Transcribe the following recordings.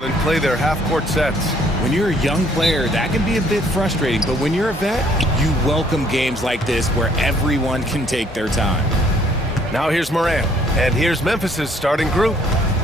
and play their half-court sets. When you're a young player, that can be a bit frustrating, but when you're a vet, you welcome games like this where everyone can take their time. Now here's Morant, and here's Memphis's starting group.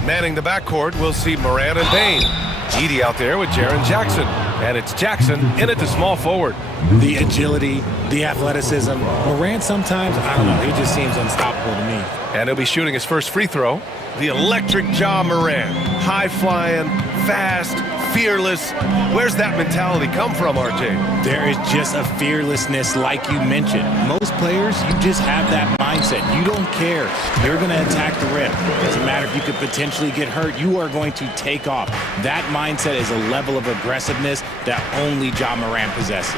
Manning the backcourt, we'll see Morant and Bain. Edey out there with Jaren Jackson, and it's Jackson in at the small forward. The agility, the athleticism. Morant sometimes, I don't know, he just seems unstoppable to me. And he'll be shooting his first free throw. The electric Ja Morant. High-flying, fast, fearless. Where's that mentality come from, RJ? There is just a fearlessness like you mentioned. Most players, you just have that mindset. You don't care. You're going to attack the rim. Doesn't matter if you could potentially get hurt. You are going to take off. That mindset is a level of aggressiveness that only Ja Morant possesses.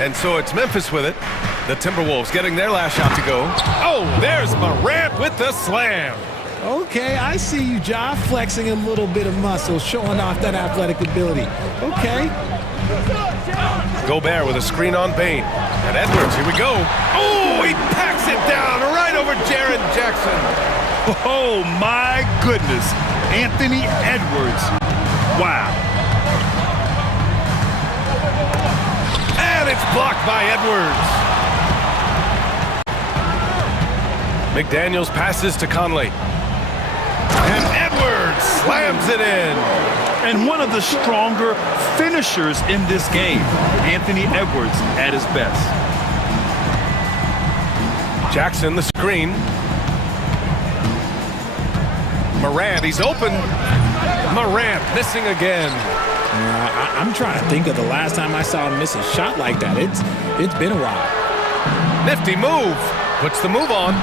And so it's Memphis with it. The Timberwolves getting their last shot to go. Oh, there's Morant with the slam. Okay, I see you, Ja, flexing a little bit of muscle, showing off that athletic ability. Okay. Gobert with a screen on Bain. And Edwards, here we go. Oh, he packs it down right over Jaren Jackson. Oh, my goodness. Anthony Edwards. Wow. And it's blocked by Edwards. McDaniels passes to Conley. And Edwards slams it in. And one of the stronger finishers in this game, Anthony Edwards at his best. Jackson, the screen. Morant, he's open. Morant missing again. I'm trying to think of the last time I saw him miss a shot like that. It's been a while. Nifty move. Puts the move on.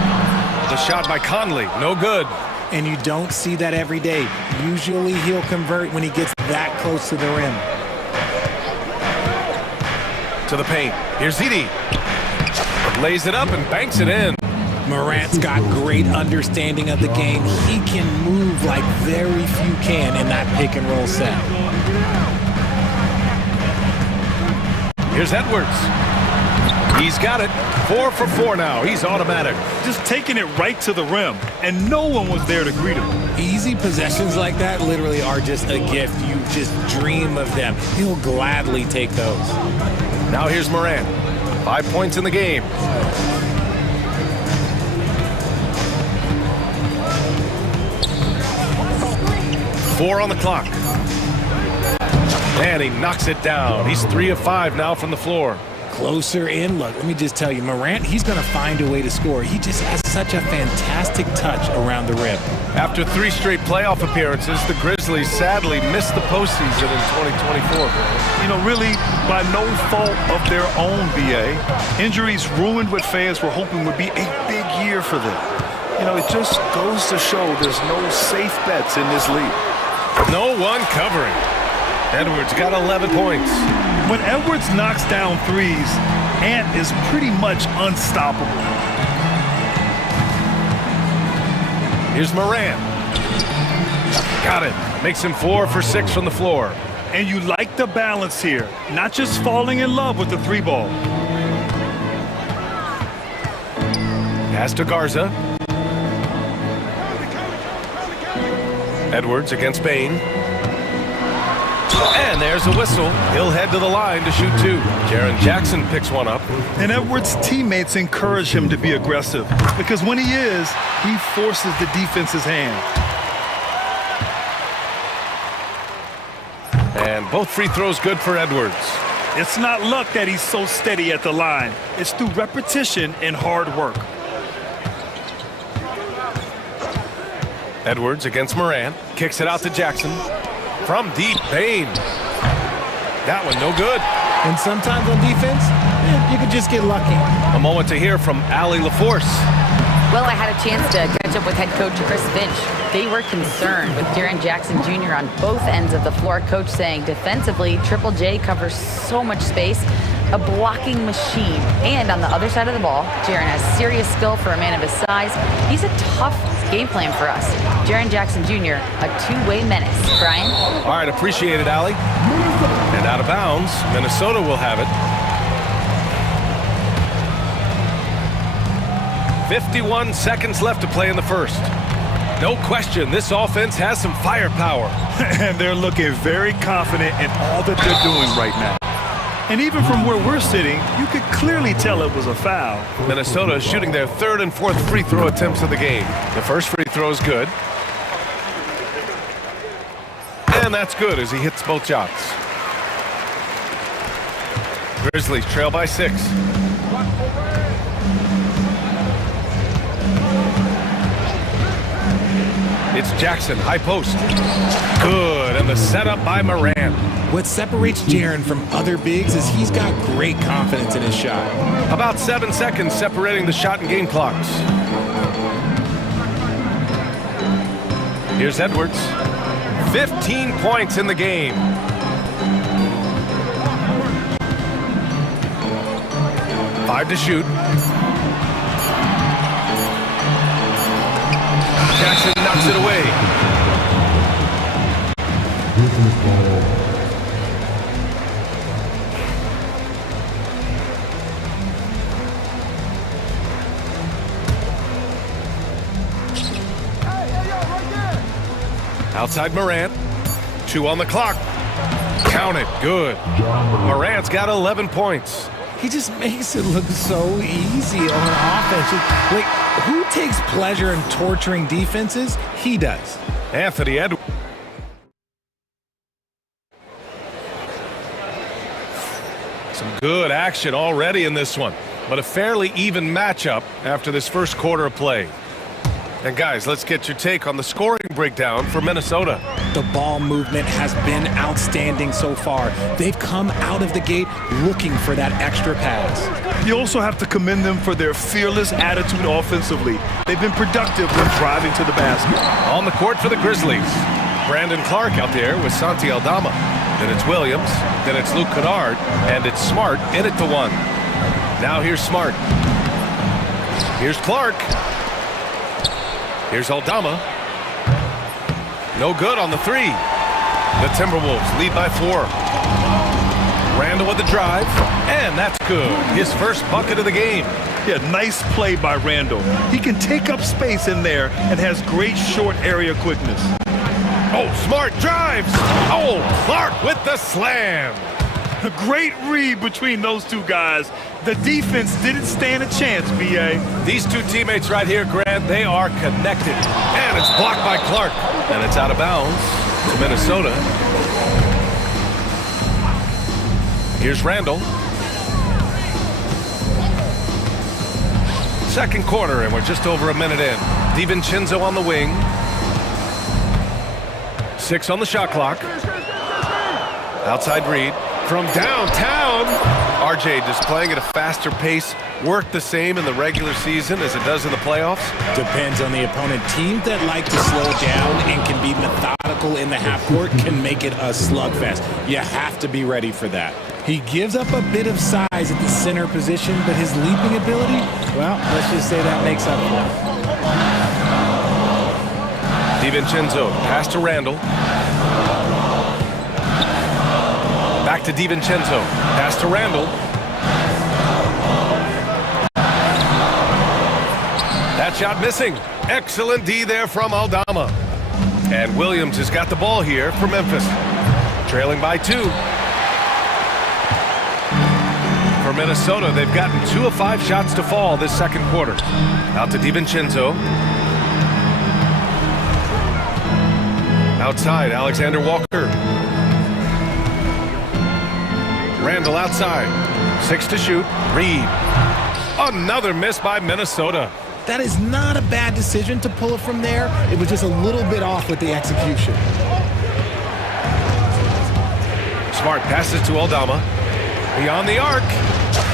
The shot by Conley, no good. And you don't see that every day. Usually he'll convert when he gets that close to the rim. To the paint. Here's Edey. Lays it up and banks it in. Morant's got great understanding of the game. He can move like very few can in that pick and roll set. Here's Edwards. He's got it. 4 for 4 now. He's automatic. Just taking it right to the rim, and no one was there to greet him. Easy possessions like that literally are just a gift. You just dream of them. He'll gladly take those. Now here's Morant. 5 points in the game. Four on the clock. And he knocks it down. He's 3 of 5 now from the floor. Closer in. Look, let me just tell you, Morant, he's going to find a way to score. He just has such a fantastic touch around the rim. After 3 straight playoff appearances, the Grizzlies sadly missed the postseason in 2024. You know, really by no fault of their own, BA. Injuries ruined what fans were hoping would be a big year for them. You know, it just goes to show there's no safe bets in this league. No one covering. Edwards got 11 points. When Edwards knocks down threes, Ant is pretty much unstoppable. Here's Morant. Got it. Makes him 4 for 6 from the floor. And you like the balance here, not just falling in love with the 3-ball. Pass to Garza. Edwards against Bain. And there's a whistle. He'll head to the line to shoot 2. Jaren Jackson picks one up. And Edwards' teammates encourage him to be aggressive because when he is, he forces the defense's hand. And both free throws good for Edwards. It's not luck that he's so steady at the line. It's through repetition and hard work. Edwards against Morant. Kicks it out to Jackson. From deep, Bain. That one no good. And sometimes on defense, you can just get lucky. A moment to hear from Allie LaForce. Well, I had a chance to catch up with head coach Chris Finch. They were concerned with Jaren Jackson Jr. on both ends of the floor. Coach saying defensively, Triple J covers so much space, a blocking machine. And on the other side of the ball, Jaren has serious skill for a man of his size. He's a tough game plan for us. Jaren Jackson Jr., a two-way menace. Brian? All right, appreciate it, Allie. And out of bounds, Minnesota will have it. 51 seconds left to play in the first. No question, this offense has some firepower. And they're looking very confident in all that they're doing right now. And even from where we're sitting, you could clearly tell it was a foul. Minnesota is shooting their third and fourth free throw attempts of the game. The first free throw is good. And that's good as he hits both shots. Grizzlies trail by 6. It's Jackson, high post. Good, and the setup by Moran. What separates Jaren from other bigs is he's got great confidence in his shot. About 7 seconds separating the shot and game clocks. Here's Edwards. 15 points in the game. Five to shoot. Jackson knocks it away. Outside Morant. 2 on the clock. Count it. Good. Morant's got 11 points. He just makes it look so easy on offense. Like, who takes pleasure in torturing defenses? He does. Anthony Edwards. Some good action already in this one, but a fairly even matchup after this first quarter of play. And guys, let's get your take on the scoring breakdown for Minnesota. The ball movement has been outstanding so far. They've come out of the gate looking for that extra pass. You also have to commend them for their fearless attitude offensively. They've been productive when driving to the basket. On the court for the Grizzlies, Brandon Clark out there with Santi Aldama. Then it's Williams, then it's Luke Kennard, and it's Smart in it to 1. Now here's Smart. Here's Clark. Here's Aldama. No good on the 3. The Timberwolves lead by 4. Randall with the drive, and that's good. His first bucket of the game. Yeah, nice play by Randall. He can take up space in there and has great short area quickness. Oh, Smart drives. Oh, Clark with the slam. A great read between those two guys. The defense didn't stand a chance, B.A. These two teammates right here, Grant, they are connected. And it's blocked by Clark. And it's out of bounds to Minnesota. Here's Randall. Second quarter, and we're just over a minute in. DiVincenzo on the wing. 6 on the shot clock. Outside Reed. From downtown, RJ just playing at a faster pace. Work the same in the regular season as it does in the playoffs? Depends on the opponent. Teams that like to slow down and can be methodical in the half court can make it a slugfest. You have to be ready for that. He gives up a bit of size at the center position, but his leaping ability, well, let's just say that makes up for it. DiVincenzo, pass to Randall. Back to DiVincenzo. Pass to Randall. That shot missing. Excellent D there from Aldama. And Williams has got the ball here for Memphis. Trailing by 2. For Minnesota, they've gotten 2 of 5 shots to fall this second quarter. Out to DiVincenzo. Outside, Alexander Walker. Randall outside. 6 to shoot. Reed. Another miss by Minnesota. That is not a bad decision to pull it from there. It was just a little bit off with the execution. Smart passes to Aldama. Beyond the arc.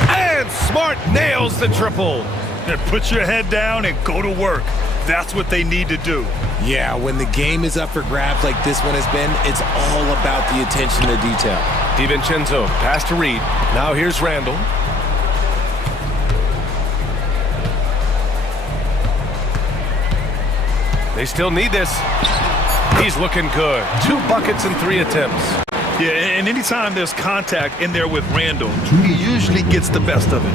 And Smart nails the triple. And put your head down and go to work. That's what they need to do. Yeah, when the game is up for grabs like this one has been, it's all about the attention to detail. DiVincenzo, pass to Reed. Now here's Randall. They still need this. He's looking good. 2 buckets and 3 attempts. Yeah, and anytime there's contact in there with Randall, he usually gets the best of it.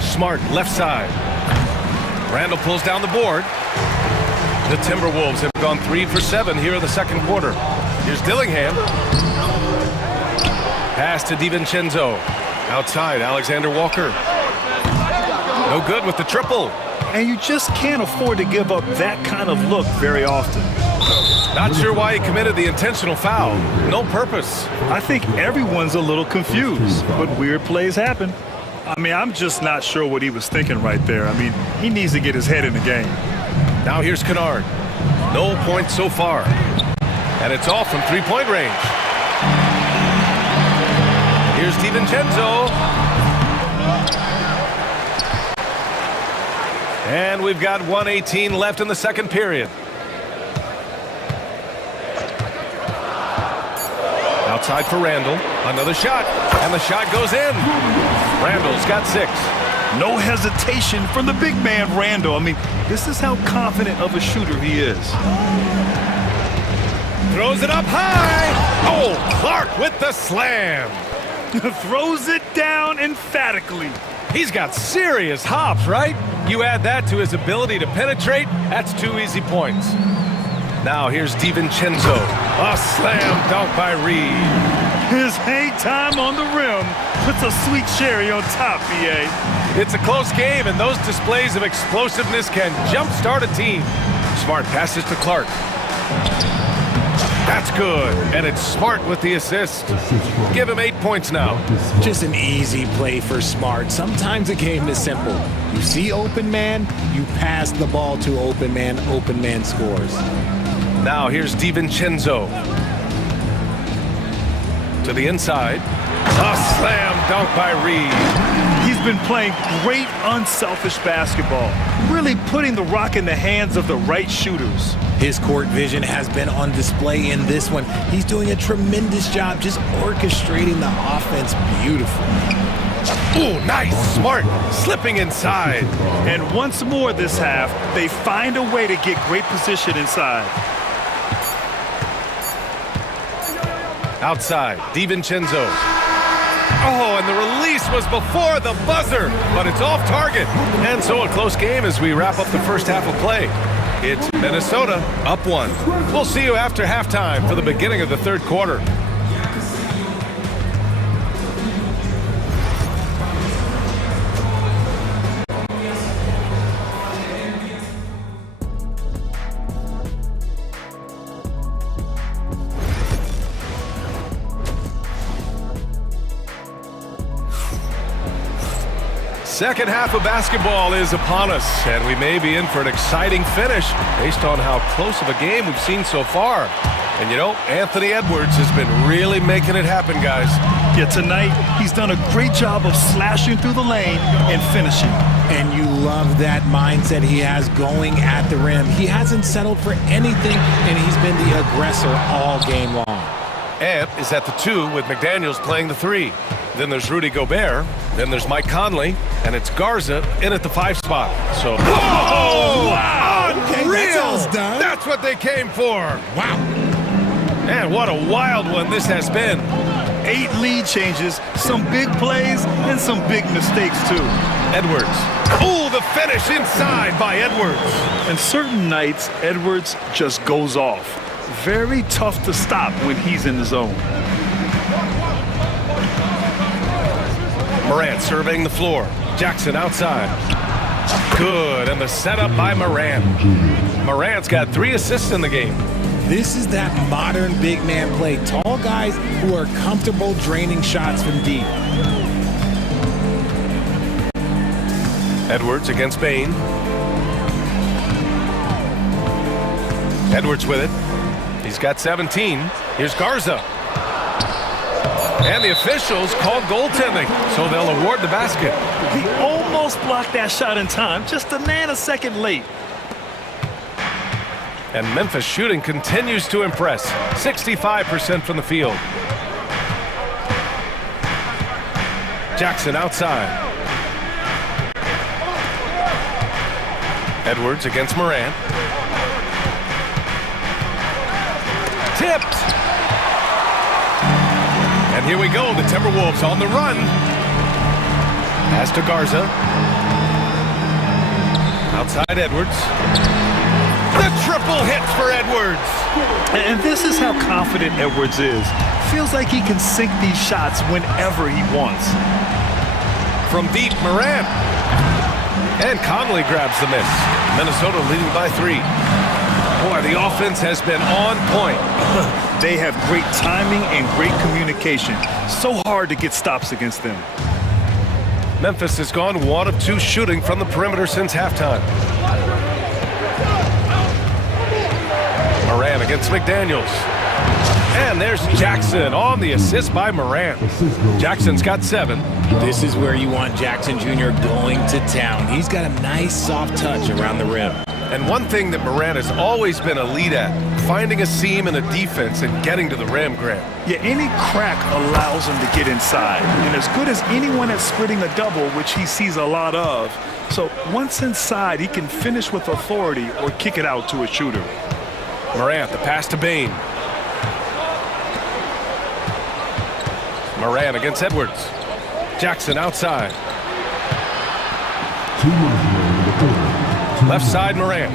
Smart, left side. Randall pulls down the board. The Timberwolves have gone 3 for 7 here in the second quarter. Here's Dillingham. Pass to DiVincenzo. Outside, Alexander Walker. No good with the triple. And you just can't afford to give up that kind of look very often. Not sure why he committed the intentional foul. No purpose. I think everyone's a little confused, but weird plays happen. I mean, I'm just not sure what he was thinking right there. I mean, he needs to get his head in the game. Now here's Kennard. No points so far. And it's off from three-point range. Here's DiVincenzo. And we've got 1:18 left in the second period. Outside for Randall. Another shot. And the shot goes in. Randall's got 6. No hesitation from the big man, Randall. I mean, this is how confident of a shooter he is. Throws it up high. Oh, Clark with the slam. Throws it down emphatically. He's got serious hops, right? You add that to his ability to penetrate, that's 2 easy points. Now here's DiVincenzo. A slam dunk by Reed. His hang time on the rim puts a sweet cherry on top, BA. It's a close game, and those displays of explosiveness can jumpstart a team. Smart passes to Clark. That's good, and it's Smart with the assist. Give him 8 points now. Just an easy play for Smart. Sometimes a game is simple. You see open man, you pass the ball to open man scores. Now here's DiVincenzo. To the inside. A slam dunk by Reed. He's been playing great unselfish basketball, really putting the rock in the hands of the right shooters. His court vision has been on display in this one. He's doing a tremendous job just orchestrating the offense beautifully. Ooh, nice. Smart. Slipping inside. And once more this half, they find a way to get great position inside. Outside, DiVincenzo. Oh, and the release was before the buzzer, but it's off target. And so a close game as we wrap up the first half of play. It's Minnesota up 1. We'll see you after halftime for the beginning of the third quarter. Second half of basketball is upon us, and we may be in for an exciting finish based on how close of a game we've seen so far. And you know, Anthony Edwards has been really making it happen, guys. Yeah, tonight he's done a great job of slashing through the lane and finishing. And you love that mindset he has going at the rim. He hasn't settled for anything, and he's been the aggressor all game long. Ant is at the 2 with McDaniels playing the 3. Then there's Rudy Gobert. Then there's Mike Conley. And it's Garza in at the 5 spot. So, oh, wow! Okay, that's done. That's what they came for. Wow. And what a wild one this has been. 8 lead changes, some big plays, and some big mistakes, too. Edwards. Oh, the finish inside by Edwards. And certain nights, Edwards just goes off. Very tough to stop when he's in the zone. Morant surveying the floor. Jackson outside. Good, and the setup by Morant. Morant's got 3 assists in the game. This is that modern big man play. Tall guys who are comfortable draining shots from deep. Edwards against Bain. Edwards with it. He's got 17. Here's Garza. And the officials called goaltending, so they'll award the basket. He almost blocked that shot in time, just a nanosecond late. And Memphis shooting continues to impress. 65% from the field. Jackson outside. Edwards against Morant. Tipped. And here we go, the Timberwolves on the run. Pass to Garza. Outside Edwards. The triple hits for Edwards. And this is how confident Edwards is. Feels like he can sink these shots whenever he wants. From deep, Morant. And Conley grabs the miss. Minnesota leading by 3. Boy, the offense has been on point. They have great timing and great communication. So hard to get stops against them. Memphis has gone 1 of 2 shooting from the perimeter since halftime. Morant against McDaniels. And there's Jackson on the assist by Morant. Jackson's got 7. This is where you want Jackson Jr. going to town. He's got a nice soft touch around the rim. And one thing that Morant has always been elite at, finding a seam in a defense and getting to the rim, Grant. Yeah, any crack allows him to get inside. And as good as anyone at splitting a double, which he sees a lot of. So once inside, he can finish with authority or kick it out to a shooter. Morant, the pass to Bain. Morant against Edwards. Jackson outside. Left side, Morant.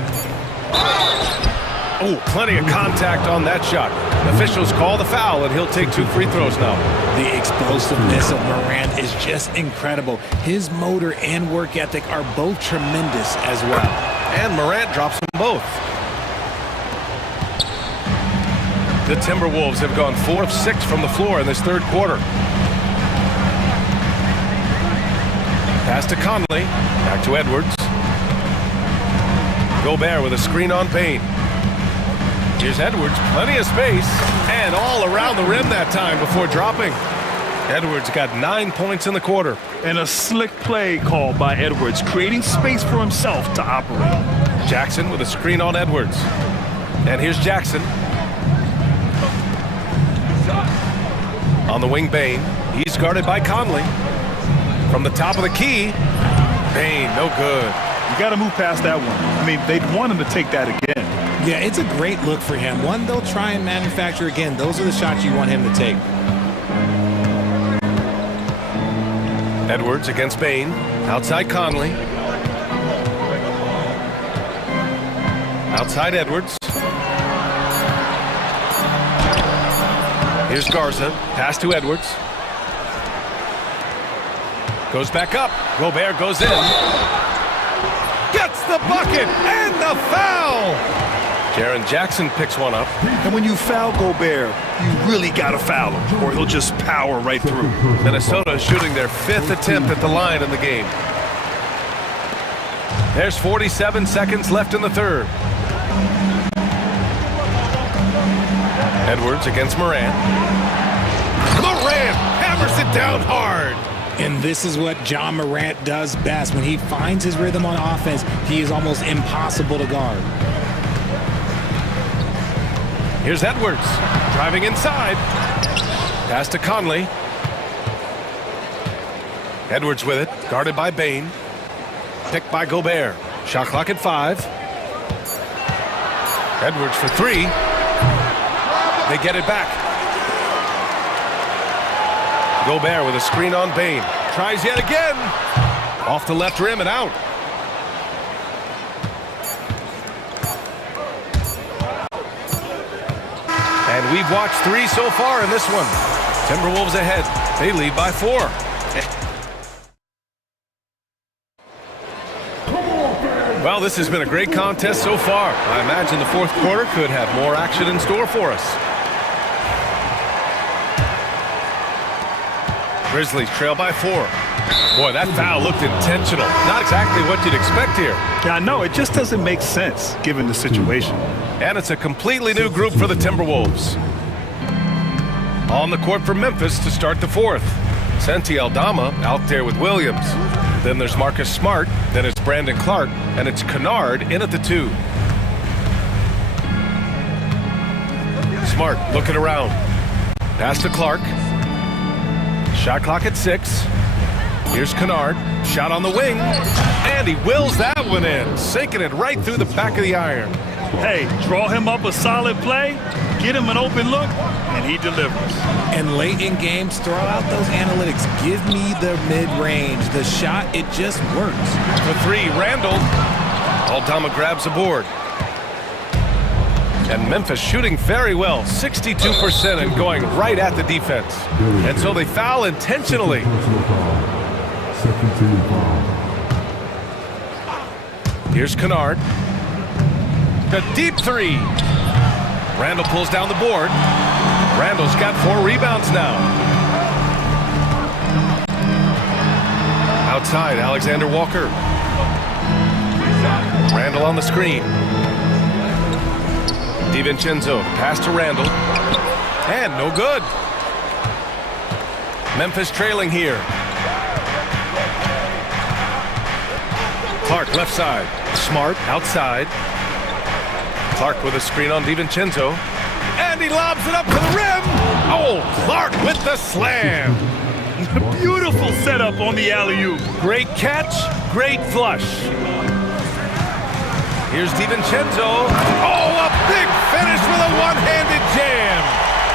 Oh, plenty of contact on that shot. Officials call the foul, and he'll take 2 free throws now. The explosiveness of Morant is just incredible. His motor and work ethic are both tremendous as well. And Morant drops them both. The Timberwolves have gone 4 of 6 from the floor in this third quarter. Pass to Conley. Back to Edwards. Gobert with a screen on Payne. Here's Edwards, plenty of space, and all around the rim that time before dropping. Edwards got 9 points in the quarter. And a slick play called by Edwards, creating space for himself to operate. Jackson with a screen on Edwards. And here's Jackson. On the wing, Bain. He's guarded by Conley. From the top of the key, Bain, no good. You got to move past that one. I mean, they'd want him to take that again. Yeah, it's a great look for him. One they'll try and manufacture again. Those are the shots you want him to take. Edwards against Bain. Outside Conley. Outside Edwards. Here's Garza. Pass to Edwards. Goes back up. Gobert goes in. Gets the bucket and the foul. Jaren Jackson picks one up. And when you foul Gobert, you really got to foul him, or he'll just power right through. Minnesota shooting their 5th attempt at the line in the game. There's 47 seconds left in the third. Edwards against Morant. Morant hammers it down hard. And this is what John Morant does best. When he finds his rhythm on offense, he is almost impossible to guard. Here's Edwards, driving inside. Pass to Conley. Edwards with it, guarded by Bain. Picked by Gobert. Shot clock at 5. Edwards for 3. They get it back. Gobert with a screen on Bain. Tries yet again. Off the left rim and out. And we've watched 3 so far in this one. Timberwolves ahead. They lead by 4. Well, this has been a great contest so far. I imagine the fourth quarter could have more action in store for us. Grizzlies trail by 4. Boy, that foul looked intentional. Not exactly what you'd expect here. Yeah, I know. It just doesn't make sense given the situation. And it's a completely new group for the Timberwolves. On the court for Memphis to start the fourth. Santi Aldama out there with Williams. Then there's Marcus Smart. Then it's Brandon Clark. And it's Kennard in at the 2. Smart looking around. Pass to Clark. Shot clock at 6. Here's Kennard. Shot on the wing. And he wills that one in. Sinking it right through the back of the iron. Hey, draw him up a solid play, get him an open look, and he delivers. And late in games, throw out those analytics. Give me the mid-range. The shot, it just works. For 3, Randall. Aldama grabs the board. And Memphis shooting very well, 62% and going right at the defense. And so they foul intentionally. Here's Kennard. The deep three. Randall pulls down the board. Randall's got 4 rebounds now. Outside, Alexander Walker. Randall on the screen. DiVincenzo, pass to Randall. And no good. Memphis trailing here. Clark left side. Smart outside. Clark with a screen on DiVincenzo. And he lobs it up to the rim. Oh, Clark with the slam. Beautiful setup on the alley-oop. Great catch, great flush. Here's DiVincenzo. Oh, a big finish with a one-handed jam.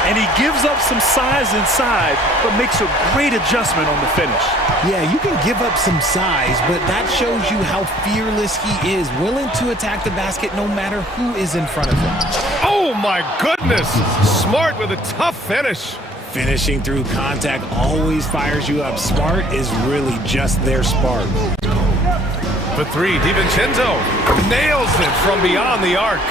And he gives up some size inside, but makes a great adjustment on the finish. Yeah, you can give up some size, but that shows you how fearless he is, willing to attack the basket no matter who is in front of him. Oh, my goodness. Smart with a tough finish. Finishing through contact always fires you up. Smart is really just their spark. For 3, DiVincenzo nails it from beyond the arc.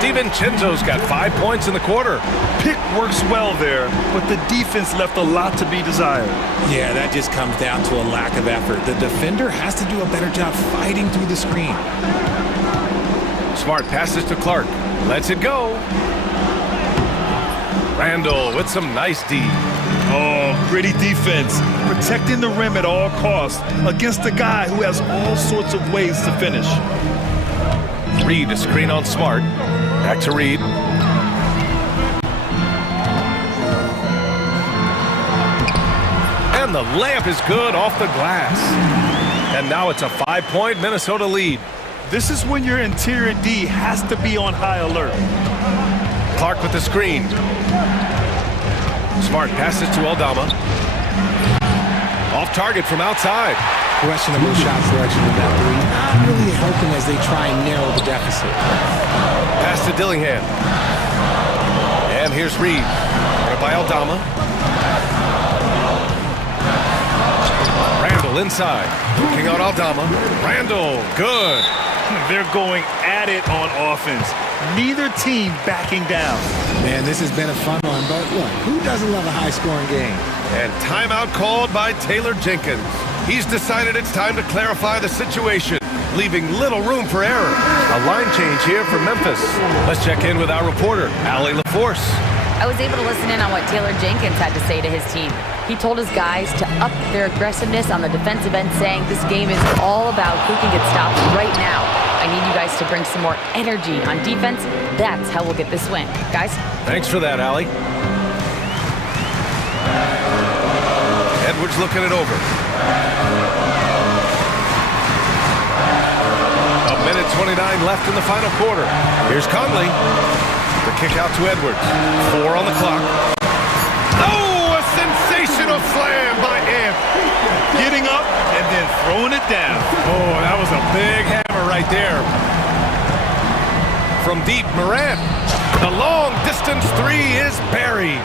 DiVincenzo's got 5 points in the quarter. Pick works well there, but the defense left a lot to be desired. Yeah, that just comes down to a lack of effort. The defender has to do a better job fighting through the screen. Smart passes to Clark. Lets it go. Randall with some nice D. Oh, gritty defense. Protecting the rim at all costs against a guy who has all sorts of ways to finish. Reed, a screen on Smart. Back to Reed. And the layup is good off the glass. And now it's a 5-point Minnesota lead. This is when your interior D has to be on high alert. Clark with the screen. Smart passes to Aldama. Off target from outside. Questionable shot selection in that 3. Not really helping as they try and narrow the deficit. Pass to Dillingham. And here's Reed. By Aldama. Randall inside. Looking on Aldama. Randall, good. They're going at it on offense. Neither team backing down. Man, this has been a fun one, but look, who doesn't love a high-scoring game? And timeout called by Taylor Jenkins. He's decided it's time to clarify the situation, leaving little room for error. A line change here for Memphis. Let's check in with our reporter, Allie LaForce. I was able to listen in on what Taylor Jenkins had to say to his team. He told his guys to up their aggressiveness on the defensive end, saying this game is all about who can get stops right now. I need you guys to bring some more energy on defense. That's how we'll get this win. Guys? Thanks for that, Allie. Edwards looking it over. A minute 29 left in the final quarter. Here's Conley. The kick out to Edwards. 4 on the clock. Oh, a sensational slam by Amp. Getting up and then throwing it down. Oh, that was a big hammer right there. From deep, Morant. The long distance 3 is buried.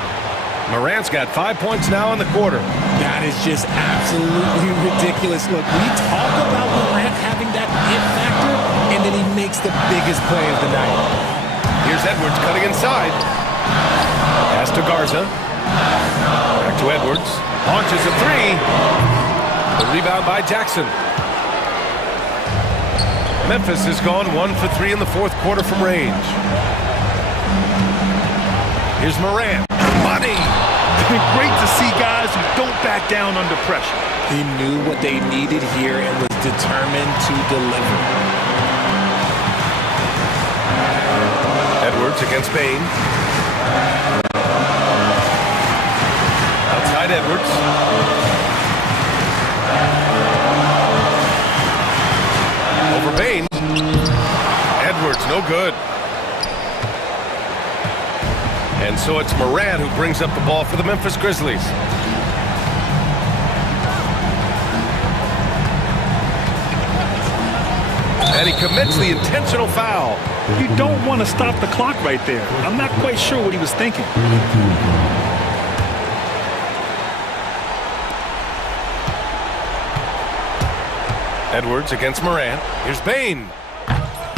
Morant's got 5 points now in the quarter. That is just absolutely ridiculous. Look, we talk about Morant having that hit factor, and then he makes the biggest play of the night. Here's Edwards cutting inside. Pass to Garza. Back to Edwards. Launches a 3. The rebound by Jackson. Memphis has gone 1 for 3 in the fourth quarter from range. Here's Morant. Money! Great to see guys who don't back down under pressure. He knew what they needed here and was determined to deliver. Edwards against Bain. Outside Edwards. Over Bain. Edwards, no good. And so it's Morant who brings up the ball for the Memphis Grizzlies. And he commits the intentional foul. You don't want to stop the clock right there. I'm not quite sure what he was thinking. Edwards against Morant. Here's Bain.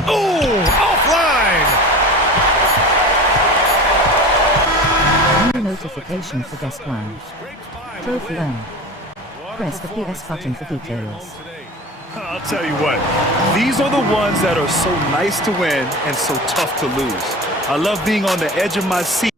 Oh, offline! New notification for guest line. Trophy earned. Press the PS button for details. I'll tell you what, these are the ones that are so nice to win and so tough to lose. I love being on the edge of my seat.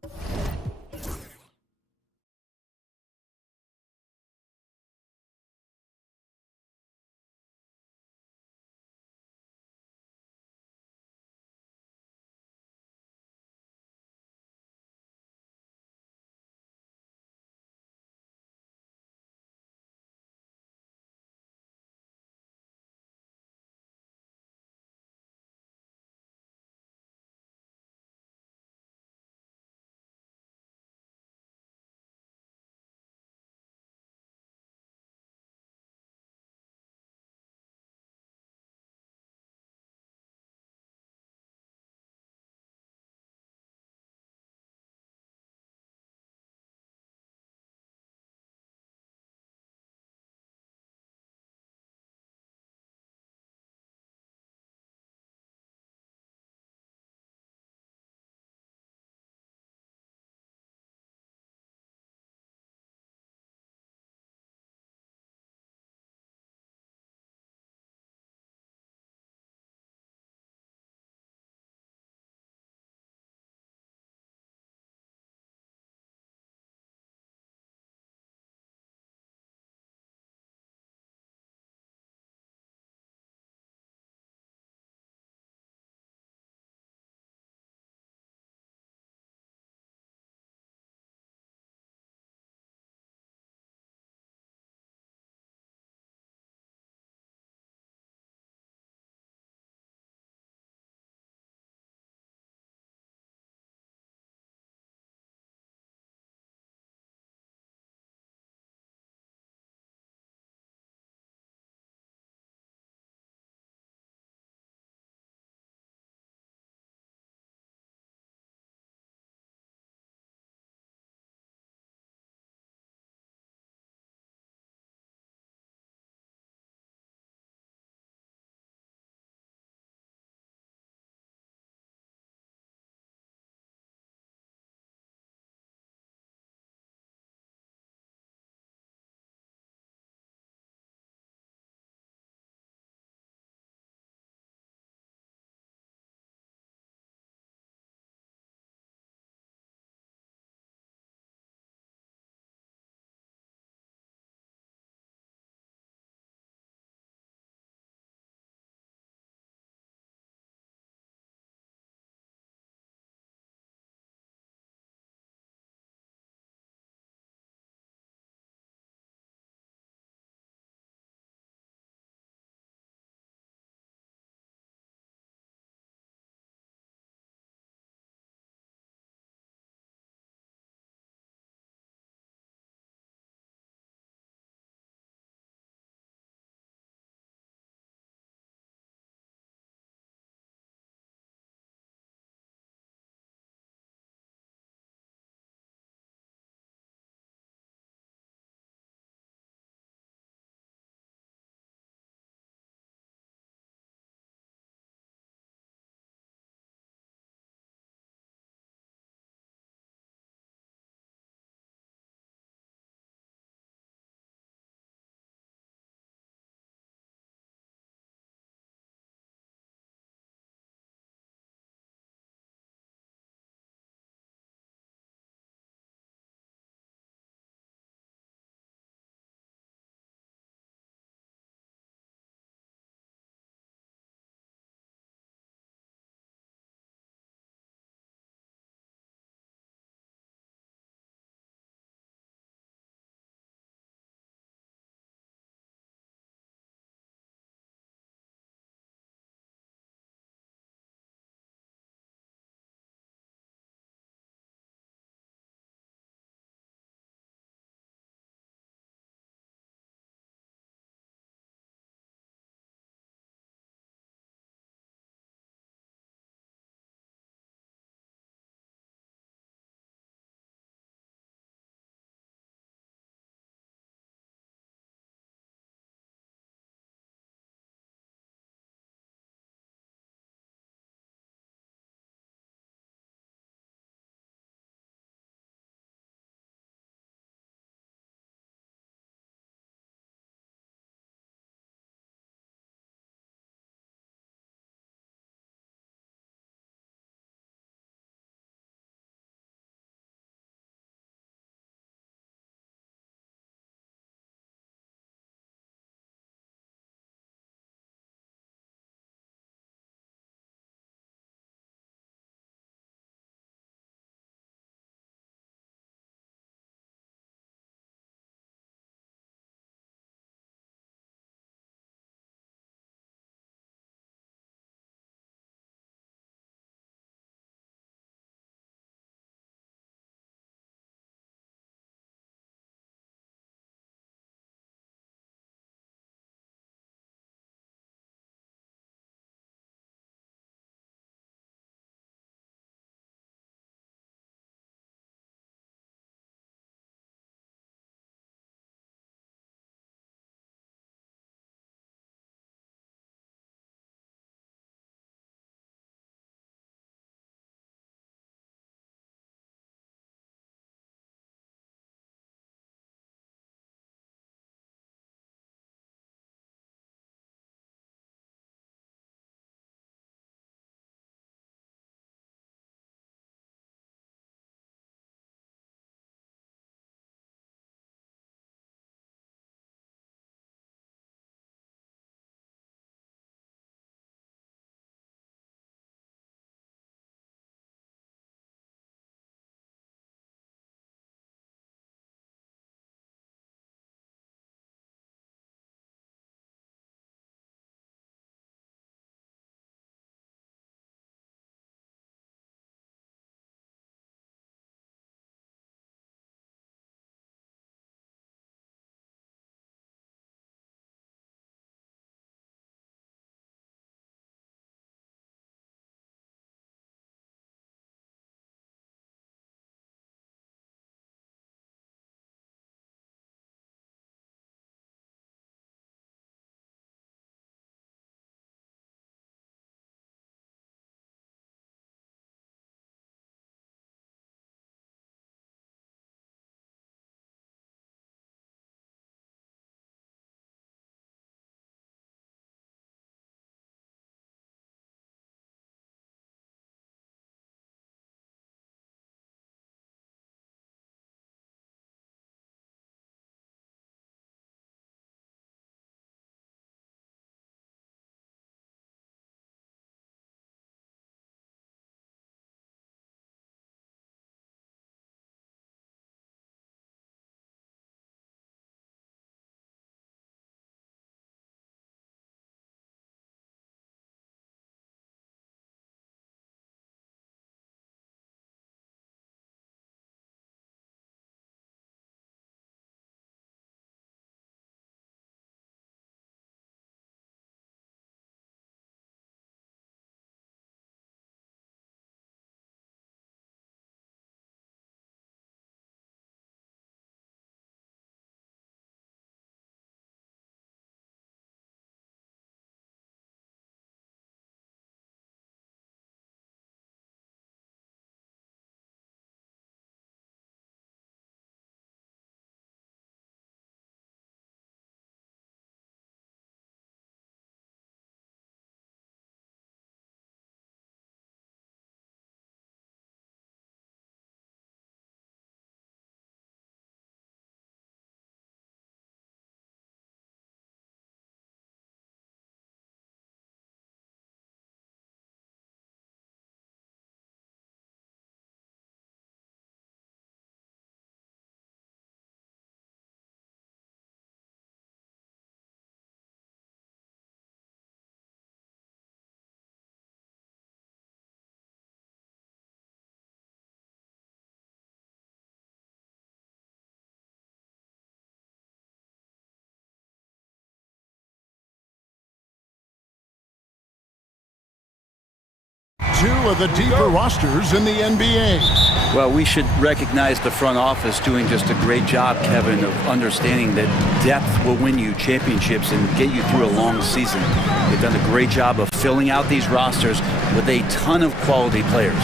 two of the deeper rosters in the NBA. Well, we should recognize the front office doing just a great job, Kevin, of understanding that depth will win you championships and get you through a long season. They've done a great job of filling out these rosters with a ton of quality players.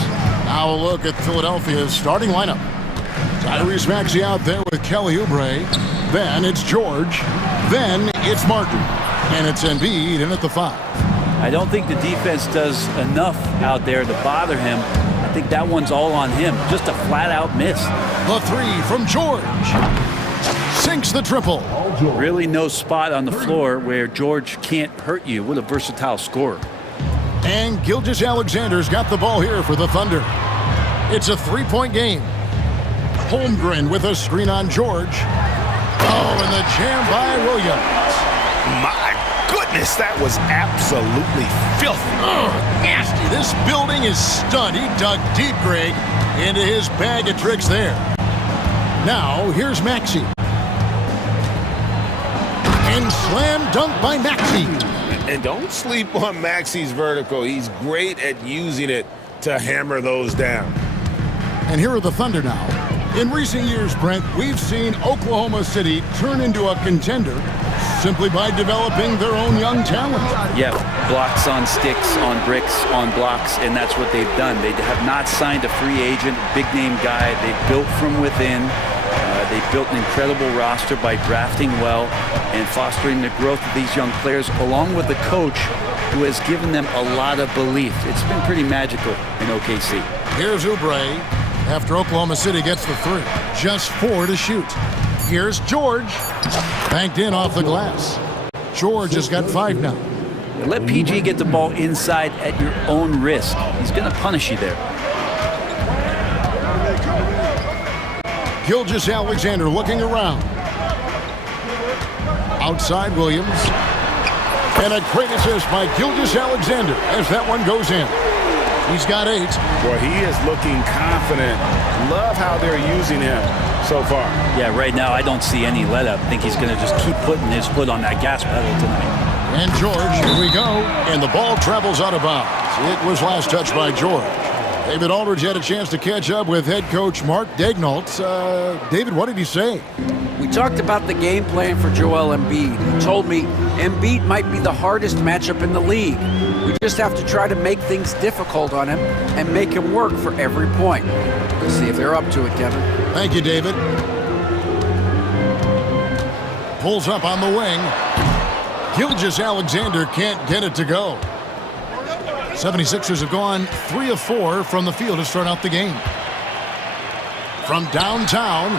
Now a look at Philadelphia's starting lineup. Tyrese Maxey out there with Kelly Oubre. Then it's George. Then it's Martin. And it's Embiid in at the 5. I don't think the defense does enough out there to bother him. I think that one's all on him. Just a flat-out miss. The 3 from George. Sinks the triple. Really no spot on the floor where George can't hurt you. What a versatile scorer. And Gilgeous-Alexander's got the ball here for the Thunder. It's a 3-point game. Holmgren with a screen on George. Oh, and the jam by Williams. My goodness, that was absolutely filthy. Nasty. This building is stunned. He dug deep, Greg, into his bag of tricks there. Now, here's Maxey. And slam dunk by Maxey. And don't sleep on Maxey's vertical. He's great at using it to hammer those down. And here are the Thunder now. In recent years, Brent, we've seen Oklahoma City turn into a contender simply by developing their own young talent. Yeah, blocks on sticks, on bricks, on blocks, and that's what they've done. They have not signed a free agent, big-name guy. They've built from within. They built an incredible roster by drafting well and fostering the growth of these young players, along with a coach who has given them a lot of belief. It's been pretty magical in OKC. Here's Oubre after Oklahoma City gets the 3. Just 4 to shoot. Here's George. Banked in off the glass. George has got 5 now. Let PG get the ball inside at your own risk. He's going to punish you there. Gilgeous-Alexander looking around. Outside Williams. And a great assist by Gilgeous-Alexander as that one goes in. He's got 8. Boy, he is looking confident. Love how they're using him so far. Yeah, right now I don't see any let up. I think he's going to just keep putting his foot on that gas pedal tonight. And George, here we go. And the ball travels out of bounds. It was last touched by George. David Aldridge had a chance to catch up with head coach Mark Daignault. David, what did he say? We talked about the game plan for Joel Embiid. He told me Embiid might be the hardest matchup in the league. We just have to try to make things difficult on him and make him work for every point. Let's see if they're up to it, Kevin. Thank you, David. Pulls up on the wing. Gilgeous-Alexander can't get it to go. 76ers have gone 3 of 4 from the field to start out the game. From downtown.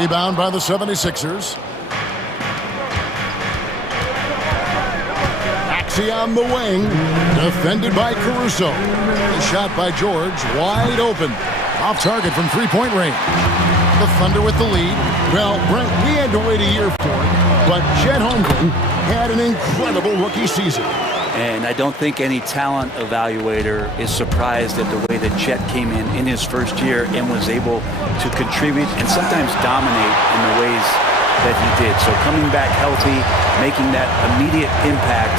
Rebound by the 76ers. Maxey on the wing. Defended by Caruso. The shot by George. Wide open. Off target from 3-point range. The Thunder with the lead. Well, Brent, we had to wait a year for it, but Chet Holmgren had an incredible rookie season. And I don't think any talent evaluator is surprised at the way that Chet came in his first year and was able to contribute and sometimes dominate in the ways that he did. So coming back healthy, making that immediate impact,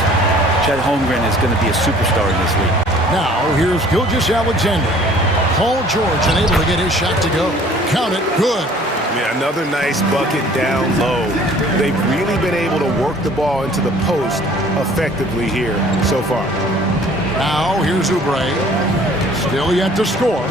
Chet Holmgren is going to be a superstar in this league. Now, here's Gilgeous-Alexander. Paul George unable to get his shot to go. Count it, good. Yeah, another nice bucket down low. They've really been able to work the ball into the post effectively here so far. Now, here's Oubre. Still yet to score.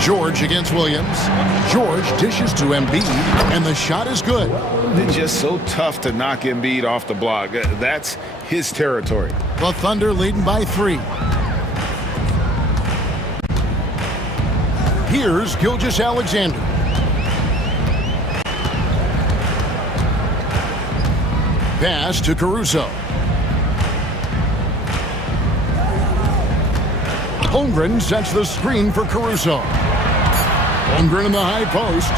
George against Williams. George dishes to Embiid, and the shot is good. They're just so tough to knock Embiid off the block. That's his territory. The Thunder leading by 3. Here's Gilgeous-Alexander. Pass to Caruso. Holmgren sets the screen for Caruso. Holmgren in the high post.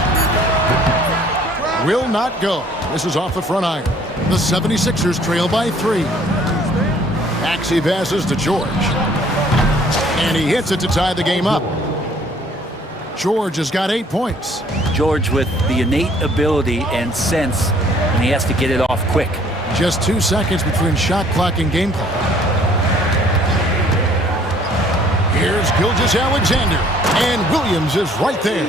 Will not go. This is off the front iron. The 76ers trail by 3. Maxey passes to George. And he hits it to tie the game up. George has got 8 points. George with the innate ability and sense, and he has to get it off quick. Just 2 seconds between shot clock and game clock. Here's Gilgeous-Alexander, and Williams is right there.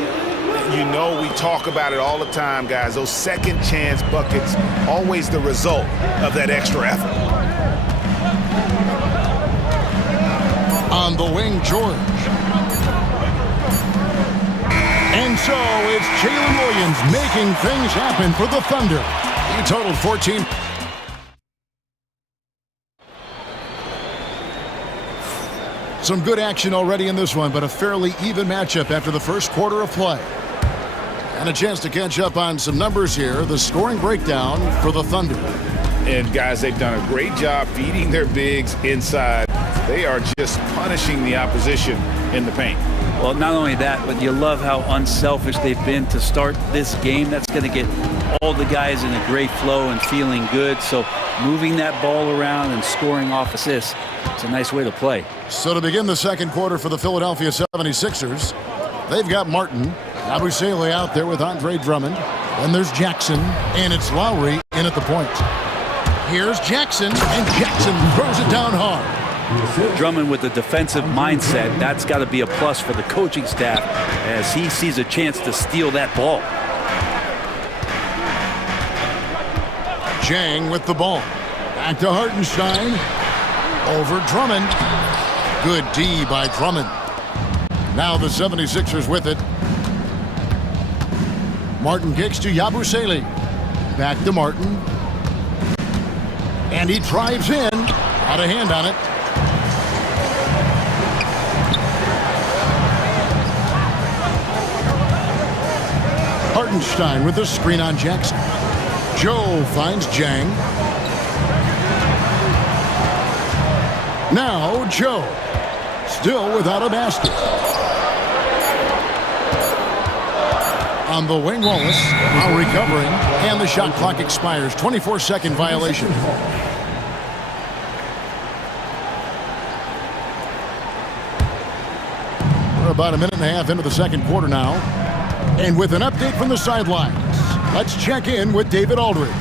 You know, we talk about it all the time, guys. Those second chance buckets, always the result of that extra effort. On the wing, George. And so it's Jalen Williams making things happen for the Thunder. He totaled 14. Some good action already in this one, but a fairly even matchup after the first quarter of play. And a chance to catch up on some numbers here. The scoring breakdown for the Thunder. And guys, they've done a great job feeding their bigs inside. They are just punishing the opposition in the paint. Well, not only that, but you love how unselfish they've been to start this game. That's going to get all the guys in a great flow and feeling good. So moving that ball around and scoring off assists, it's a nice way to play. So to begin the second quarter for the Philadelphia 76ers, they've got Martin, Yabusele out there with Andre Drummond. Then there's Jackson, and it's Lowry in at the point. Here's Jackson, and Jackson throws it down hard. Drummond with the defensive mindset, that's got to be a plus for the coaching staff as he sees a chance to steal that ball. Jang with the ball. Back to Hartenstein. Over Drummond. Good D by Drummond. Now the 76ers with it. Martin kicks to Yabusele. Back to Martin. And he drives in. Got a hand on it. Hartenstein with the screen on Jackson. Joe finds Jang. Now Joe. Still without a basket. On the wing, Wallace. Now recovering. And the shot clock expires. 24-second violation. We're about a minute and a half into the second quarter now. And with an update from the sidelines, let's check in with David Aldridge.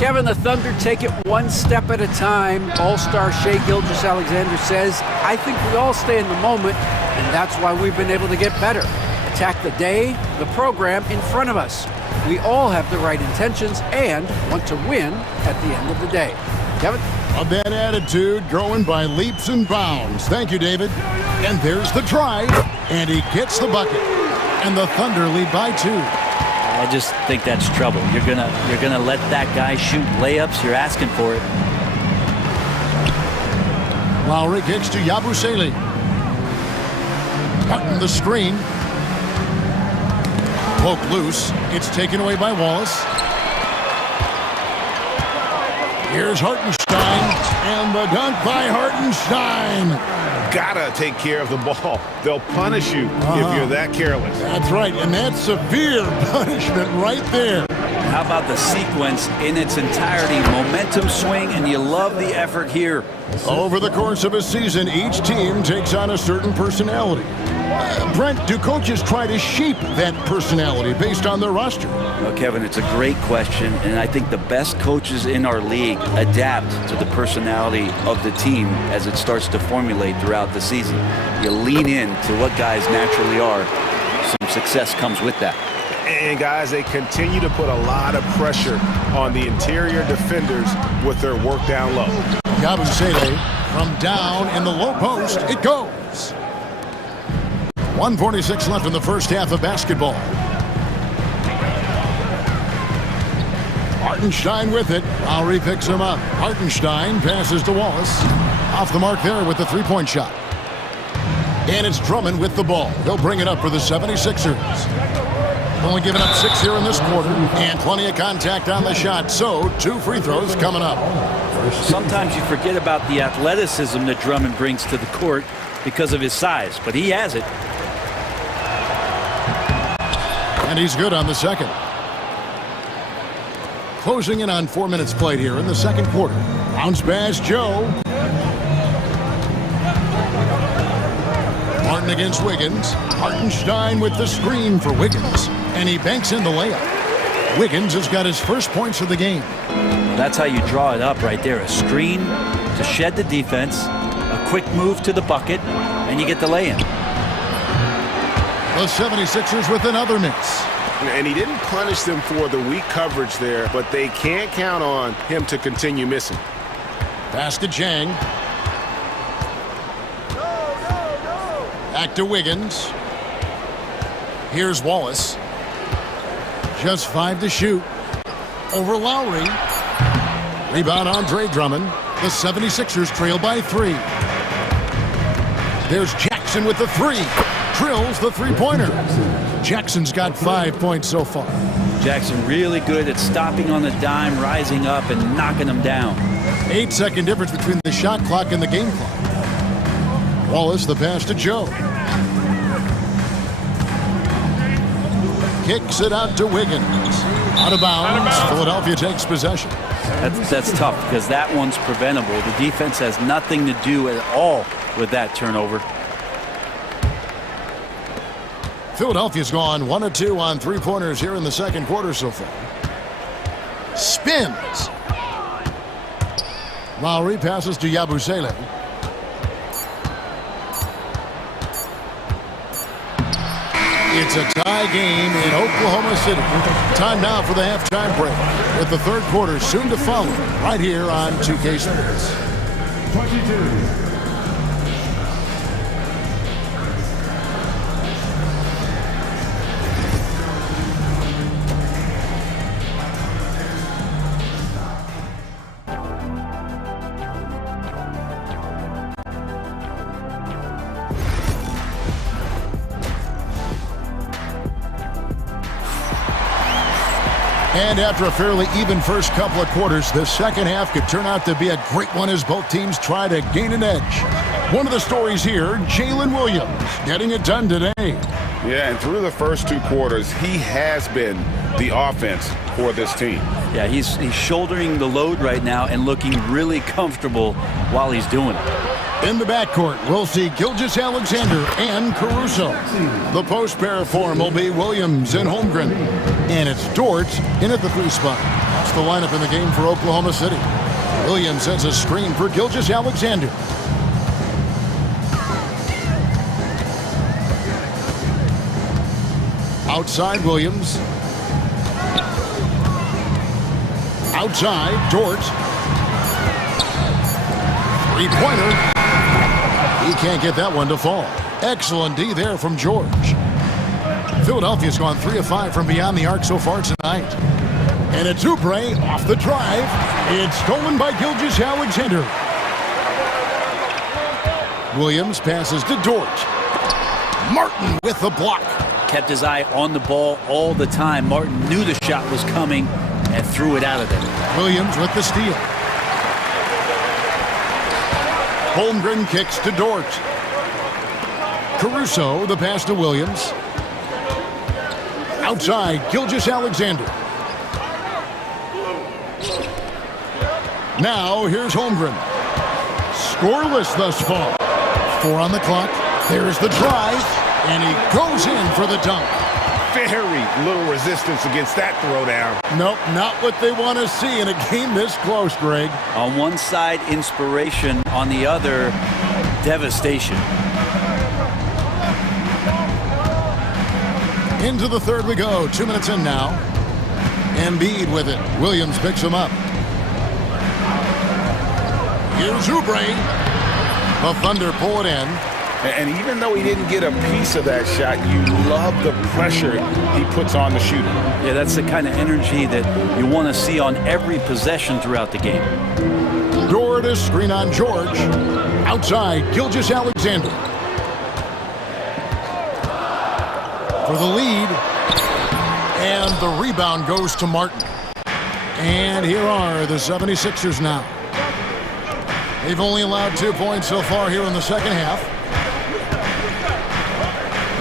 Kevin, the Thunder take it one step at a time. All-star Shai Gilgeous-Alexander says, I think we all stay in the moment, and that's why we've been able to get better. Attack the day, the program in front of us. We all have the right intentions and want to win at the end of the day. Kevin? A bad attitude growing by leaps and bounds. Thank you, David. And there's the drive, and he gets the bucket. And the Thunder lead by 2. I just think that's trouble. You're gonna let that guy shoot layups. You're asking for it. Lowry kicks to Yabusele. Cutting the screen. Poke loose. It's taken away by Wallace. Here's Hartenstein. And the dunk by Hartenstein. Gotta take care of the ball. They'll punish you if you're that careless. That's right, and that's severe punishment right there. How about the sequence in its entirety? Momentum swing, and you love the effort here. Over the course of a season, each team takes on a certain personality. Brent, do coaches try to shape that personality based on their roster? Well, Kevin, it's a great question, and I think the best coaches in our league adapt to the personality of the team as it starts to formulate throughout the season. You lean in to what guys naturally are. Some success comes with that. And guys, they continue to put a lot of pressure on the interior defenders with their work down low. Yabusele from down in the low post. It goes. 1:46 left in the first half of basketball. Hartenstein with it. Lowry picks him up. Hartenstein passes to Wallace. Off the mark there with the three-point shot. And it's Drummond with the ball. He'll bring it up for the 76ers. Only giving up 6 here in this quarter. And plenty of contact on the shot. So 2 free throws coming up. Sometimes you forget about the athleticism that Drummond brings to the court because of his size, but he has it. And he's good on the second. Closing in on 4 minutes played here in the second quarter. Bounce pass, Joe. Martin against Wiggins. Hartenstein with the screen for Wiggins. And he banks in the layup. Wiggins has got his first points of the game. That's how you draw it up right there. A screen to shed the defense, a quick move to the bucket, and you get the lay-in. The 76ers with another miss. And he didn't punish them for the weak coverage there, but they can't count on him to continue missing. Pass to Jang. Back to Wiggins. Here's Wallace. Just 5 to shoot. Over Lowry. Rebound Andre Drummond. The 76ers trail by 3. There's Jackson with the 3. Drills the three-pointer. Jackson's got 5 points so far. Jackson really good at stopping on the dime, rising up, and knocking them down. 8-second difference between the shot clock and the game clock. Wallace, the pass to Joe. Kicks it out to Wiggins. Out of bounds. Philadelphia takes possession. That's tough because that one's preventable. The defense has nothing to do at all with that turnover. Philadelphia's gone 1 of 2 on three-pointers here in the second quarter so far. Spins. Lowry passes to Yabusele. It's a tie game in Oklahoma City. Time now for the halftime break, with the third quarter soon to follow right here on 2K Sports. 22. And after a fairly even first couple of quarters, the second half could turn out to be a great one as both teams try to gain an edge. One of the stories here, Jalen Williams getting it done today. Yeah, and through the first 2 quarters, he has been the offense for this team. Yeah, he's shouldering the load right now and looking really comfortable while he's doing it. In the backcourt, we'll see Gilgeous-Alexander and Caruso. The post pair form will be Williams and Holmgren. And it's Dort in at the 3 spot. That's the lineup in the game for Oklahoma City. Williams sets a screen for Gilgeous-Alexander. Outside Williams. Outside Dort. 3-pointer. He can't get that one to fall. Excellent D there from George. Philadelphia's gone 3 of 5 from beyond the arc so far tonight. And it's Oubre off the drive. It's stolen by Gilgeous-Alexander. Williams passes to Dort. Martin with the block. Kept his eye on the ball all the time. Martin knew the shot was coming and threw it out of there. Williams with the steal. Holmgren kicks to Dort. Caruso, the pass to Williams. Outside, Gilgeous-Alexander. Now, here's Holmgren. Scoreless thus far. 4 on the clock. There's the drive, and he goes in for the dunk. Very little resistance against that throwdown. Nope, not what they want to see in a game this close, Greg. On one side, inspiration. On the other, devastation. Into the third we go. 2 minutes in now. Embiid with it. Williams picks him up. Here's Oubre. The Thunder pull it in. And even though he didn't get a piece of that shot, you love the pressure he puts on the shooter. Yeah, that's the kind of energy that you want to see on every possession throughout the game. Dort a screen on George. Outside, Gilgeous-Alexander. For the lead. And the rebound goes to Martin. And here are the 76ers now. They've only allowed 2 points so far here in the second half.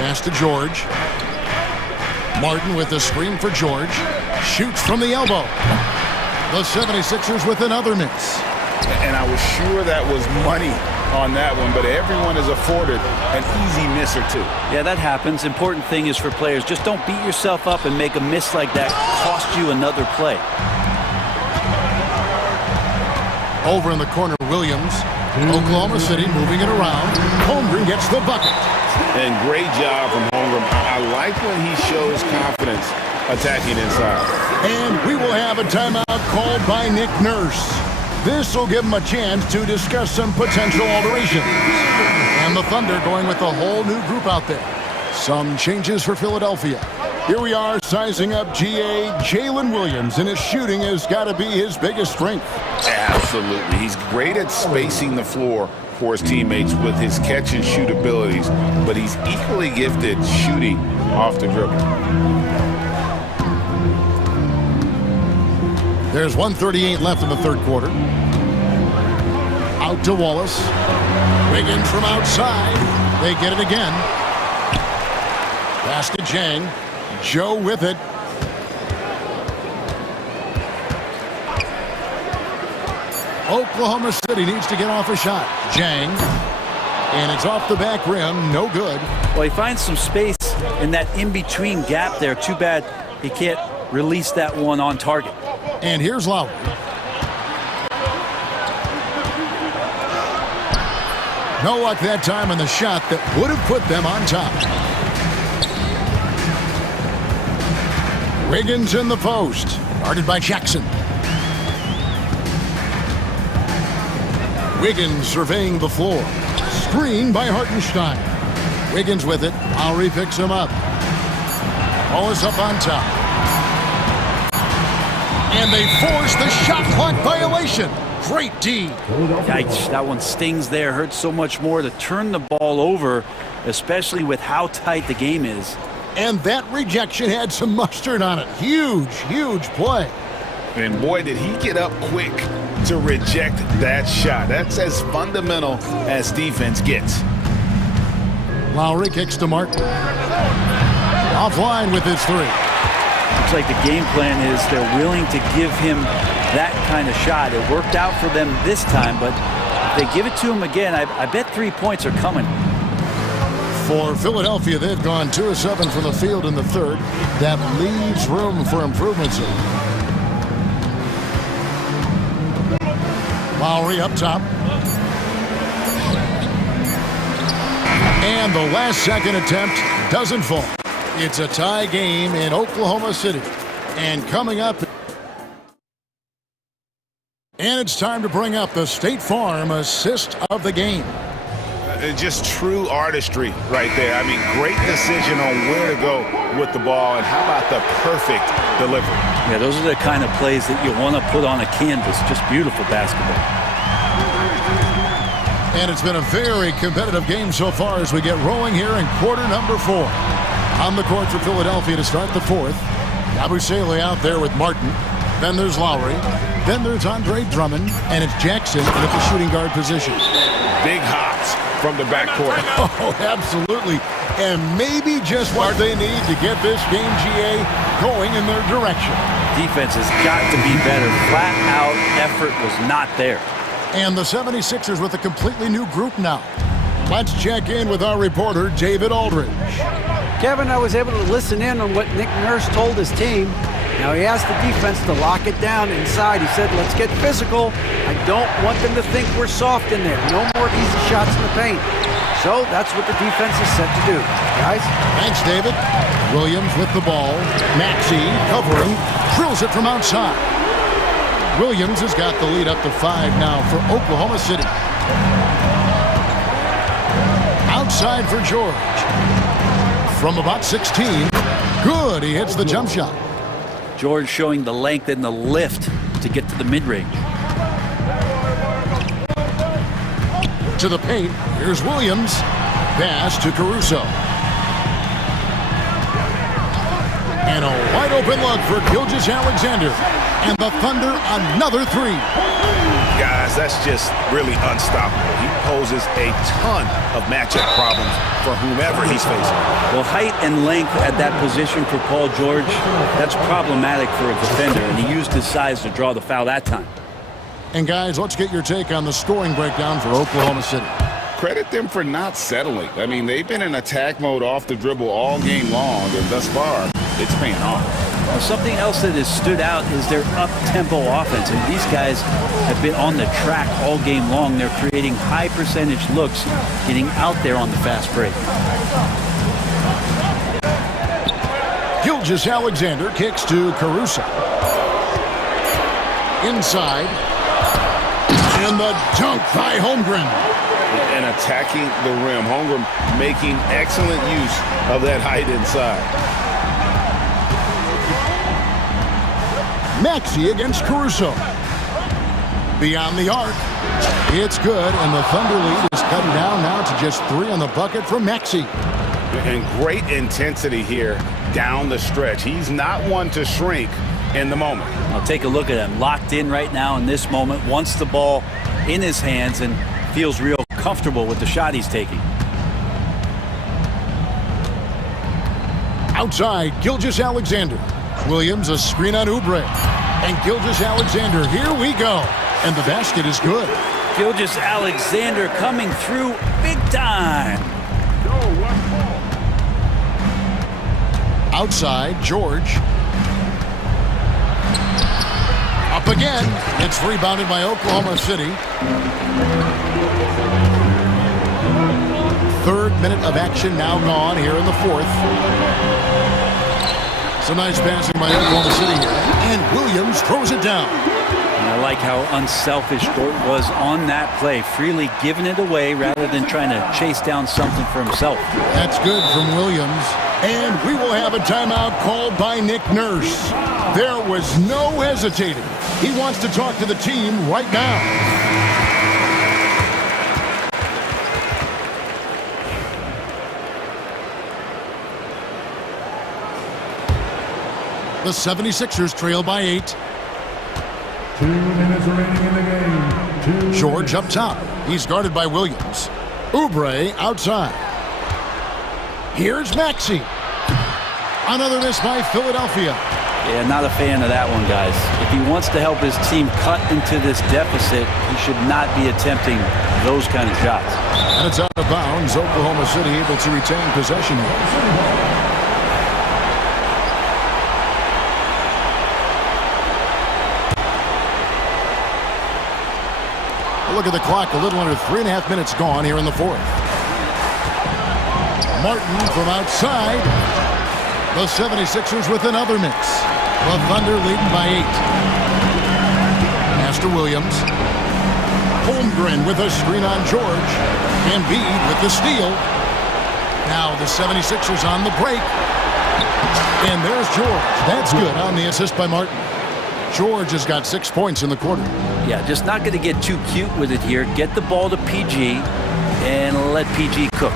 Pass to George. Martin with the screen for George. Shoots from the elbow. The 76ers with another miss. And I was sure that was money on that one, but everyone is afforded an easy miss or 2. Yeah, that happens. Important thing is for players, just don't beat yourself up and make a miss like that cost you another play. Over in the corner, Williams. Oklahoma City moving it around. Holmgren gets the bucket. And great job from Holmgren. I like when he shows confidence attacking inside. And we will have a timeout called by Nick Nurse. This will give him a chance to discuss some potential alterations. And the Thunder going with a whole new group out there. Some changes for Philadelphia. Here we are sizing up GA. Jalen Williams, and his shooting has got to be his biggest strength. Absolutely. He's great at spacing the floor for his teammates with his catch and shoot abilities, but he's equally gifted shooting off the dribble. There's 1:38 left in the third quarter. Out to Wallace. Wiggins from outside. They get it again. Pass to Jang. Joe with it. Oklahoma City needs to get off a shot. Jang. And it's off the back rim. No good. Well, he finds some space in that in-between gap there. Too bad he can't release that one on target. And here's Lowry. No luck that time on the shot that would have put them on top. Wiggins in the post. Guarded by Jackson. Wiggins surveying the floor. Screen by Hartenstein. Wiggins with it. Lowry picks him up. Wallace up on top. And they force the shot clock violation. Great D. Yikes, that one stings there. Hurts so much more to turn the ball over, especially with how tight the game is. And that rejection had some mustard on it. Huge, huge play. And boy, did he get up quick to reject that shot. That's as fundamental as defense gets. Lowry kicks to Martin. Offline with his three. Looks like the game plan is they're willing to give him that kind of shot. It worked out for them this time, but if they give it to him again, I bet 3 points are coming. For Philadelphia, they've gone 2 of 7 from the field in the third. That leaves room for improvements. Lowry up top. And the last second attempt doesn't fall. It's a tie game in Oklahoma City. And coming up, and it's time to bring up the State Farm assist of the game. Just true artistry right there. I mean, great decision on where to go with the ball, and how about the perfect delivery? Yeah, those are the kind of plays that you want to put on a canvas. Just beautiful basketball. And it's been a very competitive game so far as we get rolling here in quarter number 4. On the court for Philadelphia to start the fourth. Abusele out there with Martin. Then there's Lowry. Then there's Andre Drummond. And it's Jackson at the shooting guard position. Big hops from the backcourt. Oh, absolutely. And maybe just what they need to get this game, GA, going in their direction. Defense has got to be better. Flat out effort was not there. And the 76ers with a completely new group now. Let's check in with our reporter, David Aldridge. Kevin, I was able to listen in on what Nick Nurse told his team. Now, he asked the defense to lock it down inside. He said, let's get physical. I don't want them to think we're soft in there. No more easy shots in the paint. So that's what the defense is set to do. Guys? Thanks, David. Williams with the ball. Maxey covering. Drills it from outside. Williams has got the lead up to 5 now for Oklahoma City. Outside for George. From about 16. Good. He hits the jump shot. George showing the length and the lift to get to the mid-range. To the paint. Here's Williams. Pass to Caruso. And a wide open look for Gilgeous-Alexander. And the Thunder another 3. Guys, that's just really unstoppable. He poses a ton of matchup problems for whomever he's facing. Well, height and length at that position for Paul George, that's problematic for a defender, and he used his size to draw the foul that time. And guys, let's get your take on the scoring breakdown for Oklahoma City. credit them for not settling. I mean, they've been in attack mode off the dribble all game long, and thus far, it's paying off. Well, something else that has stood out is their up-tempo offense. And these guys have been on the track all game long. They're creating high percentage looks, getting out there on the fast break. Gilgeous-Alexander kicks to Caruso. Inside. And the dunk by Holmgren. And attacking the rim. Holmgren making excellent use of that height inside. Maxey against Caruso. Beyond the arc. It's good, and the Thunder lead is cut down now to just 3 on the bucket from Maxey. And great intensity here down the stretch. He's not one to shrink in the moment. I'll take a look at him. Locked in right now in this moment. Wants the ball in his hands and feels real comfortable with the shot he's taking. Outside, Gilgeous-Alexander. Williams, a screen on Oubre. And Gilgeous-Alexander, here we go. And the basket is good. Gilgeous-Alexander coming through big time. Outside, George. Up again. It's rebounded by Oklahoma City. 3rd minute of action now gone here in the 4th. Some nice passing by Oklahoma City here. And Williams throws it down. And I like how unselfish Dort was on that play, freely giving it away rather than trying to chase down something for himself. That's good from Williams. And we will have a timeout called by Nick Nurse. There was no hesitating. He wants to talk to the team right now. The 76ers trail by 8. 2 minutes remaining in the game. George up top. He's guarded by Williams. Oubre outside. Here's Maxey. Another miss by Philadelphia. Yeah, not a fan of that one, guys. If he wants to help his team cut into this deficit, he should not be attempting those kind of shots. And it's out of bounds. Oklahoma City able to retain possession here. Look at the clock, a little under 3.5 minutes gone here in the 4th. Martin from outside. The 76ers with another miss. The Thunder leading by 8. Pass to Williams. Holmgren with a screen on George. Embiid with the steal. Now the 76ers on the break. And there's George. That's good on the assist by Martin. George has got 6 points in the quarter. Yeah, just not going to get too cute with it here. Get the ball to PG and let PG cook.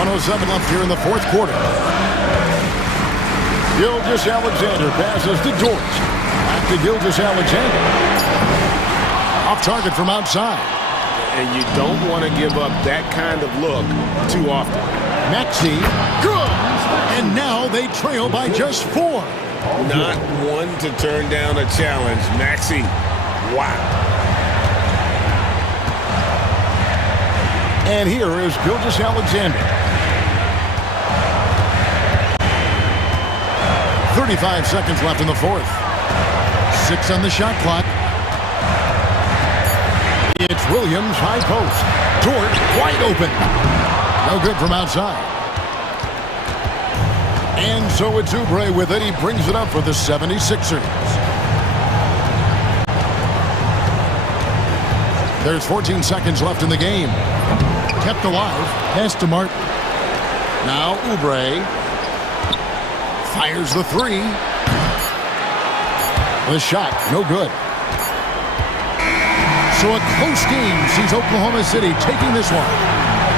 107 left here in the 4th quarter. Gilgeous-Alexander passes to Dort. Back to Gilgeous-Alexander. Off target from outside. And you don't want to give up that kind of look too often. Maxey, good! And now they trail by just 4. Not one to turn down a challenge. Maxey, wow. And here is Gilgeous-Alexander. 35 seconds left in the 4th. 6 on the shot clock. It's Williams, high post. Dort, wide open. No good from outside. And so it's Oubre with it. He brings it up for the 76ers. There's 14 seconds left in the game. Kept alive. Pass to Martin. Now Oubre fires the 3. The shot, no good. So a close game sees Oklahoma City taking this one.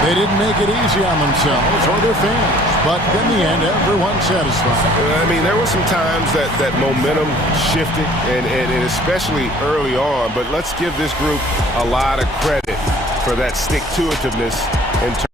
They didn't make it easy on themselves or their fans, but in the end, everyone's satisfied. I mean, there were some times that momentum shifted, and especially early on, but let's give this group a lot of credit for that stick-to-itiveness in terms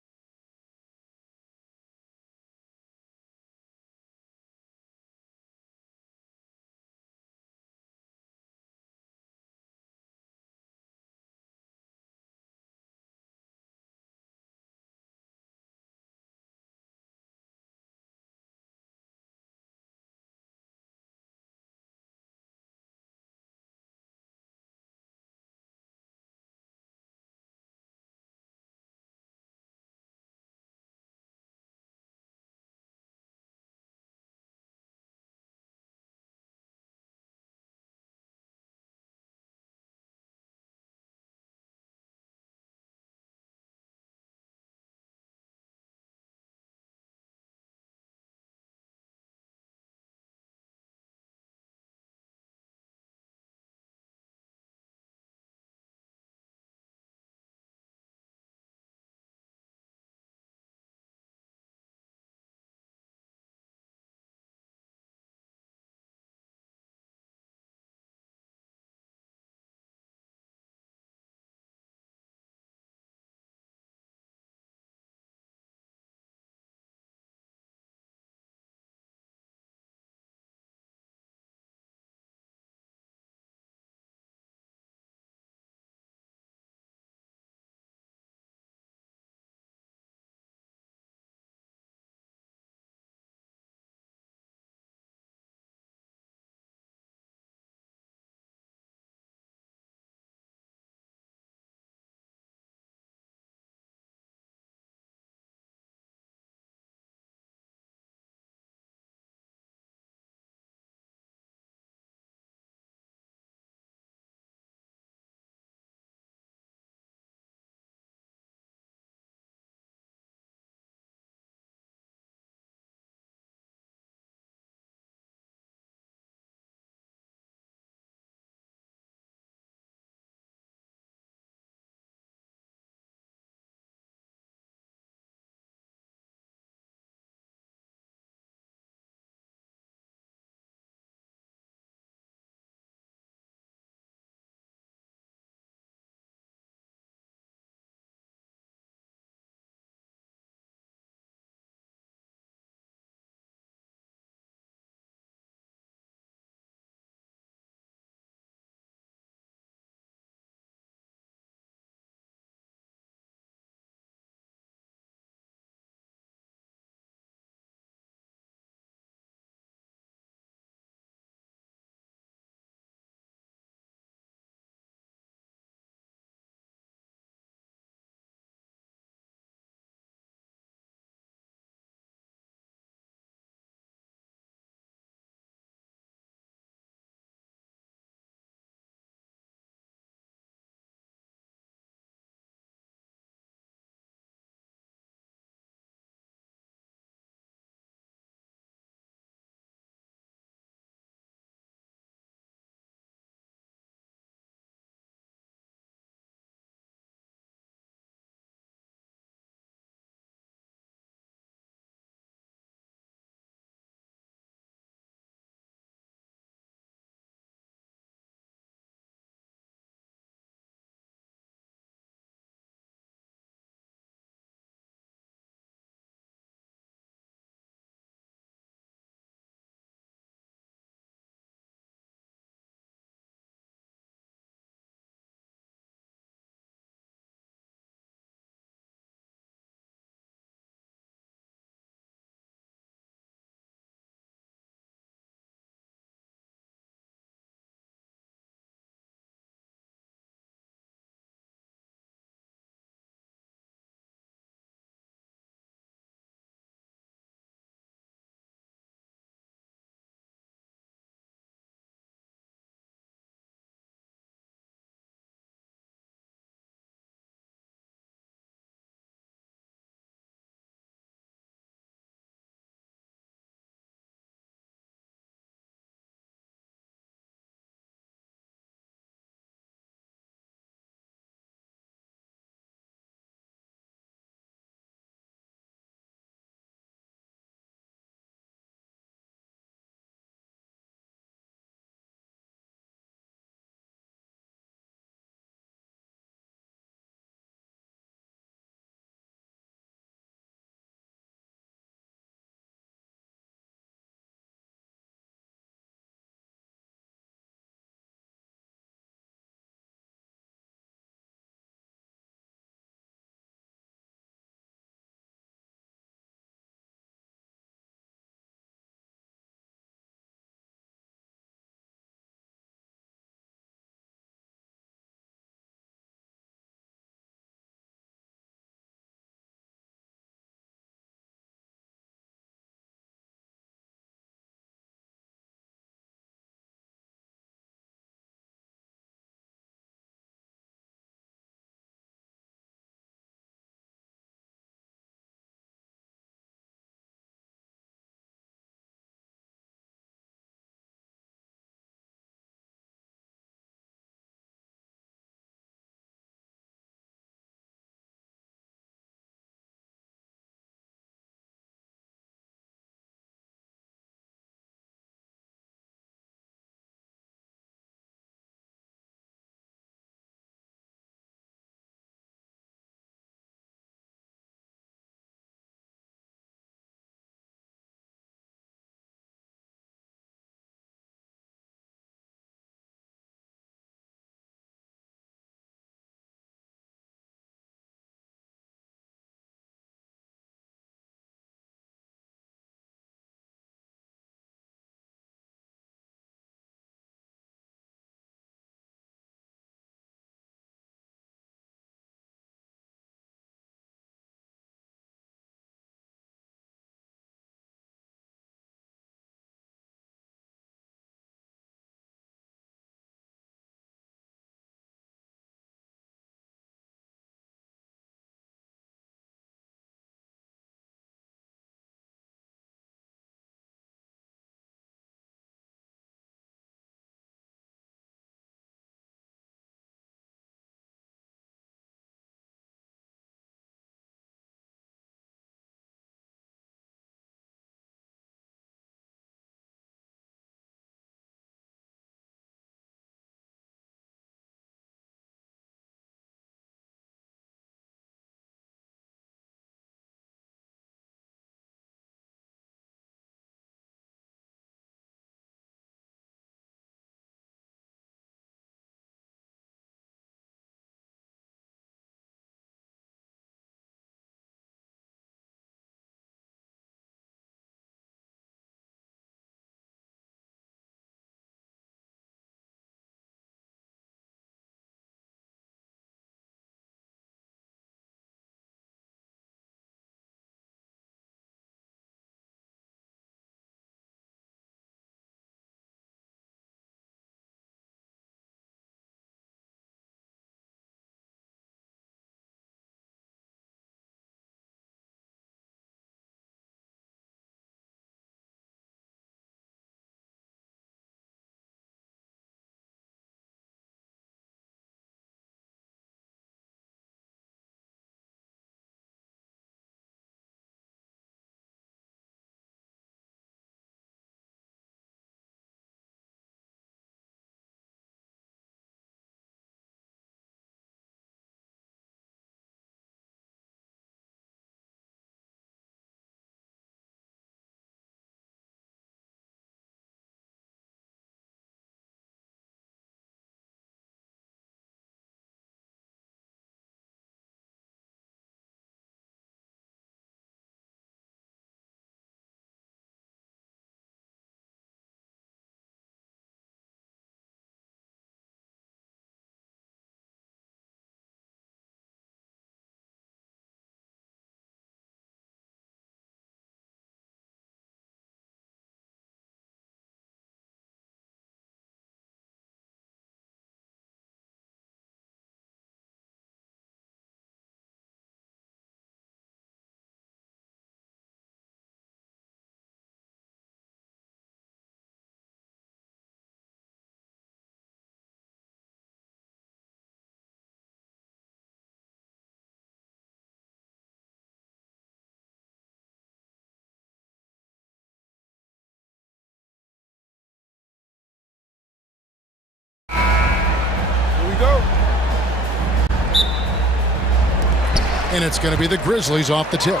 And it's going to be the Grizzlies off the tip.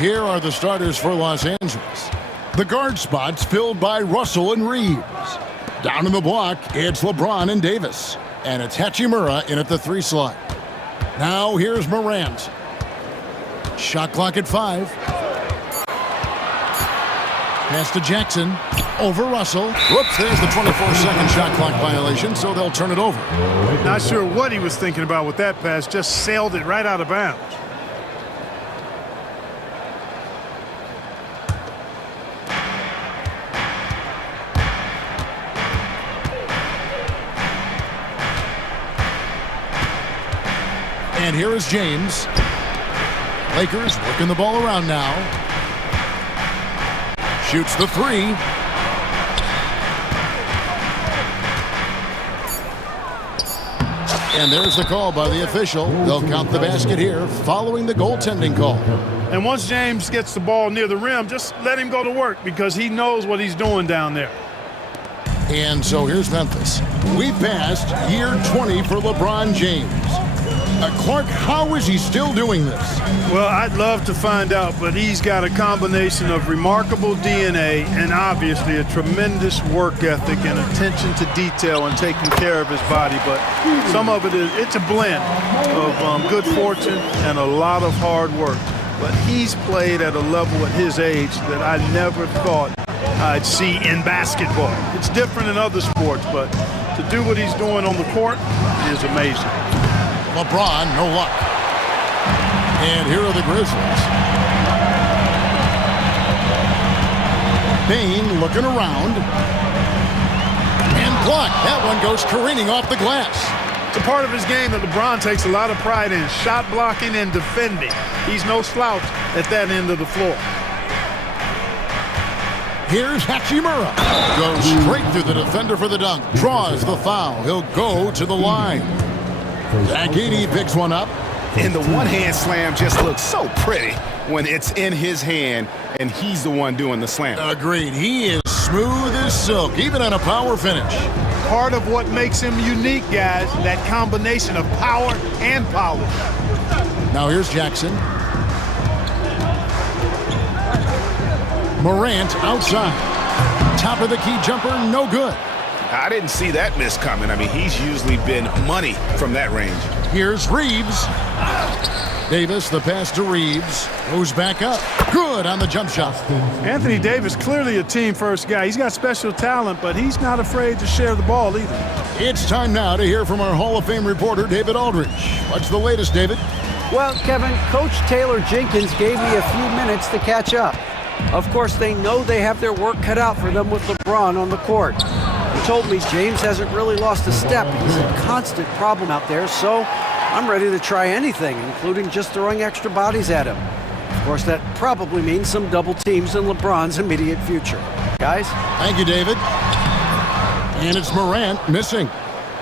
Here are the starters for Los Angeles. The guard spots filled by Russell and Reeves. Down in the block, it's LeBron and Davis. And it's Hachimura in at the 3 slot. Now here's Morant. Shot clock at 5. Pass to Jackson. Over Russell. Whoops, there's the 24-second shot clock violation, so they'll turn it over. Not sure what he was thinking about with that pass. Just sailed it right out of bounds. And here is James. Lakers working the ball around now. Shoots the 3. And there's the call by the official. They'll count the basket here following the goaltending call. And once James gets the ball near the rim, just let him go to work because he knows what he's doing down there. And so here's Memphis. We passed year 20 for LeBron James. Clark, how is he still doing this? Well, I'd love to find out, but he's got a combination of remarkable DNA and obviously a tremendous work ethic and attention to detail and taking care of his body. But some of it's a blend of good fortune and a lot of hard work. But he's played at a level at his age that I never thought I'd see in basketball. It's different in other sports, but to do what he's doing on the court is amazing. LeBron, no luck. And here are the Grizzlies. Bain looking around. And blocked. That one goes careening off the glass. It's a part of his game that LeBron takes a lot of pride in, shot blocking and defending. He's no slouch at that end of the floor. Here's Hachimura. Goes straight through the defender for the dunk. Draws the foul. He'll go to the line. Zach Edey picks one up. And the one-hand slam just looks so pretty when it's in his hand and he's the one doing the slam. Agreed. He is smooth as silk, even on a power finish. Part of what makes him unique, guys, that combination of power and polish. Now here's Jackson. Morant outside. Top of the key jumper, no good. I didn't see that miss coming. I mean, he's usually been money from that range. Here's Reeves. Davis, the pass to Reeves. Moves back up. Good on the jump shot. Anthony Davis, clearly a team-first guy. He's got special talent, but he's not afraid to share the ball either. It's time now to hear from our Hall of Fame reporter, David Aldridge. What's the latest, David? Well, Kevin, Coach Taylor Jenkins gave me a few minutes to catch up. Of course, they know they have their work cut out for them with LeBron on the court. He told me James hasn't really lost a step. He's a constant problem out there, so I'm ready to try anything, including just throwing extra bodies at him. Of course, that probably means some double teams in LeBron's immediate future. Guys? Thank you, David. And it's Morant missing.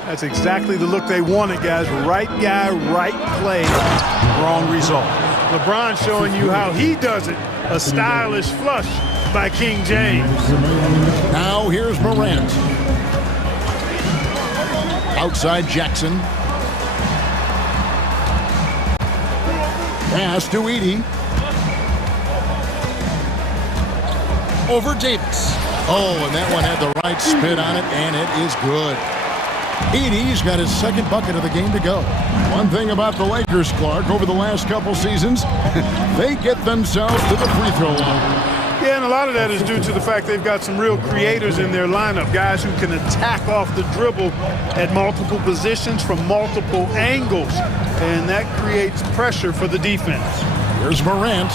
That's exactly the look they wanted, guys. Right guy, right play, wrong result. LeBron showing you how he does it. A stylish flush by King James. Now here's Morant. Outside Jackson. Pass to Edey. Over Davis. Oh, and that one had the right spin on it, and it is good. Edey's got his second bucket of the game to go. One thing about the Lakers, Clark, over the last couple seasons, they get themselves to the free throw line. Yeah, and a lot of that is due to the fact they've got some real creators in their lineup, guys who can attack off the dribble at multiple positions from multiple angles, and that creates pressure for the defense. Here's Morant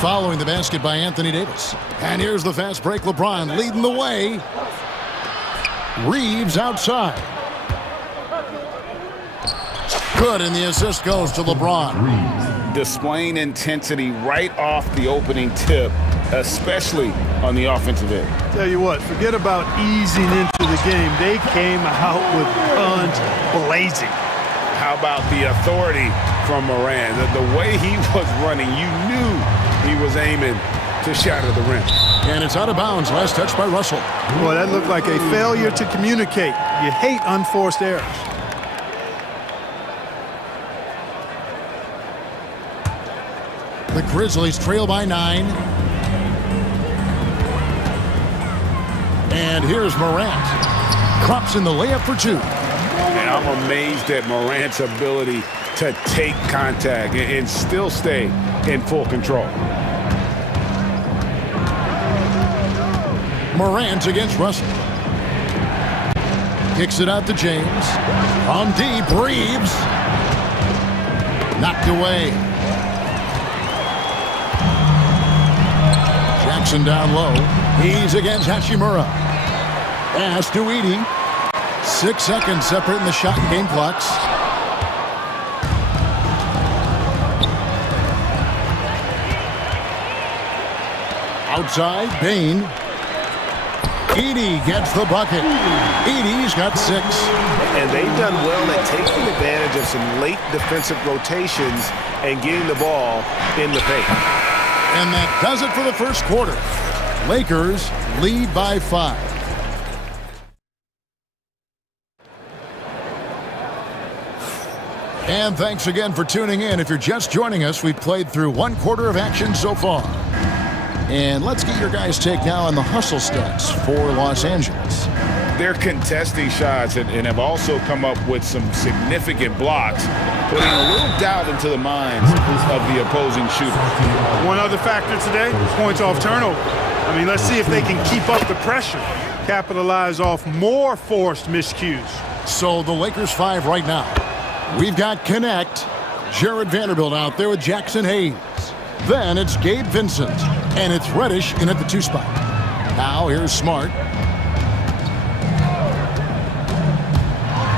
following the basket by Anthony Davis. And here's the fast break. LeBron leading the way. Reeves outside. Good, and the assist goes to LeBron. Displaying intensity right off the opening tip, especially on the offensive end. Tell you what, forget about easing into the game. They came out with guns blazing. How about the authority from Morant? The way he was running, you knew he was aiming to shatter the rim. And it's out of bounds. Last touch by Russell. Boy, that looked like a failure to communicate. You hate unforced errors. The Grizzlies trail by 9. And here's Morant. Crops in the layup for 2. And I'm amazed at Morant's ability to take contact and still stay in full control. Morant against Russell. Kicks it out to James. From deep, Reeves. Knocked away. Jackson down low. He's against Hachimura. Pass to Edey. 6 seconds separating the shot and game clocks. Outside, Bain. Edey gets the bucket. Edey's got 6. And they've done well at taking advantage of some late defensive rotations and getting the ball in the paint. And that does it for the first quarter. Lakers lead by 5. And thanks again for tuning in. If you're just joining us, we've played through 1 quarter of action so far. And let's get your guys' take now on the hustle stats for Los Angeles. They're contesting shots and have also come up with some significant blocks, putting a little doubt into the minds of the opposing shooter. One other factor today, points off turnover. I mean, let's see if they can keep up the pressure, capitalize off more forced miscues. So the Lakers 5 right now. We've got Connect, Jared Vanderbilt out there with Jackson Hayes. Then it's Gabe Vincent, and it's Reddish in at the 2 spot. Now here's Smart.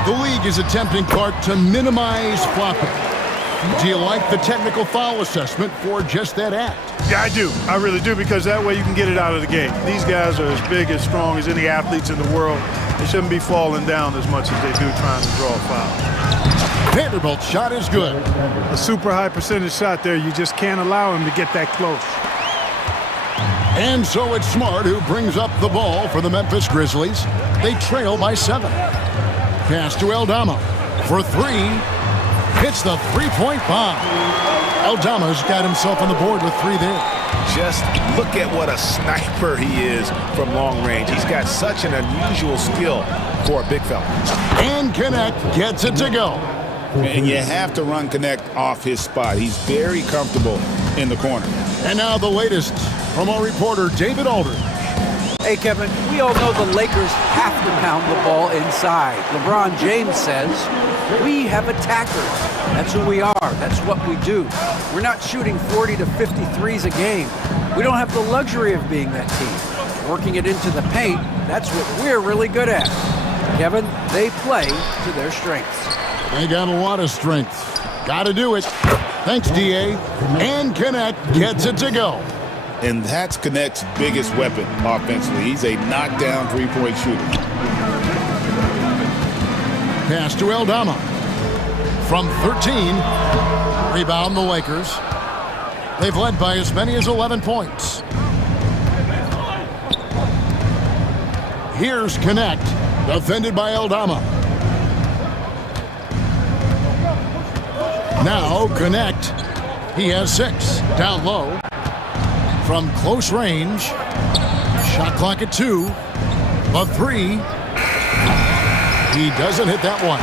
The league is attempting, Clark, to minimize flopping. Do you like the technical foul assessment for just that act? Yeah, I do. I really do, because that way you can get it out of the game. These guys are as big, as strong as any athletes in the world. They shouldn't be falling down as much as they do trying to draw a foul. Vanderbilt's shot is good. A super high percentage shot there. You just can't allow him to get that close. And so it's Smart who brings up the ball for the Memphis Grizzlies. They trail by 7. Pass to Aldama for 3. Hits the 3-point bomb. Aldama's got himself on the board with 3 there. Just look at what a sniper he is from long range. He's got such an unusual skill for a big fella. And Connect gets it to go. And you have to run Connect off his spot. He's very comfortable in the corner. And now the latest from our reporter, David Aldridge. Hey, Kevin, we all know the Lakers have to pound the ball inside. LeBron James says, we have attackers. That's who we are. That's what we do. We're not shooting 40 to 53s a game. We don't have the luxury of being that team. Working it into the paint, that's what we're really good at. Kevin, they play to their strengths. They got a lot of strength. Got to do it. Thanks, D.A. And Connect gets it to go. And that's Connect's biggest weapon offensively. He's a knockdown 3-point shooter. Pass to Aldama. From 13, rebound the Lakers. They've led by as many as 11 points. Here's Connect, defended by Aldama. Now Connect, he has 6, down low. From close range, shot clock at 2, a 3. He doesn't hit that one.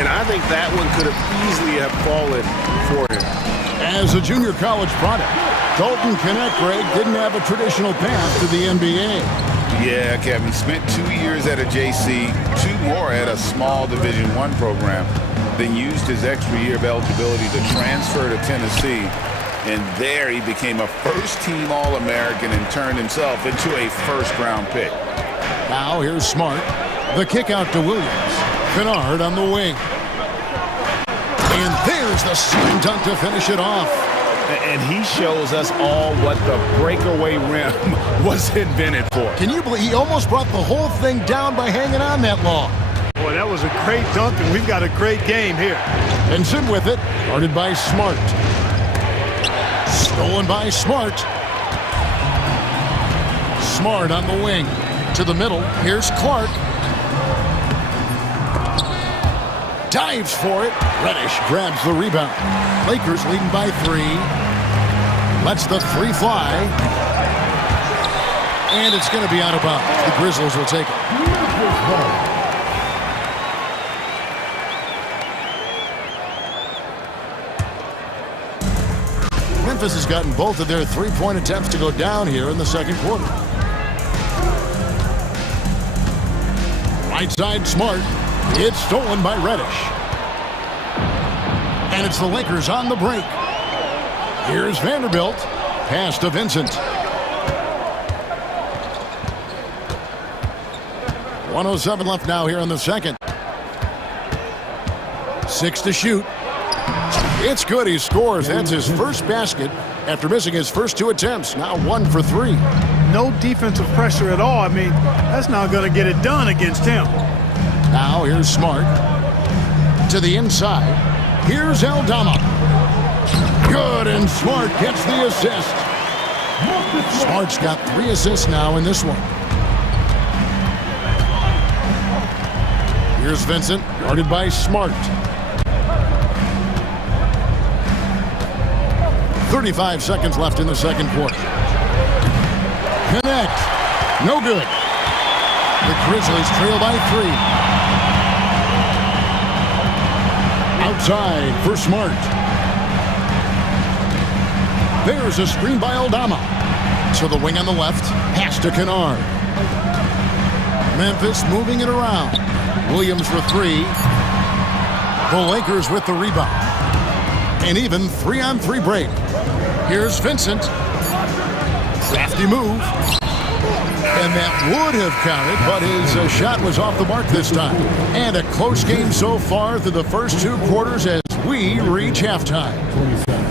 And I think that one could have easily have fallen for him. As a junior college product, Dalton Connect, Greg, didn't have a traditional path to the NBA. Yeah, Kevin, spent 2 years at a JC, 2 more at a small Division I program, then used his extra year of eligibility to transfer to Tennessee. And there he became a first-team All-American and turned himself into a first-round pick. Now here's Smart. The kick out to Williams. Kennard on the wing. And there's the slam dunk to finish it off. And he shows us all what the breakaway rim was invented for. Can you believe he almost brought the whole thing down by hanging on that long? Boy, that was a great dunk, and we've got a great game here. And sit with it, guarded by Smart. Stolen by Smart. Smart on the wing. To the middle. Here's Clark. Dives for it. Reddish grabs the rebound. Lakers leading by 3. Lets the three fly. And it's going to be out of bounds. The Grizzlies will take it. Memphis has gotten both of their three-point attempts to go down here in the second quarter. Right side, Smart. It's stolen by Reddish. And it's the Lakers on the break. Here's Vanderbilt. Pass to Vincent. 1:07 left now here in the second. 6 to shoot. It's good. He scores. That's his first basket after missing his first 2 attempts. Now 1 for 3. No defensive pressure at all. I mean, that's not going to get it done against him. Now here's Smart. To the inside. Here's Aldama. Good, and Smart gets the assist. Smart's got 3 assists now in this one. Here's Vincent, guarded by Smart. 35 seconds left in the second quarter. Connect. No good. The Grizzlies trail by 3. Outside for Smart. There's a screen by Aldama. So the wing on the left, pass to Kennard. Memphis moving it around. Williams for 3. The Lakers with the rebound. An even 3-on-3 break. Here's Vincent. Crafty move. And that would have counted, but his shot was off the mark this time. And a close game so far through the first 2 quarters as we reach halftime.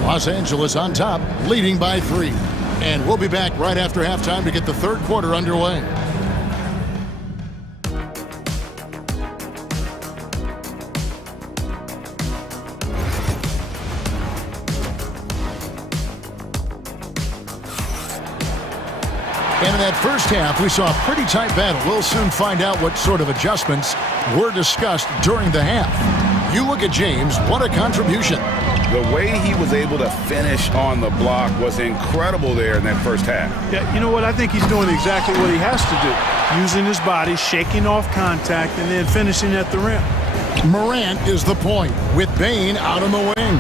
Los Angeles on top, leading by 3. And we'll be back right after halftime to get the third quarter underway. And in that first half, we saw a pretty tight battle. We'll soon find out what sort of adjustments were discussed during the half. You look at James, what a contribution. The way he was able to finish on the block was incredible there in that first half. Yeah, you know what? I think he's doing exactly what he has to do. Using his body, shaking off contact, and then finishing at the rim. Morant is the point with Bane out on the wing.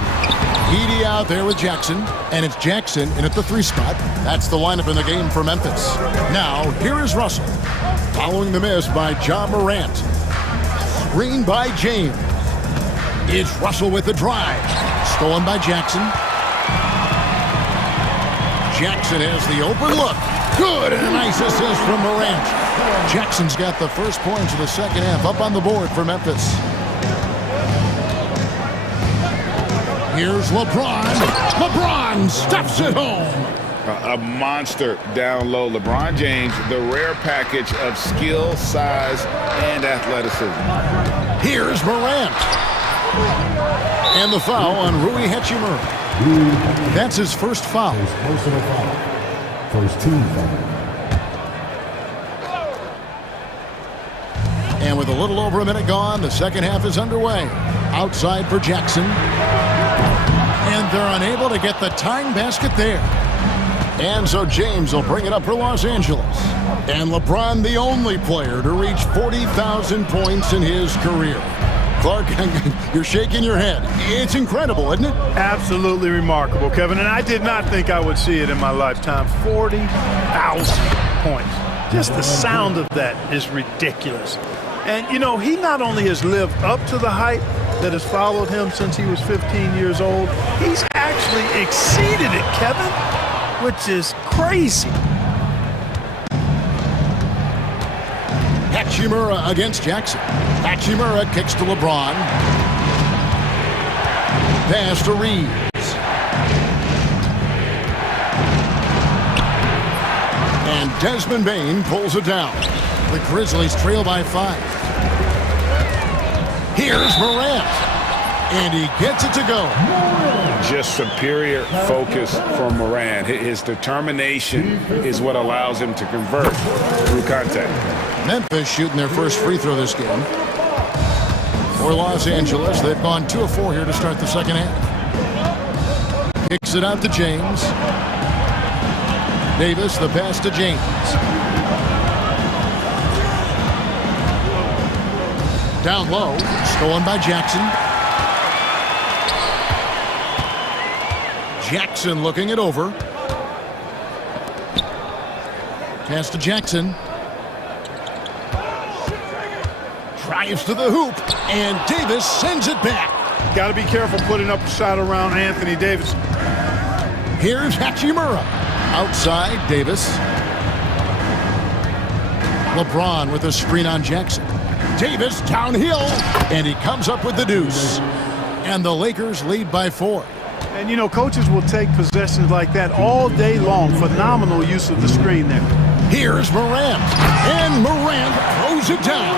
Edey out there with Jackson, and it's Jackson in at the 3 spot. That's the lineup in the game for Memphis. Now, here is Russell. Following the miss by Ja Morant. Screen by James. It's Russell with the drive. Stolen by Jackson. Jackson has the open look. Good, and a nice assist from Morant. Jackson's got the first points of the second half up on the board for Memphis. Here's LeBron. LeBron stuffs it home. A monster down low. LeBron James, the rare package of skill, size, and athleticism. Here's Morant. And the foul on Rui Hachimura. That's his first foul. First team foul. And with a little over a minute gone, the second half is underway. Outside for Jackson. And they're unable to get the tying basket there. And so James will bring it up for Los Angeles. And LeBron, the only player to reach 40,000 points in his career. Clark, you're shaking your head. It's incredible, isn't it? Absolutely remarkable, Kevin. And I did not think I would see it in my lifetime. 40,000 points. Just the sound of that is ridiculous. And, you know, he not only has lived up to the hype that has followed him since he was 15 years old, he's actually exceeded it, Kevin, which is crazy. Hachimura against Jackson. Hachimura kicks to LeBron. Pass to Reeves. And Desmond Bane pulls it down. The Grizzlies trail by 5. Here's Morant. And he gets it to go. Just superior focus from Morant. His determination is what allows him to convert through contact. Memphis shooting their first free throw this game. For Los Angeles, they've gone 2 of 4 here to start the second half. Kicks it out to James. Davis, the pass to James. Down low, stolen by Jackson. Jackson looking it over. Pass to Jackson. Drives to the hoop, and Davis sends it back. Got to be careful putting up a shot around Anthony Davis. Here's Hachimura. Outside, Davis. LeBron with a screen on Jackson. Davis downhill, and he comes up with the deuce. And the Lakers lead by 4. And, you know, coaches will take possessions like that all day long. Phenomenal use of the screen there. Here's Morant, and Morant throws it down.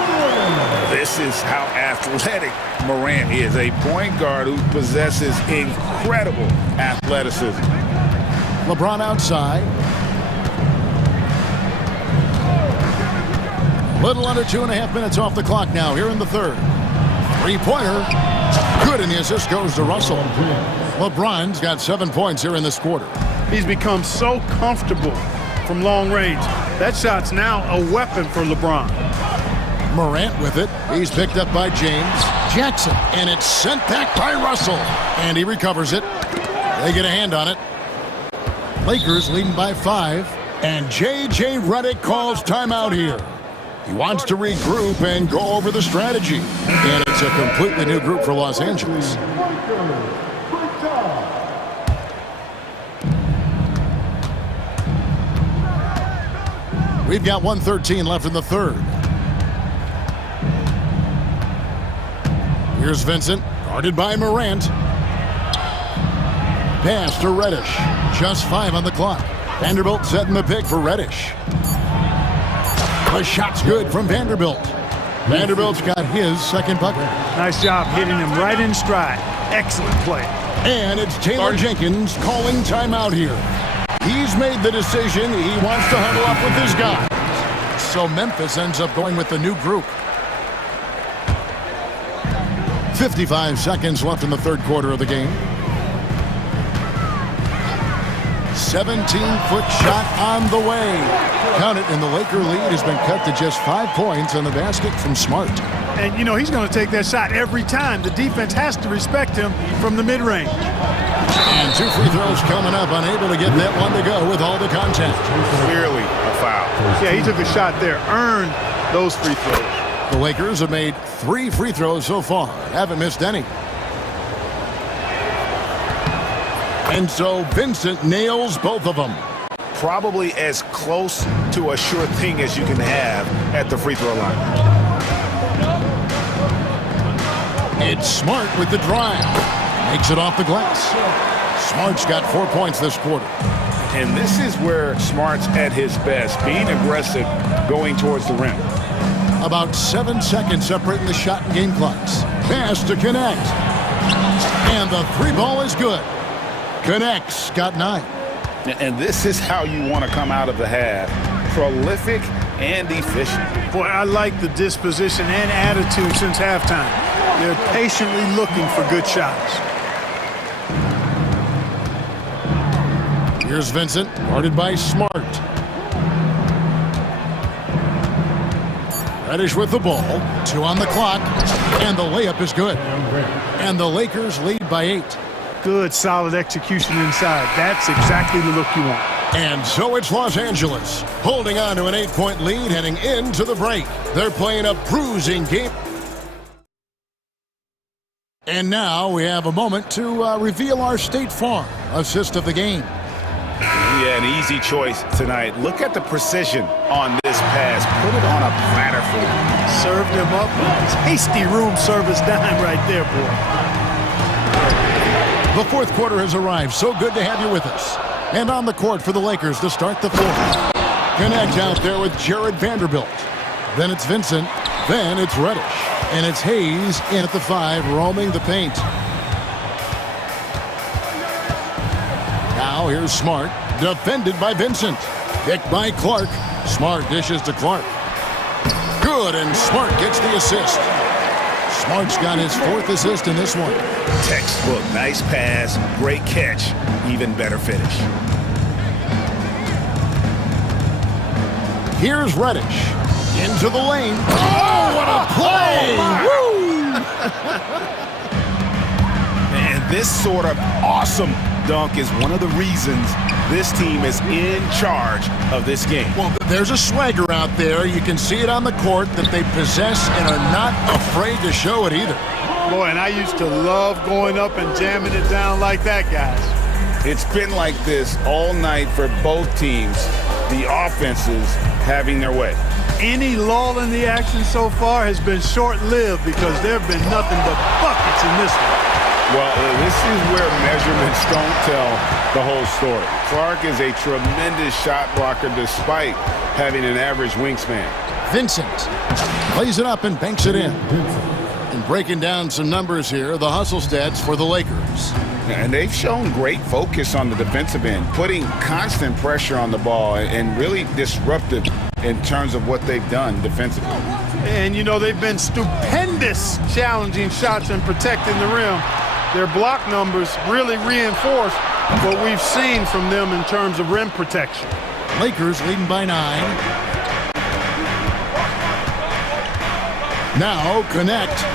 This is how athletic Morant is, a point guard who possesses incredible athleticism. LeBron outside. Little under 2.5 minutes off the clock now here in the third. Three-pointer. Good, and the assist goes to Russell. LeBron's got 7 points here in this quarter. He's become so comfortable from long range. That shot's now a weapon for LeBron. Morant with it. He's picked up by James. Jackson, and it's sent back by Russell. And he recovers it. They get a hand on it. Lakers leading by 5. And J.J. Redick calls timeout here. He wants to regroup and go over the strategy. And it's a completely new group for Los Angeles. We've got 1:13 left in the third. Here's Vincent, guarded by Morant. Pass to Reddish. Just 5 on the clock. Vanderbilt setting the pick for Reddish. The shot's good from Vanderbilt. Vanderbilt's got his second bucket. Nice job hitting him right in stride. Excellent play. And it's Taylor Jenkins calling timeout here. He's made the decision. He wants to huddle up with his guys. So Memphis ends up going with the new group. 55 seconds left in the third quarter of the game. 17-foot shot on the way. Count it, and the Laker lead has been cut to just 5 points on the basket from Smart. And, you know, he's going to take that shot every time. The defense has to respect him from the mid-range. And 2 free throws coming up, unable to get that one to go with all the contact. Clearly a foul. Yeah, he took a shot there, earned those free throws. The Lakers have made 3 free throws so far, haven't missed any. And so Vincent nails both of them. Probably as close to a sure thing as you can have at the free throw line. It's Smart with the drive. Makes it off the glass. Smart's got 4 points this quarter. And this is where Smart's at his best, being aggressive, going towards the rim. About 7 seconds separating the shot and game clocks. Pass to Connect. And the 3 ball is good. Connect's got 9. And this is how you want to come out of the half. Prolific and efficient. Boy, I like the disposition and attitude since halftime. They're patiently looking for good shots. Here's Vincent, guarded by Smart. Reddish with the ball. 2 on the clock. And the layup is good. And the Lakers lead by 8. Good, solid execution inside. That's exactly the look you want. And so it's Los Angeles, holding on to an 8-point lead heading into the break. They're playing a bruising game. And now we have a moment to reveal our State Farm assist of the game. Yeah, an easy choice tonight. Look at the precision on this pass. Put it on a platter for him. Served him up. Tasty room service dime right there, boy. The fourth quarter has arrived. So good to have you with us. And on the court for the Lakers to start the fourth. Connect out there with Jared Vanderbilt. Then it's Vincent. Then it's Reddish. And it's Hayes in at the 5, roaming the paint. Now here's Smart. Defended by Vincent. Picked by Clark. Smart dishes to Clark. Good, and Smart gets the assist. Smart's got his 4th assist in this one. Textbook, nice pass, great catch, even better finish. Here's Reddish. Into the lane. Oh, what a play! Woo! And this sort of awesome dunk is one of the reasons this team is in charge of this game. Well, there's a swagger out there. You can see it on the court that they possess and are not afraid to show it either. Boy, and I used to love going up and jamming it down like that, guys. It's been like this all night for both teams. The offenses having their way. Any lull in the action so far has been short-lived because there have been nothing but buckets in this one. Well, this is where measurements don't tell the whole story. Clark is a tremendous shot blocker despite having an average wingspan. Vincent plays it up and banks it in. And breaking down some numbers here, the hustle stats for the Lakers. And they've shown great focus on the defensive end, putting constant pressure on the ball and really disruptive in terms of what they've done defensively. And, you know, they've been stupendous challenging shots and protecting the rim. Their block numbers really reinforce what we've seen from them in terms of rim protection. Lakers leading by 9. Now connect.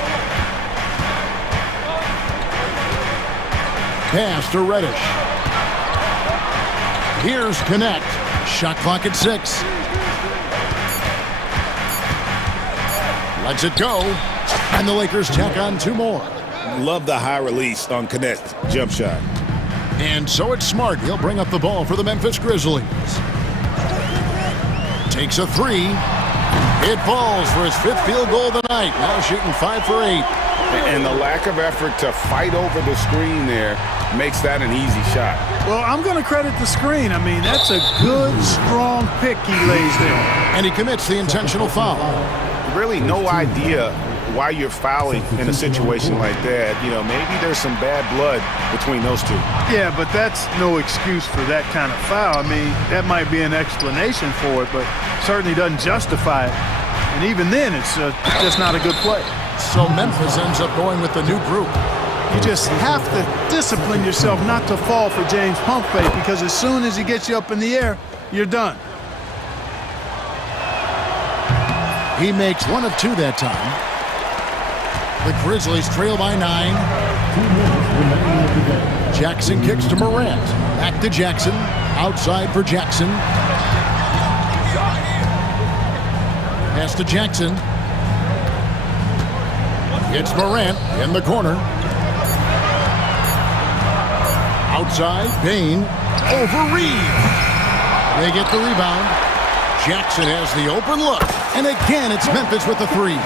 Pass to Reddish. Here's connect. Shot clock at 6. Lets it go. And the Lakers tack on 2 more. Love the high release on connect jump shot. And so it's Smart. He'll bring up the ball for the Memphis Grizzlies. Takes a 3. It falls for his 5th field goal of the night. Now shooting 5 for 8. And the lack of effort to fight over the screen there makes that an easy shot. Well, I'm going to credit the screen. I mean, that's a good, strong pick he lays there. And he commits the intentional foul. Really no idea why you're fouling in a situation like that. You know, maybe there's some bad blood between those two. Yeah, but that's no excuse for that kind of foul. I mean, that might be an explanation for it, but certainly doesn't justify it. And even then, it's just not a good play. So Memphis ends up going with the new group. You just have to discipline yourself not to fall for James pump fake, because as soon as he gets you up in the air, you're done. He makes 1 of 2 that time. The Grizzlies trail by 9. Jackson kicks to Morant. Back to Jackson. Outside for Jackson. Pass to Jackson. It's Morant in the corner. Outside, Payne. Over Reed. They get the rebound. Jackson has the open look. And again, it's Memphis with the 3.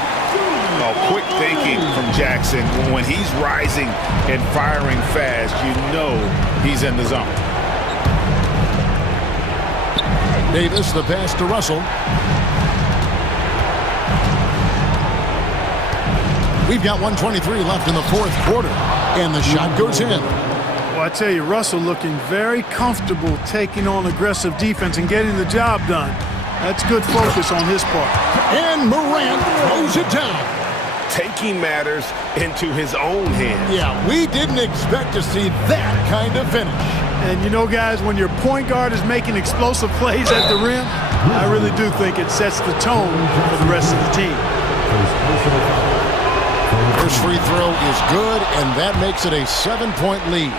Oh, quick thinking from Jackson. When he's rising and firing fast, you know he's in the zone. Davis, the pass to Russell. We've got 1:23 left in the 4th quarter. And the shot goes in. Well, I tell you, Russell looking very comfortable taking on aggressive defense and getting the job done. That's good focus on his part. And Morant throws it down. Taking matters into his own hands. Yeah, we didn't expect to see that kind of finish. And you know, guys, when your point guard is making explosive plays at the rim, I really do think it sets the tone for the rest of the team. First free throw is good, and that makes it a 7-point lead.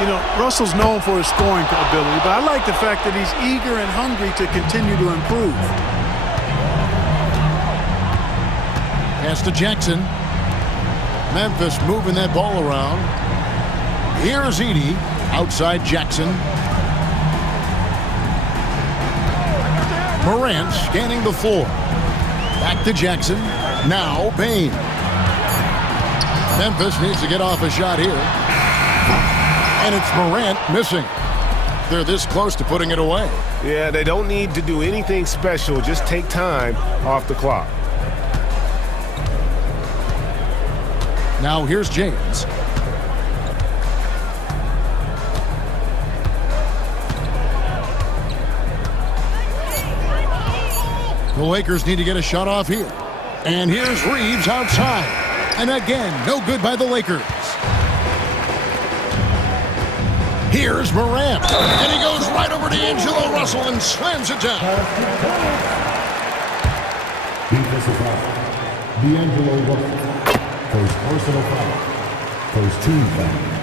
You know, Russell's known for his scoring ability, but I like the fact that he's eager and hungry to continue to improve. Pass to Jackson. Memphis moving that ball around. Here's Edey. Outside Jackson. Morant scanning the floor. Back to Jackson. Now Payne. Memphis needs to get off a shot here. And it's Morant missing. They're this close to putting it away. Yeah, they don't need to do anything special. Just take time off the clock. Now here's James. The Lakers need to get a shot off here. And here's Reeves outside. And again, no good by the Lakers. Here's Morant. And he goes right over to D'Angelo Russell and slams it down. Defensive foul. D'Angelo Russell. First personal foul. First team foul.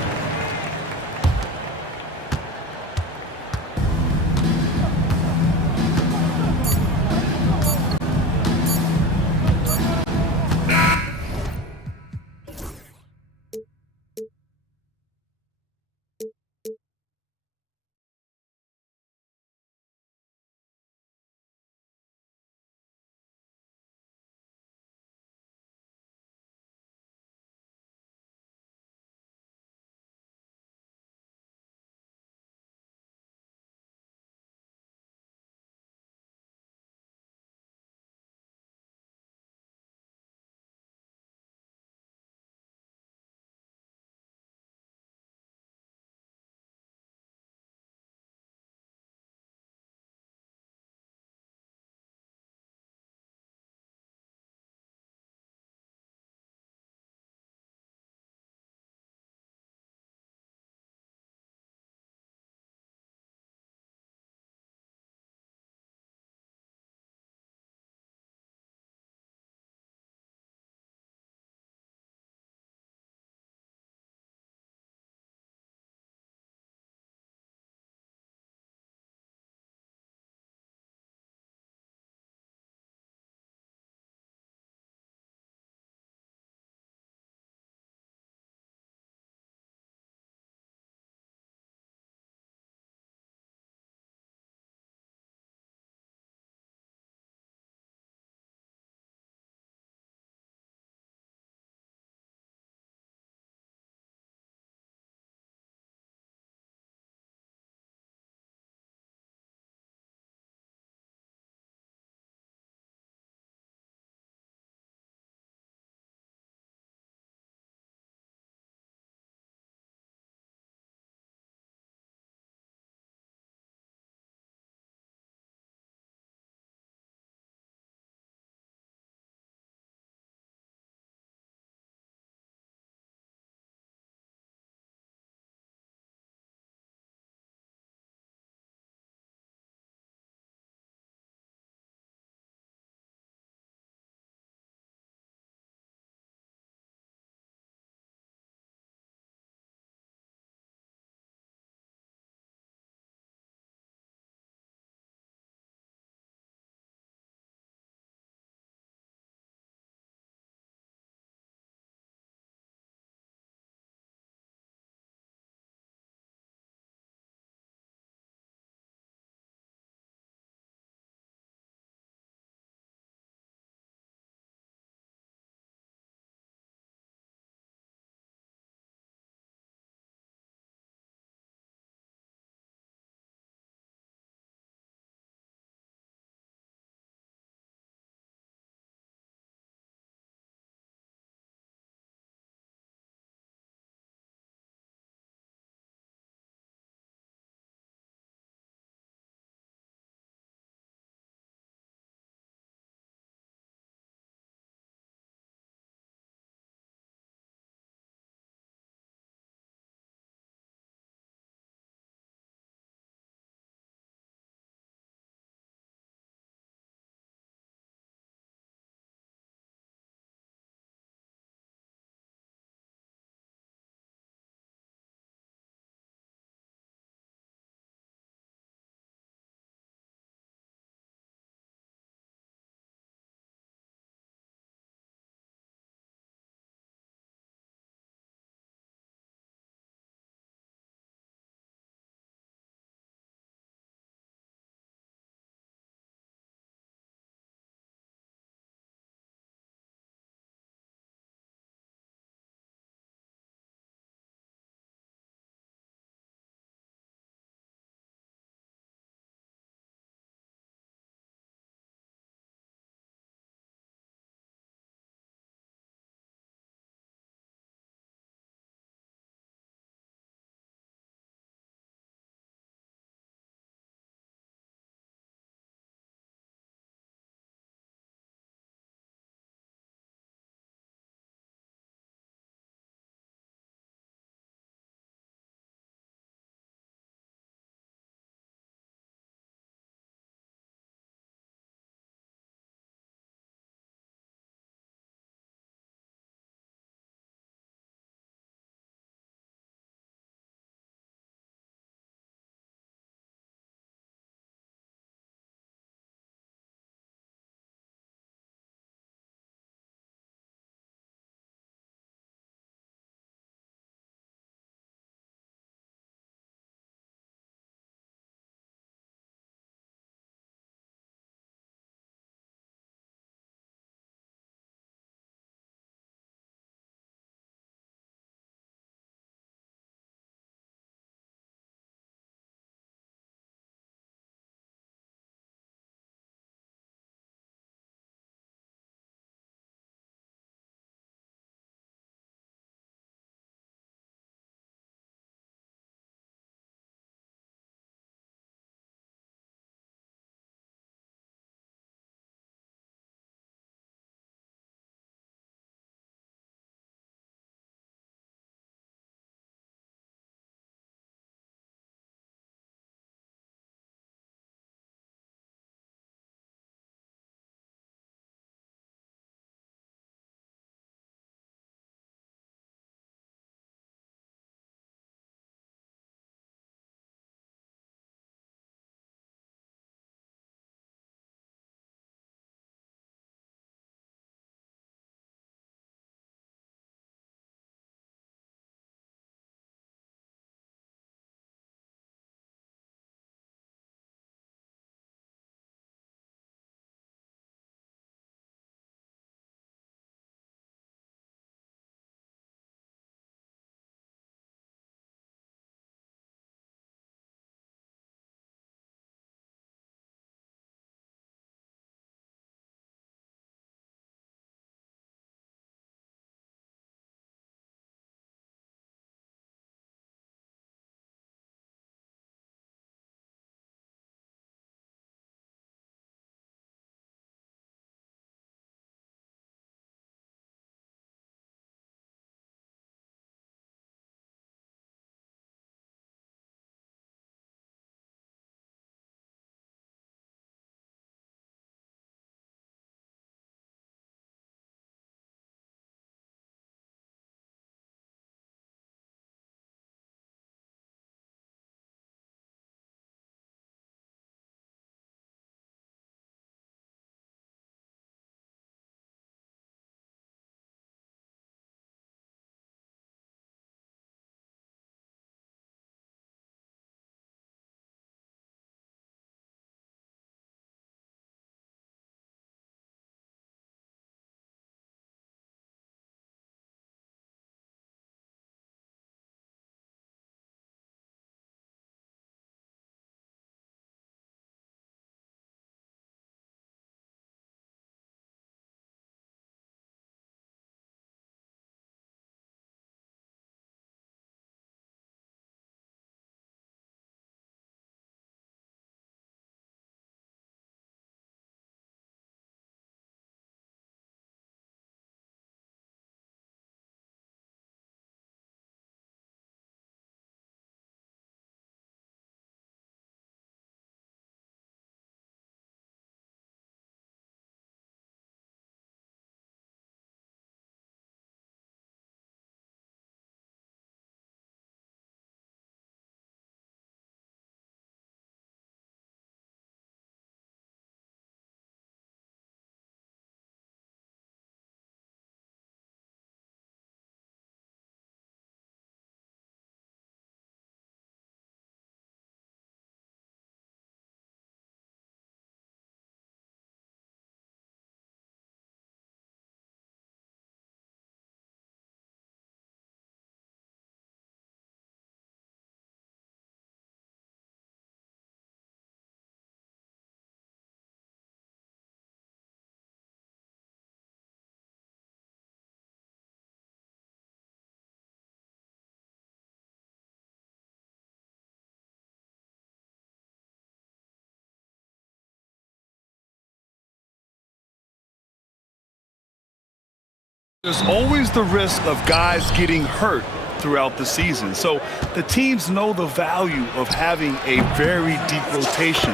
There's always the risk of guys getting hurt throughout the season. So the teams know the value of having a very deep rotation,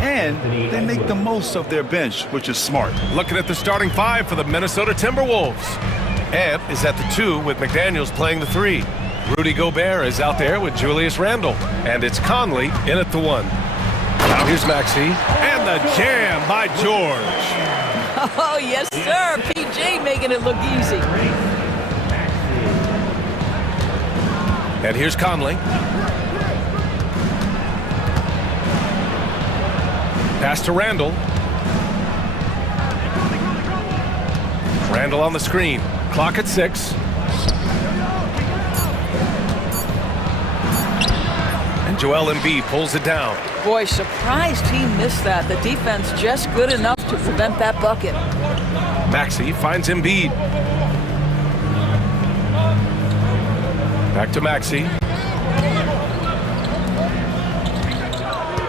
and they make the most of their bench, which is smart. Looking at the starting five for the Minnesota Timberwolves. Ant is at the 2 with McDaniels playing the 3. Rudy Gobert is out there with Julius Randle. And it's Conley in at the 1. Now here's Maxey. And the jam by George. Oh, yes, sir. PJ making it look easy. And here's Conley. Pass to Randle. Randle on the screen. Clock at 6. And Joel Embiid pulls it down. Boy, surprised he missed that. The defense just good enough to prevent that bucket. Maxey finds Embiid. Back to Maxey.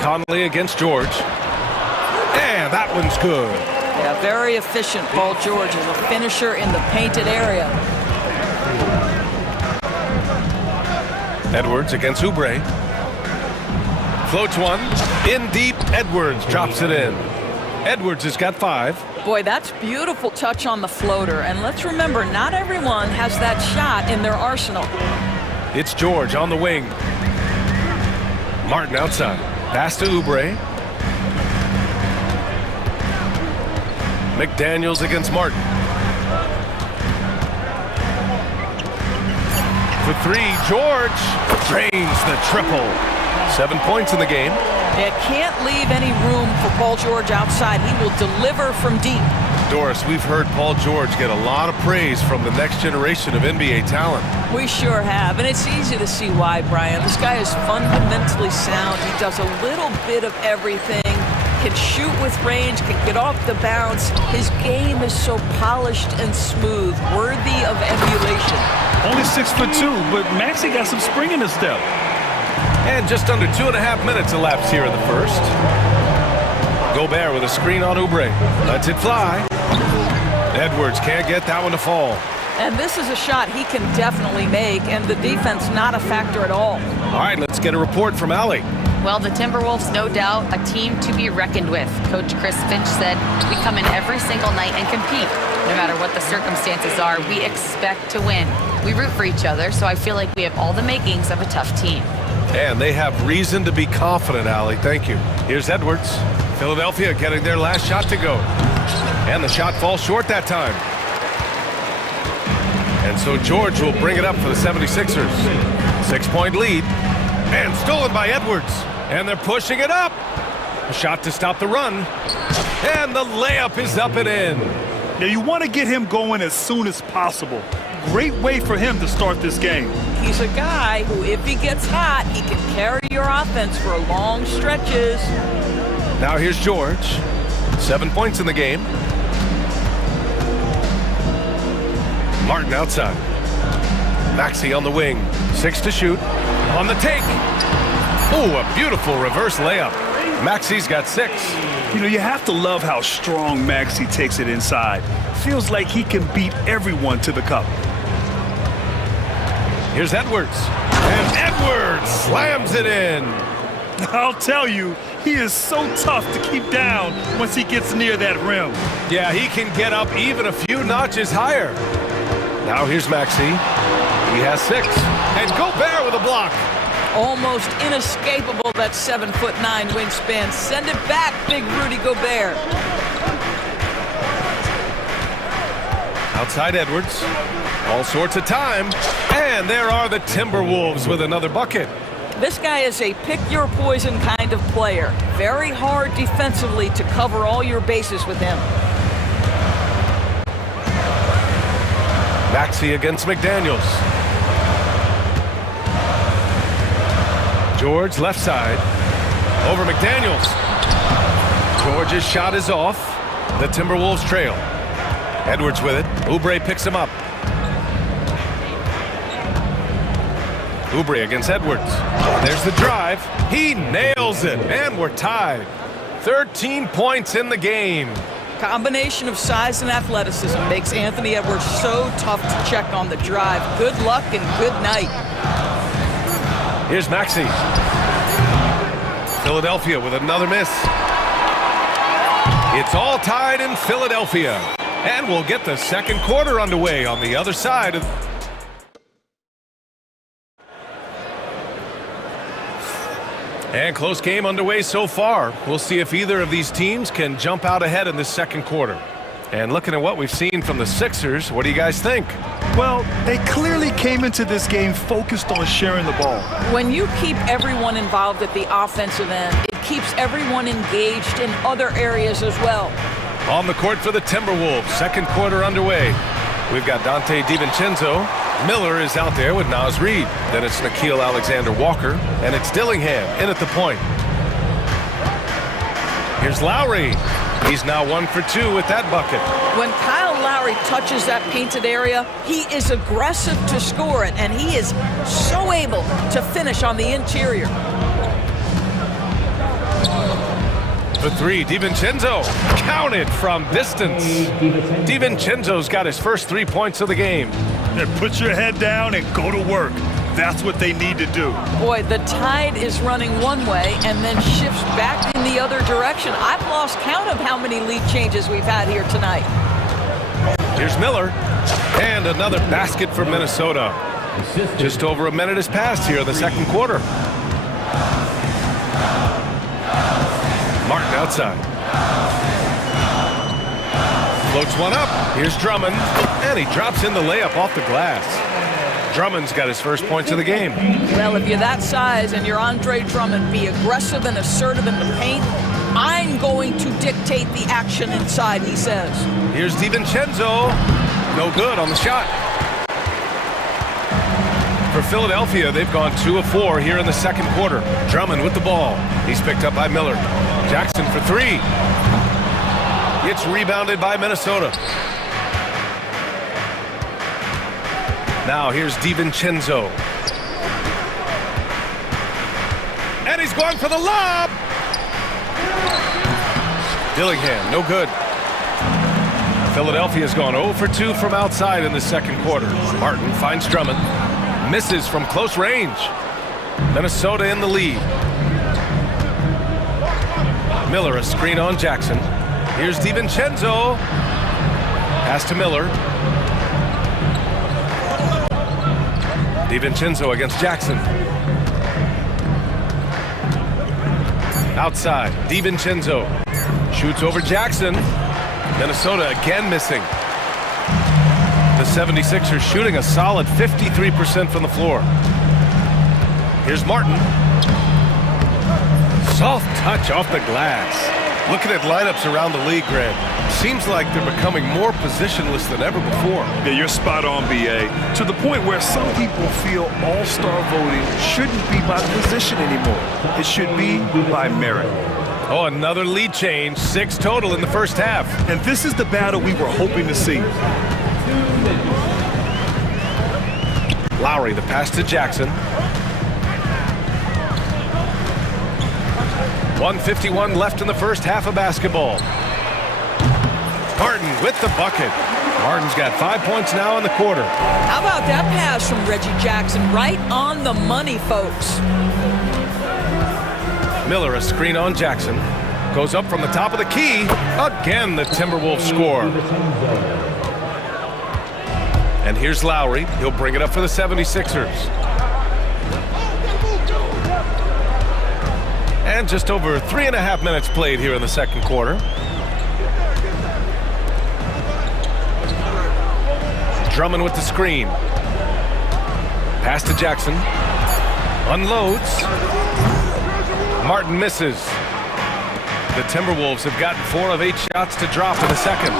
Conley against George. And that one's good. Yeah, very efficient. Paul George is a finisher in the painted area. Edwards against Oubre. Floats one. In deep. Edwards drops it in. Edwards has got 5. Boy, that's beautiful touch on the floater. And let's remember, not everyone has that shot in their arsenal. It's George on the wing. Martin outside. Pass to Oubre. McDaniels against Martin. For 3, George drains the triple. 7 points in the game. It can't leave any room for Paul George outside. He will deliver from deep. Doris, we've heard Paul George get a lot of praise from the next generation of NBA talent. We sure have, and it's easy to see why, Brian. This guy is fundamentally sound. He does a little bit of everything, can shoot with range, can get off the bounce. His game is so polished and smooth, worthy of emulation. Only 6'2", but Maxey got some spring in his step. And just under 2.5 minutes elapsed here in the first. Gobert with a screen on Oubre. Lets it fly. Edwards can't get that one to fall. And this is a shot he can definitely make, and the defense not a factor at all. All right, let's get a report from Allie. Well, the Timberwolves, no doubt, a team to be reckoned with. Coach Chris Finch said, we come in every single night and compete. No matter what the circumstances are, we expect to win. We root for each other, so I feel like we have all the makings of a tough team. And they have reason to be confident, Allie. Thank you. Here's Edwards. Philadelphia getting their last shot to go. And the shot falls short that time. And so George will bring it up for the 76ers. 6-point lead. And stolen by Edwards. And they're pushing it up. A shot to stop the run. And the layup is up and in. Now you want to get him going as soon as possible. Great way for him to start this game. He's a guy who, if he gets hot, he can carry your offense for long stretches. Now here's George. 7 points in the game. Martin outside. Maxey on the wing. 6 to shoot. On the take. Oh, a beautiful reverse layup. Maxey's got 6. You know, you have to love how strong Maxey takes it inside. Feels like he can beat everyone to the cup. Here's Edwards. And Edwards slams it in. I'll tell you, he is so tough to keep down once he gets near that rim. Yeah, he can get up even a few notches higher. Now here's Maxey. He has 6. And Gobert with a block. Almost inescapable, that 7'9" wingspan. Send it back, big Rudy Gobert. Outside Edwards. All sorts of time. And there are the Timberwolves with another bucket. This guy is a pick-your-poison kind of player. Very hard defensively to cover all your bases with him. Maxey against McDaniels. George left side. Over McDaniels. George's shot is off. The Timberwolves trail. Edwards with it. Oubre picks him up. Oubre against Edwards. There's the drive. He nails it. And we're tied. 13 points in the game. Combination of size and athleticism makes Anthony Edwards so tough to check on the drive. Good luck and good night. Here's Maxey. Philadelphia with another miss. It's all tied in Philadelphia. And we'll get the second quarter underway on the other side of... And close game underway so far. We'll see if either of these teams can jump out ahead in this second quarter. And looking at what we've seen from the Sixers, what do you guys think? Well, they clearly came into this game focused on sharing the ball. When you keep everyone involved at the offensive end, it keeps everyone engaged in other areas as well. On the court for the Timberwolves, second quarter underway. We've got Dante DiVincenzo. Miller is out there with Naz Reid. Then it's Nickeil Alexander-Walker, and it's Dillingham in at the point. Here's Lowry. He's now 1 for 2 with that bucket. When Kyle Lowry touches that painted area, he is aggressive to score it, and he is so able to finish on the interior. For 3, DiVincenzo. Counted from distance. DiVincenzo's got his first 3 points of the game. And put your head down and go to work. That's what they need to do. Boy, the tide is running one way and then shifts back in the other direction. I've lost count of how many lead changes we've had here tonight. Here's Miller. And another basket for Minnesota. Just over a minute has passed here in the second quarter. Martin outside. Floats one up. Here's Drummond. And he drops in the layup off the glass. Drummond's got his first points of the game. Well, if you're that size and you're Andre Drummond, be aggressive and assertive in the paint. I'm going to dictate the action inside, he says. Here's DiVincenzo. No good on the shot. For Philadelphia, they've gone 2 of 4 here in the second quarter. Drummond with the ball. He's picked up by Miller. Jackson for 3. It's rebounded by Minnesota. Now here's DiVincenzo. And he's going for the lob. Dillingham, no good. Philadelphia's gone 0 for 2 from outside in the second quarter. Martin finds Drummond. Misses from close range. Minnesota in the lead. Miller, a screen on Jackson. Here's DiVincenzo. Pass to Miller. DiVincenzo against Jackson. Outside, DiVincenzo. Shoots over Jackson. Minnesota again missing. The 76ers shooting a solid 53% from the floor. Here's Martin. Soft touch off the glass. Looking at lineups around the league, Grant, seems like they're becoming more positionless than ever before. Yeah, you're spot on, BA. To the point where some people feel all-star voting shouldn't be by position anymore. It should be by merit. Oh, another lead change. 6 total in the first half. And this is the battle we were hoping to see. Lowry, the pass to Jackson. 1:51 left in the first half of basketball. Martin with the bucket. Martin's got 5 points now in the quarter. How about that pass from Reggie Jackson? Right on the money, folks. Miller, a screen on Jackson. Goes up from the top of the key. Again, the Timberwolves score. And here's Lowry. He'll bring it up for the 76ers. And just over 3.5 minutes played here in the second quarter. Drummond with the screen. Pass to Jackson. Unloads. Martin misses. The Timberwolves have gotten 4 of 8 shots to drop in the second.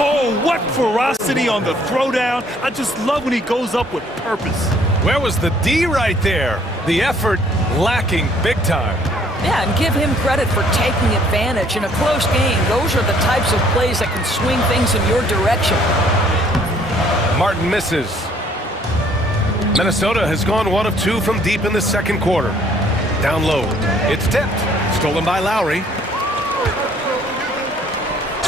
Oh, what ferocity on the throwdown. I just love when he goes up with purpose. Where was the D right there? The effort lacking big time. Yeah, and give him credit for taking advantage in a close game. Those are the types of plays that can swing things in your direction. Martin misses. Minnesota has gone 1 of 2 from deep in the second quarter. Down low. It's tipped. Stolen by Lowry.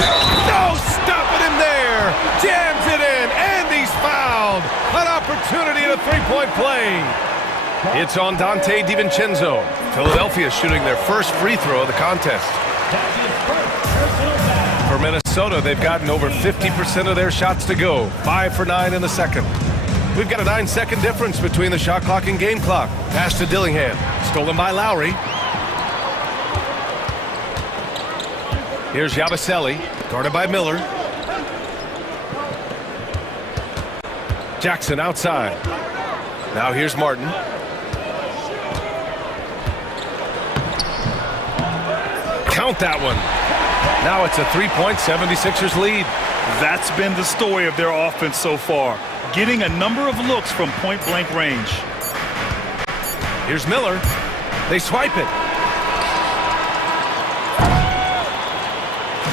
No, stopping him there. Jams it in, and he's fouled. An opportunity at a three-point play. It's on Dante DiVincenzo. Philadelphia shooting their first free throw of the contest. For Minnesota, they've gotten over 50% of their shots to go. 5 for 9 in the second. We've got a 9-second difference between the shot clock and game clock. Pass to Dillingham. Stolen by Lowry. Here's Yabusele, guarded by Miller. Jackson outside. Now here's Martin. Count that one. Now it's a 3-point 76ers lead. That's been the story of their offense so far. Getting a number of looks from point-blank range. Here's Miller. They swipe it.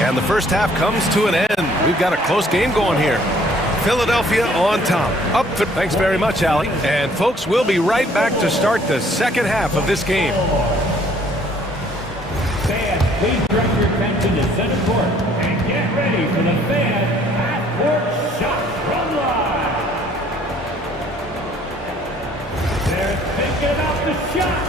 And the first half comes to an end. We've got a close game going here. Philadelphia on top. Thanks very much, Allie. And folks, we'll be right back to start the second half of this game. Fans, please direct your attention to center court and get ready for the fan half-court shot from line. They're thinking about the shot.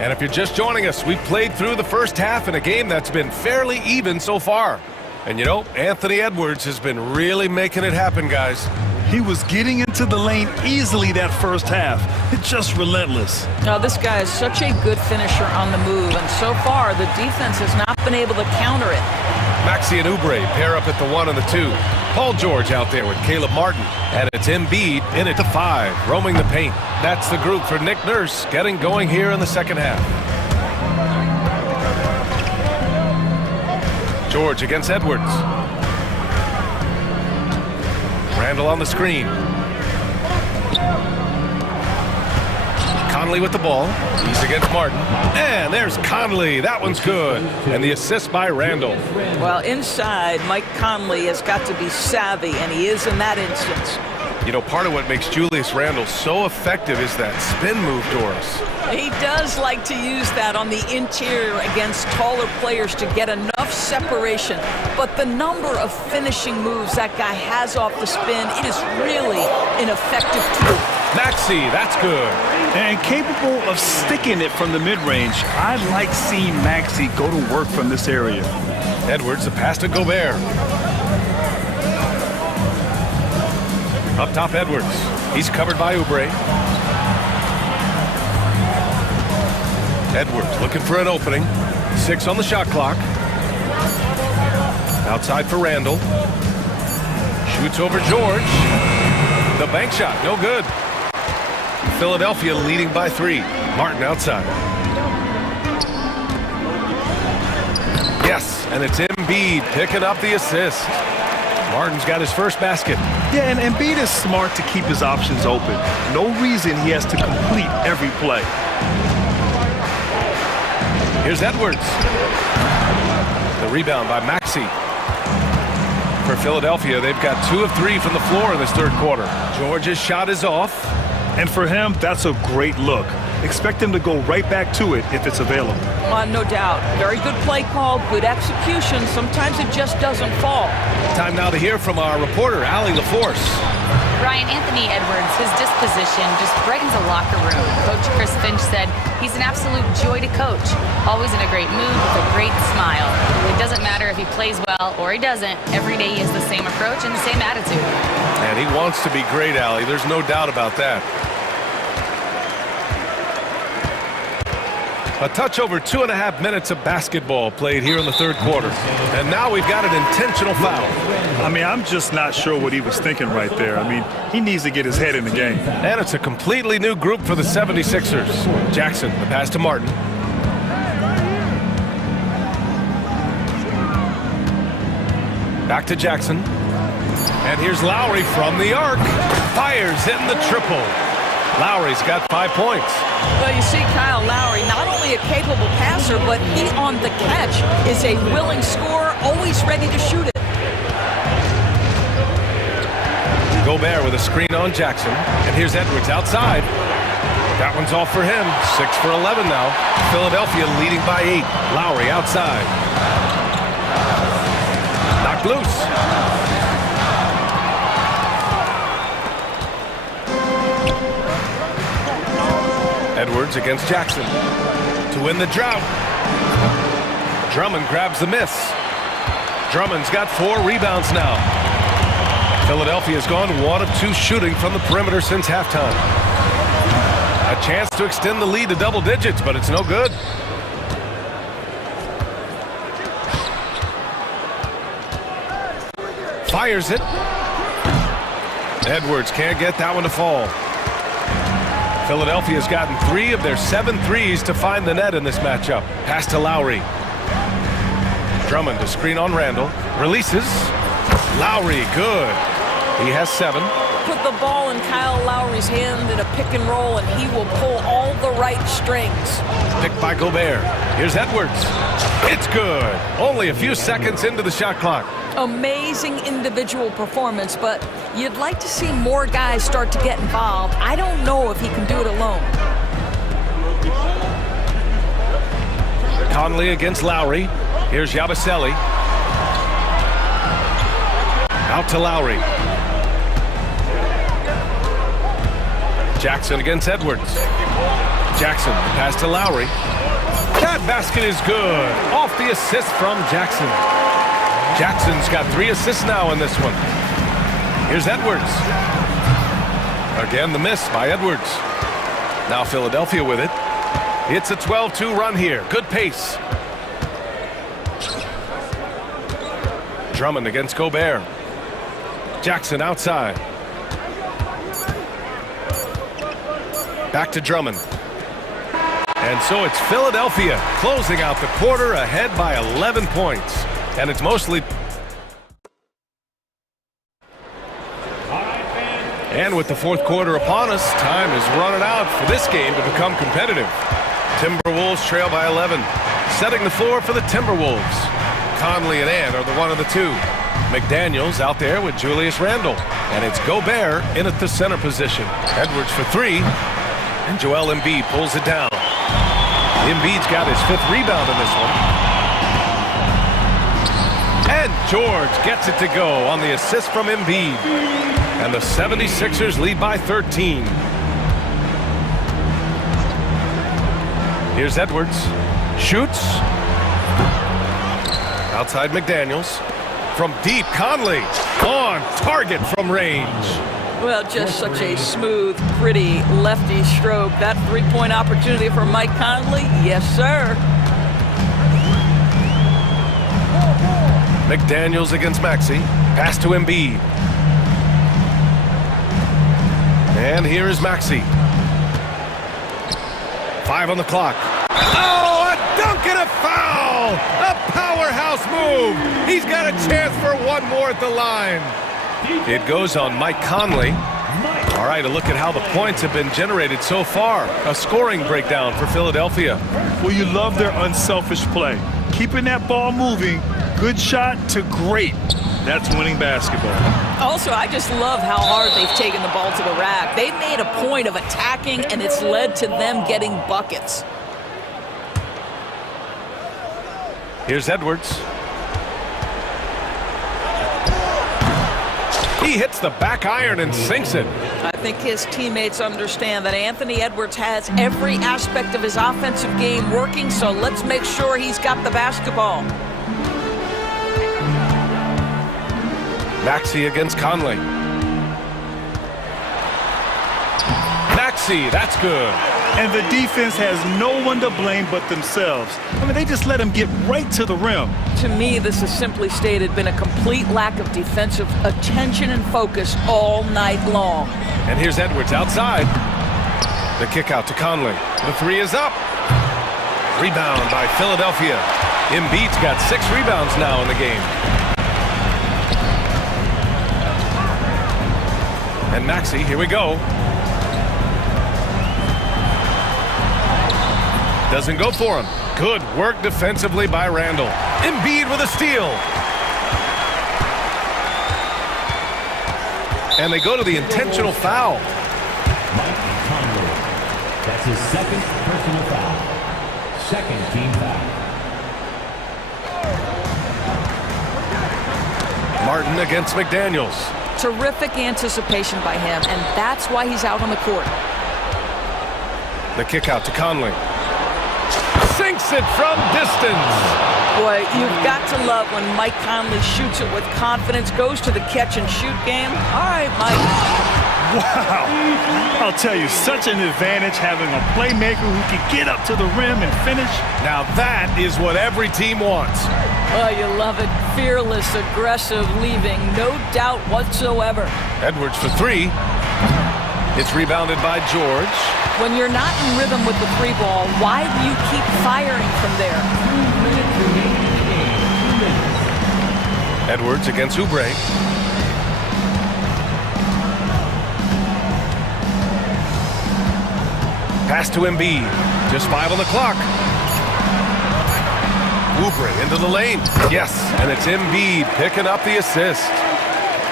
And if you're just joining us, we've played through the first half in a game that's been fairly even so far. And you know, Anthony Edwards has been really making it happen, guys. He was getting into the lane easily that first half. It's just relentless. Now, this guy is such a good finisher on the move, and so far the defense has not been able to counter it. Maxey and Oubre pair up at the 1 and the 2. Paul George out there with Caleb Martin. And it's Embiid in at the 5, roaming the paint. That's the group for Nick Nurse getting going here in the second half. George against Edwards. Randall on the screen. Conley with the ball. He's against Martin. And there's Conley. That one's good. And the assist by Randall. Well, inside, Mike Conley has got to be savvy, and he is in that instance. You know, part of what makes Julius Randle so effective is that spin move, Doris. He does like to use that on the interior against taller players to get enough separation. But the number of finishing moves that guy has off the spin, it is really an effective tool. Maxey, that's good. And capable of sticking it from the mid-range. I like seeing Maxey go to work from this area. Edwards, the pass to Gobert. Up top, Edwards. He's covered by Oubre. Edwards looking for an opening. 6 on the shot clock. Outside for Randall. Shoots over George. The bank shot, no good. Philadelphia leading by 3. Martin outside. Yes, and it's Embiid picking up the assist. Martin's got his first basket. Yeah, and Embiid is smart to keep his options open. No reason he has to complete every play. Here's Edwards. The rebound by Maxey. For Philadelphia, they've got 2 of 3 from the floor in this third quarter. George's shot is off. And for him, that's a great look. Expect him to go right back to it if it's available. No doubt. Very good play call, good execution. Sometimes it just doesn't fall. Time now to hear from our reporter, Allie LaForce. Brian, Anthony Edwards, his disposition just brightens a locker room. Coach Chris Finch said he's an absolute joy to coach. Always in a great mood with a great smile. It doesn't matter if he plays well or he doesn't. Every day he has the same approach and the same attitude. And he wants to be great, Allie. There's no doubt about that. A touch over 2.5 minutes of basketball played here in the third quarter. And now we've got an intentional foul. I mean, I'm just not sure what he was thinking right there. I mean, he needs to get his head in the game. And it's a completely new group for the 76ers. Jackson, the pass to Martin. Back to Jackson. And here's Lowry from the arc. Fires in the triple. Lowry's got 5 points. Well, you see Kyle Lowry, not only a capable passer, but he on the catch is a willing scorer, always ready to shoot it. Gobert with a screen on Jackson. And here's Edwards outside. That one's off for him. 6 for 11 now. Philadelphia leading by 8. Lowry outside. Knocked loose. Edwards against Jackson to win the drought. Drummond grabs the miss. Drummond's got 4 rebounds now. Philadelphia's gone 1 of 2 shooting from the perimeter since halftime. A chance to extend the lead to double digits, but it's no good. Fires it. Edwards can't get that one to fall. Philadelphia's gotten 3 of their 7 threes to find the net in this matchup. Pass to Lowry. Drummond to screen on Randall. Releases. Lowry, good. He has 7. Put the ball in Kyle Lowry's hand in a pick and roll, and he will pull all the right strings. Picked by Gobert. Here's Edwards. It's good. Only a few seconds into the shot clock. Amazing individual performance, but you'd like to see more guys start to get involved. I don't know if he can do it alone. Conley against Lowry. Here's Yabusele. Out to Lowry. Jackson against Edwards. Jackson, pass to Lowry. That basket is good. Off the assist from Jackson. Jackson's got 3 assists now in this one. Here's Edwards. Again, the miss by Edwards. Now Philadelphia with it. It's a 12-2 run here. Good pace. Drummond against Gobert. Jackson outside. Back to Drummond. And so it's Philadelphia closing out the quarter ahead by 11 points. And it's mostly... And with the fourth quarter upon us, time is running out for this game to become competitive. Timberwolves trail by 11. Setting the floor for the Timberwolves. Conley and Ant are the 1 of the 2. McDaniels out there with Julius Randle. And it's Gobert in at the center position. Edwards for 3. And Joel Embiid pulls it down. Embiid's got his 5th rebound in this one. And George gets it to go on the assist from Embiid. And the 76ers lead by 13. Here's Edwards. Shoots. Outside McDaniels. From deep, Conley. On target from range. Well, just such a smooth, pretty lefty stroke. That 3-point opportunity for Mike Conley? Yes, sir. McDaniels against Maxey. Pass to Embiid. And here is Maxey. 5 on the clock. Oh, a dunk and a foul! A powerhouse move! He's got a chance for 1 more at the line. It goes on Mike Conley. All right, a look at how the points have been generated so far. A scoring breakdown for Philadelphia. Well, you love their unselfish play. Keeping that ball moving, good shot to great. That's winning basketball. Also, I just love how hard they've taken the ball to the rack. They've made a point of attacking, and it's led to them getting buckets. Here's Edwards. He hits the back iron and sinks it. I think his teammates understand that Anthony Edwards has every aspect of his offensive game working, so let's make sure he's got the basketball. Maxey against Conley. Maxey, that's good. And the defense has no one to blame but themselves. I mean, they just let him get right to the rim. To me, this has simply stated been a complete lack of defensive attention and focus all night long. And here's Edwards outside. The kick out to Conley. The 3 is up. Rebound by Philadelphia. Embiid's got 6 rebounds now in the game. And Maxey, here we go. Doesn't go for him. Good work defensively by Randall. Embiid with a steal. And they go to the intentional foul. That's his second personal foul. Second team foul. Martin against McDaniels. Terrific anticipation by him, and that's why he's out on the court. The kick out to Conley. Sinks it from distance. Boy, you've got to love when Mike Conley shoots it with confidence, goes to the catch and shoot game. All right, Mike. Wow. I'll tell you, such an advantage having a playmaker who can get up to the rim and finish. Now that is what every team wants. Oh, you love it. Fearless, aggressive, leaving. No doubt whatsoever. Edwards for three. It's rebounded by George. When you're not in rhythm with the three ball, why do you keep firing from there? Edwards against Oubre. Pass to Embiid. Just 5 on the clock. Oubre into the lane. Yes, and it's Embiid picking up the assist.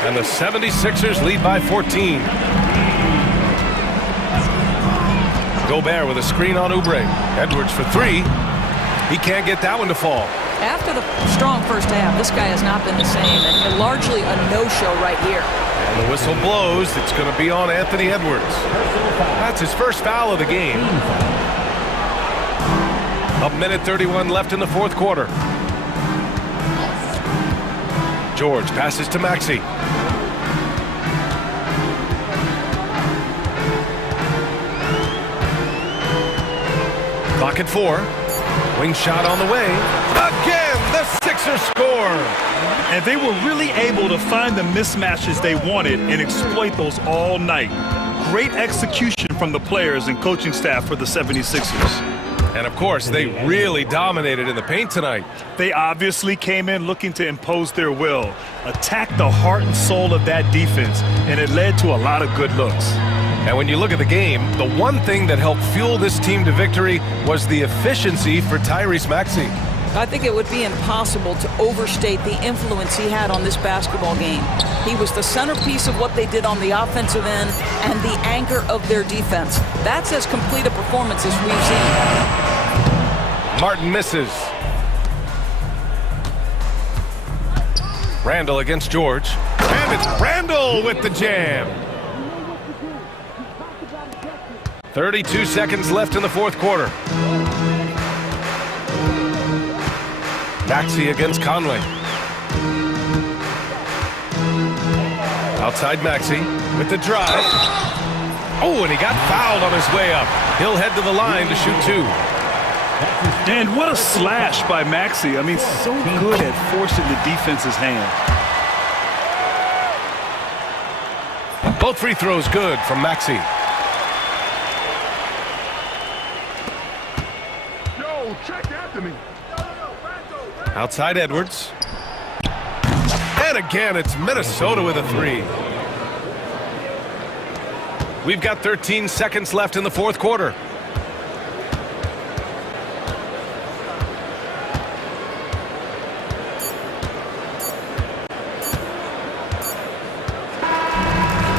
And the 76ers lead by 14. Gobert with a screen on Oubre. Edwards for three. He can't get that one to fall. After the strong first half, this guy has not been the same, and largely a no-show right here. And the whistle blows. It's going to be on Anthony Edwards. That's his first foul of the game. A minute 31 left in the fourth quarter. George passes to Maxey. Clock at 4. Wing shot on the way. Again, the Sixers score. And they were really able to find the mismatches they wanted and exploit those all night. Great execution from the players and coaching staff for the 76ers. And of course, they really dominated in the paint tonight. They obviously came in looking to impose their will, attack the heart and soul of that defense, and it led to a lot of good looks. And when you look at the game, the one thing that helped fuel this team to victory was the efficiency for Tyrese Maxey. I think it would be impossible to overstate the influence he had on this basketball game. He was the centerpiece of what they did on the offensive end and the anchor of their defense. That's as complete a performance as we've seen. Martin misses. Randall against George. And it's Randall with the jam. 32 seconds left in the fourth quarter. Maxey against Conley. Outside Maxey with the drive. Oh, and he got fouled on his way up. He'll head to the line to shoot two. And what a slash by Maxey. I mean, so good at forcing the defense's hand. Both free throws good from Maxey. Yo, check after me. Outside Edwards. And again, it's Minnesota with a three. We've got 13 seconds left in the fourth quarter.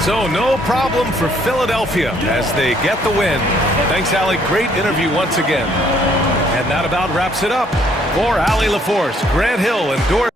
So no problem for Philadelphia as they get the win. Thanks, Allie. Great interview once again. And that about wraps it up. For Allie LaForce, Grant Hill, and Doris.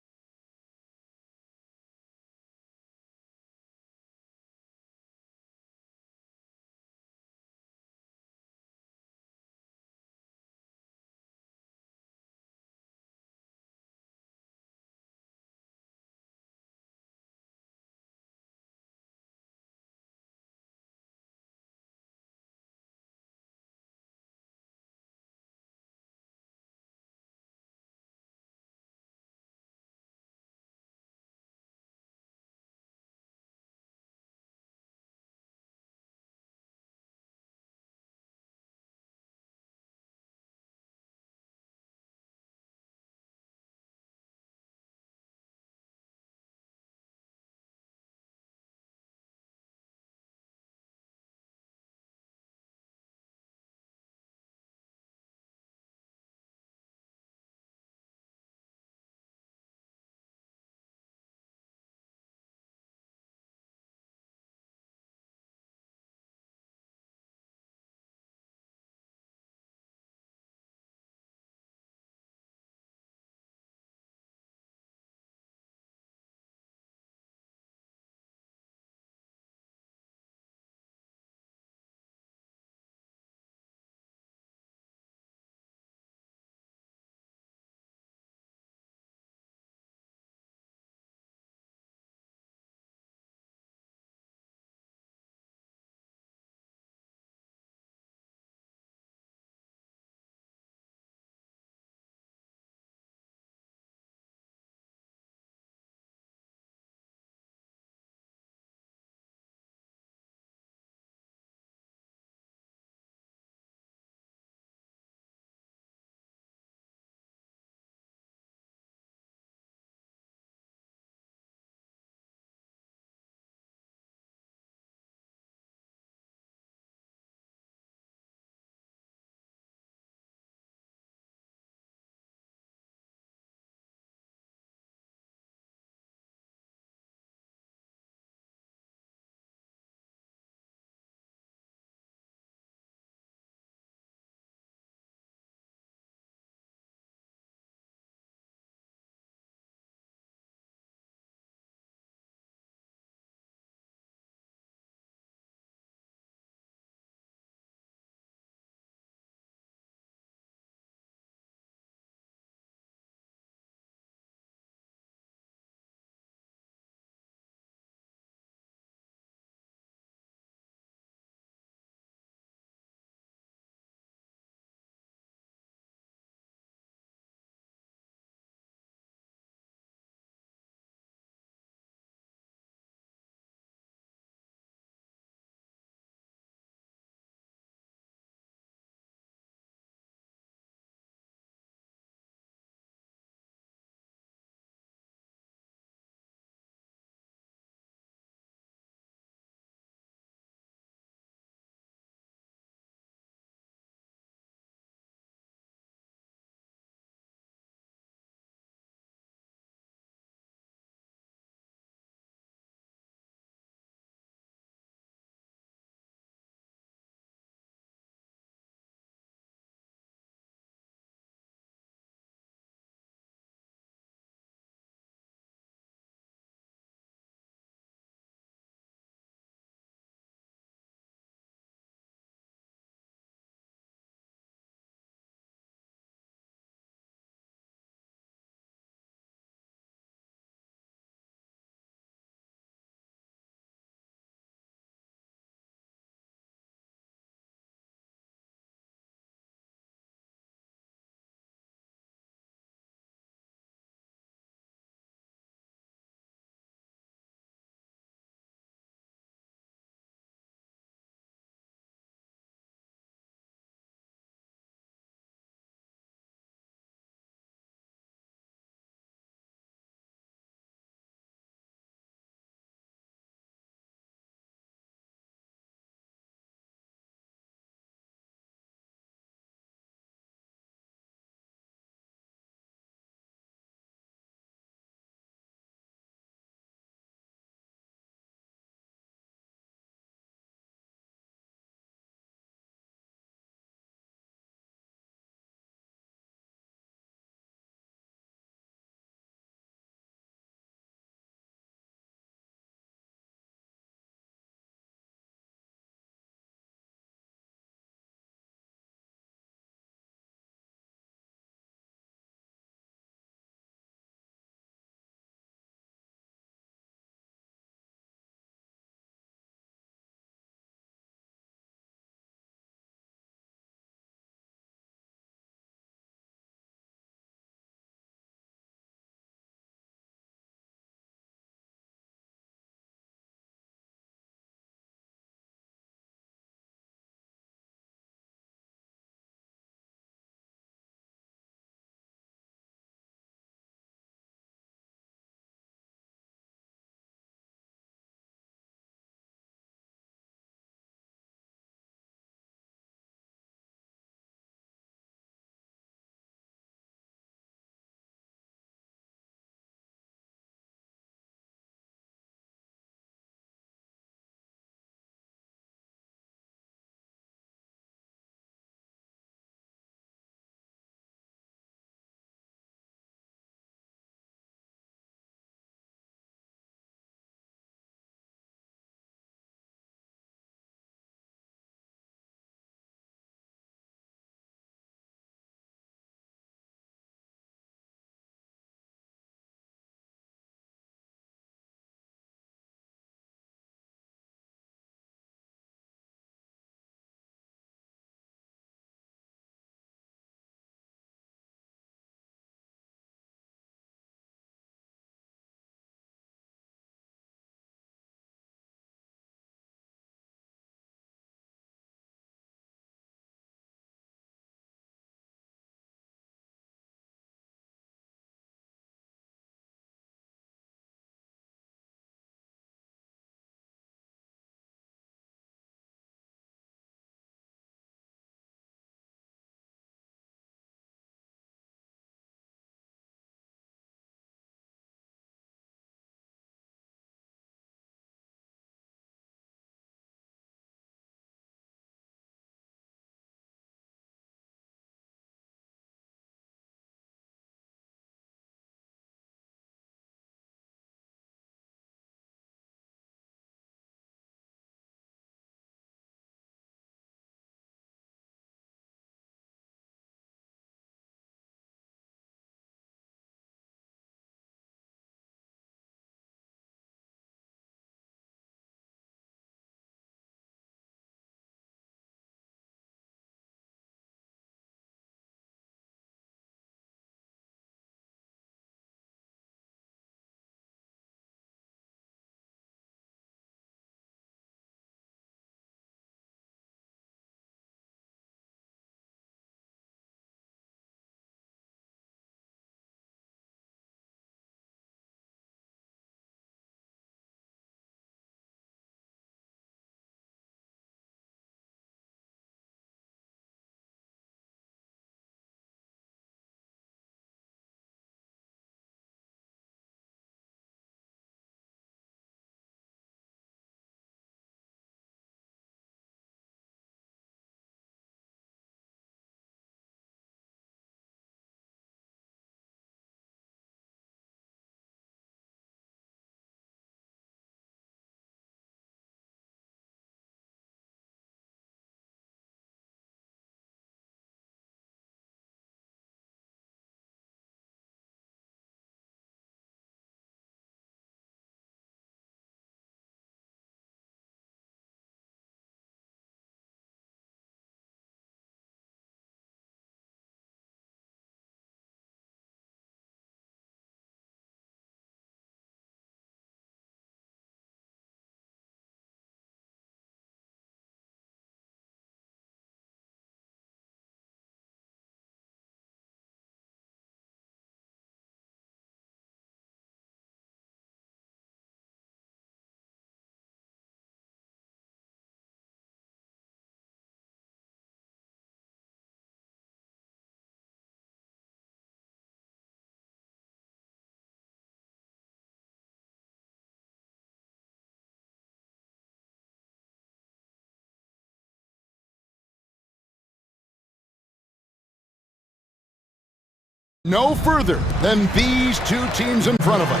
no further than these two teams in front of us.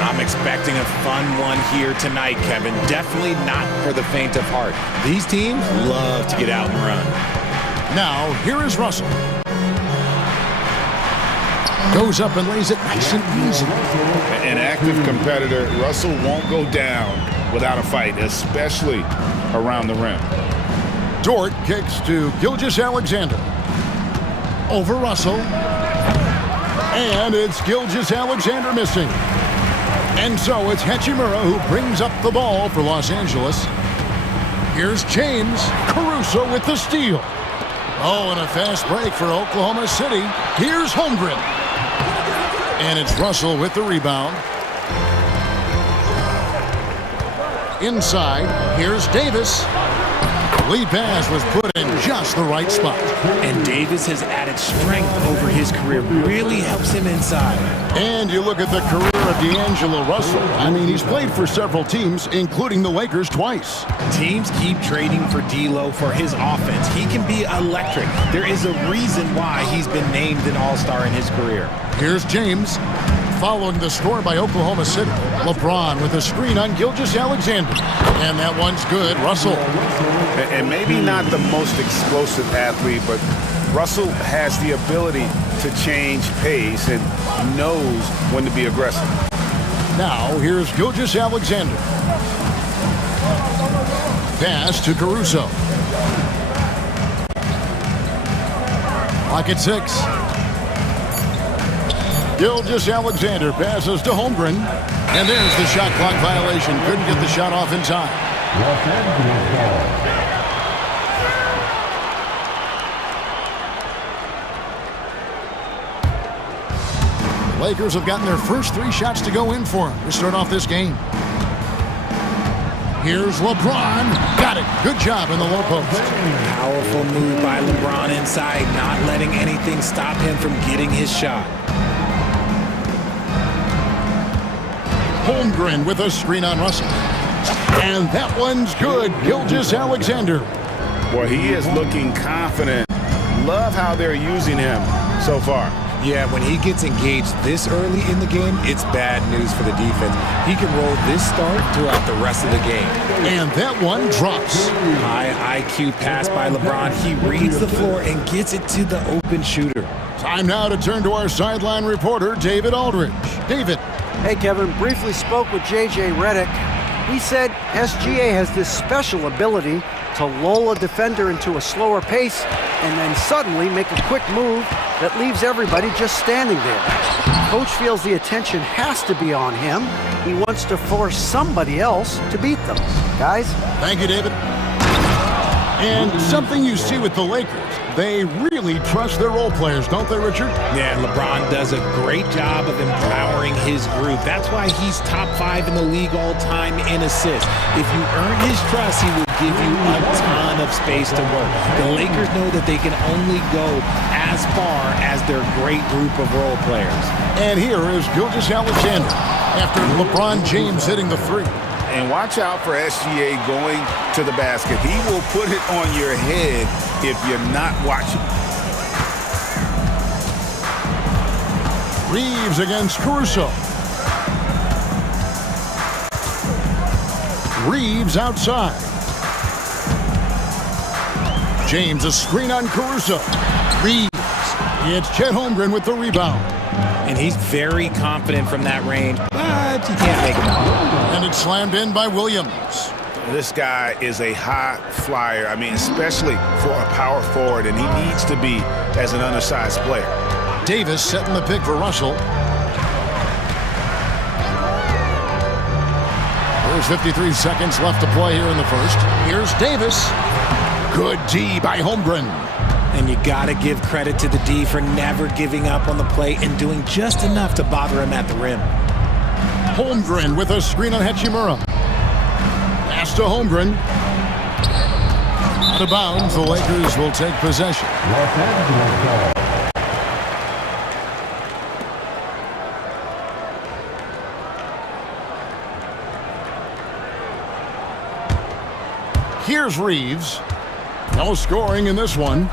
I'm expecting a fun one here tonight, Kevin. Definitely not for the faint of heart. These teams love to get out and run. Now, here is Russell. Goes up and lays it nice and easy. An active competitor, Russell won't go down without a fight, especially around the rim. Dort kicks to Gilgeous-Alexander. Over Russell. And it's Gilgeous-Alexander missing. And so it's Hachimura who brings up the ball for Los Angeles. Here's James Caruso with the steal. Oh, and a fast break for Oklahoma City. Here's Holmgren. And it's Russell with the rebound. Inside, here's Davis. Lead pass was put in just the right spot. And Davis has added strength over his career. Really helps him inside. And you look at the career of D'Angelo Russell. I mean, he's played for several teams, including the Lakers twice. Teams keep trading for D'Lo for his offense. He can be electric. There is a reason why he's been named an all-star in his career. Here's James. Following the score by Oklahoma City. LeBron with a screen on Gilgeous-Alexander. And that one's good. Russell. And maybe not the most explosive athlete, but Russell has the ability to change pace and knows when to be aggressive. Now, here's Gilgeous-Alexander. Pass to Caruso. Clock at 6. Gilgeous-Alexander passes to Holmgren. And there's the shot clock violation. Couldn't get the shot off in time. Los Angeles ball. Lakers have gotten their first 3 shots to go in for them to start off this game. Here's LeBron. Got it. Good job in the low post. Powerful move by LeBron inside, not letting anything stop him from getting his shot. Holmgren with a screen on Russell. And that one's good. Gilgeous-Alexander. Boy, he is looking confident. Love how they're using him so far. Yeah, when he gets engaged this early in the game, it's bad news for the defense. He can roll this start throughout the rest of the game. And that one drops. High IQ pass by LeBron. He reads the floor and gets it to the open shooter. Time now to turn to our sideline reporter, David Aldridge. David. Hey, Kevin, briefly spoke with J.J. Redick. He said SGA has this special ability to lull a defender into a slower pace and then suddenly make a quick move that leaves everybody just standing there. Coach feels the attention has to be on him. He wants to force somebody else to beat them. Guys? Thank you, David. And something you see with the Lakers, they really trust their role players, don't they, Richard? Yeah, LeBron does a great job of empowering his group. That's why he's top 5 in the league all time in assists. If you earn his trust, he will give you a ton of space to work. The Lakers know that they can only go as far as their great group of role players. And here is Gilgeous-Alexander after LeBron James hitting the 3. And watch out for SGA going to the basket. He will put it on your head if you're not watching. Reeves against Caruso. Reeves outside. James a screen on Caruso. Reeves. It's Chet Holmgren with the rebound. And he's very confident from that range, but he can't make it out. And it's slammed in by Williams. This guy is a high flyer. I mean, especially for a power forward, and he needs to be as an undersized player. Davis setting the pick for Russell. There's 53 seconds left to play here in the first. Here's Davis. Good D by Holmgren. And you got to give credit to the D for never giving up on the play and doing just enough to bother him at the rim. Holmgren with a screen on Hachimura. Pass to Holmgren. Out of bounds, the Lakers will take possession. Los Angeles ball. Here's Reeves. No scoring in this one.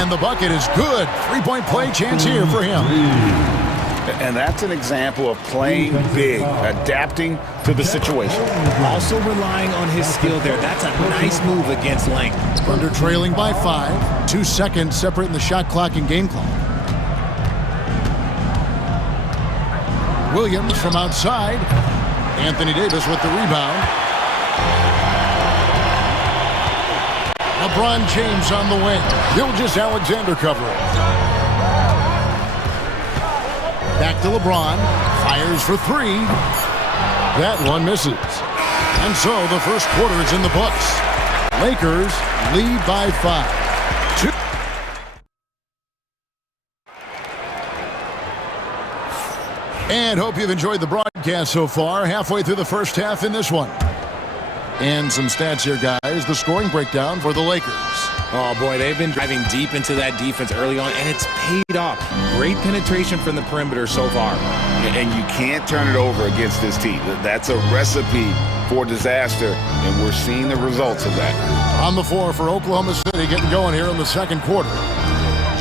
And the bucket is good. Three-point play chance here for him. And that's an example of playing big, adapting to the situation. Also relying on his skill there. That's a nice move against length. Thunder trailing by 5. 2 seconds separating the shot clock and game clock. Williams from outside. Anthony Davis with the rebound. LeBron James on the wing. Gilgeous-Alexander covering. Back to LeBron. Fires for 3. That one misses. And so the first quarter is in the books. Lakers lead by 5. And hope you've enjoyed the broadcast so far. Halfway through the first half in this one. And some stats here, guys. The scoring breakdown for the Lakers. Oh, boy, they've been driving deep into that defense early on, and it's paid off. Great penetration from the perimeter so far. And you can't turn it over against this team. That's a recipe for disaster, and we're seeing the results of that. On the floor for Oklahoma City, getting going here in the second quarter.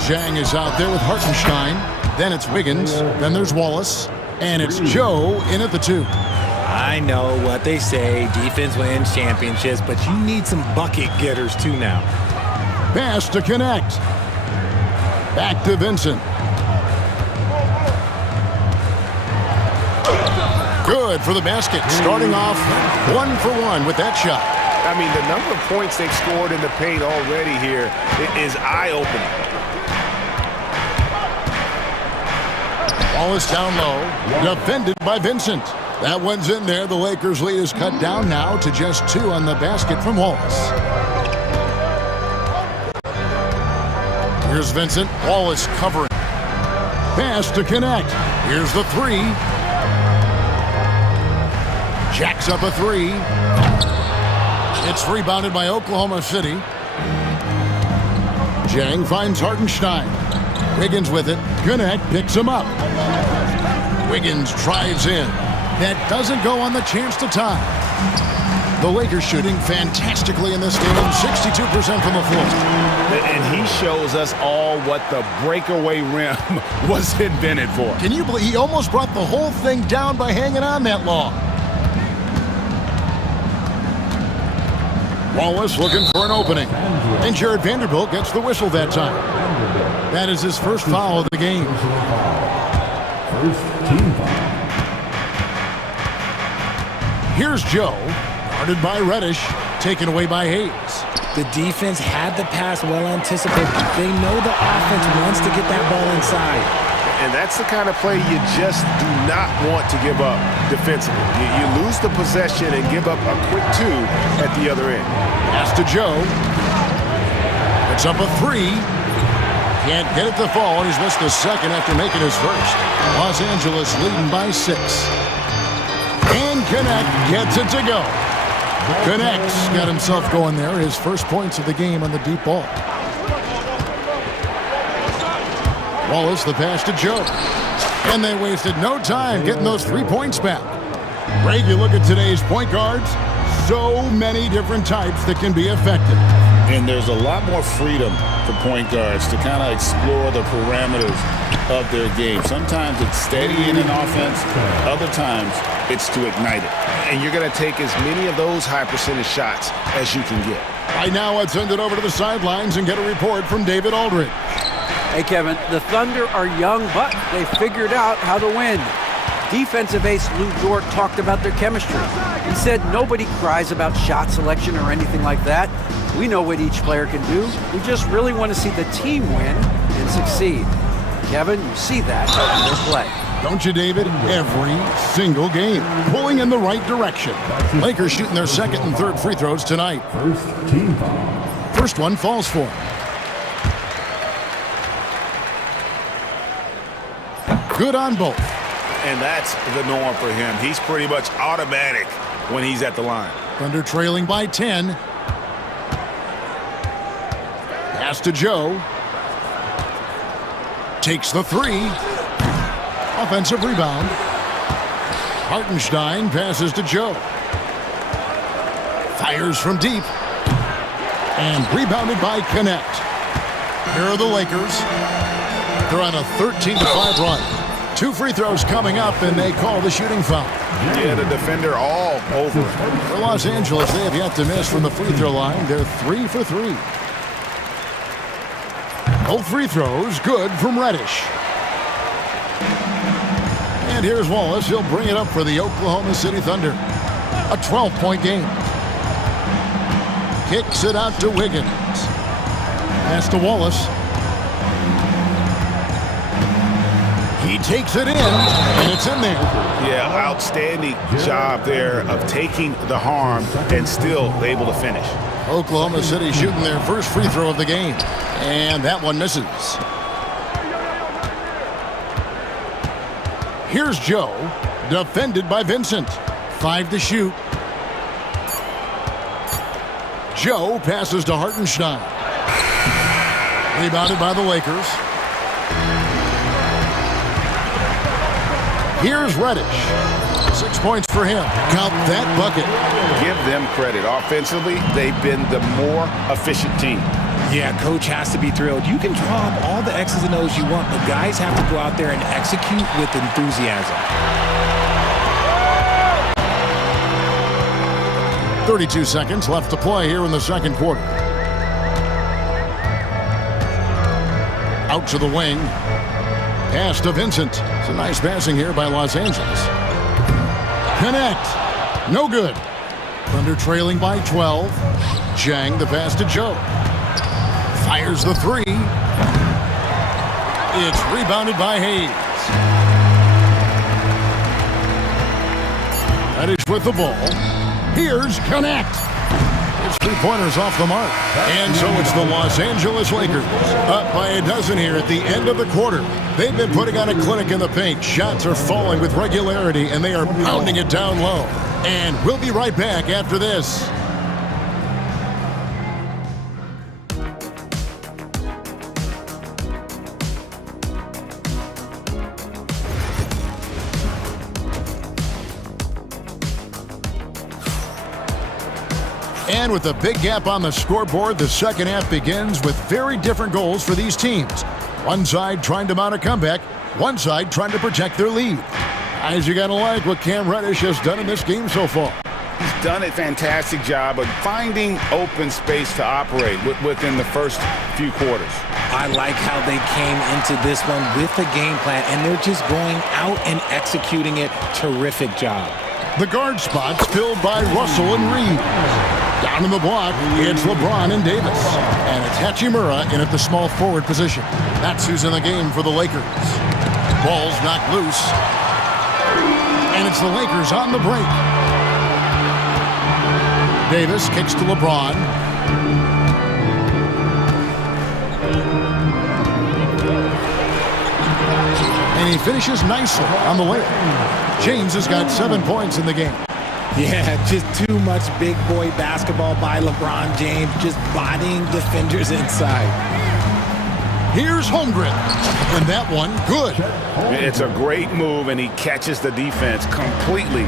Zhang is out there with Hartenstein. Then it's Wiggins. Then there's Wallace. And it's Joe in at the 2. I know what they say, defense wins championships, but you need some bucket getters too now. Pass to connect. Back to Vincent. Good for the basket. Starting off 1 for 1 with that shot. I mean, the number of points they've scored in the paint already here is eye-opening. Wallace down low. Defended by Vincent. That one's in there. The Lakers' lead is cut down now to just 2 on the basket from Wallace. Here's Vincent. Wallace covering. Pass to connect. Here's the 3. Jacks up a 3. It's rebounded by Oklahoma City. Zhang finds Hartenstein. Wiggins with it. Connect picks him up. Wiggins drives in. That doesn't go on the chance to tie. The Lakers shooting fantastically in this game, 62% from the floor. And he shows us all what the breakaway rim was invented for. Can you believe he almost brought the whole thing down by hanging on that long? Wallace looking for an opening. And Jared Vanderbilt gets the whistle that time. That is his first foul of the game. First team foul. Here's Joe, guarded by Reddish, taken away by Hayes. The defense had the pass well anticipated. They know the offense wants to get that ball inside. And that's the kind of play you just do not want to give up defensively. You lose the possession and give up a quick 2 at the other end. Pass to Joe. It's up a 3. Can't get it to fall, and he's missed the second after making his first. Los Angeles leading by 6. And Connect gets it to go. Connect's got himself going there. His first points of the game on the deep ball. Wallace the pass to Joe. And they wasted no time getting those 3 points back. Greg, you look at today's point guards, so many different types that can be effective. And there's a lot more freedom for point guards to kind of explore the parameters of their game. Sometimes it's steady in an offense. Other times it's to ignite it. And you're going to take as many of those high percentage shots as you can get. Right now, let's send it over to the sidelines and get a report from David Aldridge. Hey, Kevin, the Thunder are young, but they figured out how to win. Defensive ace Lou Dort talked about their chemistry. He said nobody cries about shot selection or anything like that. We know what each player can do. We just really want to see the team win and succeed. Kevin, you see that in their play. Don't you, David? Every single game. Pulling in the right direction. Lakers shooting their second and third free throws tonight. First team foul. First one falls for him. Good on both. And that's the norm for him. He's pretty much automatic when he's at the line. Thunder trailing by 10. Pass to Joe. Takes the 3. Offensive rebound. Hartenstein passes to Joe. Fires from deep. And rebounded by Connect. Here are the Lakers. They're on a 13-5 run. 2 free throws coming up, and they call the shooting foul. Yeah, the defender all over it. For Los Angeles, they have yet to miss from the free throw line. They're 3 for 3. Both free throws good from Reddish. And here's Wallace. He'll bring it up for the Oklahoma City Thunder. A 12-point game. Kicks it out to Wiggins. Pass to Wallace. He takes it in, and it's in there. Yeah, outstanding job there of taking the harm and still able to finish. Oklahoma City shooting their first free throw of the game, and that one misses. Here's Joe, defended by Vincent. 5 to shoot. Joe passes to Hartenstein. Rebounded by the Lakers. Here's Reddish. 6 points for him. Count that bucket. Give them credit. Offensively, they've been the more efficient team. Yeah, coach has to be thrilled. You can draw up all the X's and O's you want, but guys have to go out there and execute with enthusiasm. 32 seconds left to play here in the second quarter. Out to the wing. Pass to Vincent. It's a nice passing here by Los Angeles. Connect. No good. Thunder trailing by 12. Chang the pass to Joe. Fires the 3. It's rebounded by Hayes. Reddish with the ball. Here's Connect. It's 3-pointers off the mark. And so it's the Los Angeles Lakers up by a dozen here at the end of the quarter. They've been putting on a clinic in the paint. Shots are falling with regularity, and they are pounding it down low. And we'll be right back after this. And with a big gap on the scoreboard, the second half begins with very different goals for these teams. One side trying to mount a comeback, one side trying to protect their lead. Guys, you gotta like what Cam Reddish has done in this game so far. He's done a fantastic job of finding open space to operate within the first few quarters. I like how they came into this one with a game plan, and they're just going out and executing it. Terrific job. The guard spots filled by Russell and Reed. Down in the block, it's LeBron and Davis. And it's Hachimura in at the small forward position. That's who's in the game for the Lakers. Ball's knocked loose. And it's the Lakers on the break. Davis kicks to LeBron. And he finishes nicely on the layup. James has got 7 points in the game. Yeah, just too much big boy basketball by LeBron James, just bodying defenders inside. Here's Holmgren, and that one good. It's a great move, and he catches the defense completely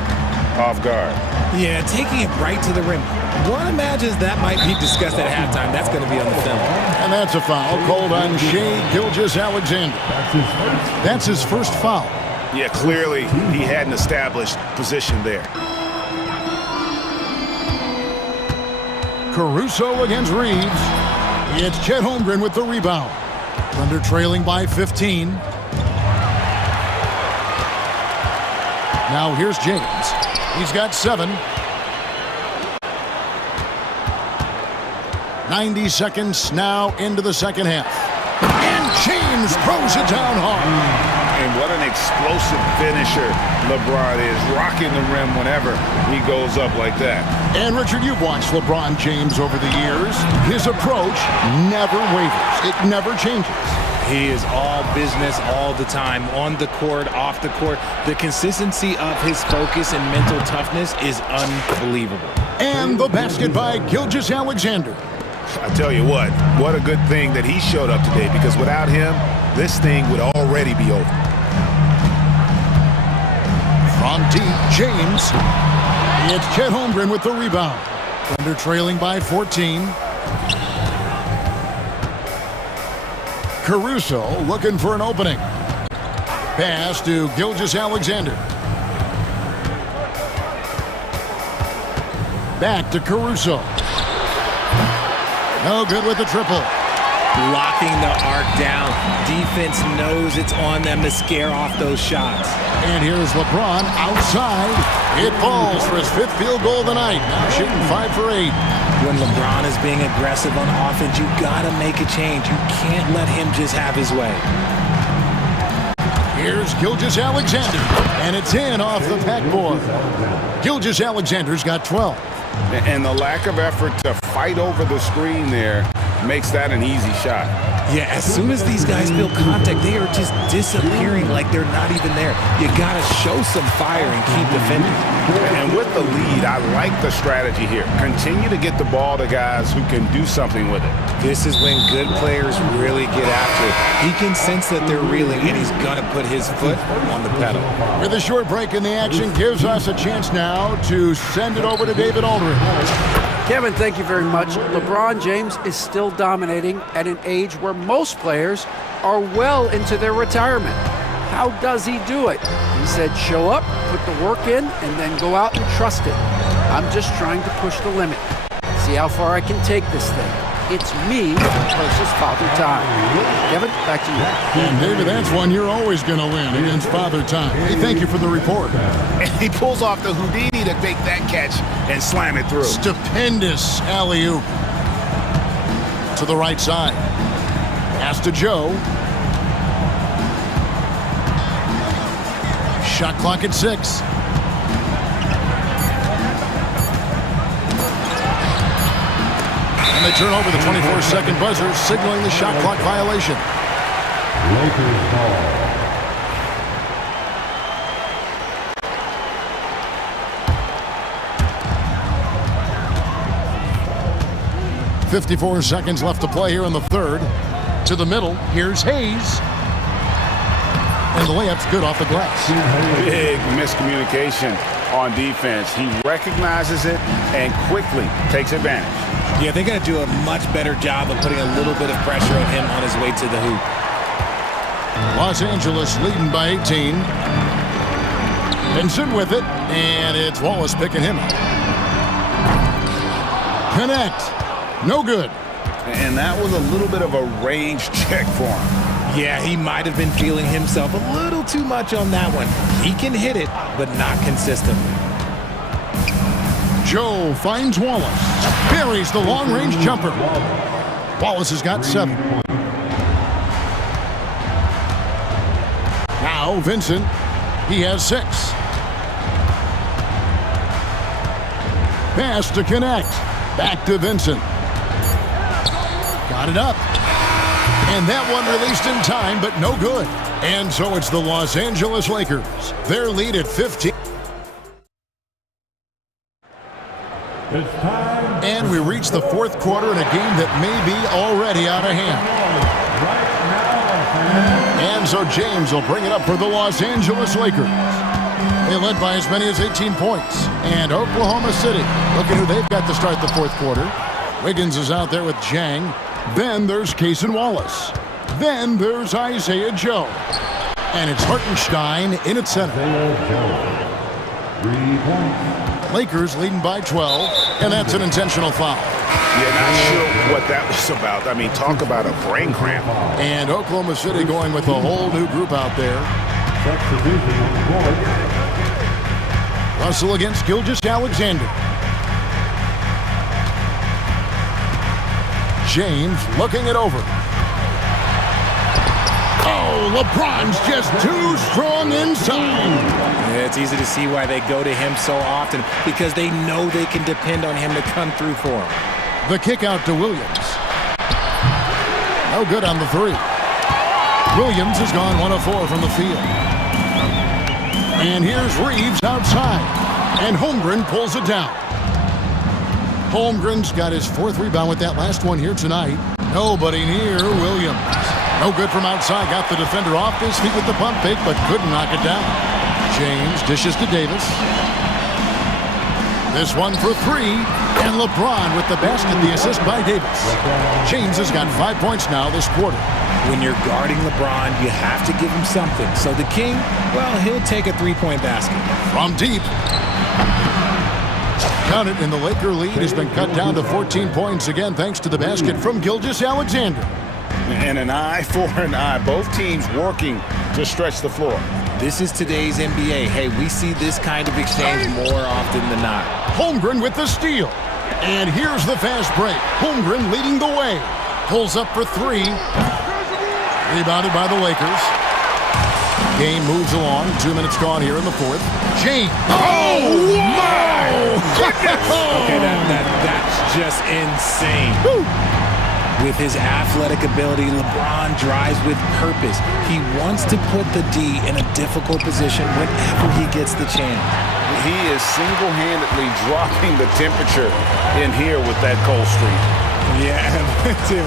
off guard. Yeah, taking it right to the rim. One imagines that might be discussed at halftime. That's going to be on the film. And that's a foul called on Shai Gilgeous-Alexander. That's his first foul. Yeah, clearly he had an established position there. Caruso against Reeves. It's Chet Holmgren with the rebound. Thunder trailing by 15. Now here's James. He's got 7. 90 seconds now into the second half. And James throws it down hard. And what an explosive finisher LeBron is, rocking the rim whenever he goes up like that. And Richard, you've watched LeBron James over the years. His approach never wavers. It never changes. He is all business all the time, on the court, off the court. The consistency of his focus and mental toughness is unbelievable. And the basket by Gilgeous-Alexander. I tell you what a good thing that he showed up today, because without him, this thing would already be over. From deep, James. It's Chet Holmgren with the rebound. Thunder trailing by 14. Caruso looking for an opening. Pass to Gilgeous-Alexander. Back to Caruso. No good with the triple. Locking the arc down. Defense knows it's on them to scare off those shots. And here's LeBron outside. It falls for his 5th field goal of the night. Now shooting 5 for 8. When LeBron is being aggressive on offense, you gotta make a change. You can't let him just have his way. Here's Gilgeous-Alexander, and it's in off the backboard. Gilgeous-Alexander's got 12. And the lack of effort to fight over the screen there makes that an easy shot. Yeah, as soon as these guys feel contact, they are just disappearing like they're not even there. You gotta show some fire and keep defending. And with the lead, I like the strategy here. Continue to get the ball to guys who can do something with it. This is when good players really get after it. He can sense that they're reeling, and he's gonna put his foot on the pedal. With a short break in the action, gives us a chance now to send it over to David Aldridge. Kevin, thank you very much. LeBron James is still dominating at an age where most players are well into their retirement. How does he do it? He said, show up, put the work in, and then go out and trust it. I'm just trying to push the limit. See how far I can take this thing. It's me versus Father Time. Kevin, back to you. And David, that's one you're always going to win against Father Time. Hey, thank you for the report. And he pulls off the Houdini to make that catch and slam it through. Stupendous alley-oop. To the right side. Pass to Joe. Shot clock at 6. And they turn over the 24-second buzzer, signaling the shot clock violation. Lakers ball. .54 seconds left to play here in the third. To the middle, here's Hayes. And the layup's good off the glass. Big miscommunication on defense. He recognizes it and quickly takes advantage. Yeah, they got to do a much better job of putting a little bit of pressure on him on his way to the hoop. Los Angeles leading by 18. Vincent with it, and it's Wallace picking him up. Connect. No good. And that was a little bit of a range check for him. Yeah, he might have been feeling himself a little too much on that one. He can hit it, but not consistently. Joe finds Wallace. Buries the long-range jumper. Wallace has got 7. Now Vincent, he has 6. Pass to connect. Back to Vincent. Got it up. And that one released in time, but no good. And so it's the Los Angeles Lakers. Their lead at 15. And we reach the fourth quarter in a game that may be already out of hand. And so James will bring it up for the Los Angeles Lakers. They led by as many as 18 points. And Oklahoma City, look at who they've got to start the fourth quarter. Wiggins is out there with Jang. Then there's Cason Wallace. Then there's Isaiah Joe. And it's Hartenstein in at center. 3 points. Lakers leading by 12, and that's an intentional foul. Yeah, not sure what that was about. I mean, talk about a brain cramp. And Oklahoma City going with a whole new group out there. Substitution on the board. Russell against Gilgeous-Alexander. James looking it over. Oh, LeBron's just too strong inside. Yeah, it's easy to see why they go to him so often, because they know they can depend on him to come through for them. The kick out to Williams. No good on the 3. Williams has gone 1 of 4 from the field. And here's Reeves outside. And Holmgren pulls it down. Holmgren's got his 4th rebound with that last one here tonight. Nobody near Williams. No good from outside. Got the defender off his feet with the pump fake, but couldn't knock it down. James dishes to Davis. This one for 3. And LeBron with the basket, the assist by Davis. James has got 5 points now this quarter. When you're guarding LeBron, you have to give him something. So the King, well, he'll take a three-point basket. From deep. Count it, and the Laker lead has been cut down to 14 points again thanks to the basket from Gilgeous-Alexander. And an eye for an eye. Both teams working to stretch the floor. This is today's NBA. Hey, we see this kind of exchange more often than not. Holmgren with the steal. And here's the fast break. Holmgren leading the way. Pulls up for three. Rebounded by the Lakers. Game moves along. 2 minutes gone here in the fourth. James. Oh, my goodness. Okay, that's just insane. Woo. With his athletic ability, LeBron drives with purpose. He wants to put the D in a difficult position whenever he gets the chance. He is single-handedly dropping the temperature in here with that cold streak. Yeah,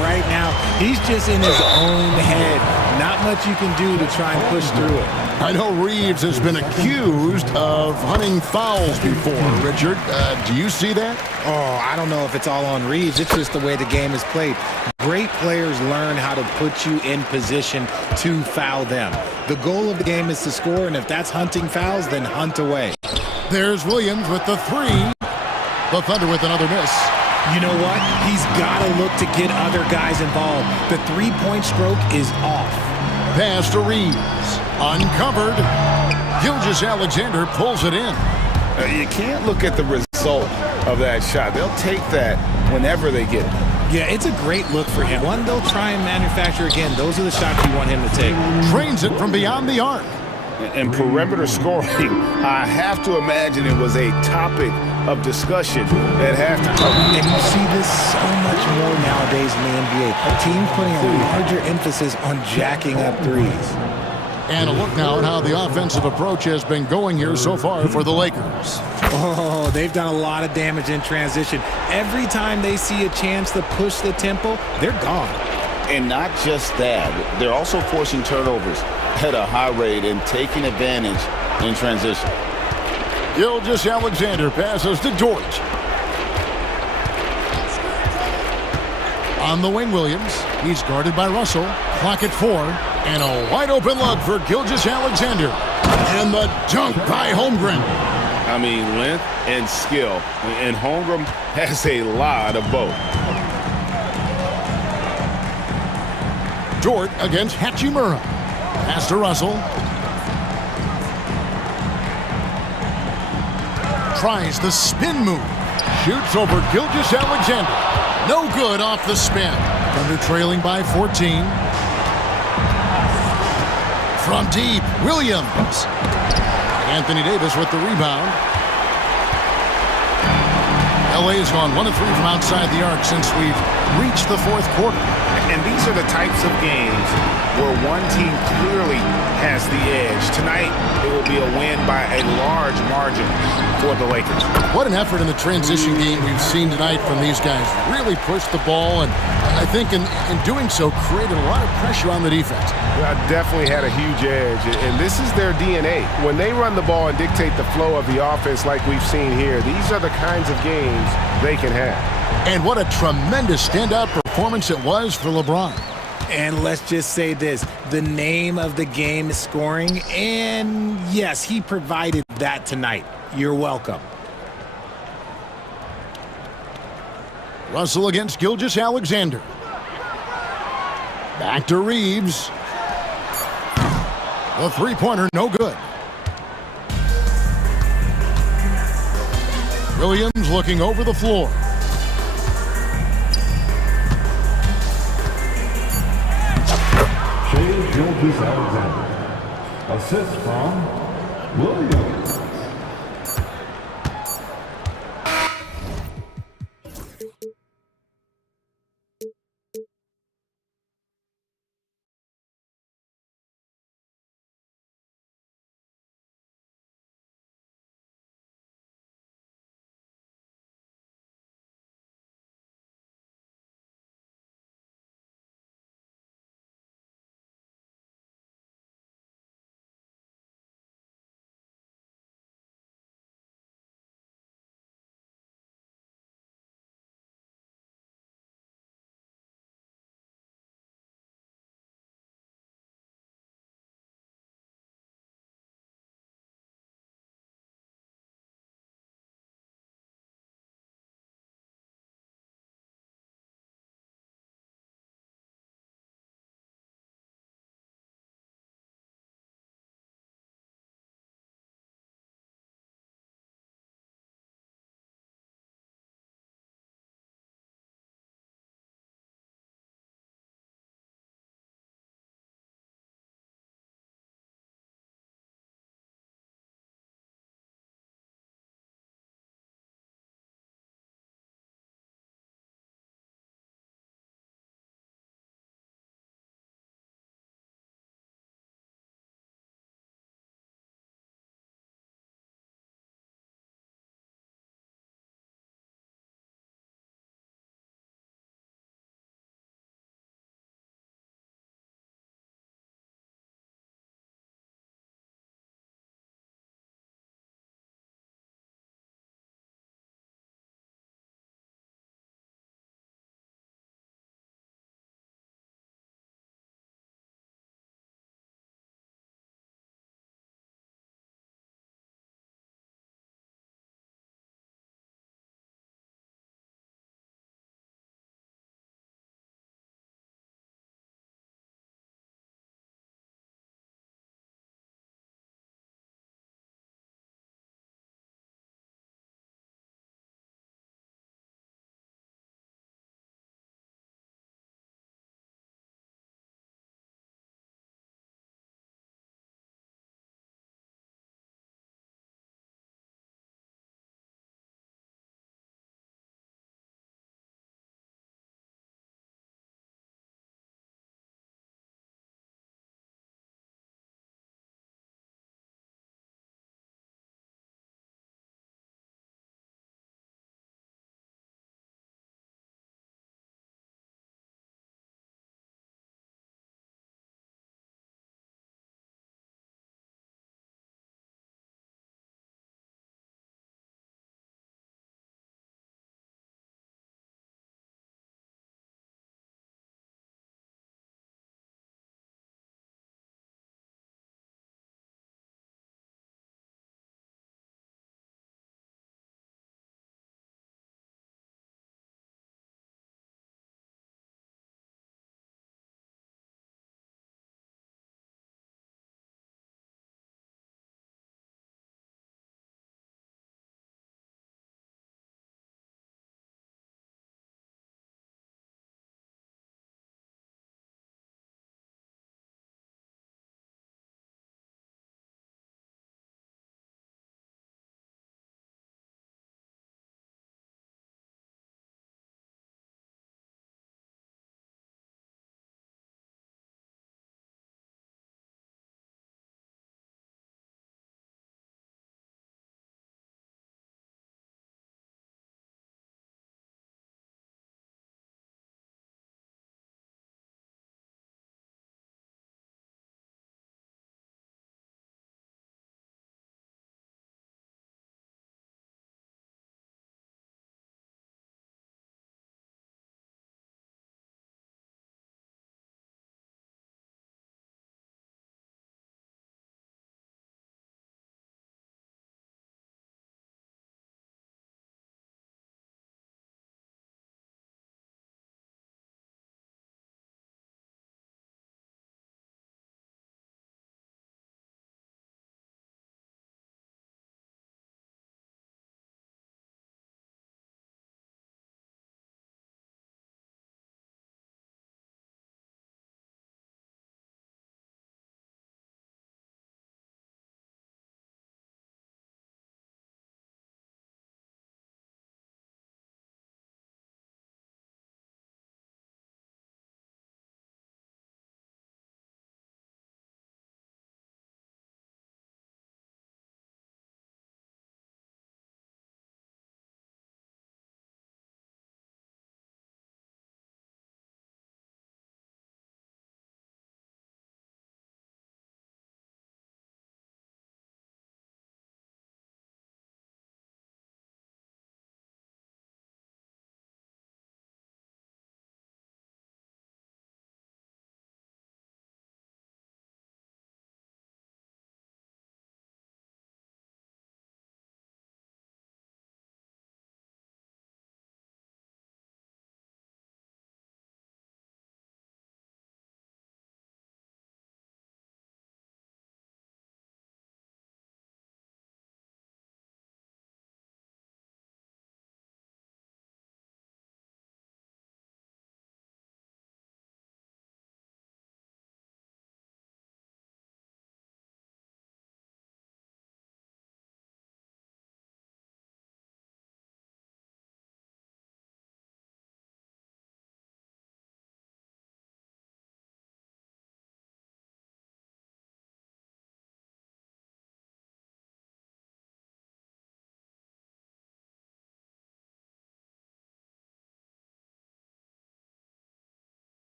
right now, he's just in his own head. Not much you can do to try and push through it. I know Reeves has been accused of hunting fouls before, Richard. Do you see that? Oh, I don't know if it's all on Reeves. It's just the way the game is played. Great players learn how to put you in position to foul them. The goal of the game is to score, and if that's hunting fouls, then hunt away. There's Williams with the three. The Thunder with another miss. You know what? He's got to look to get other guys involved. The three-point stroke is off. Pass to Reeves. Uncovered. Gilgeous-Alexander pulls it in. You can't look at the result of that shot. They'll take that whenever they get it. Yeah, it's a great look for him. One they'll try and manufacture again. Those are the shots you want him to take. Trains it from beyond the arc. And perimeter scoring, I have to imagine it was a topic of discussion at halftime. And you see this so much more nowadays in the NBA. Teams putting a larger emphasis on jacking up threes. And a look now at how the offensive approach has been going here so far for the Lakers. Oh, they've done a lot of damage in transition. Every time they see a chance to push the tempo, they're gone. And not just that, they're also forcing turnovers at a high rate and taking advantage in transition. Gilgeous-Alexander passes to George. On the wing, Williams. He's guarded by Russell. Clock at 4. And a wide open look for Gilgeous-Alexander. And the dunk by Holmgren. I mean, length and skill. And Holmgren has a lot of both. Jordan against Hachimura. Pass to Russell. Tries the spin move. Shoots over Gilgeous-Alexander. No good off the spin. Thunder trailing by 14. From deep, Williams. Anthony Davis with the rebound. LA has gone 1 of 3 from outside the arc since we've reached the fourth quarter. And these are the types of games where one team clearly has the edge. Tonight, it will be a win by a large margin for the Lakers. What an effort in the transition game we've seen tonight from these guys. Really pushed the ball, and I think in doing so, created a lot of pressure on the defense. Well, definitely had a huge edge, and this is their DNA. When they run the ball and dictate the flow of the offense like we've seen here, these are the kinds of games they can have. And what a tremendous standout performance it was for LeBron. And let's just say this, the name of the game is scoring, and yes, he provided that tonight. You're welcome. Russell against Gilgeous-Alexander. Back to Reeves. The three-pointer, no good. Williams looking over the floor. Gilgeous-Alexander. Assist from Williams.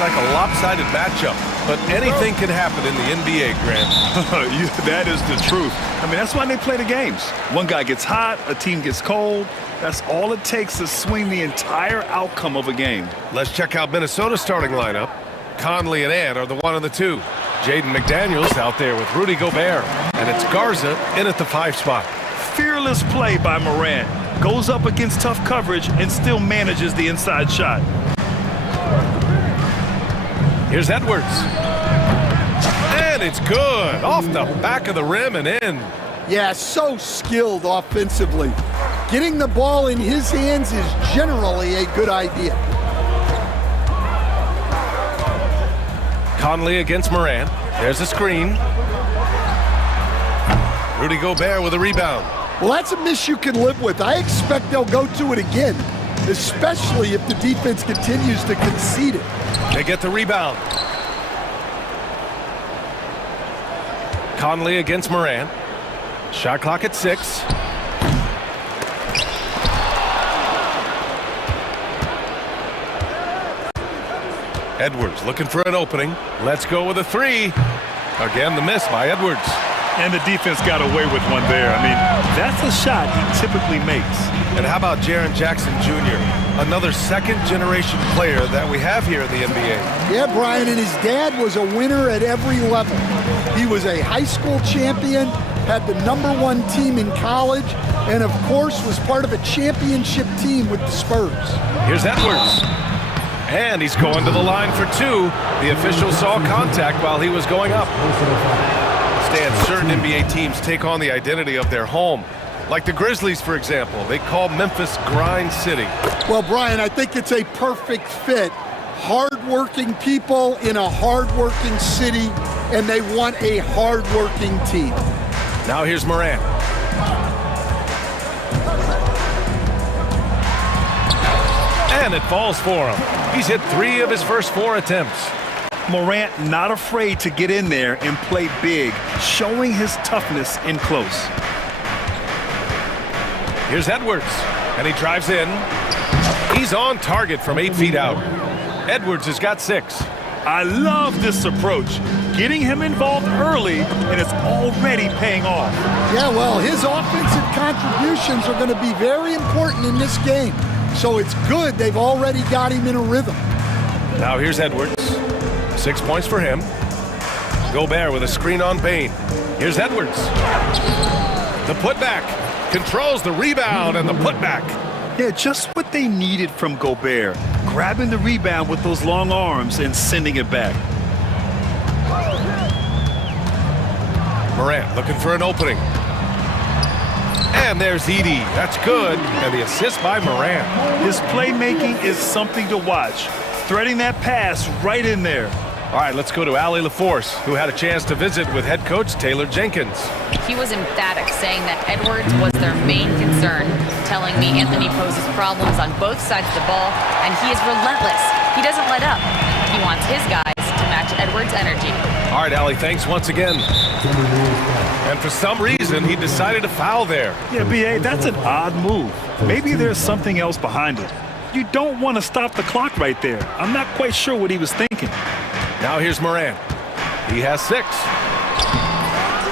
Like a lopsided matchup, but anything can happen in the NBA, Grant. That is the truth. I mean, that's why they play the games. One guy gets hot, a team gets cold. That's all it takes to swing the entire outcome of a game. Let's check out Minnesota's starting lineup. Conley and Ant are the 1 and the 2. Jaden McDaniels out there with Rudy Gobert, and it's Garza in at the 5 spot. Fearless play by Morant. Goes up against tough coverage and still manages the inside shot. Here's Edwards. And it's good. Off the back of the rim and in. Yeah, so skilled offensively. Getting the ball in his hands is generally a good idea. Conley against Morant. There's a screen. Rudy Gobert with a rebound. Well, that's a miss you can live with. I expect they'll go to it again, especially if the defense continues to concede it. They get the rebound. Conley against Morant. Shot clock at 6. Edwards looking for an opening. Let's go with a 3. Again, the miss by Edwards. And the defense got away with one there. I mean, that's a shot he typically makes. And how about Jaren Jackson Jr., another second-generation player that we have here in the NBA? Yeah, Brian, and his dad was a winner at every level. He was a high school champion, had the #1 team in college, and of course was part of a championship team with the Spurs. Here's Edwards. And he's going to the line for 2. The official saw contact while he was going up. Stan, certain NBA teams take on the identity of their home. Like the Grizzlies, for example. They call Memphis Grind City. Well, Brian, I think it's a perfect fit. Hard-working people in a hard-working city, and they want a hard-working team. Now here's Morant. And it falls for him. He's hit 3 of his first 4 attempts. Morant not afraid to get in there and play big, showing his toughness in close. Here's Edwards, and he drives in. He's on target from 8 feet out. Edwards has got 6. I love this approach. Getting him involved early, and it's already paying off. Yeah, well, his offensive contributions are going to be very important in this game. So it's good they've already got him in a rhythm. Now here's Edwards. 6 points for him. Gobert with a screen on Bane. Here's Edwards. The putback. Controls the rebound and the putback. Yeah, just what they needed from Gobert. Grabbing the rebound with those long arms and sending it back. Morant looking for an opening. And there's Edey. That's good. And the assist by Morant. His playmaking is something to watch. Threading that pass right in there. All right, let's go to Allie LaForce, who had a chance to visit with head coach Taylor Jenkins. He was emphatic, saying that Edwards was their main concern, telling me Anthony poses problems on both sides of the ball, and he is relentless. He doesn't let up. He wants his guys to match Edwards' energy. All right, Allie, thanks once again. And for some reason, he decided to foul there. Yeah, B.A., that's an odd move. Maybe there's something else behind it. You don't want to stop the clock right there. I'm not quite sure what he was thinking. Now here's Morant. He has 6.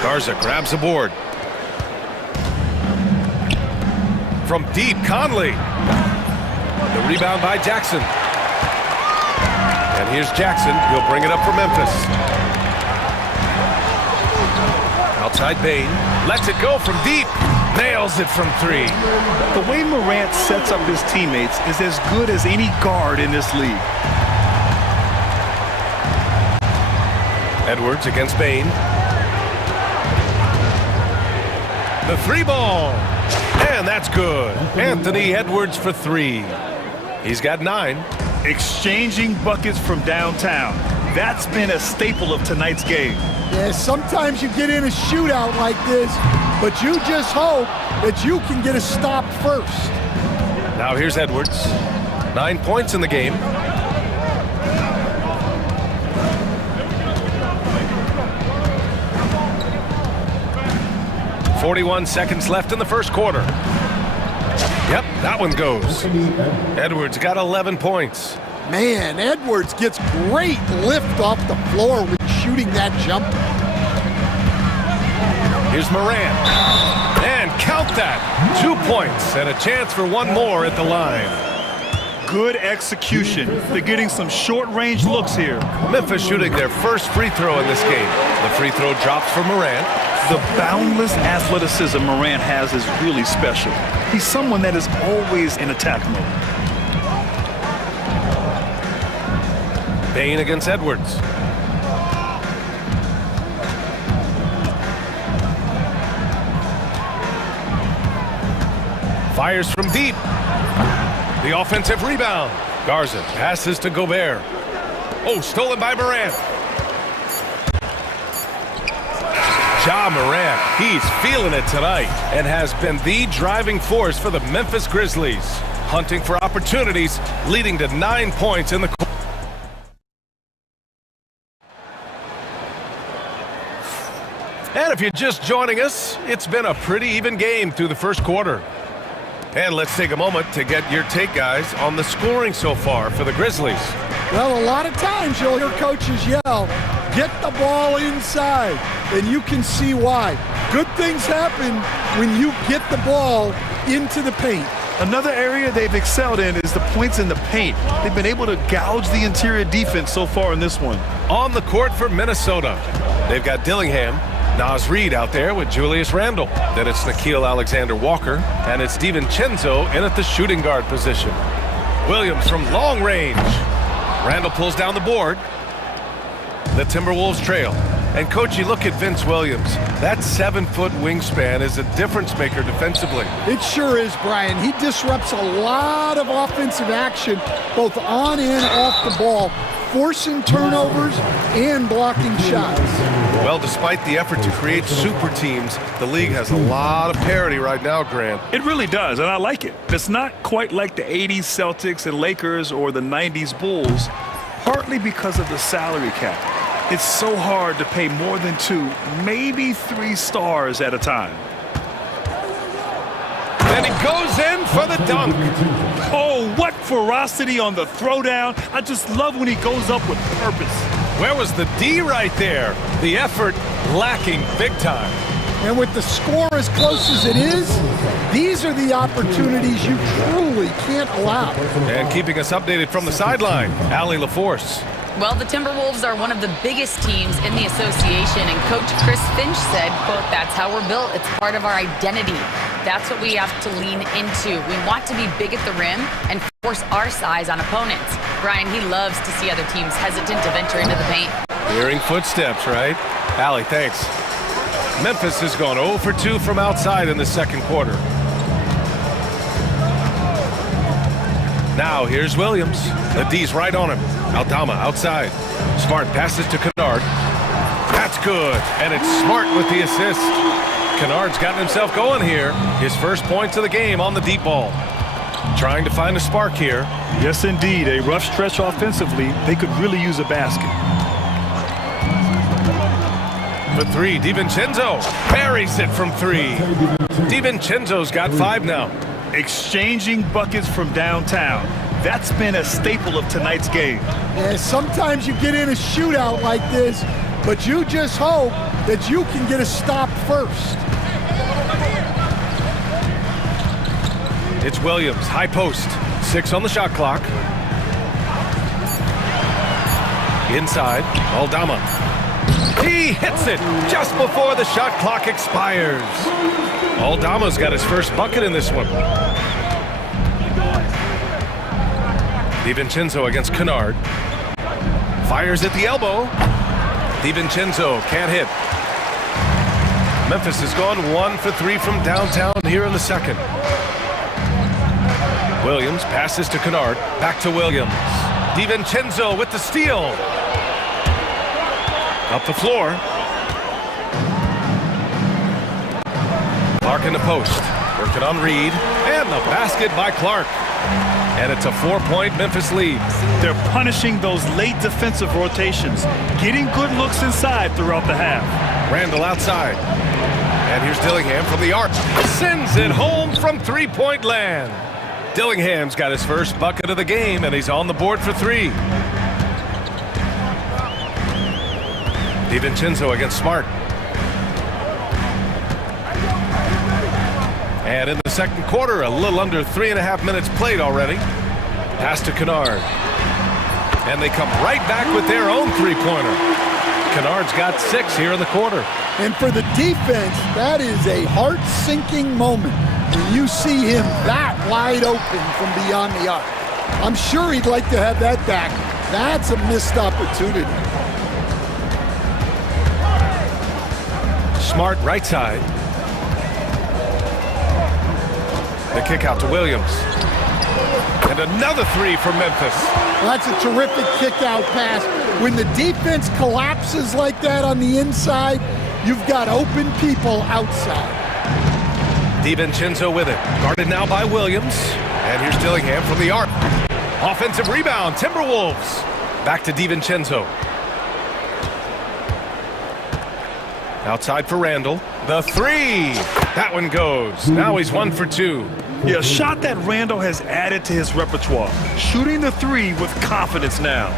Garza grabs the board. From deep, Conley. The rebound by Jackson. And here's Jackson. He'll bring it up for Memphis. Outside Bane. Lets it go from deep. Nails it from 3. The way Morant sets up his teammates is as good as any guard in this league. Edwards against Bane. The 3 ball. And that's good. Anthony Edwards for 3. He's got 9. Exchanging buckets from downtown. That's been a staple of tonight's game. Yeah, sometimes you get in a shootout like this, but you just hope that you can get a stop first. Now here's Edwards. 9 points in the game. .41 seconds left in the first quarter. Yep, that one goes. Edwards got 11 points. Man, Edwards gets great lift off the floor when shooting that jumper. Here's Morant. And count that. 2 points and a chance for one more at the line. Good execution. They're getting some short-range looks here. Memphis shooting their first free throw in this game. The free throw drops for Morant. The boundless athleticism Morant has is really special. He's someone that is always in attack mode. Bain against Edwards. Fires from deep. The offensive rebound. Garza passes to Gobert. Oh, stolen by Morant. Ja Morant, he's feeling it tonight and has been the driving force for the Memphis Grizzlies. Hunting for opportunities, leading to 9 points in the quarter. And if you're just joining us, it's been a pretty even game through the first quarter. And let's take a moment to get your take, guys, on the scoring so far for the Grizzlies. Well, a lot of times you'll hear coaches yell, get the ball inside, and you can see why. Good things happen when you get the ball into the paint. Another area they've excelled in is the points in the paint. They've been able to gouge the interior defense so far in this one. On the court for Minnesota, they've got Dillingham, Naz Reid out there with Julius Randle. Then it's Nickeil Alexander-Walker, and it's DiVincenzo in at the shooting guard position. Williams from long range. Randle pulls down the board. The Timberwolves trail. And, Coach, you look at Vince Williams. That 7-foot wingspan is a difference maker defensively. It sure is, Brian. He disrupts a lot of offensive action, both on and off the ball, forcing turnovers and blocking shots. Well, despite the effort to create super teams, the league has a lot of parity right now, Grant. It really does, and I like it. It's not quite like the 80s Celtics and Lakers or the 90s Bulls, partly because of the salary cap. It's so hard to pay more than 2, maybe 3 stars at a time. And he goes in for the dunk. Oh, what ferocity on the throwdown. I just love when he goes up with purpose. Where was the D right there? The effort lacking big time. And with the score as close as it is, these are the opportunities you truly can't allow. And keeping us updated from the sideline, Allie LaForce. Well, the Timberwolves are one of the biggest teams in the association, and Coach Chris Finch said, quote, that's how we're built. It's part of our identity. That's what we have to lean into. We want to be big at the rim and force our size on opponents. Brian, he loves to see other teams hesitant to venture into the paint. Hearing footsteps, right? Allie, thanks. Memphis has gone 0 for 2 from outside in the second quarter. Now here's Williams. The D's right on him. Aldama outside. Smart passes to Kennard. That's good. And it's Smart with the assist. Kennard's gotten himself going here. His first points of the game on the deep ball. Trying to find a spark here. Yes, indeed. A rough stretch offensively. They could really use a basket. For 3, DiVincenzo buries it from 3. DiVincenzo's got 5 now. Exchanging buckets from downtown. That's been a staple of tonight's game. Yeah, sometimes you get in a shootout like this, but you just hope that you can get a stop first. It's Williams, high post. 6 on the shot clock. Inside, Aldama. He hits it just before the shot clock expires. Aldama's got his first bucket in this one. DiVincenzo against Kennard. Fires at the elbow. DiVincenzo can't hit. Memphis has gone 1 for 3 from downtown here in the second. Williams passes to Kennard. Back to Williams. DiVincenzo with the steal. Up the floor. Clark in the post. Working on Reid. And the basket by Clark. And it's a 4-point Memphis lead. They're punishing those late defensive rotations. Getting good looks inside throughout the half. Randle outside. And here's Dillingham from the arc. Sends it home from 3-point land. Dillingham's got his first bucket of the game, and he's on the board for 3. DiVincenzo against Smart. And in the second quarter, a little under 3.5 minutes played already. Pass to Kennard. And they come right back with their own three-pointer. Kennard's got 6 here in the quarter. And for the defense, that is a heart-sinking moment when you see him that wide open from beyond the arc. I'm sure he'd like to have that back. That's a missed opportunity. Smart right side. The kick out to Williams. And another 3 for Memphis. Well, that's a terrific kick-out pass. When the defense collapses like that on the inside, you've got open people outside. DiVincenzo with it. Guarded now by Williams. And here's Dillingham from the arc. Offensive rebound, Timberwolves. Back to DiVincenzo. Outside for Randall. The 3. That one goes. Now he's 1 for 2. Yeah, a shot that Randall has added to his repertoire. Shooting the 3 with confidence now.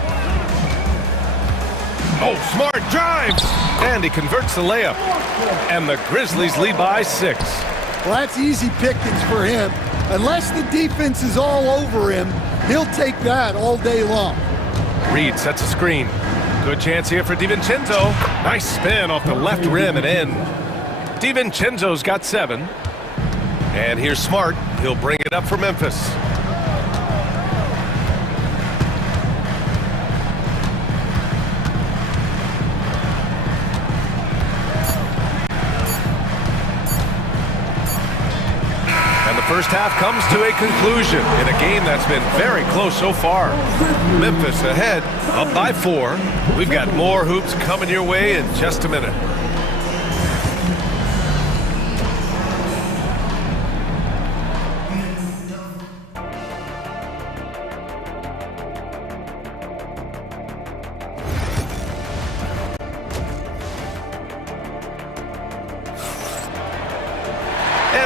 Oh, Smart drives. And he converts the layup. And the Grizzlies lead by 6. Well, that's easy pickings for him. Unless the defense is all over him, he'll take that all day long. Reed sets a screen. Good chance here for DiVincenzo. Nice spin off the left rim and in. DiVincenzo's got 7. And here's Smart. He'll bring it up for Memphis. First half comes to a conclusion in a game that's been very close so far. Memphis ahead, up by 4. We've got more hoops coming your way in just a minute.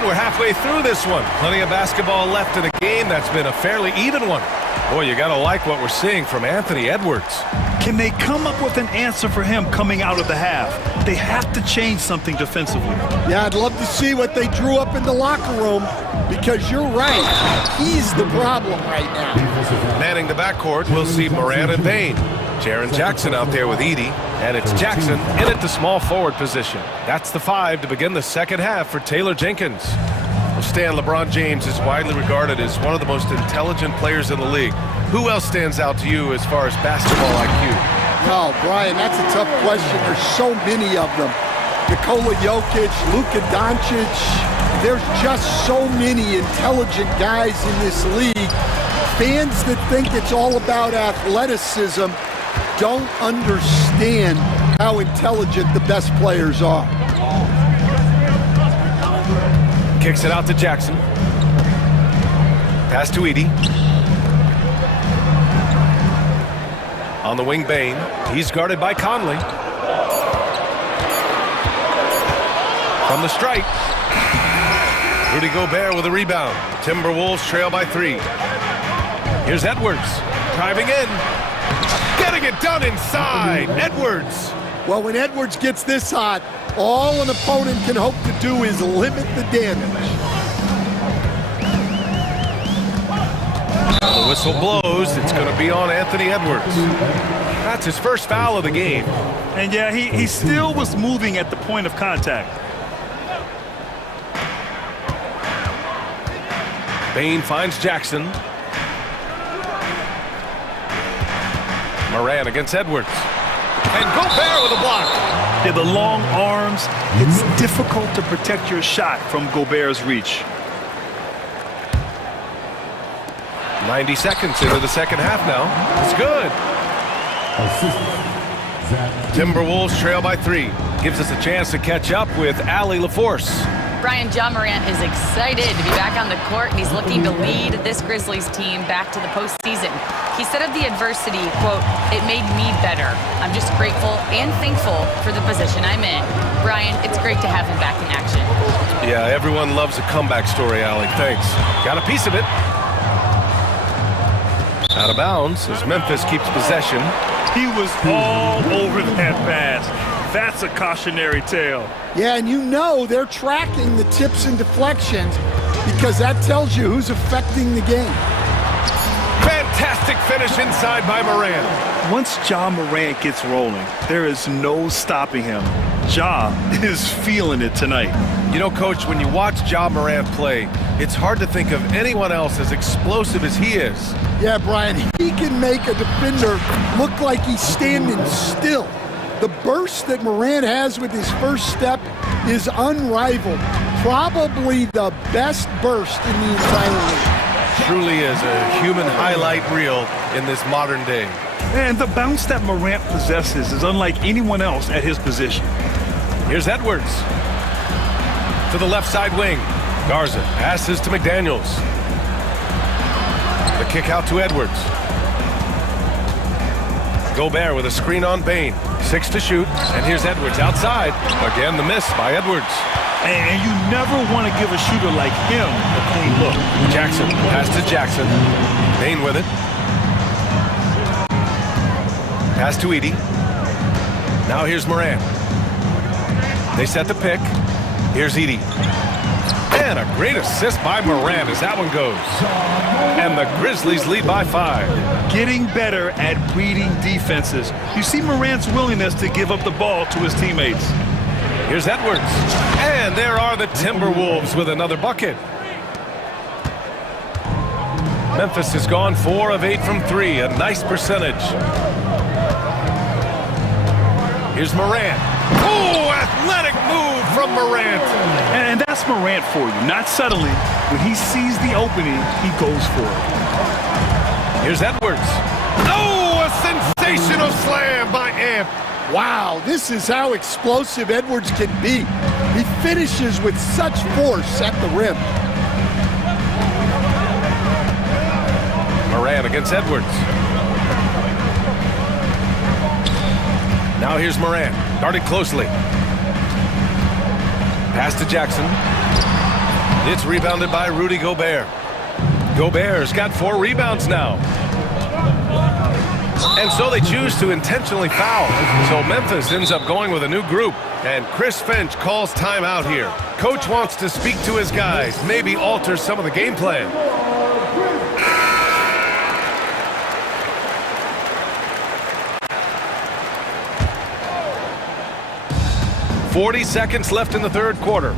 We're halfway through this one. Plenty of basketball left in a game that's been a fairly even one. Boy, you gotta like what we're seeing from Anthony Edwards. Can they come up with an answer for him coming out of the half? They have to change something defensively. Yeah, I'd love to see what they drew up in the locker room, because you're right. He's the problem right now. Manning the backcourt, we'll see Moran and Payne. Jaren Jackson out there with Edey, and it's Jackson in at the small forward position. That's the 5 to begin the second half for Taylor Jenkins. Well, Stan, LeBron James is widely regarded as one of the most intelligent players in the league. Who else stands out to you as far as basketball IQ? No, Brian, that's a tough question. There's so many of them. Nikola Jokic, Luka Doncic. There's just so many intelligent guys in this league. Fans that think it's all about athleticism don't understand how intelligent the best players are. Kicks it out to Jackson. Pass to Edey. On the wing, Bain. He's guarded by Conley. From the stripe. Rudy Gobert with a rebound. Timberwolves trail by 3. Here's Edwards. Driving in. Getting it done inside. Edwards. Well, when Edwards gets this hot, all an opponent can hope to do is limit the damage. The whistle blows. It's going to be on Anthony Edwards. That's his first foul of the game. And yeah, he still was moving at the point of contact. Bain finds Jackson. Moran against Edwards. And Gobert with a block. Yeah, the long arms. It's difficult to protect your shot from Gobert's reach. 90 seconds into the second half now. It's good. Timberwolves trail by 3. Gives us a chance to catch up with Allie LaForce. Brian, John Morant is excited to be back on the court, and he's looking to lead this Grizzlies team back to the postseason. He said of the adversity, quote, "It made me better. I'm just grateful and thankful for the position I'm in." Brian, it's great to have him back in action. Yeah, everyone loves a comeback story, Allie. Thanks. Got a piece of it. Out of bounds as Memphis keeps possession. He was all over that pass. That's a cautionary tale. Yeah, and you know they're tracking the tips and deflections because that tells you who's affecting the game. Fantastic finish inside by Morant. Once Ja Morant gets rolling, there is no stopping him. Ja is feeling it tonight. You know, Coach, when you watch Ja Morant play, it's hard to think of anyone else as explosive as he is. Yeah, Brian, he can make a defender look like he's standing still. The burst that Morant has with his first step is unrivaled. Probably the best burst in the entire league. Truly is a human highlight reel in this modern day. And the bounce that Morant possesses is unlike anyone else at his position. Here's Edwards. To the left side wing. Garza passes to McDaniels. The kick out to Edwards. Gobert with a screen on Bain. 6 to shoot, and here's Edwards outside. Again, the miss by Edwards. And you never want to give a shooter like him a clean look. Jackson, pass to Jackson. Bain with it. Pass to Edey. Now here's Morant. They set the pick. Here's Edey. And a great assist by Morant as that one goes. And the Grizzlies lead by 5. Getting better at reading defenses. You see Morant's willingness to give up the ball to his teammates. Here's Edwards. And there are the Timberwolves with another bucket. Memphis has gone 4 of 8 from 3. A nice percentage. Here's Morant. Oh, athletic move from Morant. And that's Morant for you. Not settling. When he sees the opening, he goes for it. Here's Edwards. Oh, a sensational slam by Amp. Wow, this is how explosive Edwards can be. He finishes with such force at the rim. Morant against Edwards. Now here's Morant, guarded closely. Pass to Jackson. It's rebounded by Rudy Gobert. Gobert's got 4 rebounds now. And so they choose to intentionally foul. So Memphis ends up going with a new group. And Chris Finch calls timeout here. Coach wants to speak to his guys, maybe alter some of the game plan. 40 seconds left in the third quarter.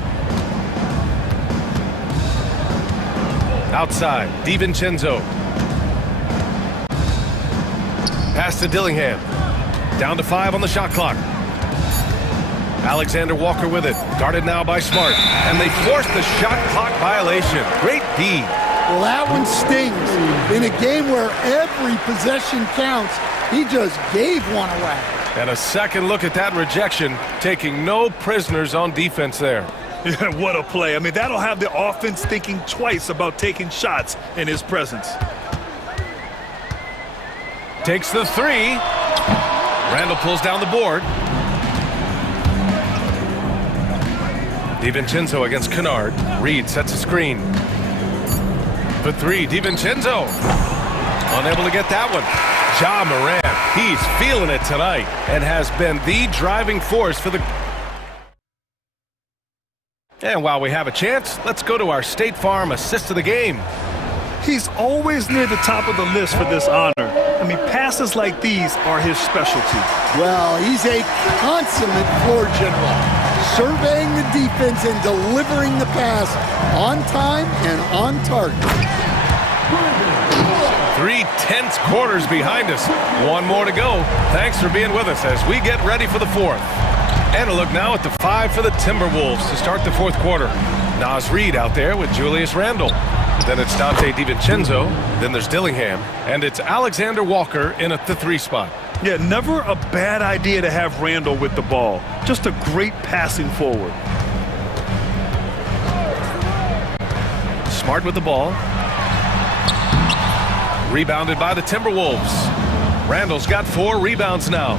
Outside, DiVincenzo. Pass to Dillingham. Down to 5 on the shot clock. Alexander Walker with it. Guarded now by Smart. And they force the shot clock violation. Great D. Well, that one stings. In a game where every possession counts, he just gave one away. And a second look at that rejection, taking no prisoners on defense there. What a play. I mean, that'll have the offense thinking twice about taking shots in his presence. Takes the 3. Randall pulls down the board. DiVincenzo against Kennard. Reed sets a screen. For 3, DiVincenzo. Unable to get that one. Ja Morant, he's feeling it tonight and has been the driving force for the... And while we have a chance, let's go to our State Farm assist of the game. He's always near the top of the list for this honor. I mean, passes like these are his specialty. Well, he's a consummate floor general, surveying the defense and delivering the pass on time and on target. 3 tense quarters behind us. 1 more to go. Thanks for being with us as we get ready for the 4th. And a look now at the 5 for the Timberwolves to start the 4th quarter. Naz Reid out there with Julius Randle. Then it's Dante DiVincenzo. Then there's Dillingham. And it's Alexander Walker in at the 3 spot. Yeah, never a bad idea to have Randle with the ball. Just a great passing forward. Smart with the ball. Rebounded by the Timberwolves. Randall's got 4 rebounds now.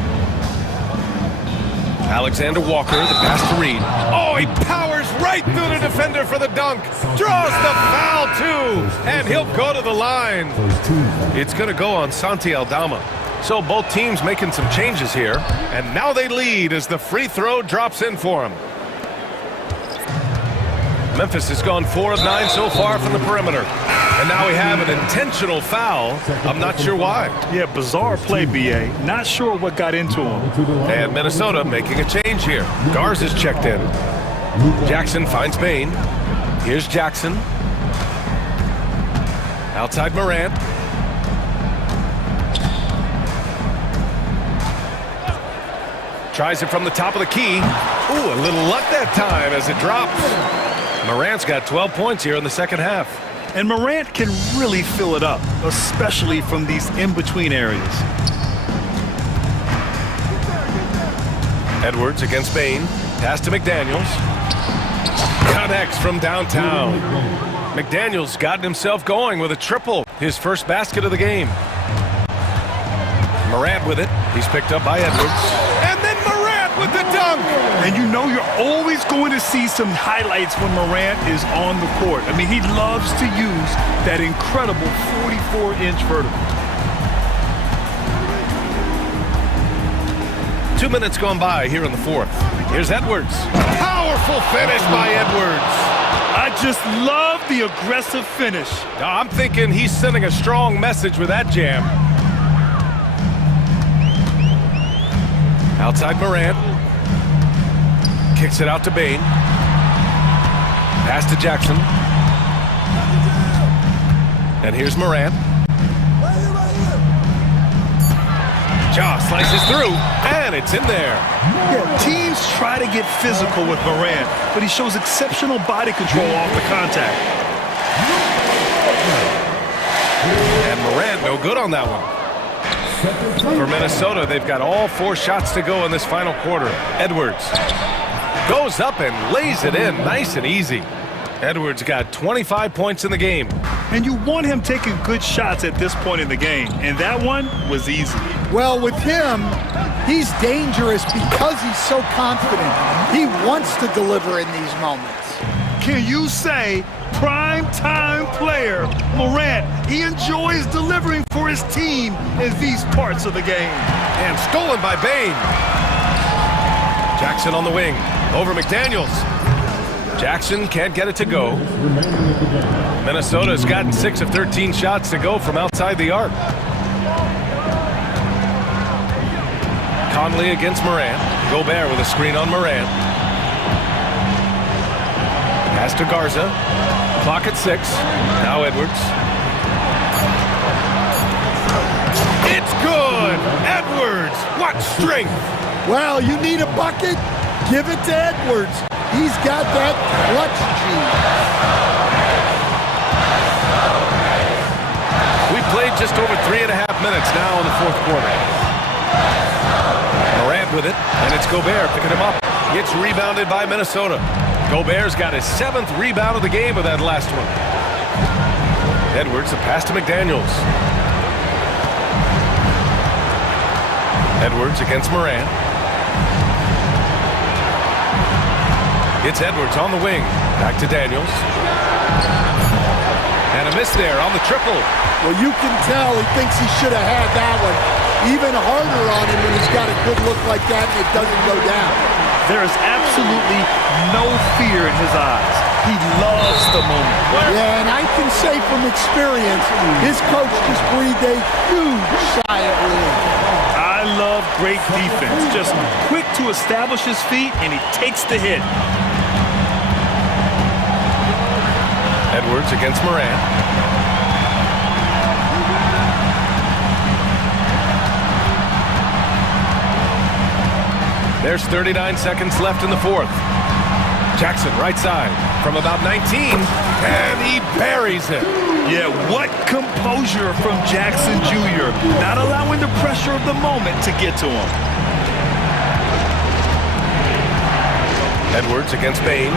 Alexander Walker, the pass to Reed. Oh, he powers right through the defender for the dunk. Draws the foul, too. And he'll go to the line. It's going to go on Santi Aldama. So both teams making some changes here. And now they lead as the free throw drops in for them. Memphis has gone 4 of 9 so far from the perimeter. And now we have an intentional foul. I'm not sure why. Yeah, bizarre play, B.A. Not sure what got into him. And Minnesota making a change here. Garza's checked in. Jackson finds Bain. Here's Jackson. Outside Morant. Tries it from the top of the key. Ooh, a little luck that time as it drops. Morant's got 12 points here in the second half. And Morant can really fill it up, especially from these in-between areas. Edwards against Bain. Pass to McDaniels. Connects from downtown. McDaniels gotten himself going with a triple. His first basket of the game. Morant with it. He's picked up by Edwards. And then Morant with the dunk. And you know you're always going to see some highlights when Morant is on the court. I mean, he loves to use that incredible 44-inch vertical. 2 minutes gone by here in the fourth. Here's Edwards. Powerful finish by Edwards. I just love the aggressive finish. I'm thinking he's sending a strong message with that jam. Outside Morant. Kicks it out to Bain. Pass to Jackson. And here's Morant. Ja slices through, and it's in there. Yeah, teams try to get physical with Morant, but he shows exceptional body control off the contact. And Morant no good on that one. For Minnesota, they've got all 4 shots to go in this final quarter. Edwards goes up and lays it in nice and easy. Edwards got 25 points in the game. And you want him taking good shots at this point in the game, and that one was easy. Well, with him, he's dangerous because he's so confident. He wants to deliver in these moments. Can you say prime-time player Morant? He enjoys delivering for his team in these parts of the game. And stolen by Bain. Jackson on the wing. Over McDaniels. Jackson can't get it to go. Minnesota's gotten 6 of 13 shots to go from outside the arc. Conley against Morant. Gobert with a screen on Morant. Pass to Garza. Clock at 6. Now Edwards. It's good! Edwards! What strength! Well, you need a bucket? Give it to Edwards. He's got that clutch gene. We played just over 3.5 minutes now in the fourth quarter. Morant with it, and it's Gobert picking him up. It's rebounded by Minnesota. Gobert's got his 7th rebound of the game with that last one. Edwards, a pass to McDaniels. Edwards against Morant. It's Edwards on the wing. Back to Daniels. And a miss there on the triple. Well, you can tell he thinks he should have had that one. Even harder on him when he's got a good look like that and it doesn't go down. There is absolutely no fear in his eyes. He loves the moment. Yeah, and I can say from experience, his coach just breathed a huge sigh of relief. I love great defense. Just quick to establish his feet, and he takes the hit. Edwards against Morant. There's 39 seconds left in the fourth. Jackson, right side, from about 19, and he buries it. Yeah, what composure from Jackson Jr., not allowing the pressure of the moment to get to him. Edwards against Bain.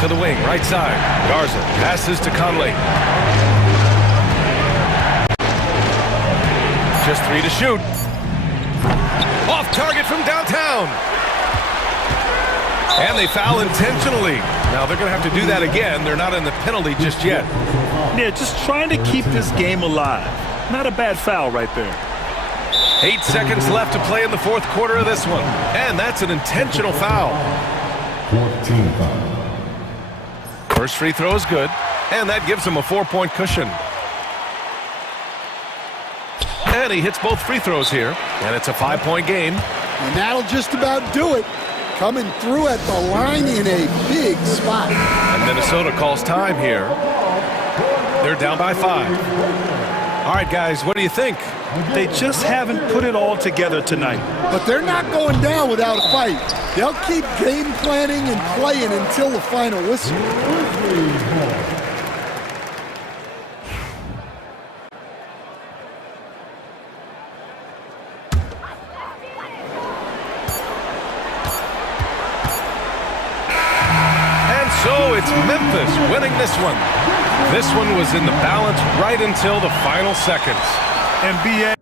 To the wing, right side. Garza passes to Conley. Just 3 to shoot. Off target from downtown. And they foul intentionally. Now they're going to have to do that again. They're not in the penalty just yet. Yeah, just trying to keep this game alive. Not a bad foul right there. 8 seconds left to play in the fourth quarter of this one. And that's an intentional foul. 14 foul. First free throw is good. And that gives him a 4-point cushion. And he hits both free throws here. And it's a 5-point game. And that'll just about do it. Coming through at the line in a big spot. And Minnesota calls time here. They're down by 5. All right, guys, what do you think? They just haven't put it all together tonight. But they're not going down without a fight. They'll keep game planning and playing until the final whistle. And so it's Memphis winning this one. This one was in the balance right until the final seconds. NBA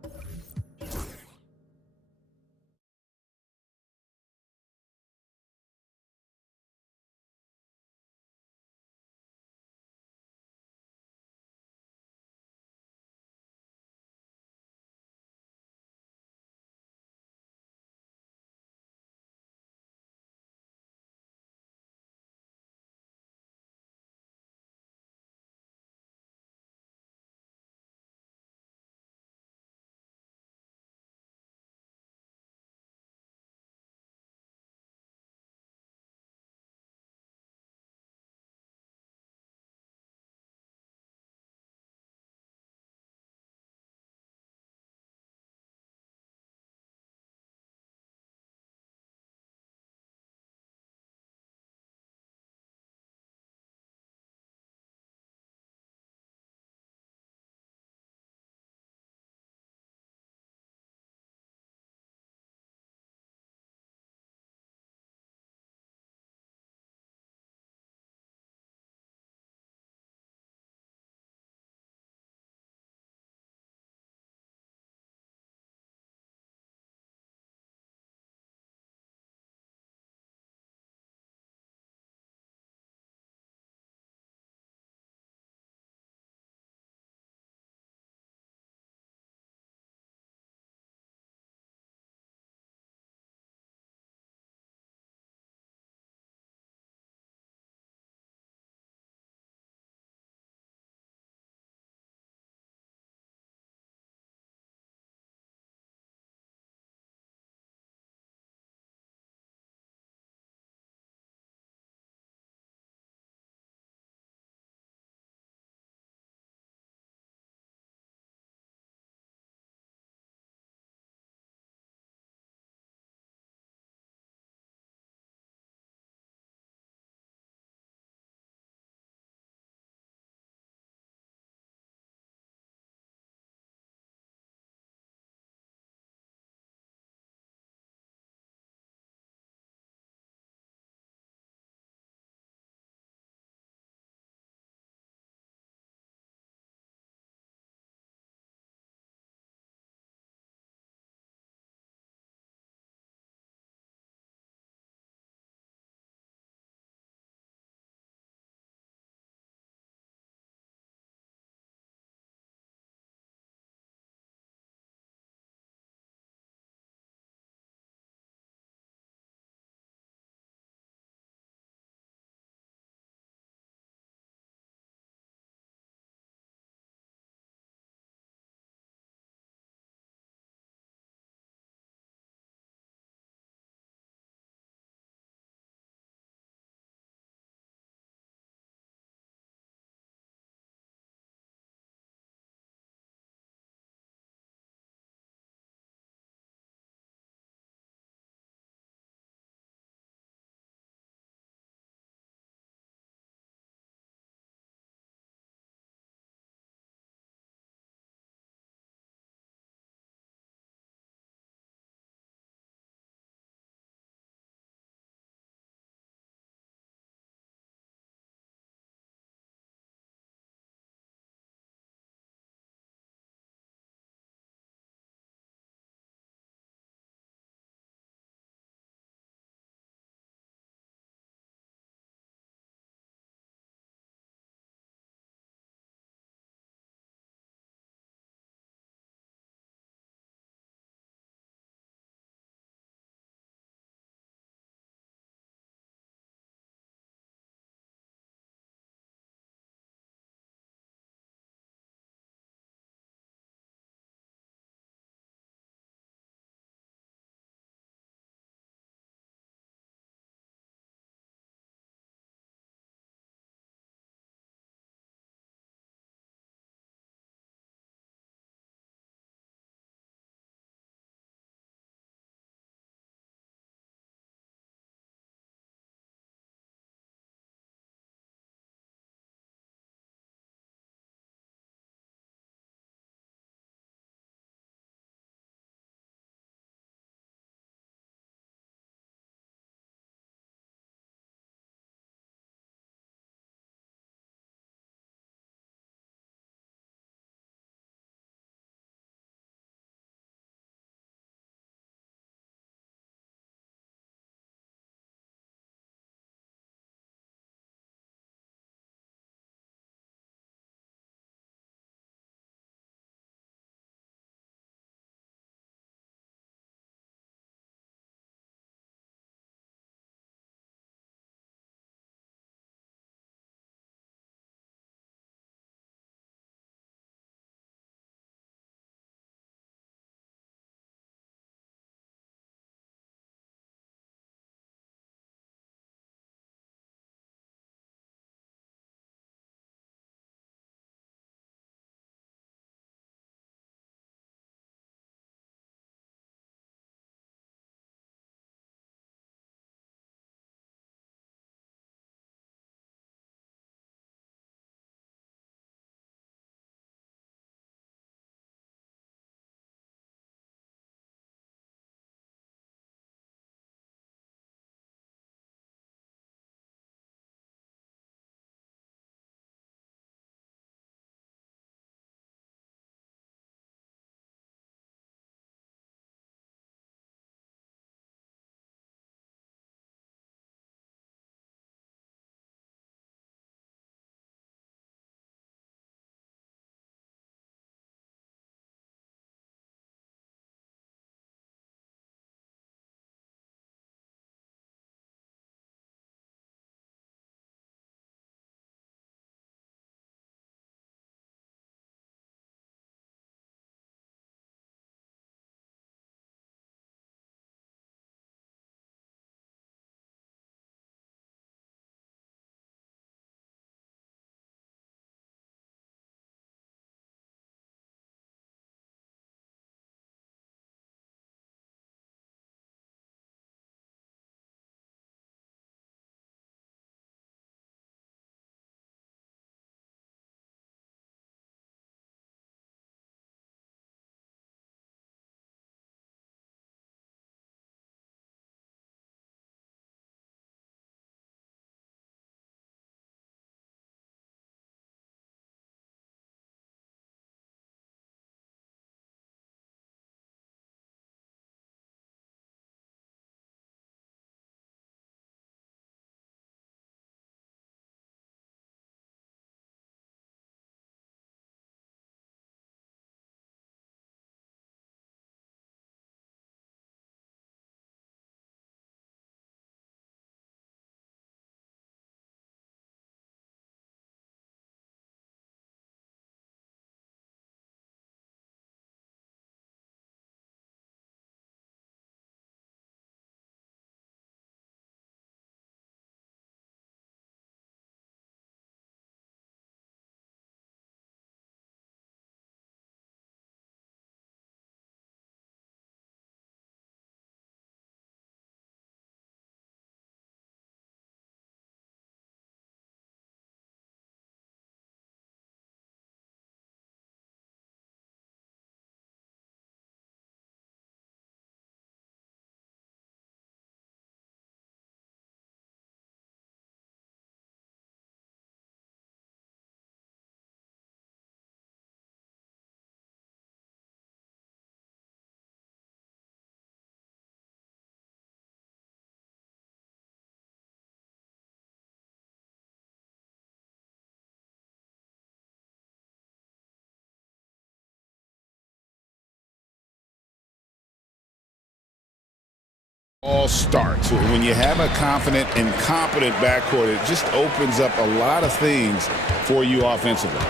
All starts. When you have a confident and competent backcourt, it just opens up a lot of things for you offensively.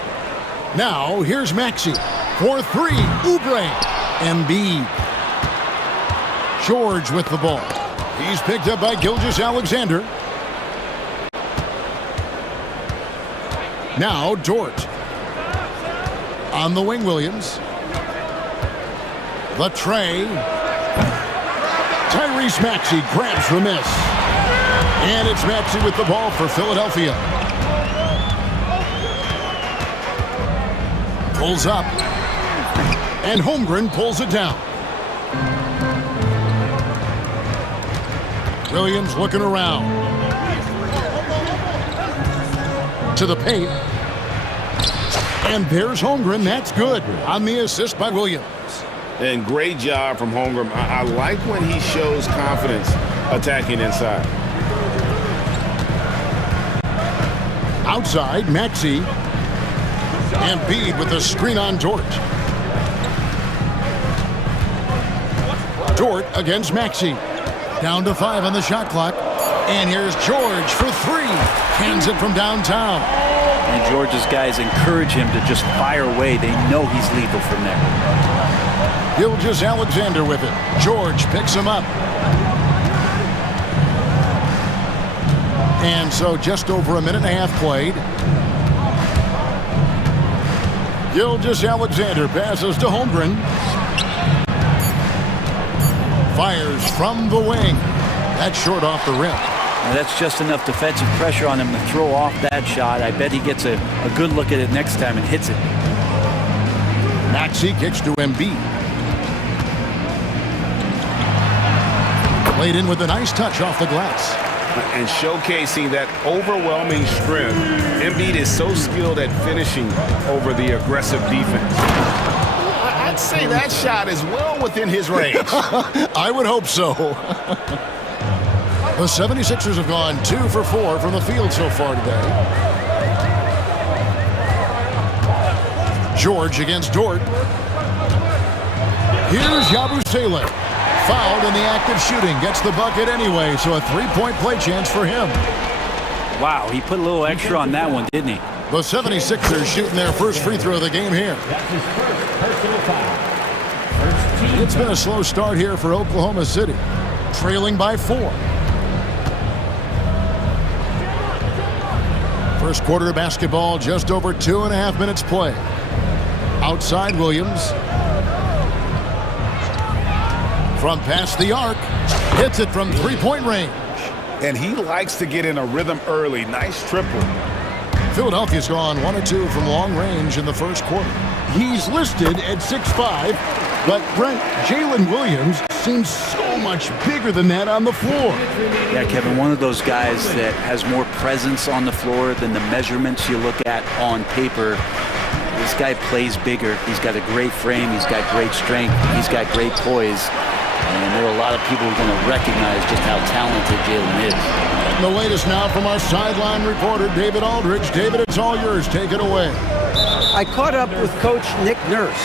Now, here's Maxey for three. Oubre. Embiid. George with the ball. He's picked up by Gilgeous-Alexander. Now, Dort. On the wing, Williams. The tray. Tyrese Maxey grabs the miss. And it's Maxey with the ball for Philadelphia. Pulls up. And Holmgren pulls it down. Williams looking around. To the paint. And there's Holmgren. That's good on the assist by Williams. And great job from Holmgren. I like when he shows confidence attacking inside. Outside, Maxey. Embiid with the screen on Dort. Dort against Maxey. Down to 5 on the shot clock. And here's George for 3. Hands it from downtown. And George's guys encourage him to just fire away. They know he's lethal from there. Gilgeous-Alexander with it. George picks him up. And so just over a minute and a half played. Gilgeous-Alexander passes to Holmgren. Fires from the wing. That's short off the rim. Now that's just enough defensive pressure on him to throw off that shot. I bet he gets a good look at it next time and hits it. Maxey kicks to Embiid. Played in with a nice touch off the glass. And showcasing that overwhelming strength. Embiid is so skilled at finishing over the aggressive defense. I'd say that shot is well within his range. I would hope so. The 76ers have gone 2 for 4 from the field so far today. George against Dort. Here's Yabusele. Fouled in the act of shooting. Gets the bucket anyway, so a 3-point play chance for him. Wow, he put a little extra on that one, didn't he? The 76ers shooting their first free throw of the game here. It's been a slow start here for Oklahoma City. Trailing by 4. First quarter of basketball, just over 2.5 minutes play. Outside Williams. From past the arc. Hits it from 3-point range. And he likes to get in a rhythm early. Nice triple. Philadelphia's gone 1 of 2 from long range in the first quarter. He's listed at 6'5", but Brent, Jalen Williams seems so much bigger than that on the floor. Yeah, Kevin, one of those guys that has more presence on the floor than the measurements you look at on paper. This guy plays bigger. He's got a great frame. He's got great strength. He's got great poise. And there are a lot of people who are going to recognize just how talented Jalen is. The latest now from our sideline reporter, David Aldridge. David, it's all yours. Take it away. I caught up with Coach Nick Nurse.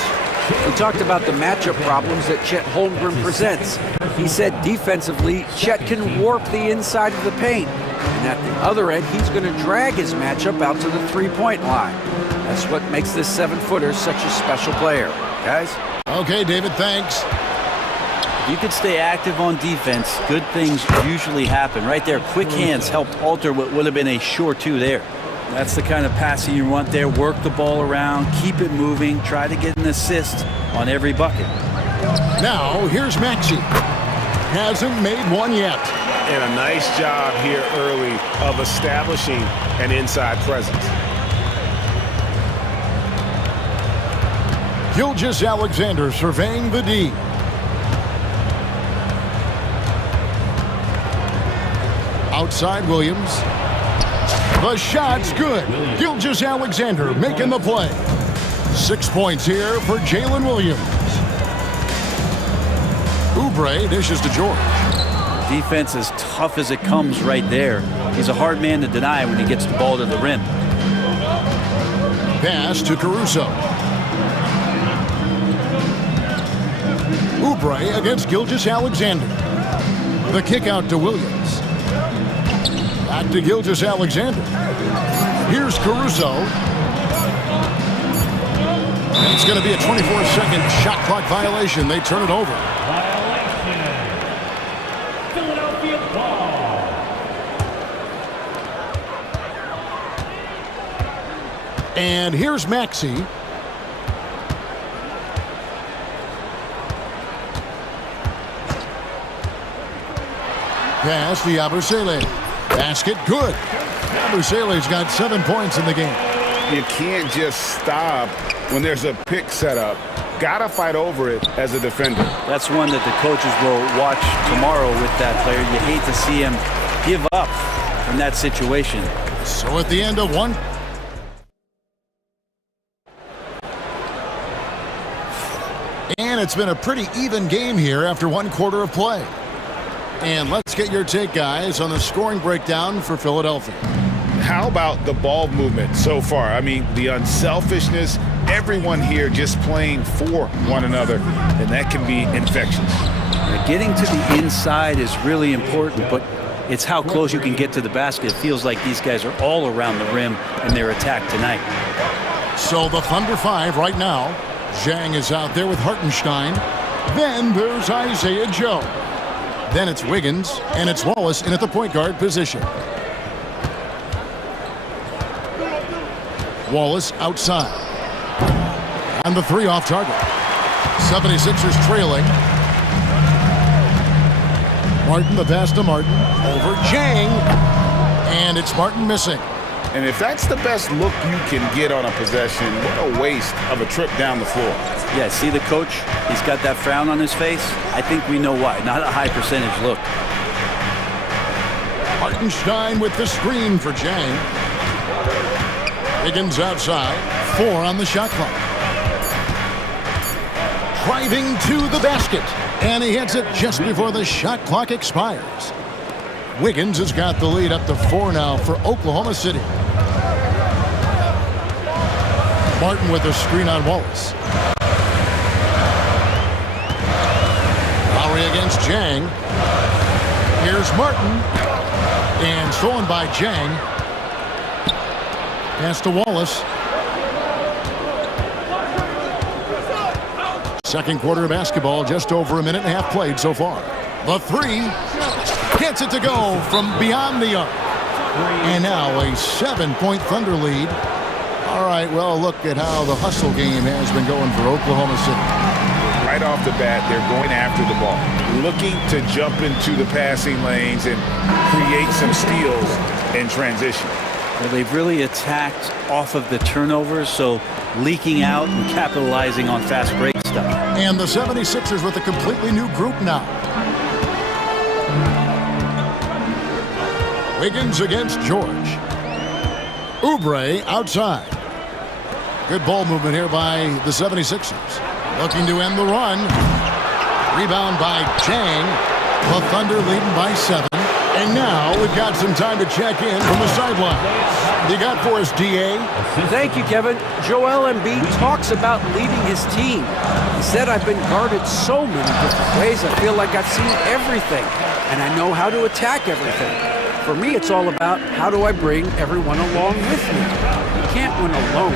We talked about the matchup problems that Chet Holmgren presents. He said defensively, Chet can warp the inside of the paint. And at the other end, he's going to drag his matchup out to the 3-point line. That's what makes this 7-footer such a special player. Guys? Okay, David, thanks. If you could stay active on defense, good things usually happen. Right there, quick hands helped alter what would have been a sure 2 there. That's the kind of passing you want there. Work the ball around, keep it moving, try to get an assist on every bucket. Now, here's Maxey. Hasn't made one yet. And a nice job here early of establishing an inside presence. Gilgeous-Alexander surveying the D. Outside Williams. The shot's good. Gilgeous-Alexander making the play. 6 points here for Jalen Williams. Oubre dishes to George. Defense as tough as it comes right there. He's a hard man to deny when he gets the ball to the rim. Pass to Caruso. Oubre against Gilgeous-Alexander. The kick out to Williams. Back to Gilgeous-Alexander. Here's Caruso. It's going to be a 24-second shot clock violation. They turn it over. Philadelphia ball. And here's Maxey. Pass to Yabusele. Basket, good. Yabusele's got 7 points in the game. You can't just stop when there's a pick set up. Gotta fight over it as a defender. That's one that the coaches will watch tomorrow with that player. You hate to see him give up in that situation. So at the end of one. And it's been a pretty even game here after 1 quarter of play. And let's get your take, guys, on the scoring breakdown for Philadelphia. How about the ball movement so far? I mean, the unselfishness, everyone here just playing for one another, and that can be infectious. Getting to the inside is really important, but it's how close you can get to the basket. It feels like these guys are all around the rim in their attack tonight. So the Thunder 5 right now. Zhang is out there with Hartenstein. Then there's Isaiah Joe. Then it's Wiggins, and it's Wallace in at the point guard position. Wallace outside. And the 3 off target. 76ers trailing. Martin, the pass to Martin. Over Zhang. And it's Martin missing. And if that's the best look you can get on a possession, what a waste of a trip down the floor. Yeah, see the coach? He's got that frown on his face. I think we know why. Not a high percentage look. Hartenstein with the screen for Zhang. Wiggins outside. 4 on the shot clock. Driving to the basket. And he hits it just before the shot clock expires. Wiggins has got the lead up to 4 now for Oklahoma City. Martin with a screen on Wallace. Lowry against Zhang. Here's Martin. And stolen by Zhang. Pass to Wallace. Second quarter of basketball, just over a minute and a half played so far. The 3 gets it to go from beyond the arc. And now a 7-point Thunder lead. All right, well, look at how the hustle game has been going for Oklahoma City. Right off the bat, they're going after the ball, looking to jump into the passing lanes and create some steals in transition. Well, they've really attacked off of the turnovers, so leaking out and capitalizing on fast break stuff. And the 76ers with a completely new group now. Wiggins against George. Oubre outside. Good ball movement here by the 76ers. Looking to end the run. Rebound by Zhang. The Thunder leading by 7. And now we've got some time to check in from the sideline. You got for us, DA? Thank you, Kevin. Joel Embiid talks about leading his team. He said, I've been guarded so many different ways. I feel like I've seen everything, and I know how to attack everything. For me, it's all about how do I bring everyone along with me. You can't win alone.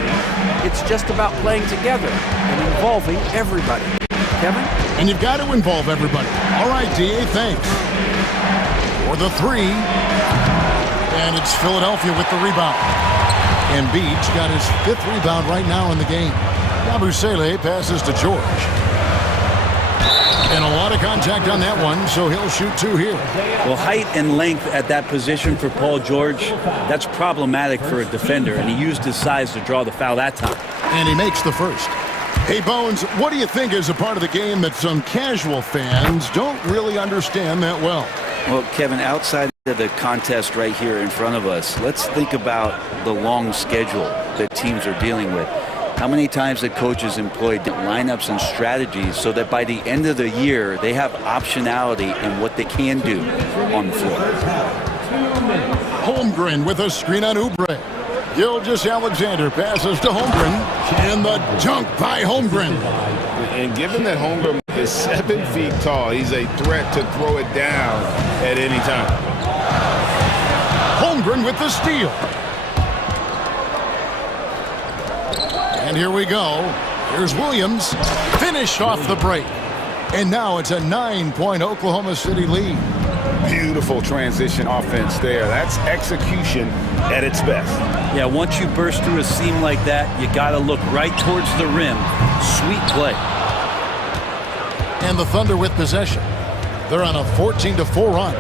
It's just about playing together and involving everybody. Kevin? And you've got to involve everybody. All right, DA, thanks. For the 3. And it's Philadelphia with the rebound. Embiid's got his 5th rebound right now in the game. Yabusele passes to George. And a lot of contact on that one, so he'll shoot 2 here. Well, height and length at that position for Paul George, that's problematic for a defender, and he used his size to draw the foul that time. And he makes the first. Hey, Bones, what do you think is a part of the game that some casual fans don't really understand that well? Well, Kevin, outside of the contest right here in front of us, let's think about the long schedule that teams are dealing with. How many times the coaches employed lineups and strategies so that by the end of the year, they have optionality in what they can do on the floor. Holmgren with a screen on Oubre. Gilgeous-Alexander passes to Holmgren. And the dunk by Holmgren. And given that Holmgren is 7 feet tall, he's a threat to throw it down at any time. Holmgren with the steal. And here we go. Here's Williams. Finished off the break. And now it's a 9-point Oklahoma City lead. Beautiful transition offense there. That's execution at its best. Yeah, once you burst through a seam like that, you got to look right towards the rim. Sweet play. And the Thunder with possession. They're on a 14-4 run.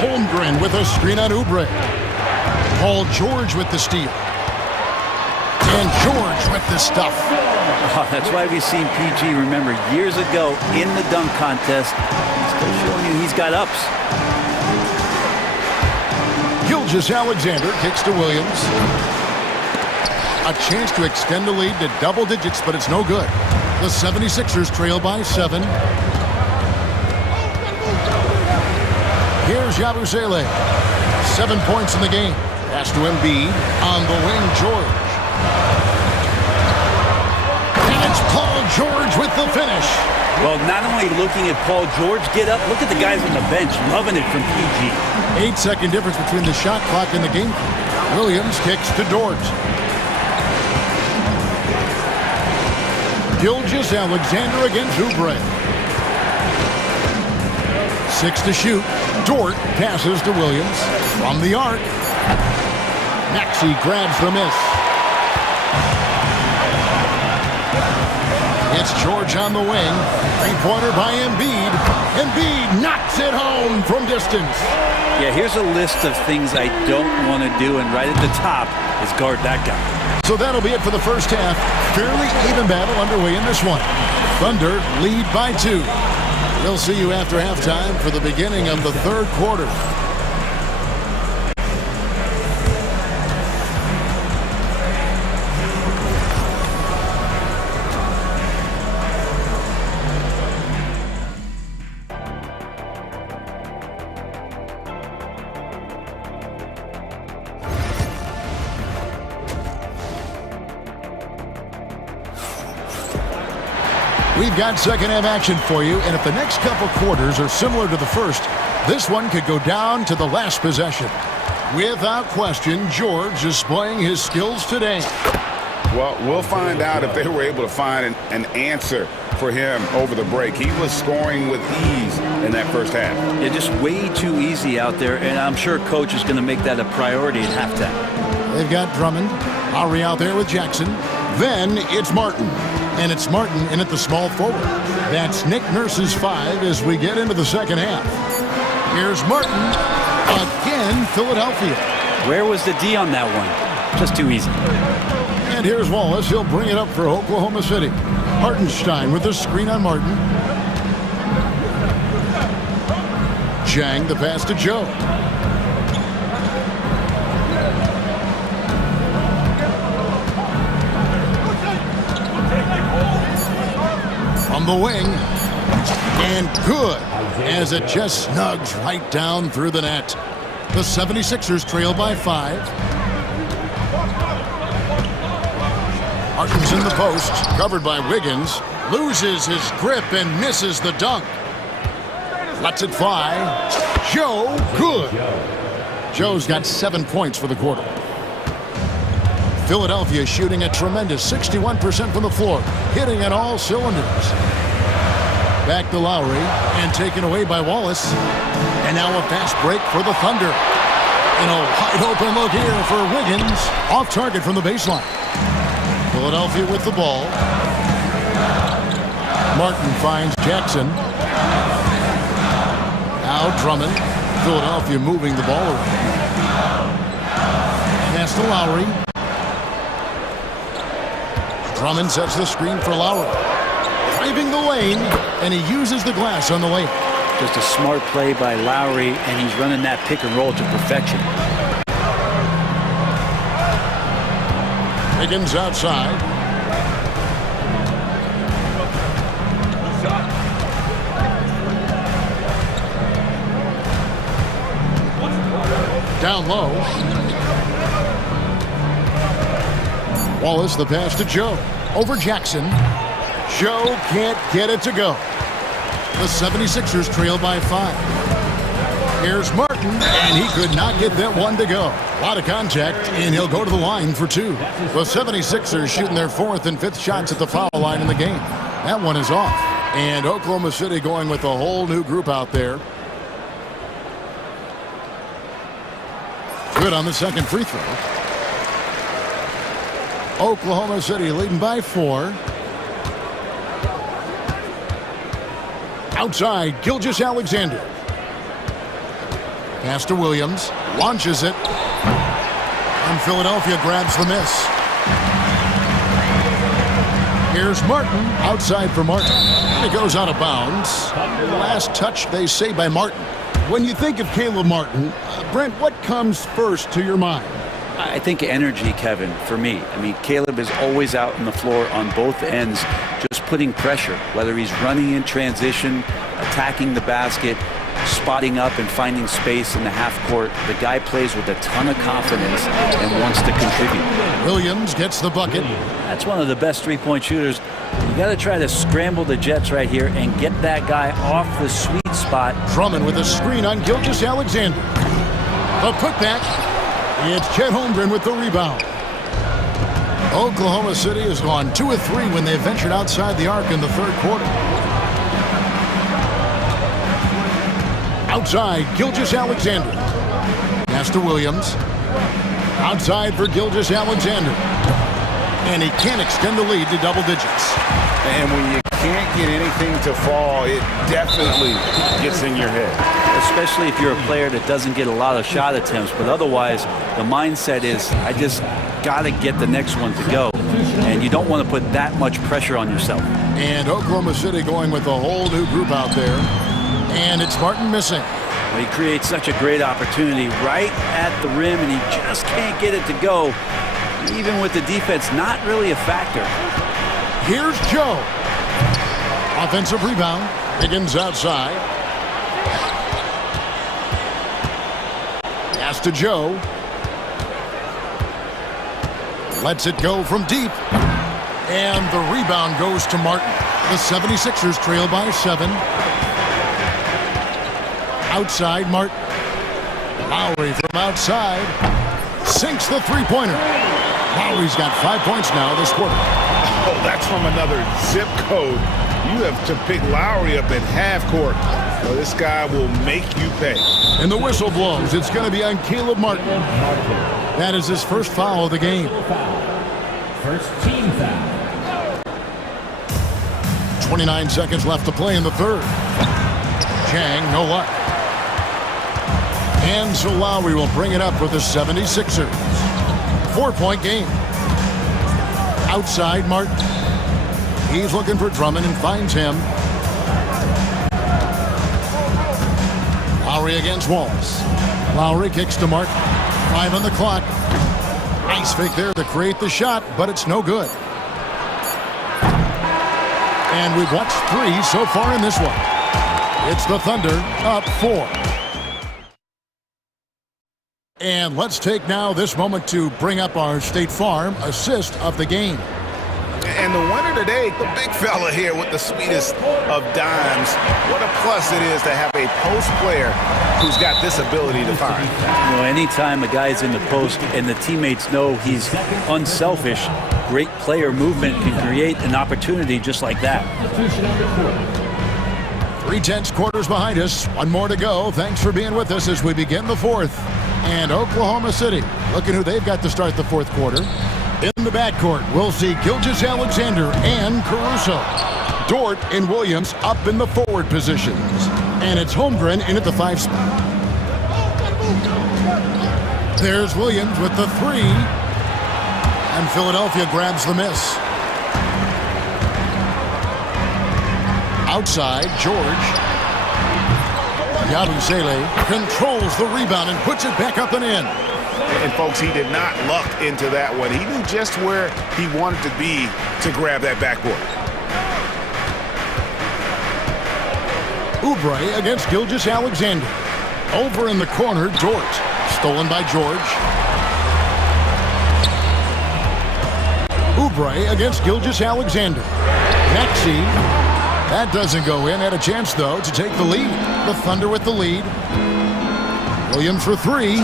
Holmgren with a screen on Oubre. Paul George with the steal. And George with the stuff. Oh, that's why we've seen PG, remember, years ago in the dunk contest. He's still showing you he's got ups. Gilgeous-Alexander kicks to Williams. A chance to extend the lead to double digits, but it's no good. The 76ers trail by 7. Here's Yabusele. 7 points in the game. Pass to Embiid. On the wing, George. And it's Paul George with the finish. Well, not only looking at Paul George get up, look at the guys on the bench loving it from PG. 8-second difference between the shot clock and the game clock. Williams kicks to Dort. Gilgeous-Alexander against Oubre. 6 to shoot. Dort passes to Williams. From the arc. Maxey grabs the miss. It's George on the wing. Three-pointer by Embiid. Embiid knocks it home from distance. Yeah, here's a list of things I don't want to do, and right at the top is guard that guy. So that'll be it for the first half. Fairly even battle underway in this one. Thunder lead by 2. We'll see you after halftime for the beginning of the third quarter. We've got second half action for you, and if the next couple quarters are similar to the first, this one could go down to the last possession. Without question, George is displaying his skills today. Well, we'll find out if they were able to find an answer for him over the break. He was scoring with ease in that first half. Yeah, just way too easy out there, and I'm sure coach is going to make that a priority at halftime. They've got Drummond, Lowry out there with Jackson. Then it's Martin. And it's Martin in at the small forward. That's Nick Nurse's 5 as we get into the second half. Here's Martin. Again, Philadelphia. Where was the D on that one? Just too easy. And here's Wallace. He'll bring it up for Oklahoma City. Hartenstein with the screen on Martin. Jang the pass to Joe. On the wing, and good, as it just snugs right down through the net. The 76ers trail by 5. Martin's in the post, covered by Wiggins, loses his grip and misses the dunk. Lets it fly. Joe, good. Joe's got 7 points for the quarter. Philadelphia shooting a tremendous 61% from the floor, hitting on all cylinders. Back to Lowry, and taken away by Wallace. And now a fast break for the Thunder. And a wide open look here for Wiggins. Off target from the baseline. Philadelphia with the ball. Martin finds Jackson. Now Drummond. Philadelphia moving the ball around. Pass to Lowry. Drummond sets the screen for Lowry. Driving the lane, and he uses the glass on the lane. Just a smart play by Lowry, and he's running that pick and roll to perfection. Wiggins outside. Down low. Wallace, the pass to Joe. Over Jackson. Joe can't get it to go. The 76ers trail by 5. Here's Martin, and he could not get that one to go. A lot of contact, and he'll go to the line for 2. The 76ers shooting their 4th and 5th shots at the foul line in the game. That one is off. And Oklahoma City going with a whole new group out there. Good on the second free throw. Oklahoma City leading by 4. Outside, Gilgeous-Alexander. Pass to Williams. Launches it. And Philadelphia grabs the miss. Here's Martin. Outside for Martin. It goes out of bounds. Last touch, they say, by Martin. When you think of Caleb Martin, Brent, what comes first to your mind? I think energy, Kevin, for me. I mean, Caleb is always out on the floor on both ends, just putting pressure, whether he's running in transition, attacking the basket, spotting up and finding space in the half court. The guy plays with a ton of confidence and wants to contribute. Williams gets the bucket. That's one of the best three-point shooters. You got to try to scramble the Jets right here and get that guy off the sweet spot. Drummond with a screen on Gilgeous-Alexander. The putback. It's Chet Holmgren with the rebound. Oklahoma City has gone 2 of 3 when they ventured outside the arc in the third quarter. Outside, Gilgeous-Alexander. Pass to Williams. Outside for Gilgeous-Alexander. And he can't extend the lead to double digits. And when you can't get anything to fall, it definitely gets in your head. Especially if you're a player that doesn't get a lot of shot attempts. But otherwise, the mindset is, I just got to get the next one to go. And you don't want to put that much pressure on yourself. And Oklahoma City going with a whole new group out there. And it's Martin missing. Well, he creates such a great opportunity right at the rim, and he just can't get it to go. Even with the defense, not really a factor. Here's Joe. Offensive rebound. Higgins outside. Pass to Joe. Lets it go from deep. And the rebound goes to Martin. The 76ers trail by 7. Outside, Martin. Lowry from outside. Sinks the three-pointer. Lowry's got 5 points now this quarter. Oh, that's from another zip code. You have to pick Lowry up at half court. So this guy will make you pay. And the whistle blows. It's going to be on Caleb Martin. That is his first foul of the game. First team foul. 29 seconds left to play in the third. Chang, no luck. And so Lowry will bring it up for the 76ers. 4-point game. Outside, Martin. He's looking for Drummond and finds him. Lowry against Wallace. Lowry kicks to Martin. 5 on the clock. Nice fake there to create the shot, but it's no good. And we've watched 3 so far in this one. It's the Thunder up 4. And let's take now this moment to bring up our State Farm assist of the game. And the winner today, the big fella here with the sweetest of dimes. What a plus it is to have a post player who's got this ability to find. You know, anytime a guy's in the post and the teammates know he's unselfish, great player movement can create an opportunity just like that. 3/10 quarters behind us. 1 more to go. Thanks for being with us as we begin the fourth. And Oklahoma City, looking who they've got to start the fourth quarter. In the backcourt, we'll see Gilgeous-Alexander and Caruso. Dort and Williams up in the forward positions. And it's Holmgren in at the 5 spot. There's Williams with the 3. And Philadelphia grabs the miss. Outside, George. Yabusele controls the rebound and puts it back up and in. And folks, he did not luck into that one. He knew just where he wanted to be to grab that backboard. Oubre against Gilgeous-Alexander. Over in the corner, George. Stolen by George. Oubre against Gilgeous-Alexander. Maxey. That doesn't go in. Had a chance, though, to take the lead. The Thunder with the lead. Williams for three.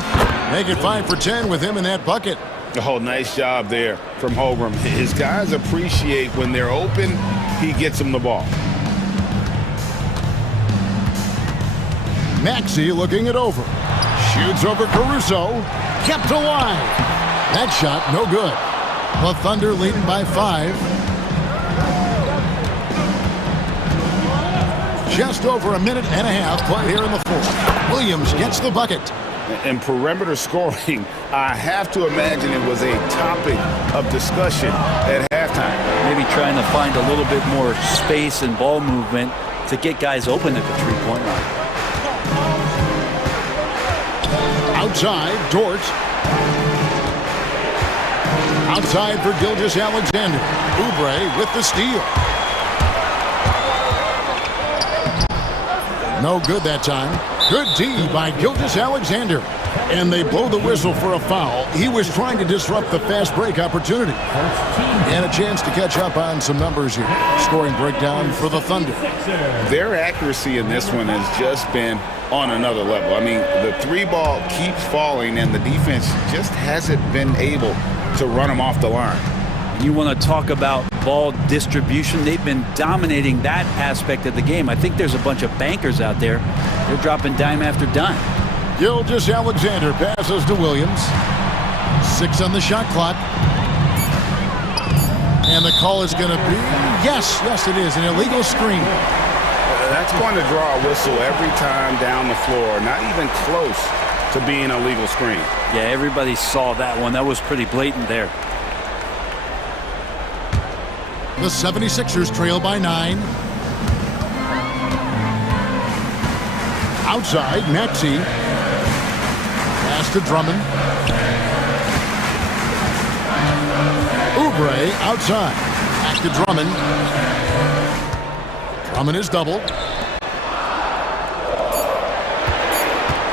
Make it 5 for 10 with him in that bucket. Oh, nice job there from Holmgren. His guys appreciate when they're open, he gets them the ball. Maxey looking it over. Shoots over Caruso. Kept alive. That shot, no good. The Thunder leading by 5. Just over a minute and a half play here in the fourth. Williams gets the bucket. And perimeter scoring, I have to imagine it was a topic of discussion at halftime. Maybe trying to find a little bit more space and ball movement to get guys open at the three-point line. Outside, Dort. Outside for Gilgeous-Alexander. Oubre with the steal. No good that time. Good D by Gilgeous-Alexander. And they blow the whistle for a foul. He was trying to disrupt the fast break opportunity. And a chance to catch up on some numbers here. Scoring breakdown for the Thunder. Their accuracy in this one has just been on another level. I mean, the three ball keeps falling and the defense just hasn't been able to run them off the line. You want to talk about ball distribution. They've been dominating that aspect of the game. I think there's a bunch of bankers out there. They're dropping dime after dime. Gilgeous-Alexander passes to Williams. 6 on the shot clock. And the call is going to be, yes, it is, an illegal screen. That's going to draw a whistle every time down the floor. Not even close to being a legal screen. Yeah, everybody saw that one. That was pretty blatant there. The 76ers trail by 9. Outside, Maxey. Pass to Drummond. Oubre outside. Back to Drummond. Drummond is doubled.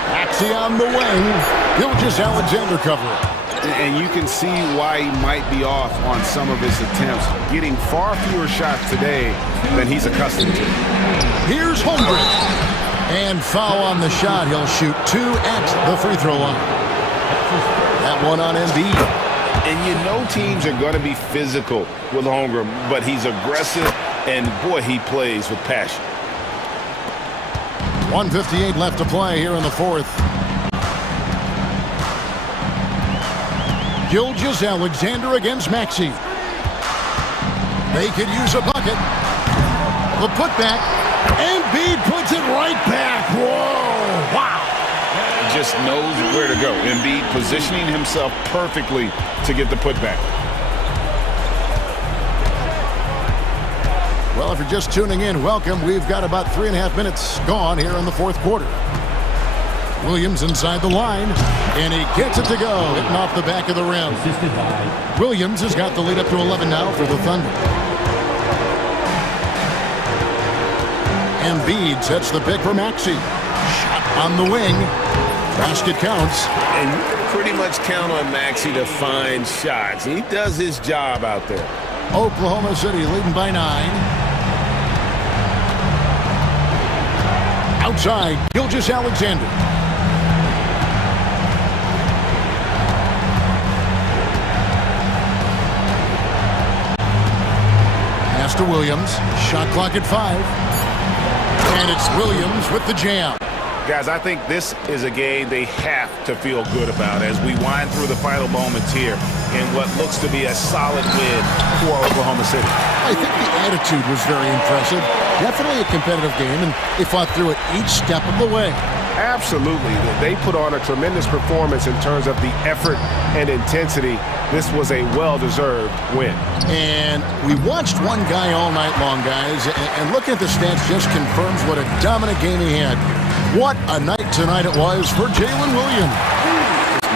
Maxey on the wing. Gilgeous-Alexander covering. And you can see why he might be off on some of his attempts, getting far fewer shots today than he's accustomed to. Here's Holmgren. And foul on the shot. He'll shoot 2 at the free throw line. That one on Embiid. And you know teams are going to be physical with Holmgren, but he's aggressive, and boy, he plays with passion. 1:58 left to play here in the fourth. Gilgeous-Alexander against Maxey. They could use a bucket. The putback. Embiid puts it right back. Whoa, wow. Just knows where to go. Embiid positioning himself perfectly to get the putback. Well, if you're just tuning in, welcome. We've got about 3.5 minutes gone here in the fourth quarter. Williams inside the line, and he gets it to go, hitting off the back of the rim. Williams has got the lead up to 11 now for the Thunder. Embiid sets the pick for Maxey. Shot on the wing. Basket counts. And you can pretty much count on Maxey to find shots. He does his job out there. Oklahoma City leading by 9. Outside, Gilgeous-Alexander. To Williams. Shot clock at 5. And it's Williams with the jam. Guys, I think this is a game they have to feel good about as we wind through the final moments here in what looks to be a solid win for Oklahoma City. I think the attitude was very impressive. Definitely a competitive game, and they fought through it each step of the way. Absolutely. They put on a tremendous performance in terms of the effort and intensity. This was a well-deserved win. And we watched one guy all night long, guys, and looking at the stats just confirms what a dominant game he had. What a night tonight it was for Jalen Williams.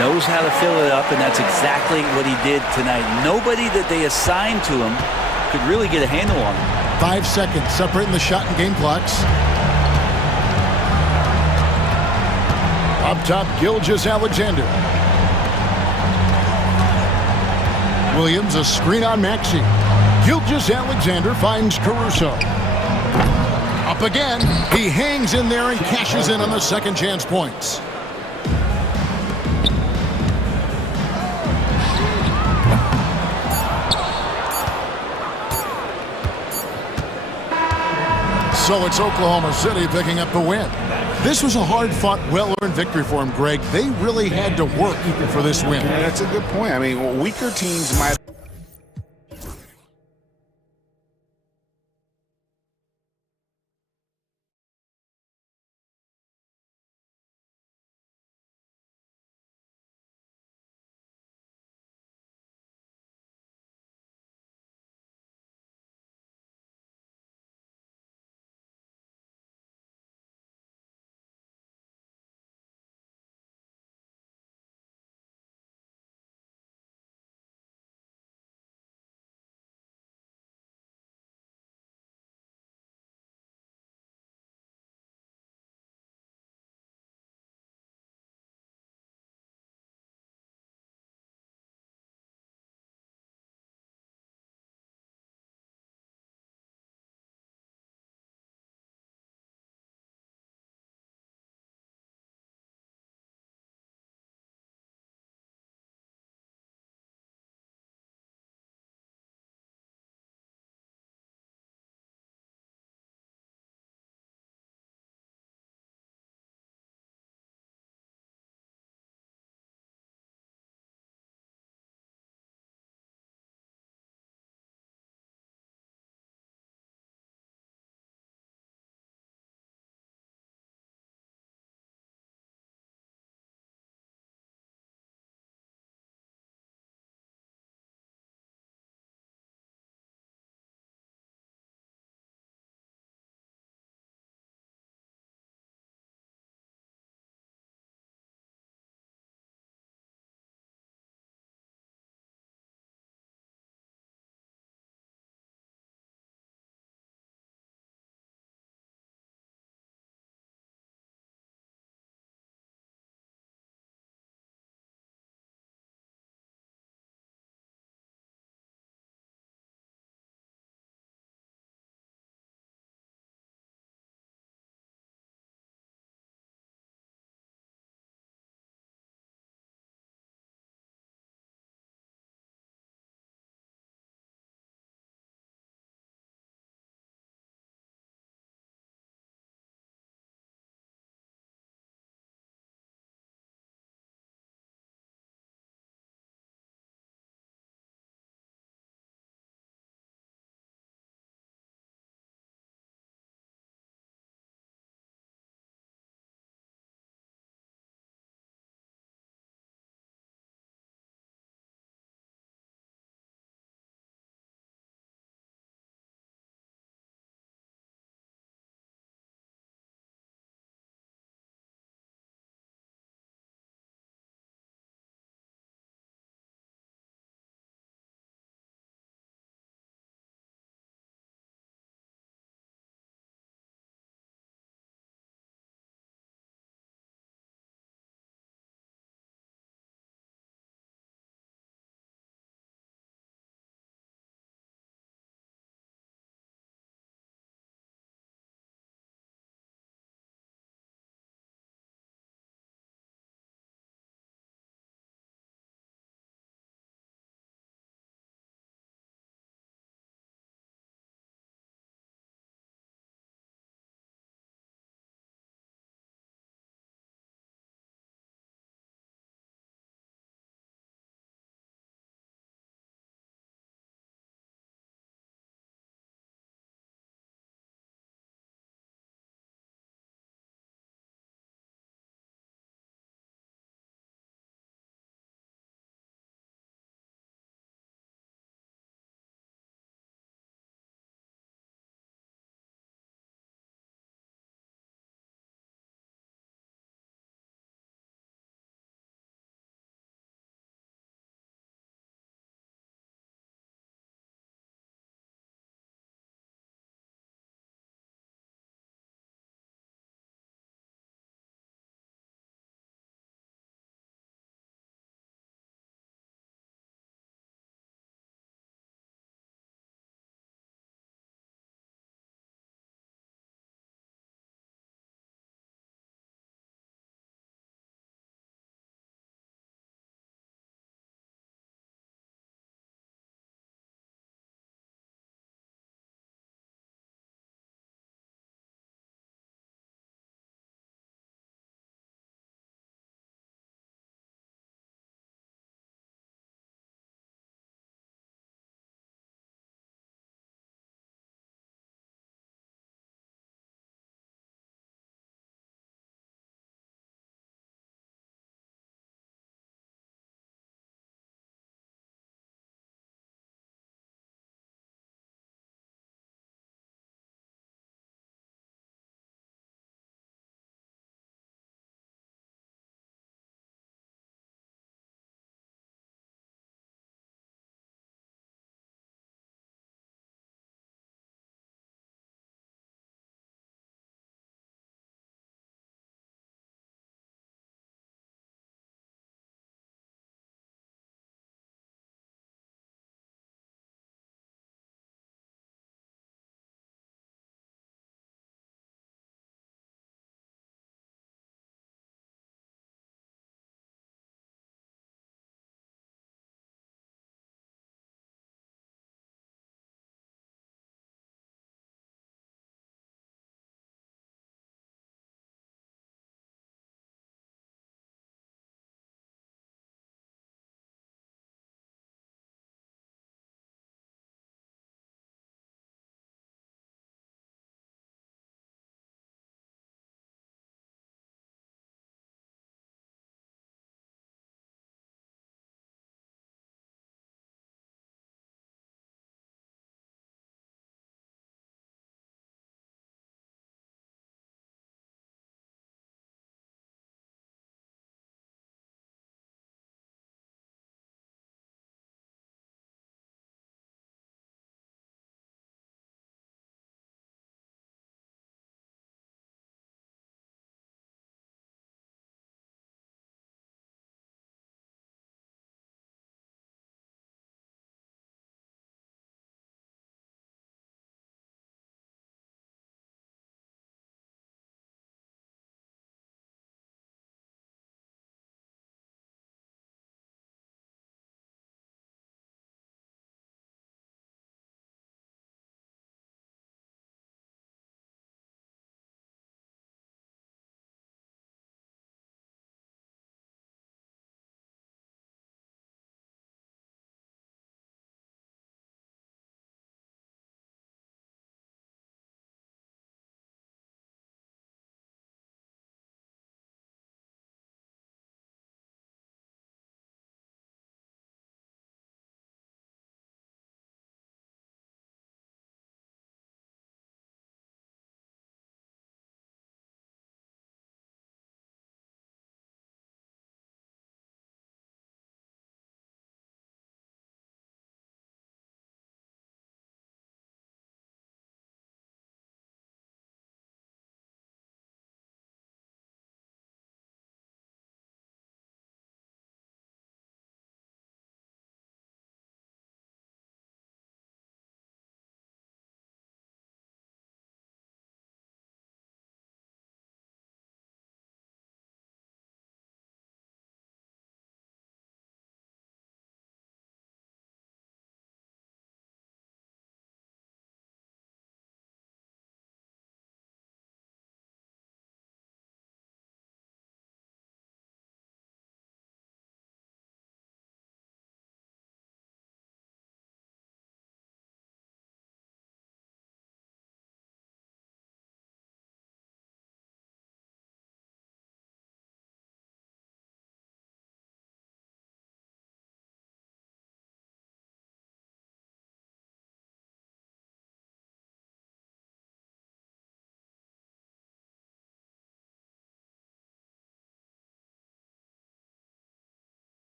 Knows how to fill it up, and that's exactly what he did tonight. Nobody that they assigned to him could really get a handle on him. 5 seconds separating the shot and game clocks. Up top, Gilgeous-Alexander. Williams, a screen on Maxey. Gilgeous Alexander finds Caruso. Up again. He hangs in there and cashes in on the second chance points. So it's Oklahoma City picking up the win. This was a hard-fought, well-earned victory for him, Greg. They really had to work for this win. Yeah, that's a good point. I mean, weaker teams might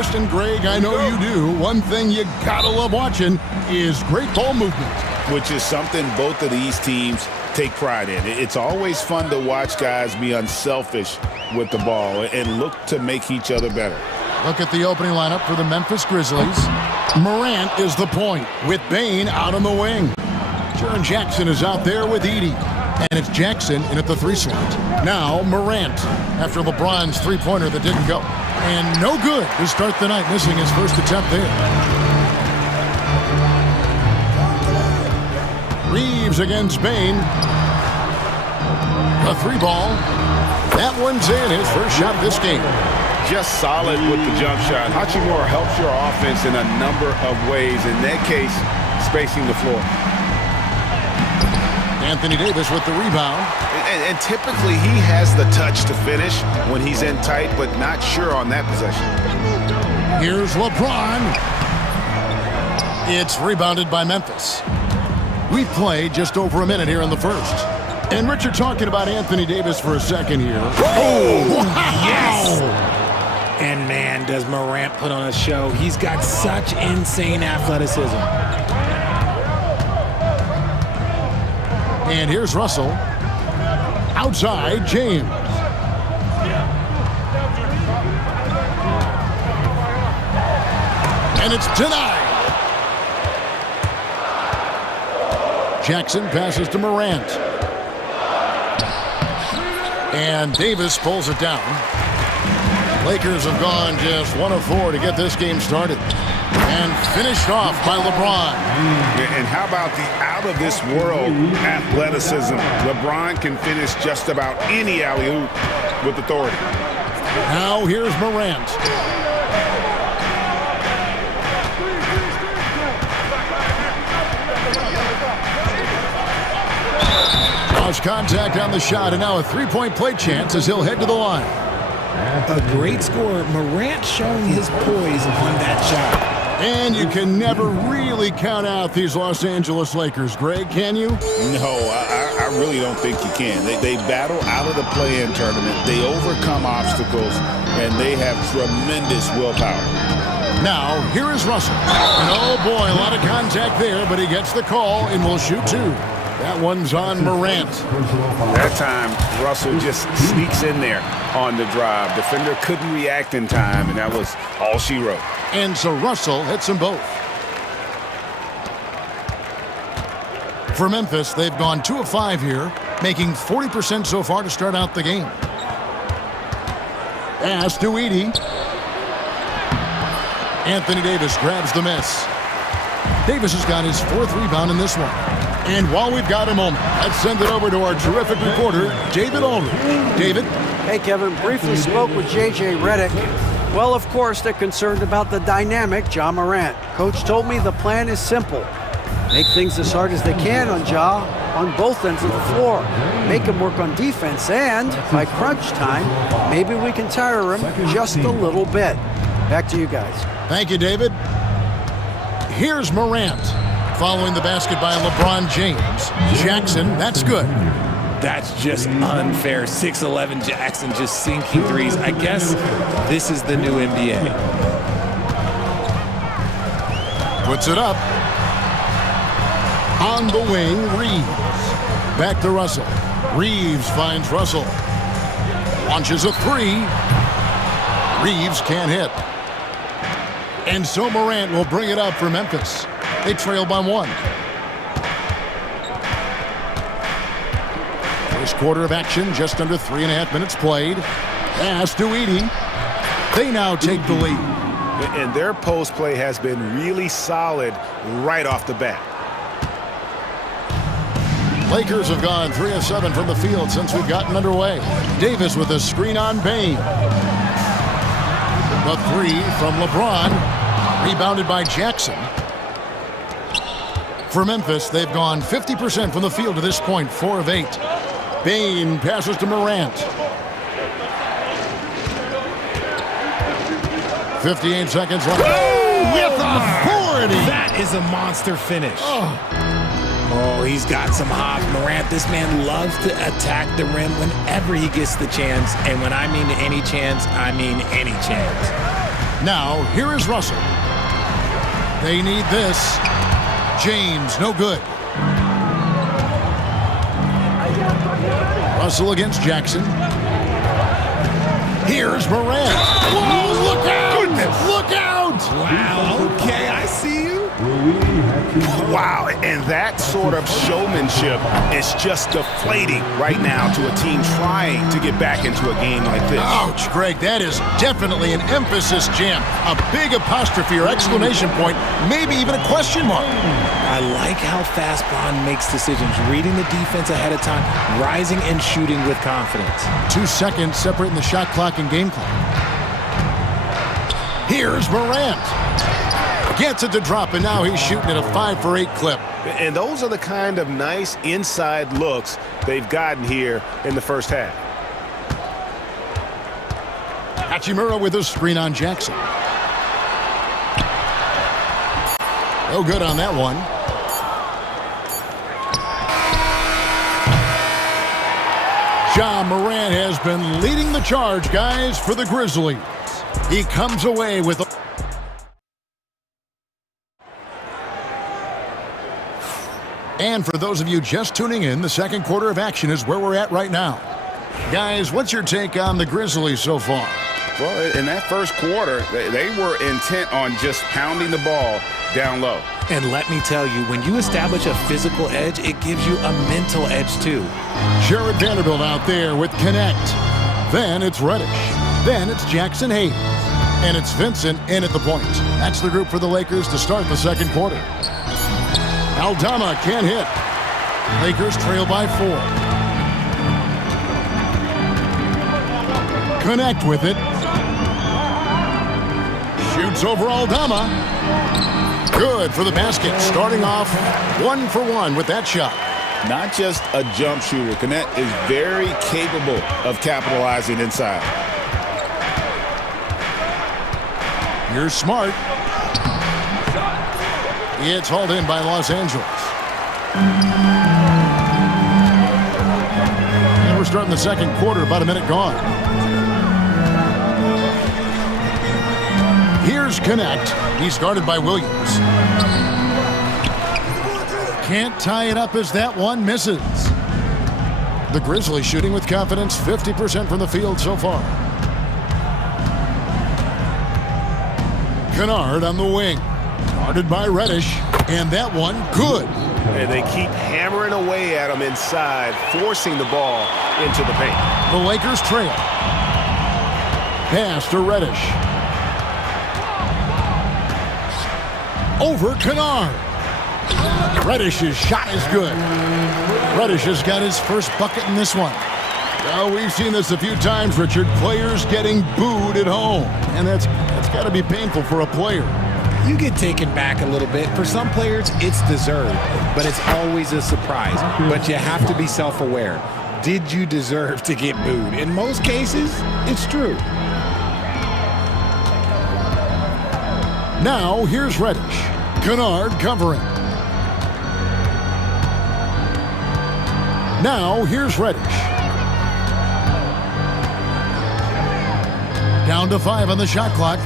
noticed, and Greg, I know you do, one thing you gotta love watching is great ball movement. Which is something both of these teams take pride in. It's always fun to watch guys be unselfish with the ball and look to make each other better. Look at the opening lineup for the Memphis Grizzlies. Morant is the point, with Bane out on the wing. Jaren Jackson is out there with Edey. And it's Jackson in at the 3 slot. Now Morant, after LeBron's three-pointer that didn't go. And no good to start the night, missing his first attempt there. Reeves against Bane. A 3-ball. That one's in, his first shot this game. Just solid with the jump shot. Hachimura helps your offense in a number of ways. In that case, spacing the floor. Anthony Davis with the rebound. And typically he has the touch to finish when he's in tight, but not sure on that possession. Here's LeBron. It's rebounded by Memphis. We've played just over a minute here in the first. And Richard, talking about Anthony Davis for a second here. Oh, wow. Yes! And man, does Morant put on a show. He's got such insane athleticism. And here's Russell. Outside, James. And it's denied. Jackson passes to Morant. And Davis pulls it down. Lakers have gone just 1 of 4 to get this game started. And finished off by LeBron. And how about the out-of-this-world athleticism? LeBron can finish just about any alley-oop with authority. Now here's Morant. Lost contact on the shot, and now a three-point play chance as he'll head to the line. A great scorer. Morant showing his poise on that shot. And you can never really count out these Los Angeles Lakers, Greg, can you? No, I really don't think you can. They battle out of the play-in tournament. They overcome obstacles, and they have tremendous willpower. Now, here is Russell. And oh boy, a lot of contact there, but he gets the call and will shoot 2. That one's on Morant. That time, Russell just sneaks in there on the drive. Defender couldn't react in time, and that was all she wrote. And so Russell hits them both. For Memphis, they've gone 2 of 5 here, making 40% so far to start out the game. Pass to Edey. Anthony Davis grabs the miss. Davis has got his 4th rebound in this one. And while we've got a moment, let's send it over to our terrific reporter, David Aldridge. David? Hey, Kevin. Briefly spoke with J.J. Redick. Well, of course, they're concerned about the dynamic Ja Morant. Coach told me the plan is simple. Make things as hard as they can on Ja on both ends of the floor. Make him work on defense, and by crunch time, maybe we can tire him just a little bit. Back to you guys. Thank you, David. Here's Morant. Following the basket by LeBron James. Jackson, that's good. That's just unfair. 6'11" Jackson just sinking threes. I guess this is the new NBA. Puts it up. On the wing, Reeves. Back to Russell. Reeves finds Russell. Launches a 3. Reeves can't hit. And so Morant will bring it up for Memphis. They trail by 1. First quarter of action, just under 3.5 minutes played. Pass to Edey. They now take the lead. And their post play has been really solid right off the bat. Lakers have gone 3 of 7 from the field since we've gotten underway. Davis with a screen on Bane. The 3 from LeBron. Rebounded by Jackson. For Memphis, they've gone 50% from the field to this point, 4 of 8. Bane passes to Morant. 58 seconds left. Oh, with authority! That is a monster finish. Oh, he's got some hop. Morant, this man loves to attack the rim whenever he gets the chance. And when I mean any chance, I mean any chance. Now, here is Russell. They need this. James, no good. Russell against Jackson. Here's Morant. Whoa, look out! Goodness. Look out! Wow, okay, I see you. Wow, and that sort of showmanship is just deflating right now to a team trying to get back into a game like this. Ouch, Greg, that is definitely an emphasis jam. A big apostrophe or exclamation point, maybe even a question mark. I like how fast Bond makes decisions, reading the defense ahead of time, rising and shooting with confidence. 2 seconds separating the shot clock and game clock. Here's Morant. Gets it to drop, and now he's shooting at a 5 for 8 clip. And those are the kind of nice inside looks they've gotten here in the first half. Hachimura with a screen on Jackson. No good on that one. Ja Morant has been leading the charge, guys, for the Grizzlies. He comes away with a... And for those of you just tuning in, the second quarter of action is where we're at right now. Guys, what's your take on the Grizzlies so far? Well, in that first quarter, they were intent on just pounding the ball down low. And let me tell you, when you establish a physical edge, it gives you a mental edge too. Jared Vanderbilt out there with Connect. Then it's Reddish. Then it's Jackson Hayes. And it's Vincent in at the point. That's the group for the Lakers to start the second quarter. Aldama can't hit. Lakers trail by 4. Connect with it. Shoots over Aldama. Good for the basket. Starting off 1 for 1 with that shot. Not just a jump shooter. Connect is very capable of capitalizing inside. Here's Smart. It's hauled in by Los Angeles. And we're starting the second quarter, about a minute gone. Here's Connect. He's guarded by Williams. Can't tie it up as that one misses. The Grizzlies shooting with confidence, 50% from the field so far. Kennard on the wing. Guarded by Reddish. And that one, good. And they keep hammering away at him inside, forcing the ball into the paint. The Lakers trail. Pass to Reddish. Over Kennard. Reddish's shot is good. Reddish has got his first bucket in this one. Well, we've seen this a few times, Richard. Players getting booed at home. And that's got to be painful for a player. You get taken back a little bit. For some players, it's deserved, but it's always a surprise. But you have to be self-aware. Did you deserve to get booed? In most cases, it's true. Now, here's Reddish. Kennard covering. Now, here's Reddish. Down to 5 on the shot clock.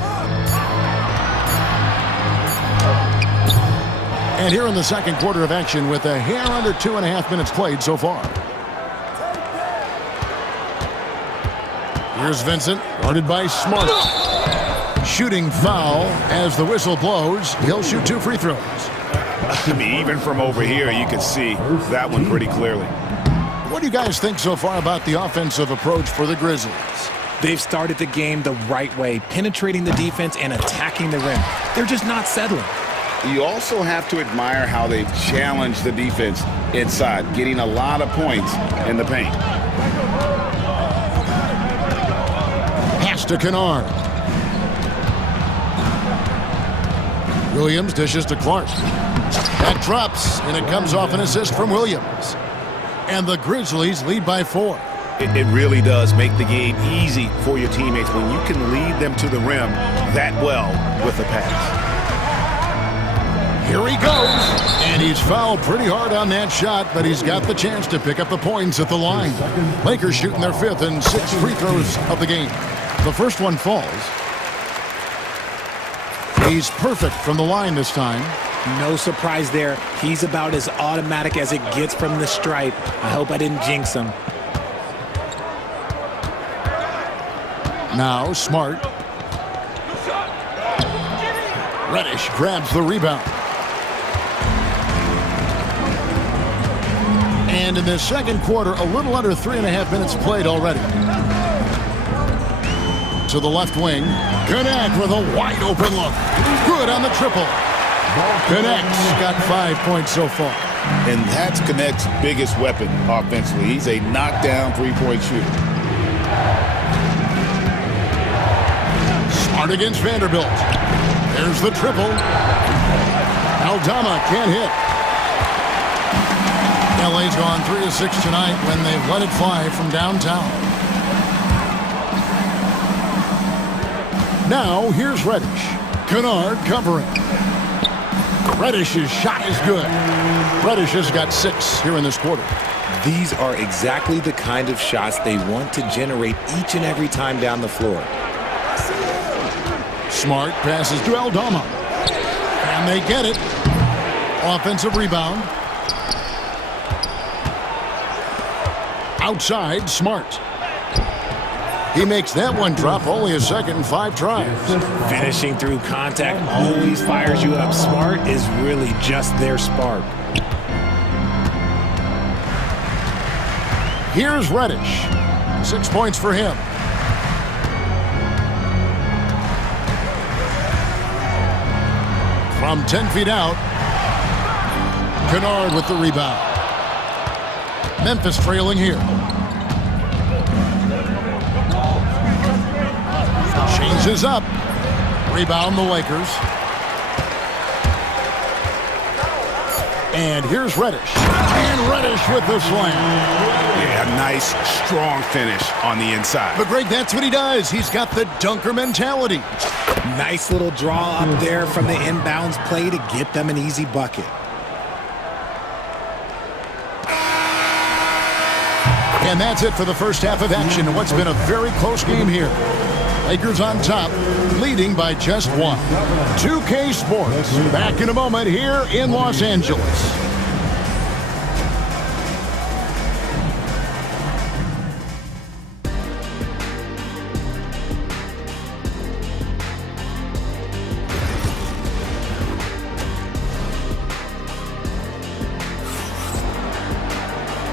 And here in the second quarter of action with a hair under 2.5 minutes played so far. Here's Vincent, guarded by Smart. Shooting foul as the whistle blows. He'll shoot 2 free throws. I mean, even from over here, you can see that one pretty clearly. What do you guys think so far about the offensive approach for the Grizzlies? They've started the game the right way, penetrating the defense and attacking the rim. They're just not settling. You also have to admire how they've challenged the defense inside, getting a lot of points in the paint. Pass to Kennard. Williams dishes to Clark. That drops, and it comes off an assist from Williams. And the Grizzlies lead by 4. It really does make the game easy for your teammates when you can lead them to the rim that well with the pass. Here he goes, and he's fouled pretty hard on that shot, but he's got the chance to pick up the points at the line. Lakers shooting their 5th and 6th free throws of the game. The first one falls. He's perfect from the line this time. No surprise there. He's about as automatic as it gets from the stripe. I hope I didn't jinx him. Now Smart. Reddish grabs the rebound. And in the second quarter, a little under 3.5 minutes played already. To the left wing. Connect with a wide open look. Good on the triple. Connect's got 5 points so far. And that's Connect's biggest weapon offensively. He's a knockdown three-point shooter. Smart against Vanderbilt. There's the triple. Aldama can't hit. LA's gone 3 of 6 tonight when they've let it fly from downtown. Now here's Reddish. Kennard covering. Reddish's shot is good. Reddish has got 6 here in this quarter. These are exactly the kind of shots they want to generate each and every time down the floor. Smart passes to Aldama. And they get it. Offensive rebound. Outside, Smart. He makes that one drop, only a second and 5 tries. Finishing through contact always fires you up. Smart is really just their spark. Here's Reddish. 6 points for him. From 10 feet out, Kennard with the rebound. Memphis trailing here. Changes up. Rebound the Lakers. And here's Reddish. And Reddish with the slam. Yeah, nice, strong finish on the inside. But Greg, that's what he does. He's got the dunker mentality. Nice little draw up there from the inbounds play to get them an easy bucket. And that's it for the first half of action in what's been a very close game here. Lakers on top, leading by just 1. 2K Sports, back in a moment here in Los Angeles.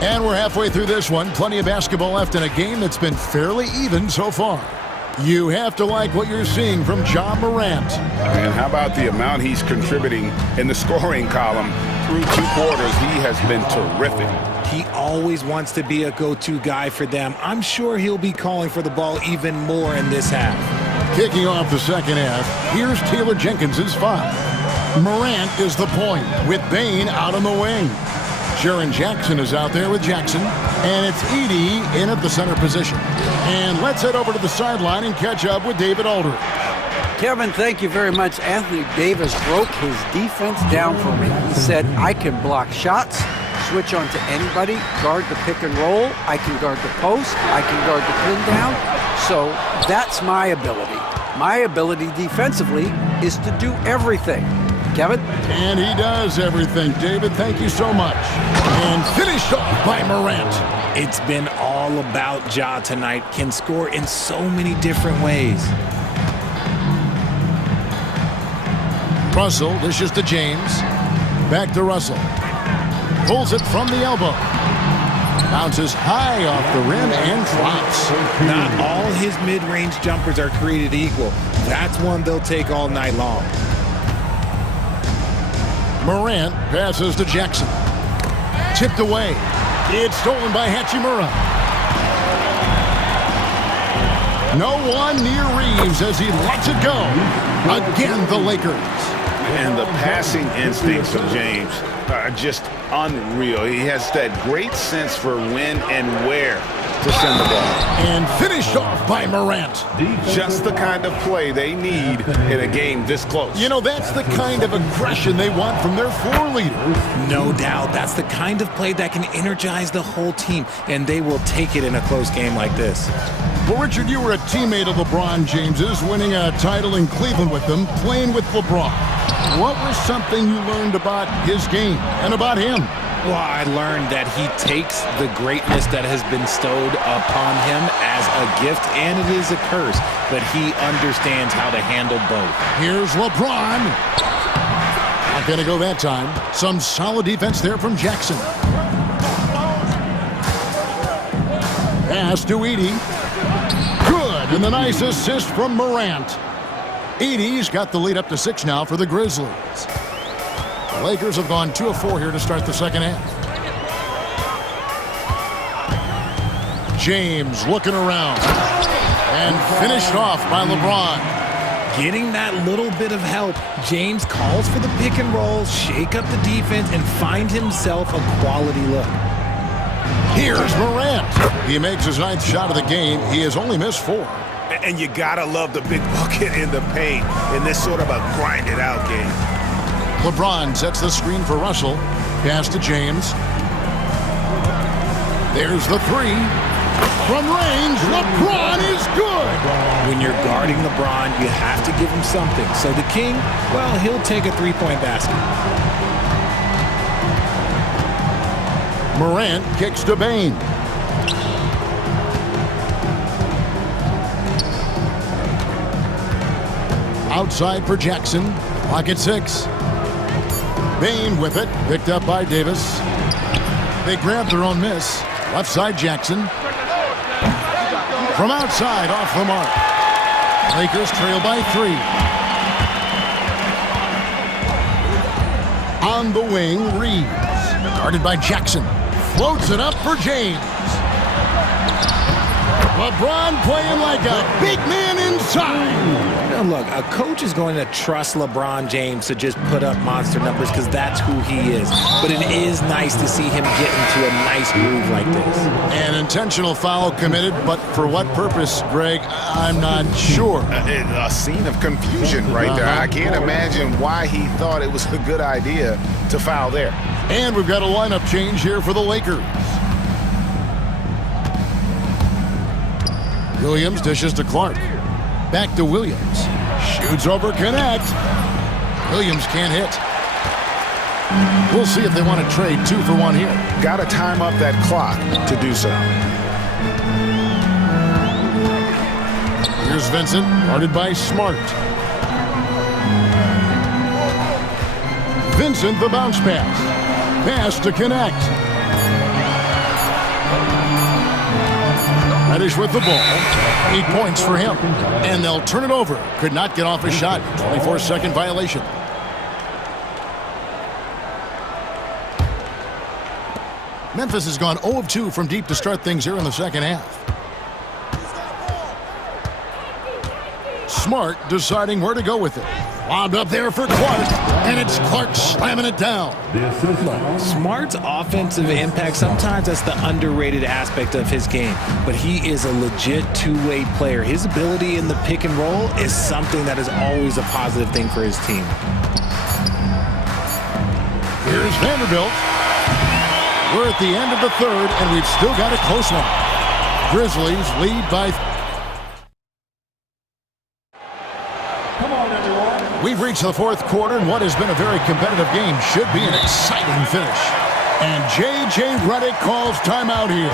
And we're halfway through this one. Plenty of basketball left in a game that's been fairly even so far. You have to like what you're seeing from Ja Morant. And how about the amount he's contributing in the scoring column through 2 quarters? He has been terrific. He always wants to be a go-to guy for them. I'm sure he'll be calling for the ball even more in this half. Kicking off the second half, here's Taylor Jenkins's 5. Morant is the point with Bain out on the wing. Jaren Jackson is out there with Jackson, and it's Edey in at the center position. And let's head over to the sideline and catch up with David Aldridge. Kevin, thank you very much. Anthony Davis broke his defense down for me. He said, I can block shots, switch on to anybody, guard the pick and roll, I can guard the post, I can guard the pin down. So that's my ability. My ability defensively is to do everything. Kevin? And he does everything. David, thank you so much. And finished off by Morant. It's been all about Ja tonight. Can score in so many different ways. Russell dishes to James. Back to Russell. Pulls it from the elbow. Bounces high off the rim and drops. Not all his mid-range jumpers are created equal. That's one they'll take all night long. Morant passes to Jackson. Tipped away. It's stolen by Hachimura. No one near Reeves as he lets it go. Again, the Lakers. And the passing instincts of James are just unreal. He has that great sense for when and where to send the ball. And finished off by Morant. Just the kind of play they need in a game this close. You know, that's the kind of aggression they want from their floor leader. No doubt. That's the kind of play that can energize the whole team, and they will take it in a close game like this. Well, Richard, you were a teammate of LeBron James's, winning a title in Cleveland with them, playing with LeBron. What was something you learned about his game and about him? Well, I learned that he takes the greatness that has been bestowed upon him as a gift, and it is a curse, but he understands how to handle both. Here's LeBron. Not going to go that time. Some solid defense there from Jackson. Pass to Edey. Good, and the nice assist from Morant. Edey's got the lead up to 6 now for the Grizzlies. The Lakers have gone 2 of 4 here to start the second half. James looking around. And finished off by LeBron. Getting that little bit of help, James calls for the pick and roll, shake up the defense, and find himself a quality look. Here's Morant. He makes his 9th shot of the game. He has only missed 4. And you gotta love the big bucket in the paint in this sort of a grind-it-out game. LeBron sets the screen for Russell. Pass to James. There's the 3. From range, LeBron is good. When you're guarding LeBron, you have to give him something. So the King, well, he'll take a 3-point basket. Morant kicks to Bane. Outside for Jackson. Clock at 6. Bane with it. Picked up by Davis. They grab their own miss. Left side Jackson. From outside, off the mark. Lakers trail by 3. On the wing, Reeves. Guarded by Jackson. Floats it up for James. LeBron playing like a big man inside. Now look, a coach is going to trust LeBron James to just put up monster numbers because that's who he is. But it is nice to see him get into a nice groove like this. An intentional foul committed, but for what purpose, Greg? I'm not sure. A scene of confusion right there. I can't imagine why he thought it was a good idea to foul there. And we've got a lineup change here for the Lakers. Williams dishes to Clark. Back to Williams. Shoots over Connect. Williams can't hit. We'll see if they want to trade 2 for 1 here. Got to time up that clock to do so. Here's Vincent, guarded by Smart. Vincent, the bounce pass. Pass to Connect. Reddish with the ball. 8 points for him. And they'll turn it over. Could not get off a shot. 24-second violation. Memphis has gone 0 of 2 from deep to start things here in the second half. Smart deciding where to go with it. Lobbed up there for Clark, and it's Clark slamming it down. Smart's offensive impact, sometimes that's the underrated aspect of his game, but he is a legit two-way player. His ability in the pick and roll is something that is always a positive thing for his team. Here's Vanderbilt. We're at the end of the 3rd, and we've still got a close one. Grizzlies lead by... We've reached the 4th quarter, and what has been a very competitive game should be an exciting finish. And J.J. Redick calls timeout here.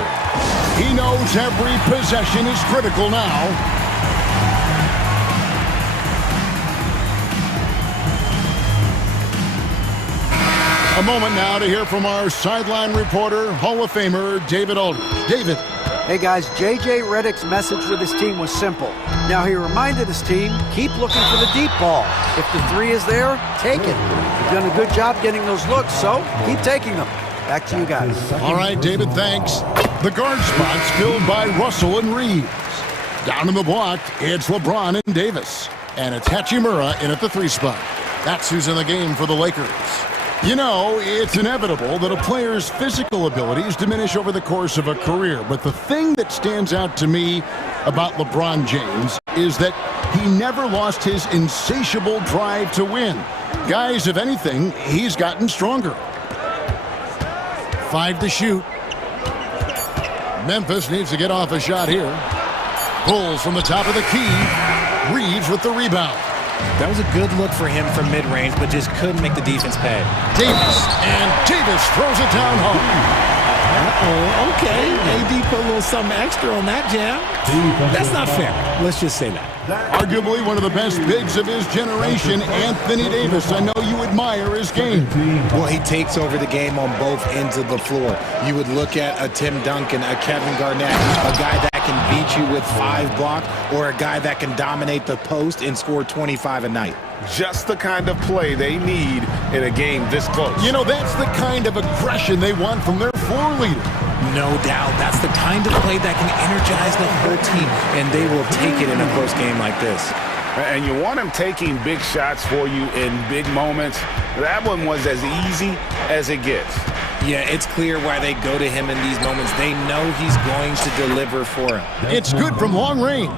He knows every possession is critical now. A moment now to hear from our sideline reporter, Hall of Famer David Aldridge. David. Hey guys, J.J. Redick's message with his team was simple. Now he reminded his team, keep looking for the deep ball. If the 3 is there, take it. You've done a good job getting those looks, so keep taking them. Back to you guys. All right, David, thanks. The guard spots filled by Russell and Reeves. Down in the block, it's LeBron and Davis. And it's Hachimura in at the 3 spot. That's who's in the game for the Lakers. You know, it's inevitable that a player's physical abilities diminish over the course of a career. But the thing that stands out to me about LeBron James is that he never lost his insatiable drive to win. Guys, if anything, he's gotten stronger. 5 to shoot. Memphis needs to get off a shot here. Pulls from the top of the key. Reeves with the rebound. That was a good look for him from mid-range, but just couldn't make the defense pay. Davis, and Davis throws it down home. Uh-oh, okay. AD put a little something extra on that jam. That's not fair. Let's just say that. Arguably one of the best bigs of his generation, Anthony Davis. I know you admire his game. Well, he takes over the game on both ends of the floor. You would look at a Tim Duncan, a Kevin Garnett, a guy that can beat you with 5 blocks, or a guy that can dominate the post and score 25 a night. Just the kind of play they need in a game this close. You know, that's the kind of aggression they want from their floor leader. No doubt. That's the kind of play that can energize the whole team, and they will take it in a close game like this. And you want him taking big shots for you in big moments. That one was as easy as it gets. Yeah, it's clear why they go to him in these moments. They know he's going to deliver for him. It's good from long range.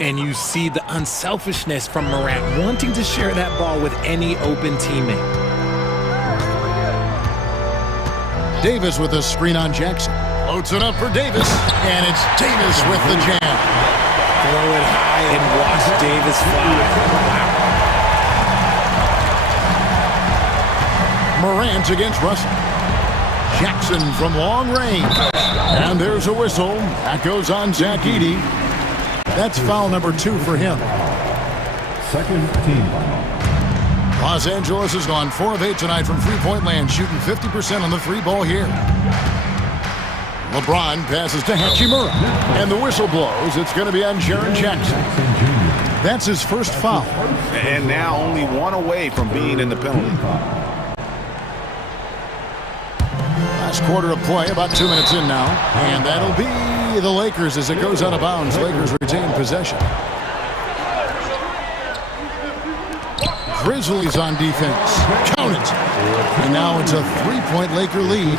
And you see the unselfishness from Morant wanting to share that ball with any open teammate. Davis with a screen on Jackson. Loads it up for Davis, and it's Davis with the jam. Throw it high and watch Davis fly. Wow. Morant against Russell. Jackson from long range. And there's a whistle. That goes on Zach Edey. That's foul number 2 for him. Second team foul. Los Angeles has gone 4 of 8 tonight from three-point land, shooting 50% on the 3-ball here. LeBron passes to Hachimura, and the whistle blows. It's going to be on Jaren Jackson. That's his first foul. And now only 1 away from being in the penalty. Last quarter of play, about 2 minutes in now. And that'll be the Lakers as it goes out of bounds. Lakers retain possession. Grizzlies on defense. Count it. And now it's a 3-point Laker lead.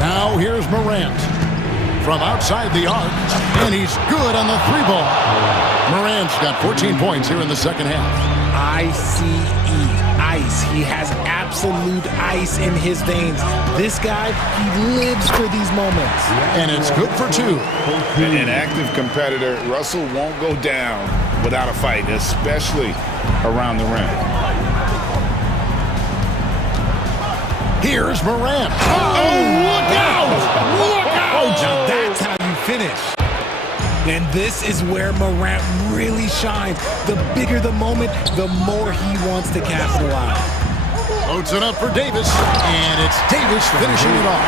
Now here's Morant. From outside the arc. And he's good on the 3-ball. Morant's got 14 points here in the second half. ICE. Ice. He has absolute ice in his veins. This guy, he lives for these moments. And it's good for 2. An active competitor, Russell won't go down without a fight, especially around the rim. Here's Morant. Oh, look out! Look out! Now that's how you finish. And this is where Morant really shines. The bigger the moment, the more he wants to capitalize. Loads it up for Davis, and it's Davis finishing it off.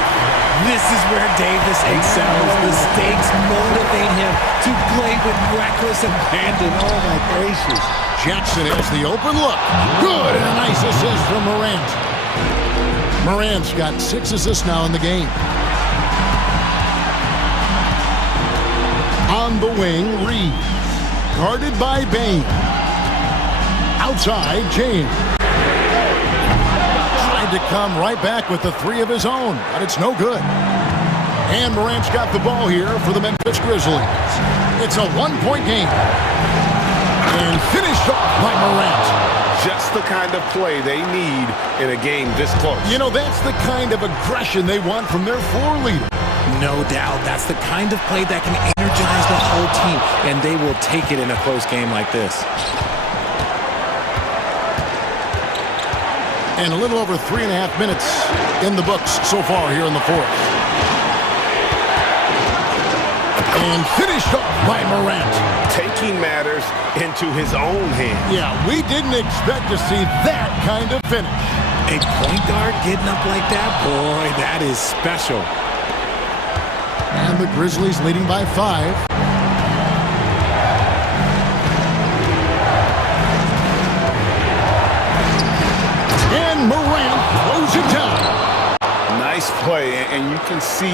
This is where Davis excels. The stakes motivate him to play with reckless abandon. Oh, my gracious. Jackson has the open look. Good, and a nice assist from Morant. Morant's got 6 assists now in the game. On the wing, Reeves. Guarded by Bain. Outside, James. Tried to come right back with the 3 of his own, but it's no good. And Morant's got the ball here for the Memphis Grizzlies. It's a 1-point game. And finished off by Morant. Just the kind of play they need in a game this close. You know, that's the kind of aggression they want from their floor leader. No doubt. That's the kind of play that can energize the whole team, and they will take it in a close game like this. And a little over 3.5 minutes in the books so far here in the 4th. And finished off by Morant. Taking matters into his own hands. Yeah, we didn't expect to see that kind of finish. A point guard getting up like that? Boy, that is special. And the Grizzlies leading by 5. And Morant throws it down. Nice play, and you can see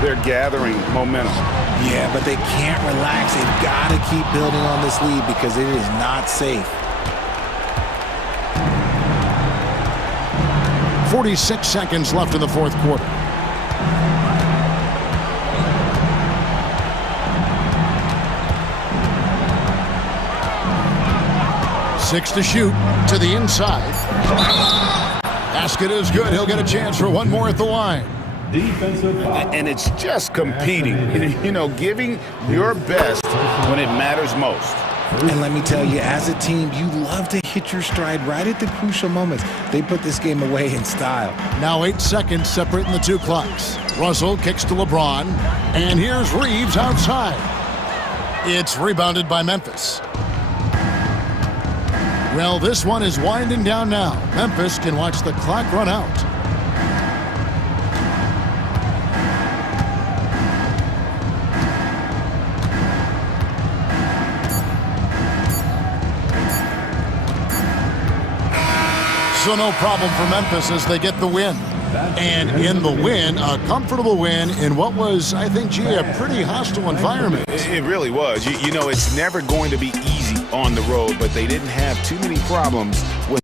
they're gathering momentum. Yeah, but they can't relax. They've got to keep building on this lead because it is not safe. 46 seconds left in the fourth quarter. Six to shoot to the inside. Basket is good. He'll get a chance for one more at the line. And it's just competing, you know, giving your best when it matters most. And let me tell you, as a team, you love to hit your stride right at the crucial moments. They put this game away in style. Now 8 seconds separating the two clocks. Russell kicks to LeBron. And here's Reeves outside. It's rebounded by Memphis. Well, this one is winding down now. Memphis can watch the clock run out. So no problem for Memphis as they get the win. And in the win, a comfortable win in what was, I think, G, a pretty hostile environment. It really was. You know, it's never going to be easy on the road, but they didn't have too many problems with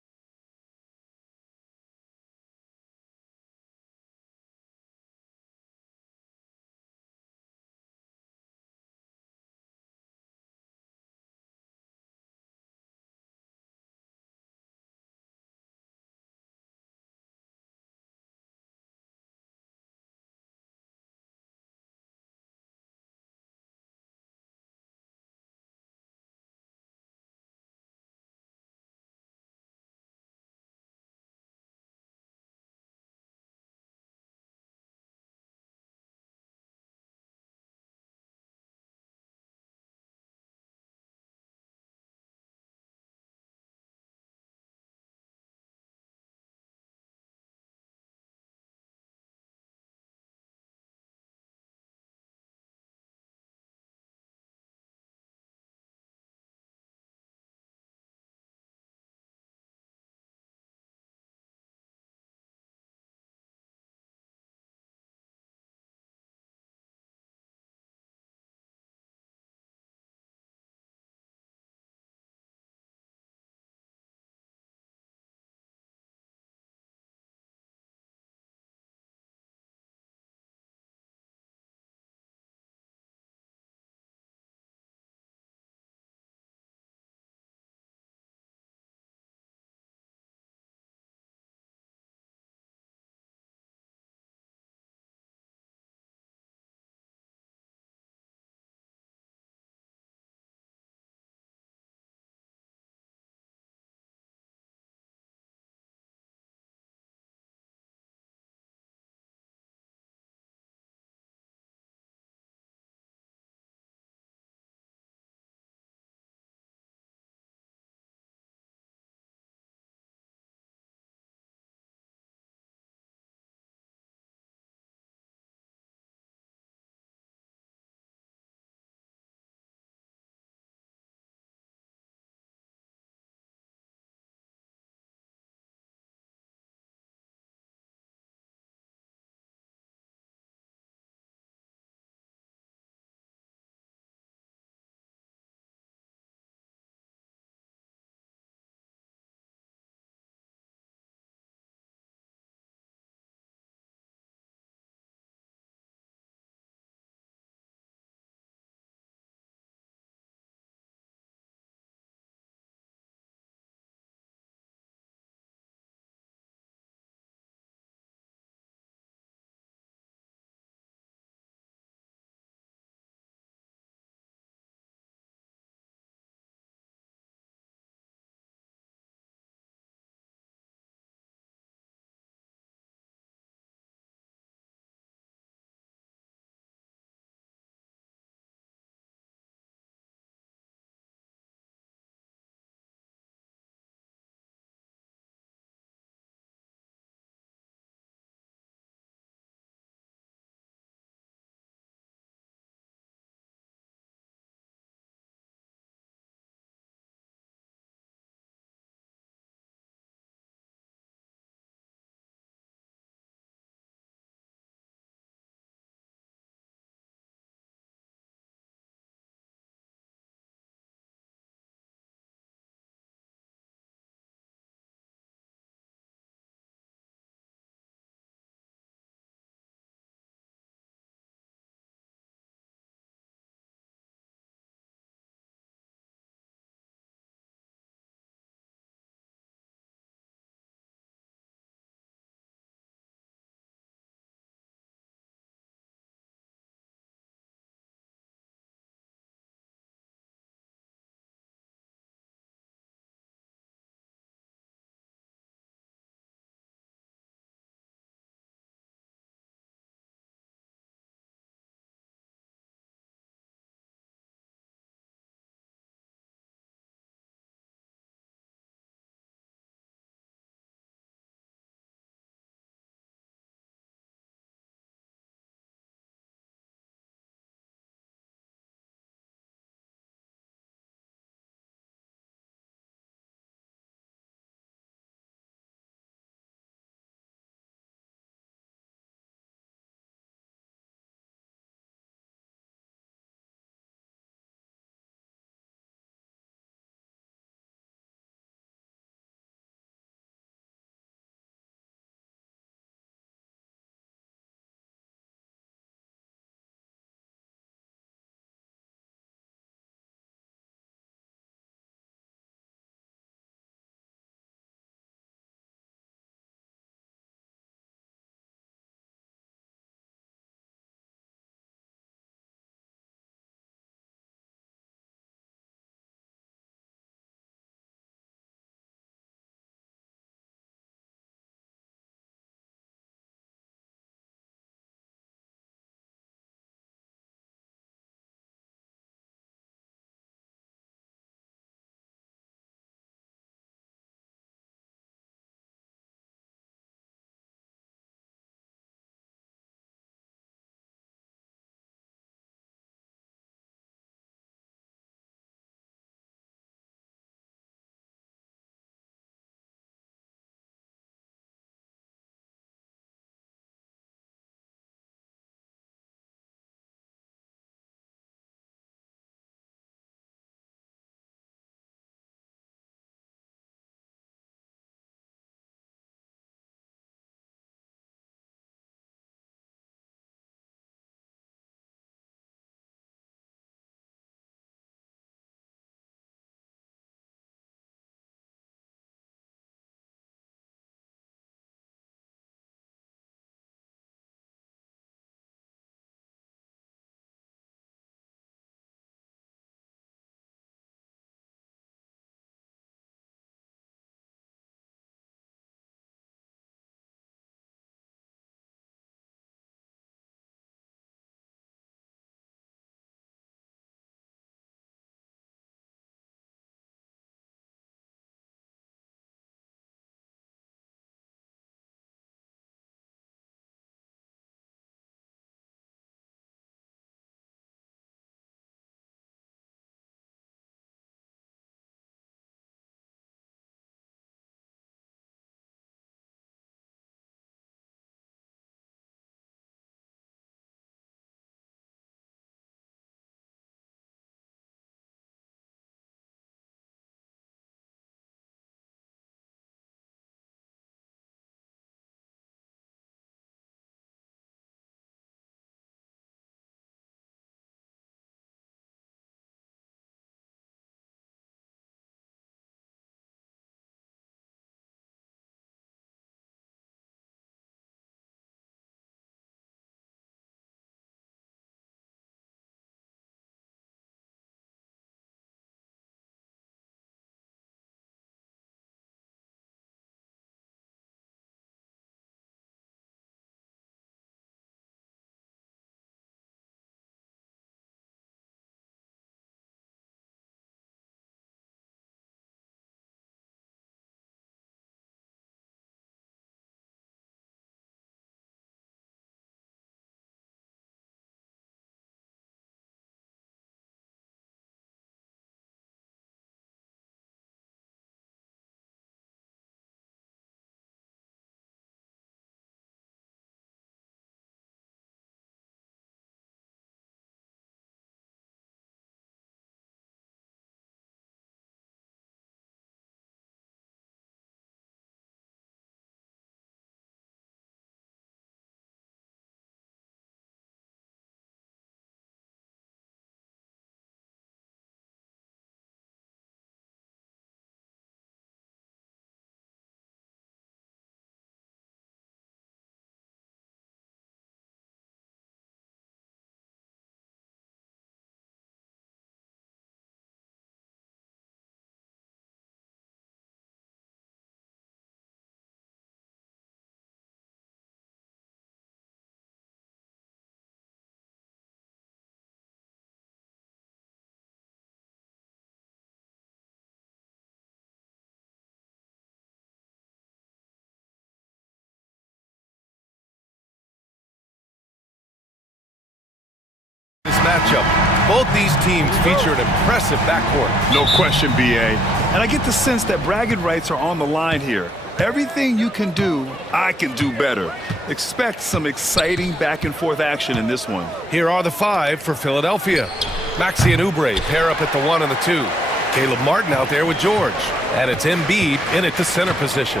matchup. Both these teams feature an impressive backcourt. No question, BA. And I get the sense that bragging rights are on the line here. Everything you can do, I can do better. Expect some exciting back-and-forth action in this one. Here are the 5 for Philadelphia. Maxey and Oubre pair up at the 1 and the 2. Caleb Martin out there with George. And it's Embiid in at the center position.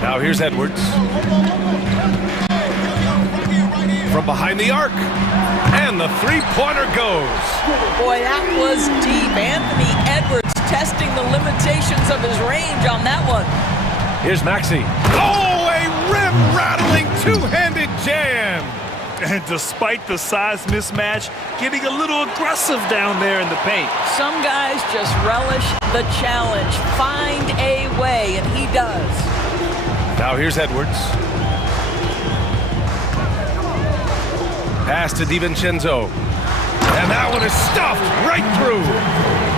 Now here's Edwards. From behind the arc. And the three-pointer goes. Boy, that was deep. Anthony Edwards testing the limitations of his range on that one. Here's Maxey. Oh, a rim-rattling two-handed jam. And despite the size mismatch, getting a little aggressive down there in the paint. Some guys just relish the challenge. Find a way, and he does. Now here's Edwards. Pass to DiVincenzo. And that one is stuffed right through.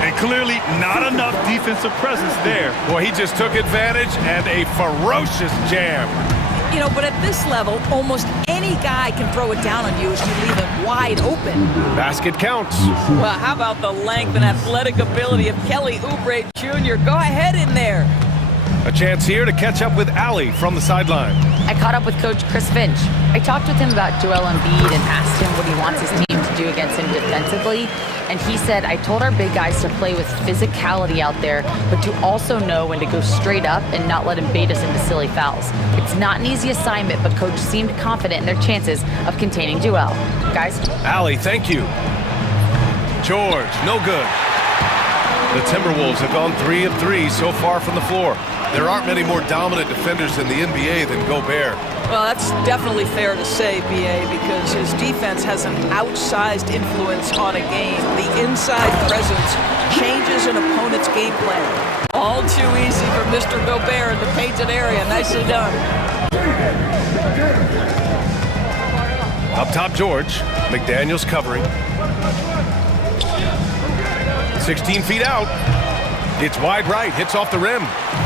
And clearly not enough defensive presence there. Boy, he just took advantage and a ferocious jam. You know, but at this level, almost any guy can throw it down on you if you leave him wide open. Basket counts. Well, how about the length and athletic ability of Kelly Oubre Jr.? Go ahead in there. A chance here to catch up with Allie from the sideline. I caught up with Coach Chris Finch. I talked with him about Joel Embiid and asked him what he wants his team to do against him defensively. And he said, I told our big guys to play with physicality out there, but to also know when to go straight up and not let him bait us into silly fouls. It's not an easy assignment, but Coach seemed confident in their chances of containing Joel. Guys? Allie, thank you. George, no good. The Timberwolves have gone 3 of 3 so far from the floor. There aren't many more dominant defenders in the NBA than Gobert. Well, that's definitely fair to say, BA, because his defense has an outsized influence on a game. The inside presence changes an opponent's game plan. All too easy for Mr. Gobert in the painted area. Nicely done. Up top, George. McDaniels covering. 16 feet out. It's wide right, hits off the rim.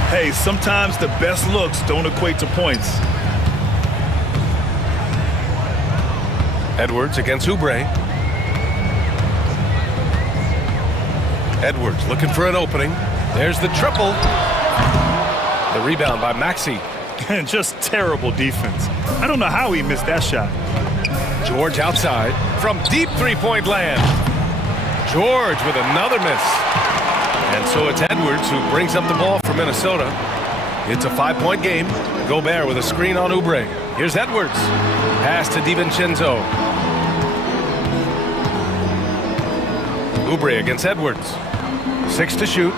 Hey, sometimes the best looks don't equate to points. Edwards against Oubre. Edwards looking for an opening. There's the triple. The rebound by Maxey. Just terrible defense. I don't know how he missed that shot. George outside from deep three-point land. George with another miss. And so it's Edwards who brings up the ball for Minnesota. It's a 5-point game. Gobert with a screen on Oubre. Here's Edwards. Pass to DiVincenzo. Oubre against Edwards. 6 to shoot.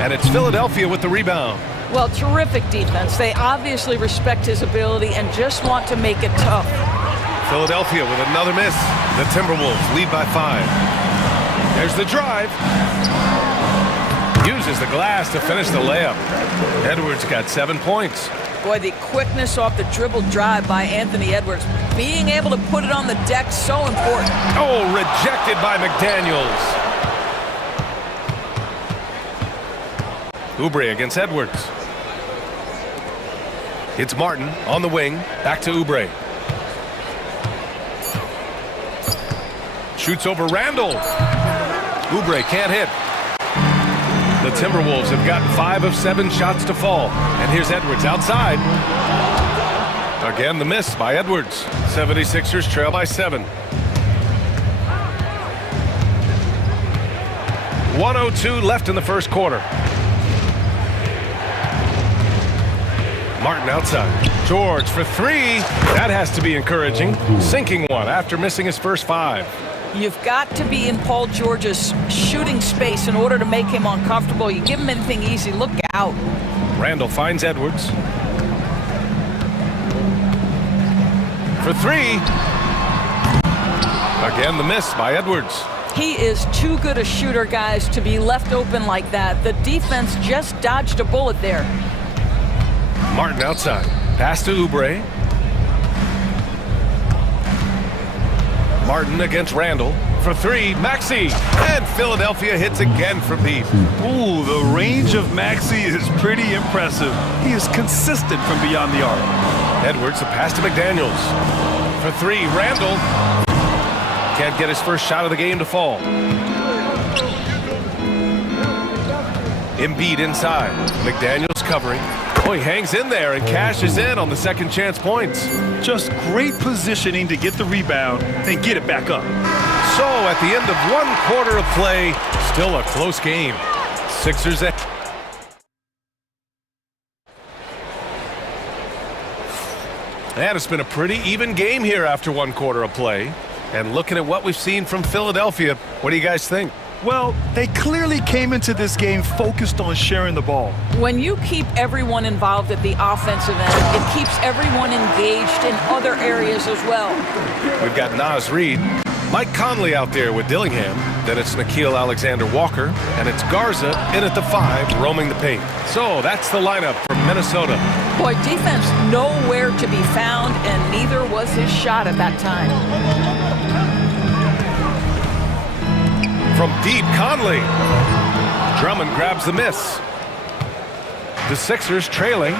And it's Philadelphia with the rebound. Well, terrific defense. They obviously respect his ability and just want to make it tough. Philadelphia with another miss. The Timberwolves lead by 5. There's the drive. Uses the glass to finish the layup. Edwards got 7 points. Boy, the quickness off the dribble drive by Anthony Edwards. Being able to put it on the deck, so important. Oh, rejected by McDaniels. Oubre against Edwards. It's Martin on the wing. Back to Oubre. Shoots over Randall. Oubre can't hit. The Timberwolves have gotten 5 of 7 shots to fall. And here's Edwards outside. Again, the miss by Edwards. 76ers trail by 7. 1:02 left in the first quarter. Martin outside. George for 3. That has to be encouraging. Sinking one after missing his first 5. You've got to be in Paul George's shooting space in order to make him uncomfortable. You give him anything easy, look out. Randall finds Edwards. For 3. Again, the miss by Edwards. He is too good a shooter, guys, to be left open like that. The defense just dodged a bullet there. Martin outside. Pass to Oubre. Martin against Randall. For 3, Maxey. And Philadelphia hits again from deep. Ooh, the range of Maxey is pretty impressive. He is consistent from beyond the arc. Edwards, the pass to McDaniels. For 3, Randall. Can't get his first shot of the game to fall. Embiid inside. McDaniels covering. Oh, he hangs in there and cashes in on the second chance points. Just great positioning to get the rebound and get it back up. So at the end of 1 quarter of play, still a close game. Sixers ahead. And it's been a pretty even game here after 1 quarter of play. And looking at what we've seen from Philadelphia, what do you guys think? Well, they clearly came into this game focused on sharing the ball. When you keep everyone involved at the offensive end, it keeps everyone engaged in other areas as well. We've got Naz Reid, Mike Conley out there with Dillingham. Then it's Nickeil Alexander-Walker, and it's Garza in at the 5, roaming the paint. So that's the lineup from Minnesota. Boy, defense nowhere to be found, and neither was his shot at that time. From deep, Conley. Drummond grabs the miss. The Sixers trailing.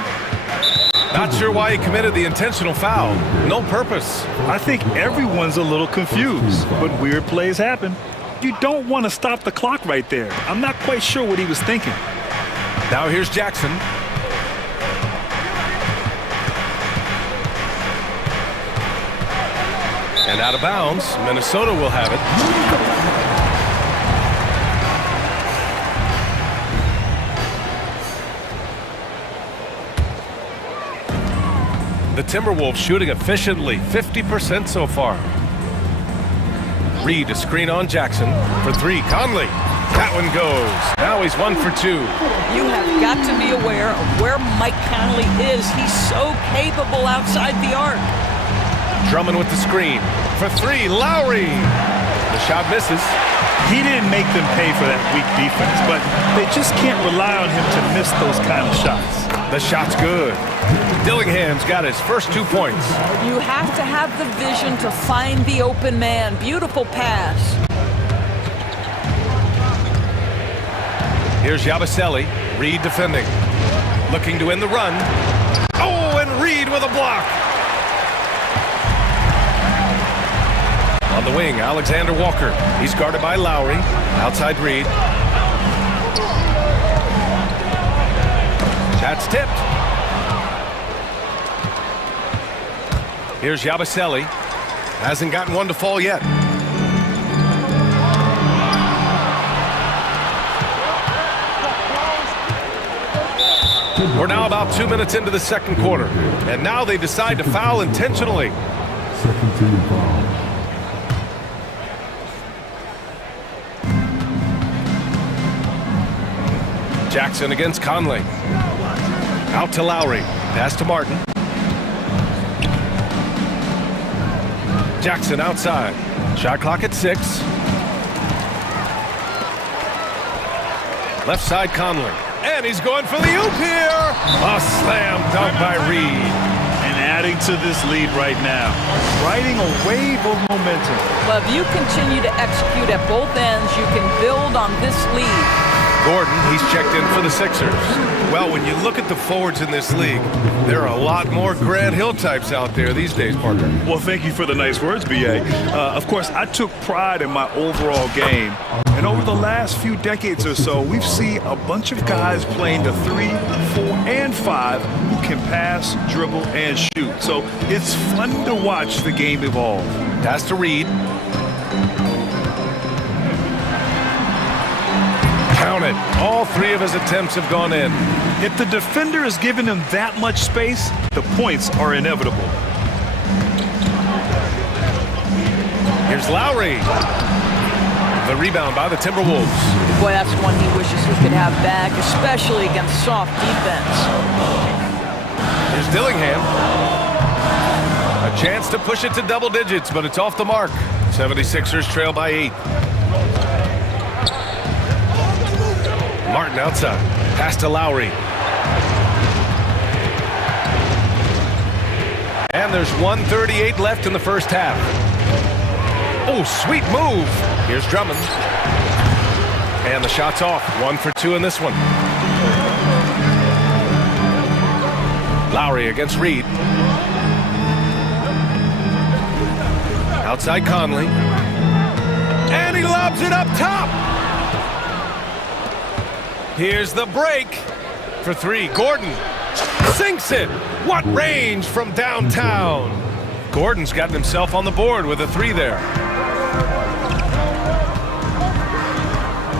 Not sure why he committed the intentional foul. No purpose. I think everyone's a little confused, but weird plays happen. You don't want to stop the clock right there. I'm not quite sure what he was thinking. Now here's Jackson. And out of bounds. Minnesota will have it. The Timberwolves shooting efficiently, 50% so far. Reid, a screen on Jackson for 3. Conley, that one goes. Now he's 1 for 2. You have got to be aware of where Mike Conley is. He's so capable outside the arc. Drummond with the screen for 3. Lowry, the shot misses. He didn't make them pay for that weak defense, but they just can't rely on him to miss those kind of shots. The shot's good. Dillingham's got his first 2 points. You have to have the vision to find the open man. Beautiful pass. Here's Yabusele. Reid defending. Looking to end the run. Oh, and Reid with a block. On the wing, Alexander-Walker. He's guarded by Lowry. Outside Reid. That's tipped. Here's Yabusele. Hasn't gotten one to fall yet. We're now about 2 minutes into the second quarter. And now they decide to foul intentionally. Second team foul. Jackson against Conley. Out to Lowry. Pass to Martin. Jackson outside. Shot clock at 6. Left side Conley. And he's going for the oop here. A slam dunk by Reid. And adding to this lead right now. Riding a wave of momentum. Well, if you continue to execute at both ends, you can build on this lead. Gordon, he's checked in for the Sixers. Well, when you look at the forwards in this league, there are a lot more Grant Hill types out there these days, Parker. Well, thank you for the nice words, B.A. Of course, I took pride in my overall game. And over the last few decades or so, we've seen a bunch of guys playing the 3, 4, and 5 who can pass, dribble, and shoot. So it's fun to watch the game evolve. Pass to Reid. Count it. All 3 of his attempts have gone in. If the defender is giving him that much space, the points are inevitable. Here's Lowry. The rebound by the Timberwolves. Boy, that's one he wishes he could have back, especially against soft defense. Here's Dillingham. A chance to push it to double digits, but it's off the mark. 76ers trail by 8. Martin outside. Pass to Lowry. And there's 1:38 left in the first half. Oh, sweet move. Here's Drummond. And the shot's off. 1 for 2 in this one. Lowry against Reid. Outside Conley. And he lobs it up top. Here's the break for three. Gordon sinks it. What range from downtown. Gordon's gotten himself on the board with a three there.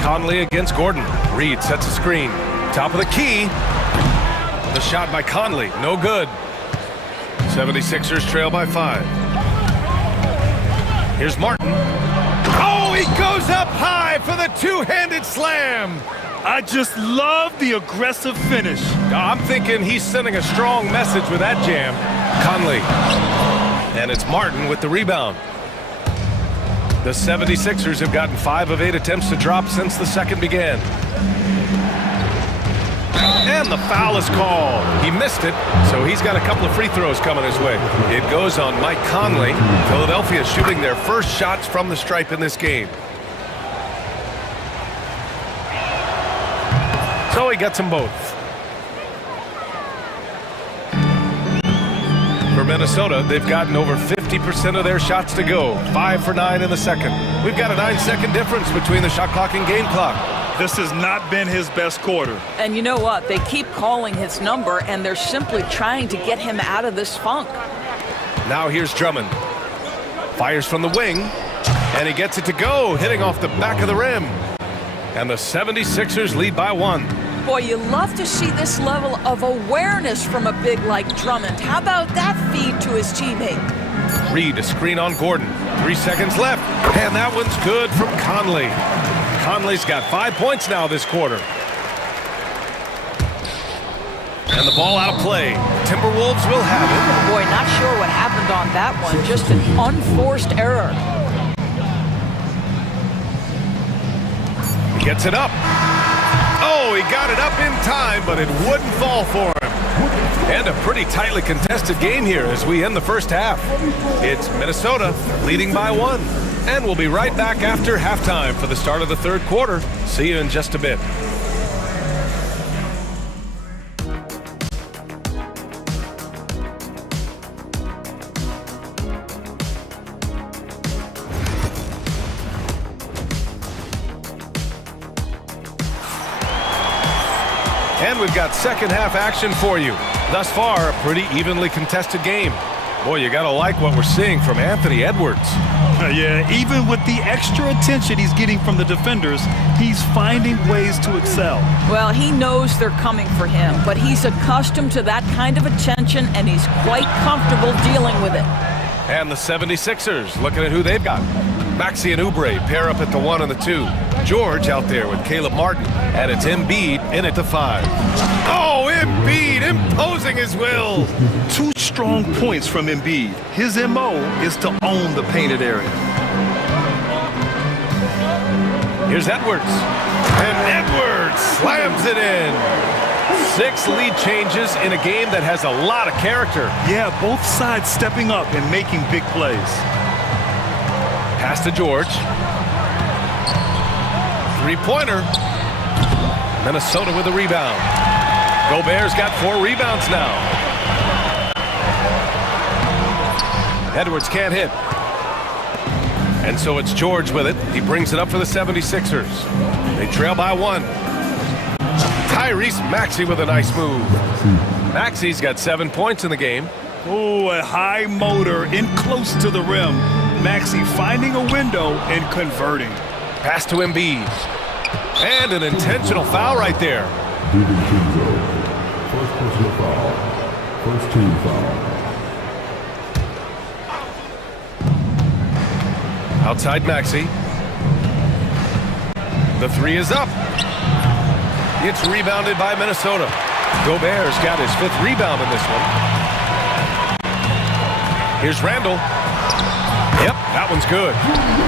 Conley against Gordon. Reed sets a screen. Top of the key. The shot by Conley, no good. 76ers trail by 5. Here's Martin. Oh, he goes up high for the two-handed slam. I just love the aggressive finish. I'm thinking he's sending a strong message with that jam. Conley. And it's Martin with the rebound. The 76ers have gotten 5 of 8 attempts to drop since the second began. And the foul is called. He missed it, so he's got a couple of free throws coming his way. It goes on Mike Conley. Philadelphia shooting their first shots from the stripe in this game. So he gets them both. For Minnesota, they've gotten over 50% of their shots to go. 5 for 9 in the second. We've got a 9-second difference between the shot clock and game clock. This has not been his best quarter. And you know what? They keep calling his number, and they're simply trying to get him out of this funk. Now here's Drummond. Fires from the wing, and he gets it to go, hitting off the back of the rim. And the 76ers lead by 1. Boy, you love to see this level of awareness from a big like Drummond. How about that feed to his teammate? Reed, a screen on Gordon. 3 seconds left, and that one's good from Conley. Conley's got 5 points now this quarter. And the ball out of play. Timberwolves will have it. Boy, not sure what happened on that one. Just an unforced error. He gets it up. Oh, he got it up in time, but it wouldn't fall for him. And a pretty tightly contested game here as we end the first half. It's Minnesota leading by 1. And we'll be right back after halftime for the start of the third quarter. See you in just a bit. And we've got second half action for you. Thus far, a pretty evenly contested game. Boy, you gotta like what we're seeing from Anthony Edwards. Yeah, even with the extra attention he's getting from the defenders, he's finding ways to excel. Well, he knows they're coming for him, but he's accustomed to that kind of attention, and he's quite comfortable dealing with it. And the 76ers, looking at who they've got. Maxey and Oubre pair up at the 1 and the 2. George out there with Caleb Martin, and it's Embiid in at the 5. Oh, Embiid imposing his will. 2 strong points from Embiid. His MO is to own the painted area. Here's Edwards. And Edwards slams it in. 6 lead changes in a game that has a lot of character. Yeah, both sides stepping up and making big plays. Pass to George. 3-pointer. Minnesota with a rebound. Gobert's got 4 rebounds now. Edwards can't hit. And so it's George with it. He brings it up for the 76ers. They trail by 1. Tyrese Maxey with a nice move. Maxey's got 7 points in the game. Oh, a high motor in close to the rim. Maxey finding a window and converting. Pass to Embiid. And an intentional foul right there. First personal foul. First team foul. Outside Maxey. The 3 is up. It's rebounded by Minnesota. Gobert's got his 5th rebound in this one. Here's Randall. Yep, that one's good.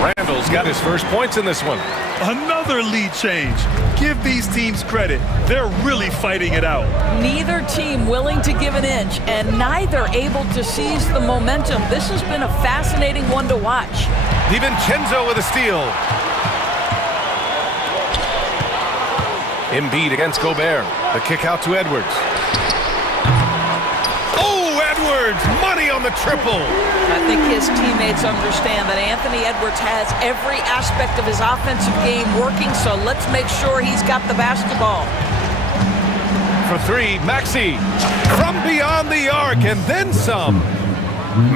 Randall's got his first points in this one. Another lead change. Give these teams credit. They're really fighting it out. Neither team willing to give an inch, and neither able to seize the momentum. This has been a fascinating one to watch. DiVincenzo with a steal. Embiid against Gobert. The kick out to Edwards. Oh, Edwards! money on the triple. I think his teammates understand that Anthony Edwards has every aspect of his offensive game working, so let's make sure he's got the basketball. For three, Maxey from beyond the arc and then some.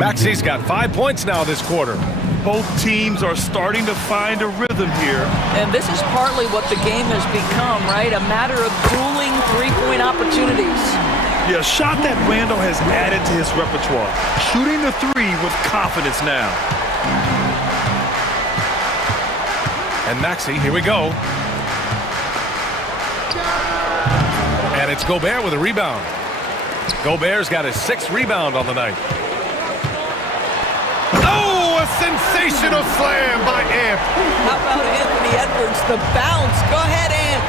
Maxey's got 5 points now this quarter. Both teams are starting to find a rhythm here. And this is partly what the game has become, right? A matter of dueling three-point opportunities. Yeah, a shot that Randall has added to his repertoire. Shooting the three with confidence now. And Maxey, here we go. And it's Gobert with a rebound. Gobert's got his 6th rebound on the night. Oh, a sensational slam by Amp. How about Anthony Edwards, the bounce? Go ahead, Amp.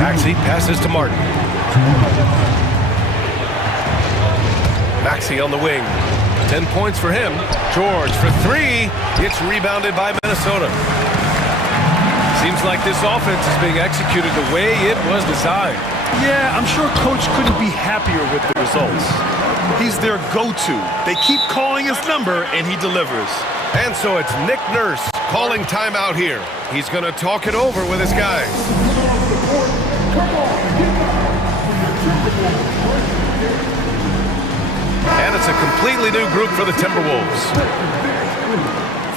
Maxey passes to Martin. Maxey on the wing. 10 points for him. George for 3. It's rebounded by Minnesota. Seems like this offense is being executed the way it was designed. Yeah, I'm sure Coach couldn't be happier with the results. He's their go-to. They keep calling his number, and he delivers. And so it's Nick Nurse calling timeout here. He's going to talk it over with his guys. And it's a completely new group for the Timberwolves.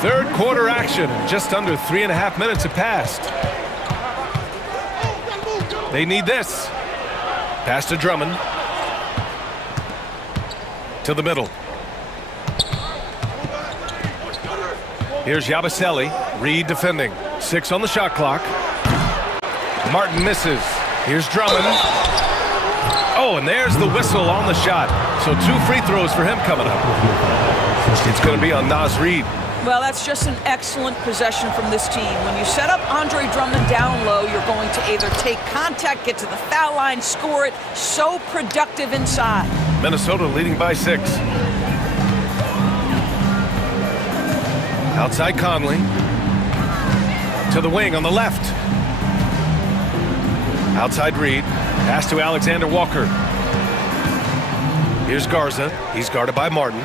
Third quarter action. Just under 3.5 minutes have passed. They need this. Pass to Drummond. To the middle. Here's Yabusele. Reed defending. 6 on the shot clock. Martin misses. Here's Drummond. Oh, and there's the whistle on the shot. So 2 free throws for him coming up. It's going to be on Naz Reid. Well, that's just an excellent possession from this team. When you set up Andre Drummond down low, you're going to either take contact, get to the foul line, score it. So productive inside. Minnesota leading by 6. Outside Conley. To the wing on the left. Outside Reed. Pass to Alexander Walker. Here's Garza. He's guarded by Martin.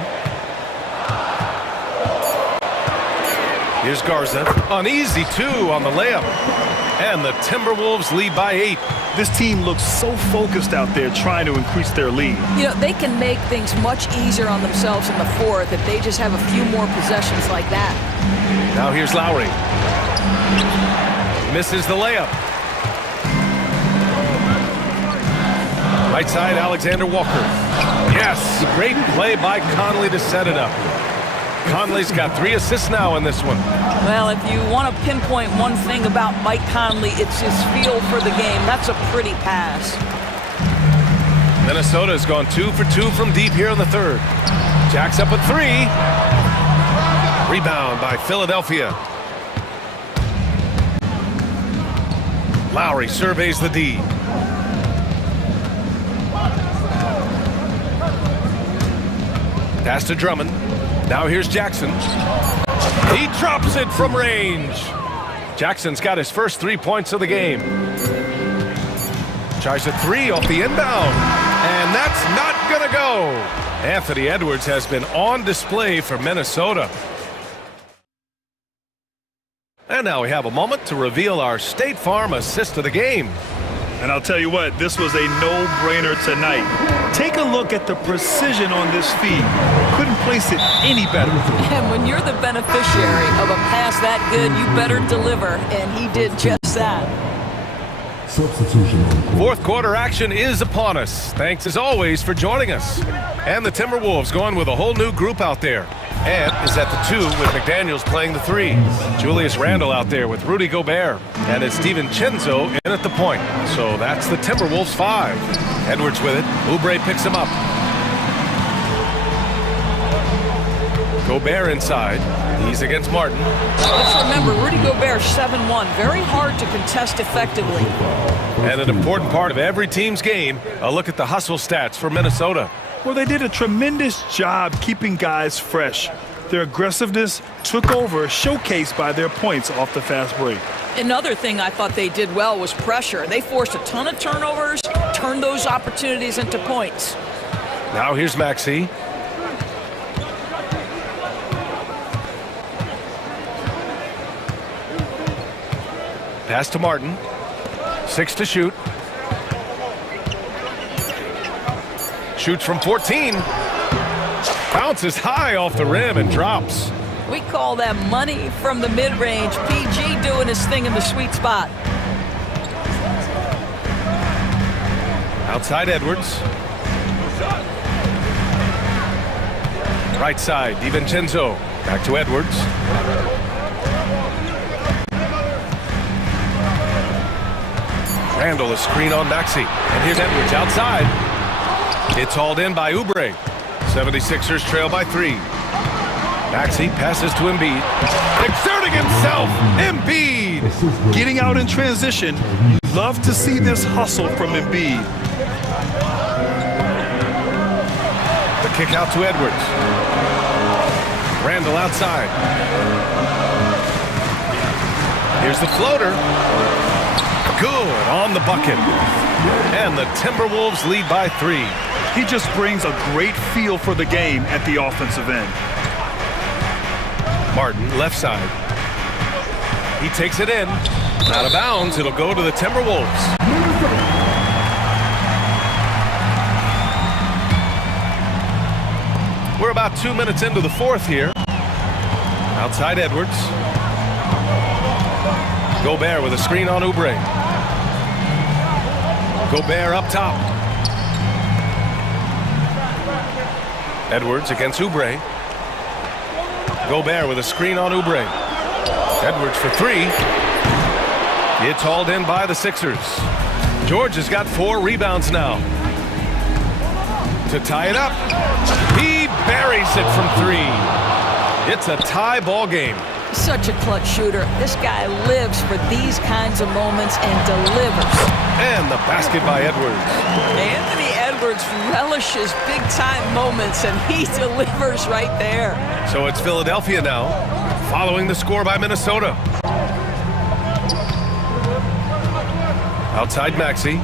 Here's Garza. An easy 2 on the layup. And the Timberwolves lead by 8. This team looks so focused out there trying to increase their lead. You know, they can make things much easier on themselves in the fourth if they just have a few more possessions like that. Now here's Lowry. Misses the layup. Right side, Alexander Walker. Yes, great play by Conley to set it up. Conley's got 3 assists now in this one. Well, if you want to pinpoint one thing about Mike Conley, it's his feel for the game. That's a pretty pass. Minnesota has gone 2 for 2 from deep here in the third. Jacks up a 3. Rebound by Philadelphia. Lowry surveys the D. Pass to Drummond. Now here's Jackson. He drops it from range. Jackson's got his first 3 points of the game. Tries a 3 off the inbound. And that's not going to go. Anthony Edwards has been on display for Minnesota. And now we have a moment to reveal our State Farm assist of the game. And I'll tell you what, this was a no-brainer tonight. Take a look at the precision on this feed. Couldn't place it any better. And when you're the beneficiary of a pass that good, you better deliver. And he did just that. Substitution. Fourth quarter action is upon us. Thanks as always for joining us. And the Timberwolves going with a whole new group out there. Ant is at the 2 with McDaniels playing the 3. Julius Randle out there with Rudy Gobert. And it's Steven Chenzo in at the point. So that's the Timberwolves 5. Edwards with it. Oubre picks him up. Gobert inside. He's against Martin. Let's remember, Rudy Gobert 7-1. Very hard to contest effectively. And an important part of every team's game, a look at the hustle stats for Minnesota. Well, they did a tremendous job keeping guys fresh. Their aggressiveness took over, showcased by their points off the fast break. Another thing I thought they did well was pressure. They forced a ton of turnovers, turned those opportunities into points. Now here's Maxey. Pass to Martin. 6 to shoot. Shoots from 14. Bounces high off the rim and drops. We call that money from the mid-range. PG doing his thing in the sweet spot. Outside Edwards. Right side, DiVincenzo. Back to Edwards. Randall, a screen on Maxey. And here's Edwards outside. It's hauled in by Oubre. 76ers trail by 3. Maxey passes to Embiid. Exerting himself. Embiid. Getting out in transition. You love to see this hustle from Embiid. The kick out to Edwards. Randall outside. Here's the floater. Good on the bucket. And the Timberwolves lead by 3. He just brings a great feel for the game at the offensive end. Martin, left side. He takes it in. Out of bounds, it'll go to the Timberwolves. We're about 2 minutes into the fourth here. Outside Edwards. Gobert with a screen on Oubre. Gobert up top. Edwards against Oubre. Gobert with a screen on Oubre. Edwards for 3. It's hauled in by the Sixers. George has got 4 rebounds now. To tie it up. He buries it from 3. It's a tie ball game. Such a clutch shooter. This guy lives for these kinds of moments and delivers. And the basket by Edwards. Anthony Edwards relishes big-time moments, and he delivers right there. So it's Philadelphia now, following the score by Minnesota. Outside Maxey.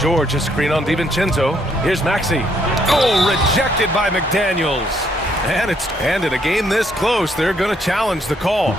George, a screen on DiVincenzo. Here's Maxey. Oh, rejected by McDaniels. And in a game this close, they're going to challenge the call.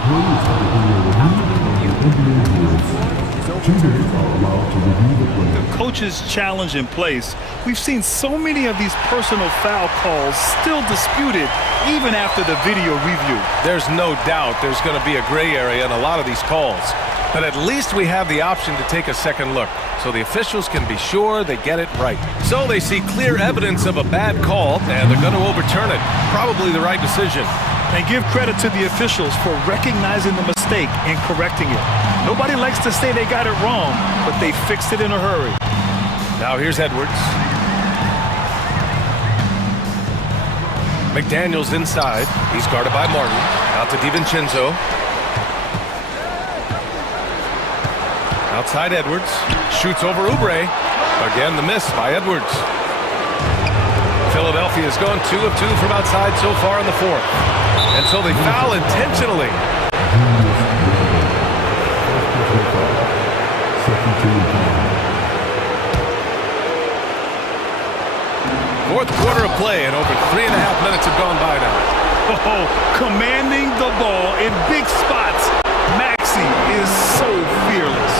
The coach's challenge in place. We've seen so many of these personal foul calls still disputed even after the video review. There's no doubt there's going to be a gray area in a lot of these calls. But at least we have the option to take a second look, so the officials can be sure they get it right. So they see clear evidence of a bad call, and they're going to overturn it. Probably the right decision. And give credit to the officials for recognizing the mistake and correcting it. Nobody likes to say they got it wrong, but they fixed it in a hurry. Now here's Edwards. McDaniels inside. He's guarded by Martin. Out to DiVincenzo. Outside Edwards. Shoots over Oubre. Again, the miss by Edwards. Philadelphia has gone 2 of 2 from outside so far in the fourth. And so they foul intentionally. Fourth quarter of play, and over 3.5 minutes have gone by now. Oh, commanding the ball in big spots. Maxey is so fearless.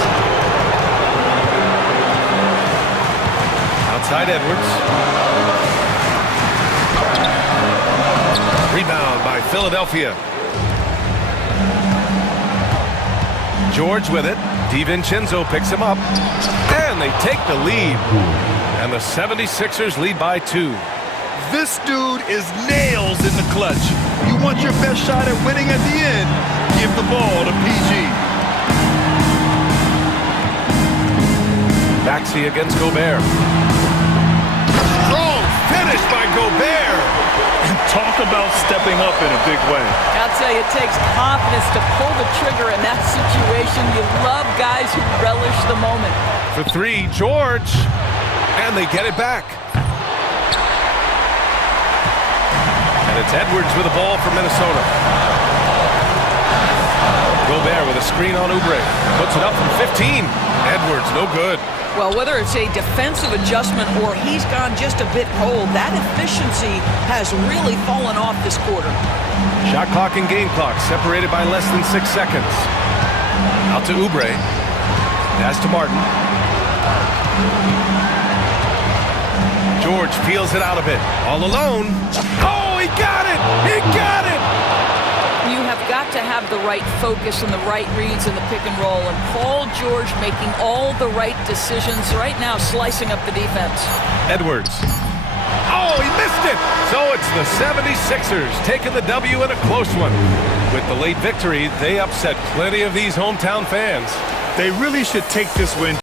Outside Edwards. Rebound by Philadelphia. George with it. DiVincenzo picks him up. And they take the lead. And the 76ers lead by 2. This dude is nails in the clutch. You want your best shot at winning at the end, give the ball to PG. Maxey against Gobert. Strong finish by Gobert. And talk about stepping up in a big way. I'll tell you, it takes confidence to pull the trigger in that situation. You love guys who relish the moment. For 3, George. And they get it back. And it's Edwards with the ball for Minnesota. Gobert with a screen on Oubre. Puts it up from 15. Edwards, no good. Well, whether it's a defensive adjustment or he's gone just a bit cold, that efficiency has really fallen off this quarter. Shot clock and game clock separated by less than 6 seconds. Out to Oubre. Pass to Martin. George peels it out a bit. All alone. Oh, he got it! He got it! You have got to have the right focus and the right reads in the pick and roll. And Paul George making all the right decisions right now, slicing up the defense. Edwards. Oh, he missed it! So it's the 76ers taking the W in a close one. With the late victory, they upset plenty of these hometown fans. They really should take this win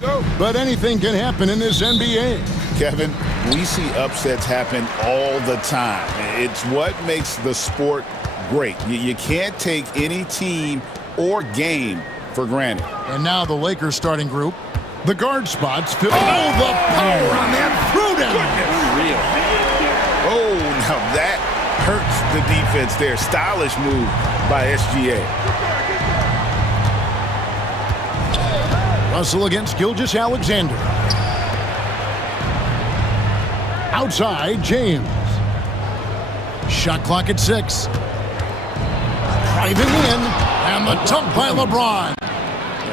But anything can happen in this NBA. Kevin, we see upsets happen all the time. It's what makes the sport great. You can't take any team or game for granted. And now the Lakers starting group. The guard spots. Oh, the power on that throwdown. Unreal. Oh, now that hurts the defense there. Stylish move by SGA. Russell against Gilgeous-Alexander. Outside, James. Shot clock at 6. Driving in, and the dunk by LeBron.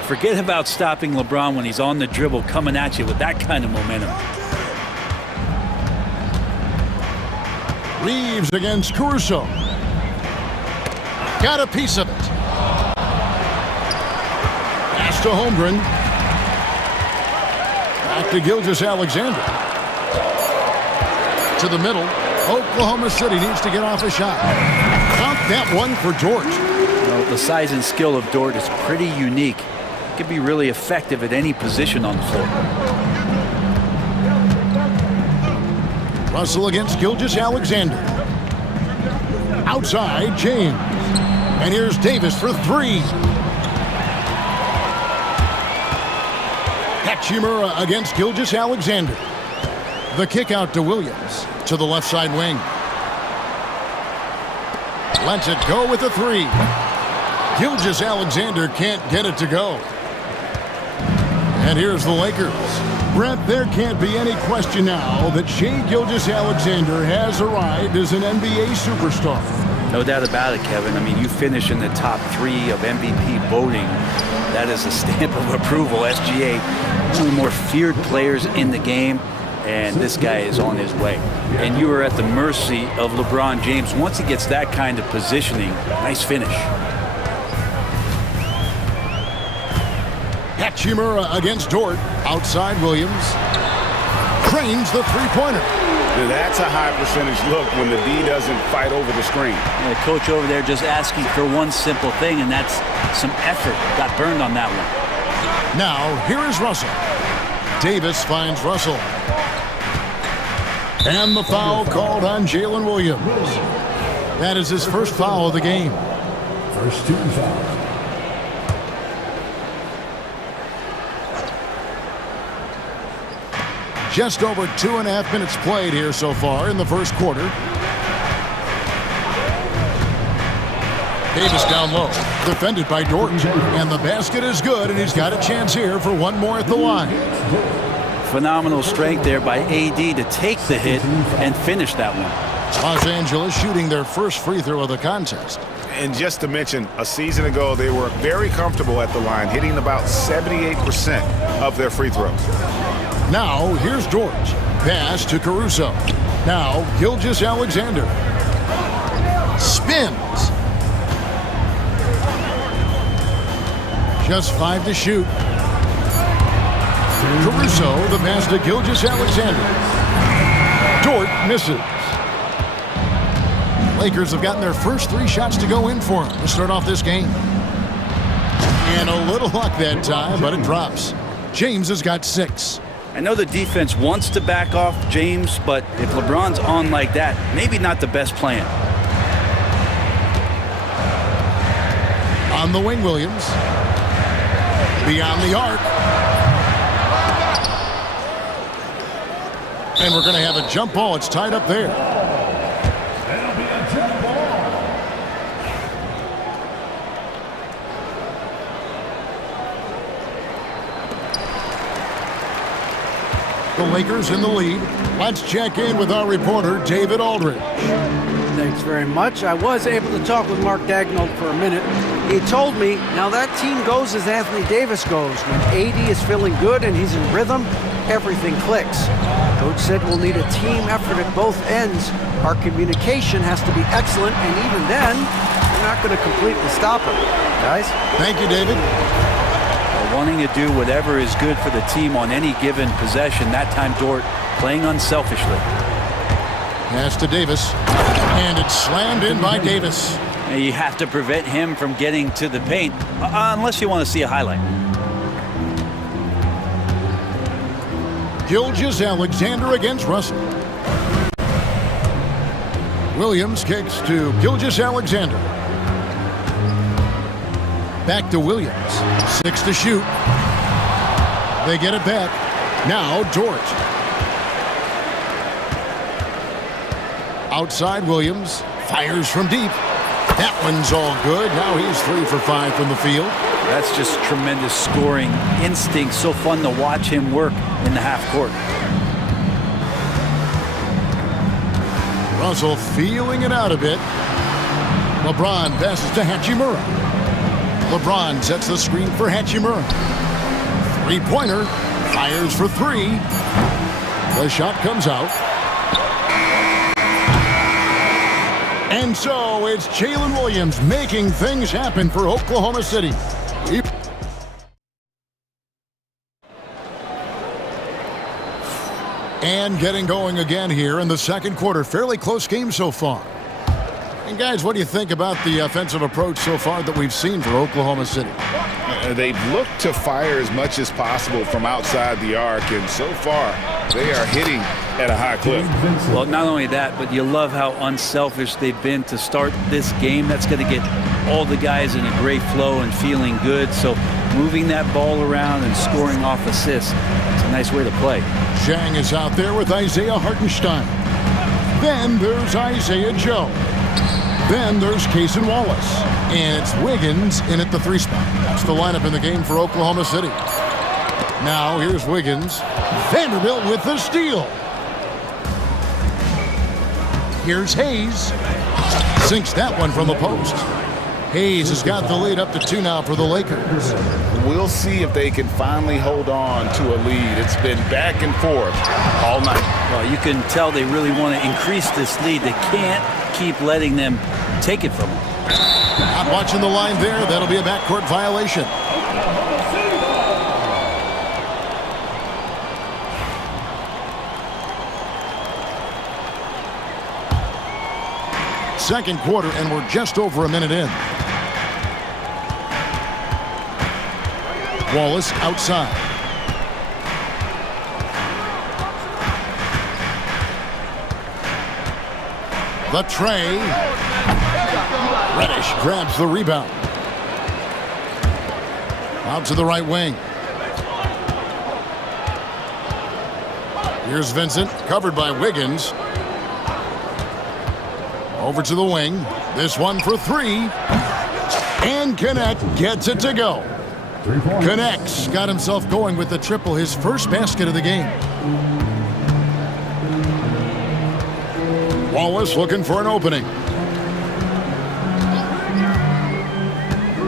Forget about stopping LeBron when he's on the dribble coming at you with that kind of momentum. Reeves against Caruso. Got a piece of it. Pass to Holmgren. Back to Gilgeous-Alexander. To the middle. Oklahoma City needs to get off a shot. Count that one for Dort. Well, the size and skill of Dort is pretty unique. Could be really effective at any position on the floor. Russell against Gilgeous-Alexander. Outside, James. And here's Davis for 3. Hachimura against Gilgeous-Alexander. The kick out to Williams to the left side wing. Lets it go with a 3. Gilgeous-Alexander can't get it to go. And here's the Lakers. Brent, there can't be any question now that Shai Gilgeous-Alexander has arrived as an NBA superstar. No doubt about it, Kevin. I mean, you finish in the top 3 of MVP voting. That is a stamp of approval. SGA, one of the more feared players in the game, and this guy is on his way. And you are at the mercy of LeBron James. Once he gets that kind of positioning, nice finish. Hachimura against Dort. Outside Williams. Cranes the three-pointer. That's a high percentage look when the D doesn't fight over the screen. Yeah, the coach over there just asking for one simple thing, and that's some effort. Got burned on that one. Now, here is Russell. Davis finds Russell. And the foul called on Jalen Williams. That is his first foul of the game. First team foul. Just over 2.5 minutes played here so far in the first quarter. Davis down low, defended by Dort. And the basket is good, and he's got a chance here for one more at the line. Phenomenal strength there by AD to take the hit and finish that one. Los Angeles shooting their first free throw of the contest. And just to mention, a season ago, they were very comfortable at the line, hitting about 78% of their free throws. Now, here's Dort. Pass to Caruso. Now, Gilgeous-Alexander. Spins. Just 5 to shoot. Caruso, the pass to Gilgeous-Alexander. Dort misses. Lakers have gotten their first 3 shots to go in for him to start off this game. And a little luck that time, but it drops. James has got 6. I know the defense wants to back off James, but if LeBron's on like that, maybe not the best plan. On the wing, Williams. Beyond the arc. And we're going to have a jump ball. It's tied up there. That'll be a jump ball. The Lakers in the lead. Let's check in with our reporter, David Aldridge. Thanks very much. I was able to talk with Mark Dagnall for a minute. He told me, now that team goes as Anthony Davis goes. When AD is feeling good and he's in rhythm, everything clicks. Coach said we'll need a team effort at both ends. Our communication has to be excellent, and even then, we're not going to completely stop him. Guys? Thank you, David. Wanting to do whatever is good for the team on any given possession. That time, Dort playing unselfishly. Pass to Davis. And it's slammed in by Davis. And you have to prevent him from getting to the paint, unless you want to see a highlight. Gilgeous-Alexander against Russell. Williams kicks to Gilgeous-Alexander. Back to Williams. 6 to shoot. They get it back. Now Dort. Outside Williams. Fires from deep. That one's all good. Now he's 3 for 5 from the field. That's just tremendous scoring instinct. So fun to watch him work in the half court. Russell feeling it out a bit. LeBron passes to Hachimura. LeBron sets the screen for Hachimura. Three-pointer. Fires for 3. The shot comes out. And so it's Jalen Williams making things happen for Oklahoma City. And getting going again here in the second quarter. Fairly close game so far. And guys, what do you think about the offensive approach so far that we've seen for Oklahoma City? They've looked to fire as much as possible from outside the arc, and so far they are hitting at a high clip. Well, not only that, but you love how unselfish they've been to start this game. That's going to get all the guys in a great flow and feeling good. So moving that ball around and scoring off assists, it's a nice way to play. Chang is out there with Isaiah Hartenstein. Then there's Isaiah Joe. Then there's Cason Wallace. And it's Wiggins in at the 3 spot. That's the lineup in the game for Oklahoma City. Now here's Wiggins. Vanderbilt with the steal. Here's Hayes. Sinks that one from the post. Hayes has got the lead up to 2 now for the Lakers. We'll see if they can finally hold on to a lead. It's been back and forth all night. Well, you can tell they really want to increase this lead. They can't keep letting them take it from them. Not watching the line there. That'll be a backcourt violation. Second quarter, and we're just over a minute in. Wallace outside. The tray. Reddish grabs the rebound. Out to the right wing. Here's Vincent, covered by Wiggins. Over to the wing. This one for 3. And Connect gets it to go. Connects, got himself going with the triple, his first basket of the game. Wallace looking for an opening.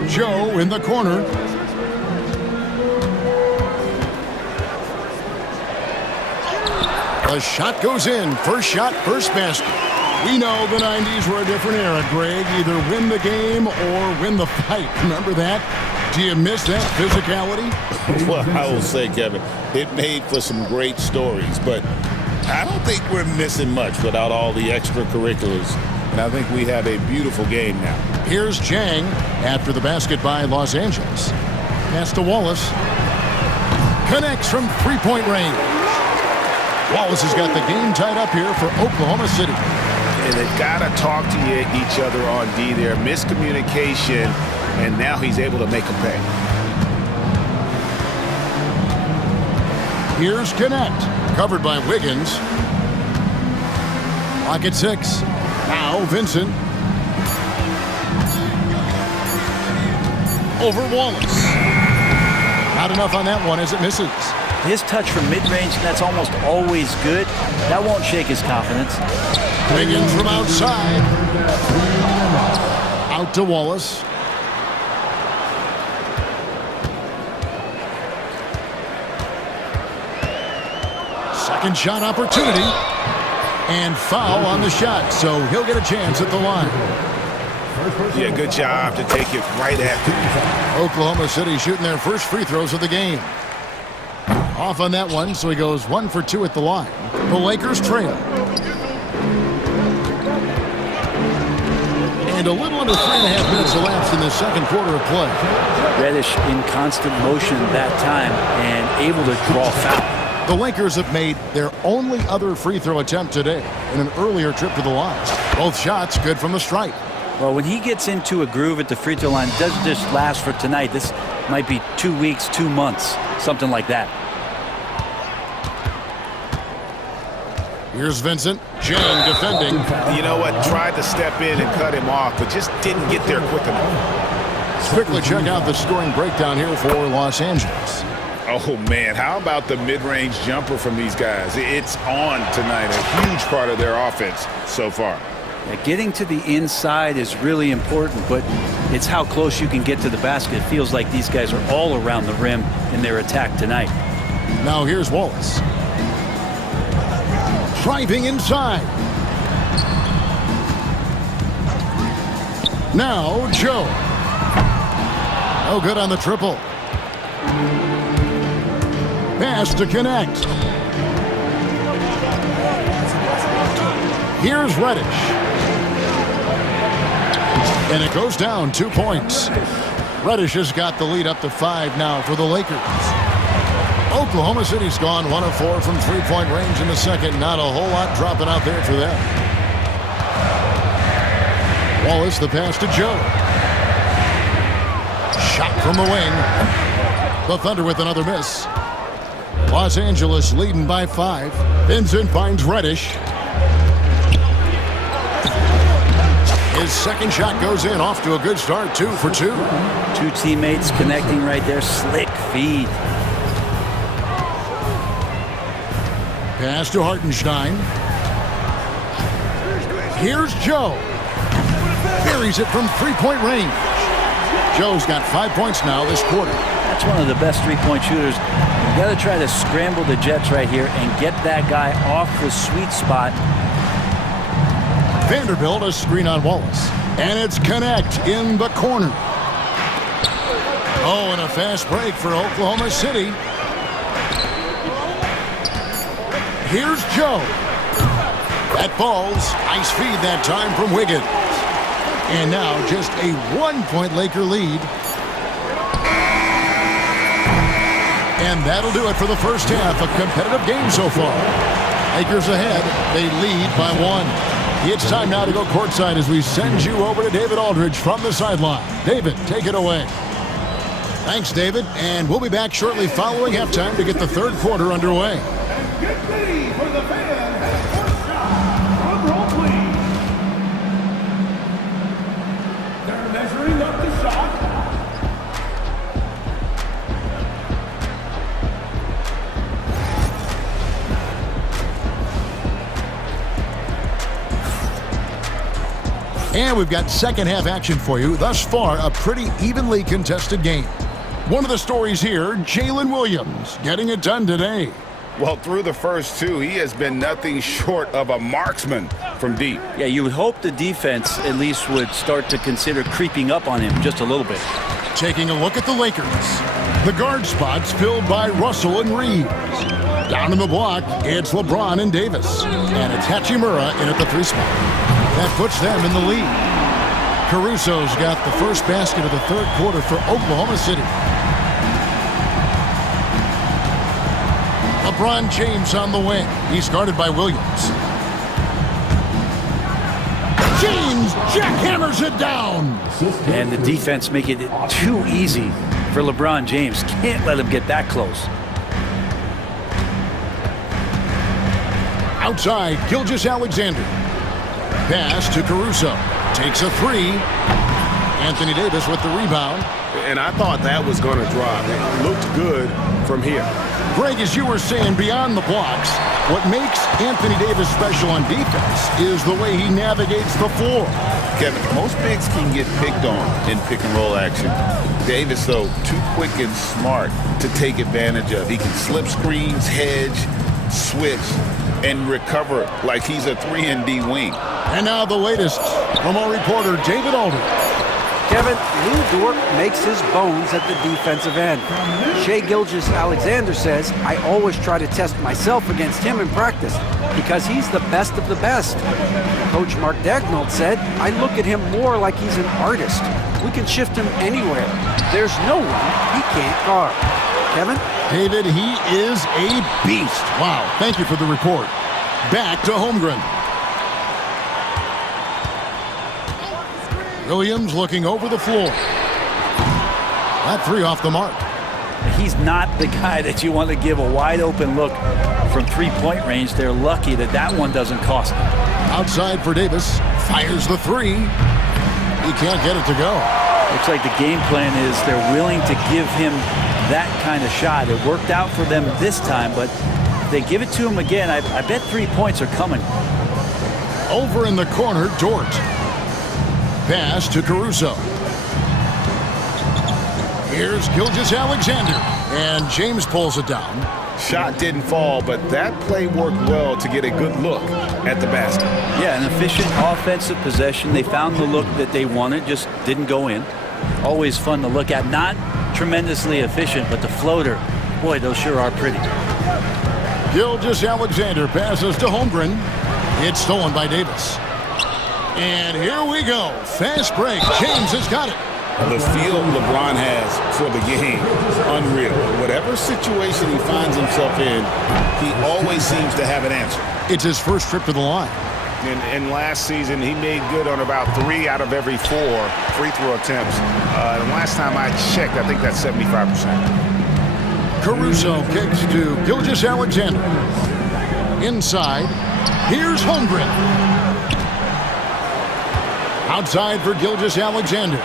Joe in the corner. The shot goes in. First shot, first basket. We know the 90s were a different era, Greg. Either win the game or win the fight. Remember that? Do you miss that physicality? Well, I will say, Kevin, it made for some great stories, but I don't think we're missing much without all the extracurriculars. And I think we have a beautiful game now. Here's Chang after the basket by Los Angeles. Pass to Wallace. Connects from 3-point range. Wallace has got the game tied up here for Oklahoma City. And they've got to talk to each other on D there. Miscommunication, and now he's able to make them pay. Here's Connect, covered by Wiggins. Clock at 6. Now Vincent. Over Wallace. Not enough on that one as it misses. His touch from mid-range, that's almost always good. That won't shake his confidence. Wiggins from outside. Out to Wallace. Second shot opportunity. And foul on the shot, so he'll get a chance at the line. Yeah, good job to take it right after. Oklahoma City shooting their first free throws of the game. Off on that one, so he goes 1 for 2 at the line. The Lakers trail. And a little under 3.5 minutes elapsed in the second quarter of play. Reddish in constant motion that time and able to draw foul. The Lakers have made their only other free throw attempt today in an earlier trip to the line. Both shots good from the stripe. Well, when he gets into a groove at the free throw line, it doesn't just last for tonight. This might be 2 weeks, 2 months, something like that. Here's Vincent. Jane defending. You know what? Tried to step in and cut him off, but just didn't get there quick enough. Quickly check out the scoring breakdown here for Los Angeles. Oh, man, how about the mid-range jumper from these guys? It's on tonight, a huge part of their offense so far. Yeah, getting to the inside is really important, but it's how close you can get to the basket. It feels like these guys are all around the rim in their attack tonight. Now here's Wallace. Driving inside. Now Joe. No good on the triple. Pass to connect. Here's Reddish. And it goes down 2 points. Reddish has got the lead up to 5 now for the Lakers. Oklahoma City's gone 1 of 4 from three-point range in the second. Not a whole lot dropping out there for them. Wallace, the pass to Joe. Shot from the wing. The Thunder with another miss. Los Angeles leading by 5. Vincent finds Reddish. His second shot goes in, off to a good start, 2 for 2. 2 teammates connecting right there. Slick feed. Pass to Hartenstein. Here's Joe. Buries it from three-point range. Joe's got 5 points now this quarter. That's one of the best three-point shooters. You got to try to scramble the Jets right here and get that guy off the sweet spot. Vanderbilt a screen on Wallace. And it's Connect in the corner. Oh, and a fast break for Oklahoma City. Here's Joe. That falls. Nice feed that time from Wiggins. And now just a 1-point Laker lead. And that'll do it for the first half. A competitive game so far. Lakers ahead. They lead by 1. It's time now to go courtside as we send you over to David Aldridge from the sideline. David, take it away. Thanks, David. And we'll be back shortly following halftime to get the third quarter underway. Get ready for the fan first shot. Drum roll, please. They're measuring up the shot. And we've got second half action for you. Thus far, a pretty evenly contested game. One of the stories here, Jalen Williams getting it done today. Well, through the first 2, he has been nothing short of a marksman from deep. Yeah, you would hope the defense at least would start to consider creeping up on him just a little bit. Taking a look at the Lakers. The guard spots filled by Russell and Reeves. Down in the block, it's LeBron and Davis. And it's Hachimura in at the 3 spot. That puts them in the lead. Caruso's got the first basket of the third quarter for Oklahoma City. LeBron James on the wing. He's guarded by Williams. James jackhammers it down. And the defense making it too easy for LeBron James. Can't let him get that close. Outside, Gilgeous-Alexander. Pass to Caruso. Takes a 3. Anthony Davis with the rebound. And I thought that was going to drop. It looked good from here. Greg, as you were saying, beyond the blocks, what makes Anthony Davis special on defense is the way he navigates the floor. Kevin, most bigs can get picked on in pick-and-roll action. Davis, though, too quick and smart to take advantage of. He can slip screens, hedge, switch, and recover like he's a 3-and-D wing. And now the latest from our reporter, David Aldridge. Kevin, Lou Dort makes his bones at the defensive end. Shai Gilgeous-Alexander says, I always try to test myself against him in practice because he's the best of the best. Coach Mark Daigneault said, I look at him more like he's an artist. We can shift him anywhere. There's no one he can't guard. Kevin? David, he is a beast. Wow, thank you for the report. Back to Holmgren. Williams looking over the floor. That three off the mark. He's not the guy that you want to give a wide open look from three-point range. They're lucky that that one doesn't cost them. Outside for Davis. Fires the three. He can't get it to go. Looks like the game plan is they're willing to give him that kind of shot. It worked out for them this time, but if they give it to him again, I bet 3 points are coming. Over in the corner, Dort. Pass to Caruso. Here's Gilgeous-Alexander, and James pulls it down. Shot didn't fall, but that play worked well to get a good look at the basket. Yeah, an efficient offensive possession. They found the look that they wanted, just didn't go in. Always fun to look at. Not tremendously efficient, but the floater, boy, those sure are pretty. Gilgeous-Alexander passes to Holmgren. It's stolen by Davis. And here we go. Fast break. James has got it. The feel LeBron has for the game, unreal. Whatever situation he finds himself in, he always seems to have an answer. It's his first trip to the line. And last season, he made good on about 3 out of every 4 free throw attempts. And last time I checked, I think that's 75%. Caruso kicks to Gilgeous-Alexander. Inside, here's Holmgren. Outside for Gilgeous-Alexander.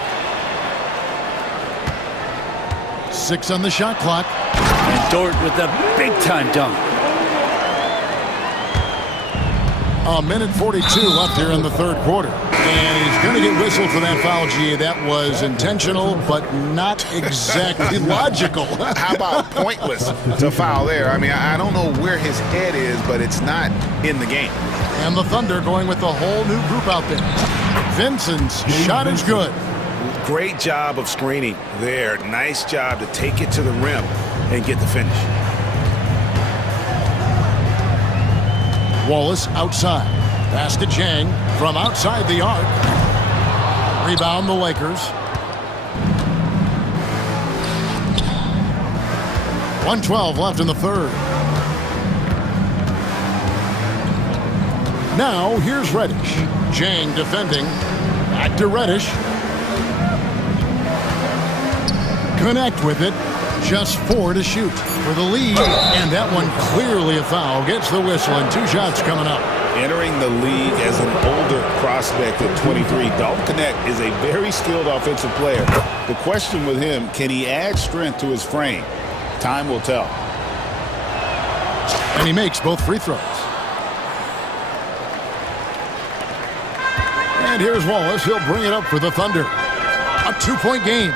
6 on the shot clock. And Dort with a big-time dunk. A minute 42 left here in the third quarter. And he's going to get whistled for that foul, G. That was intentional, but not exactly logical. How about pointless to foul there? I mean, I don't know where his head is, but it's not in the game. And the Thunder going with the whole new group out there. Vincent's shot is good. Great job of screening there. Nice job to take it to the rim and get the finish. Wallace outside. Pass to Chang from outside the arc. Rebound the Lakers. 1:12 left in the third. Now here's Reddish. Chang defending. Back to Reddish. Connect with it. Just 4 to shoot for the lead. And that one clearly a foul. Gets the whistle and 2 shots coming up. Entering the league as an older prospect at 23, Dalton Knecht is a very skilled offensive player. The question with him, can he add strength to his frame? Time will tell. And he makes both free throws. And here's Wallace. He'll bring it up for the Thunder. A 2-point game.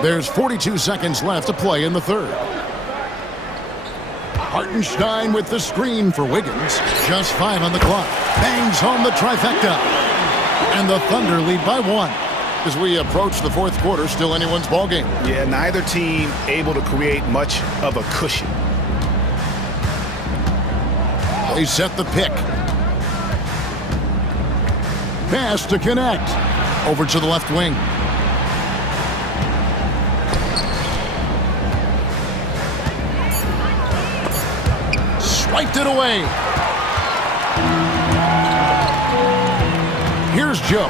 There's 42 seconds left to play in the third. Hartenstein with the screen for Wiggins. Just 5 on the clock. Bangs home the trifecta. And the Thunder lead by 1. As we approach the fourth quarter, still anyone's ballgame. Yeah, neither team able to create much of a cushion. They set the pick. Pass to Connect. Over to the left wing. Swiped it away. Here's Joe,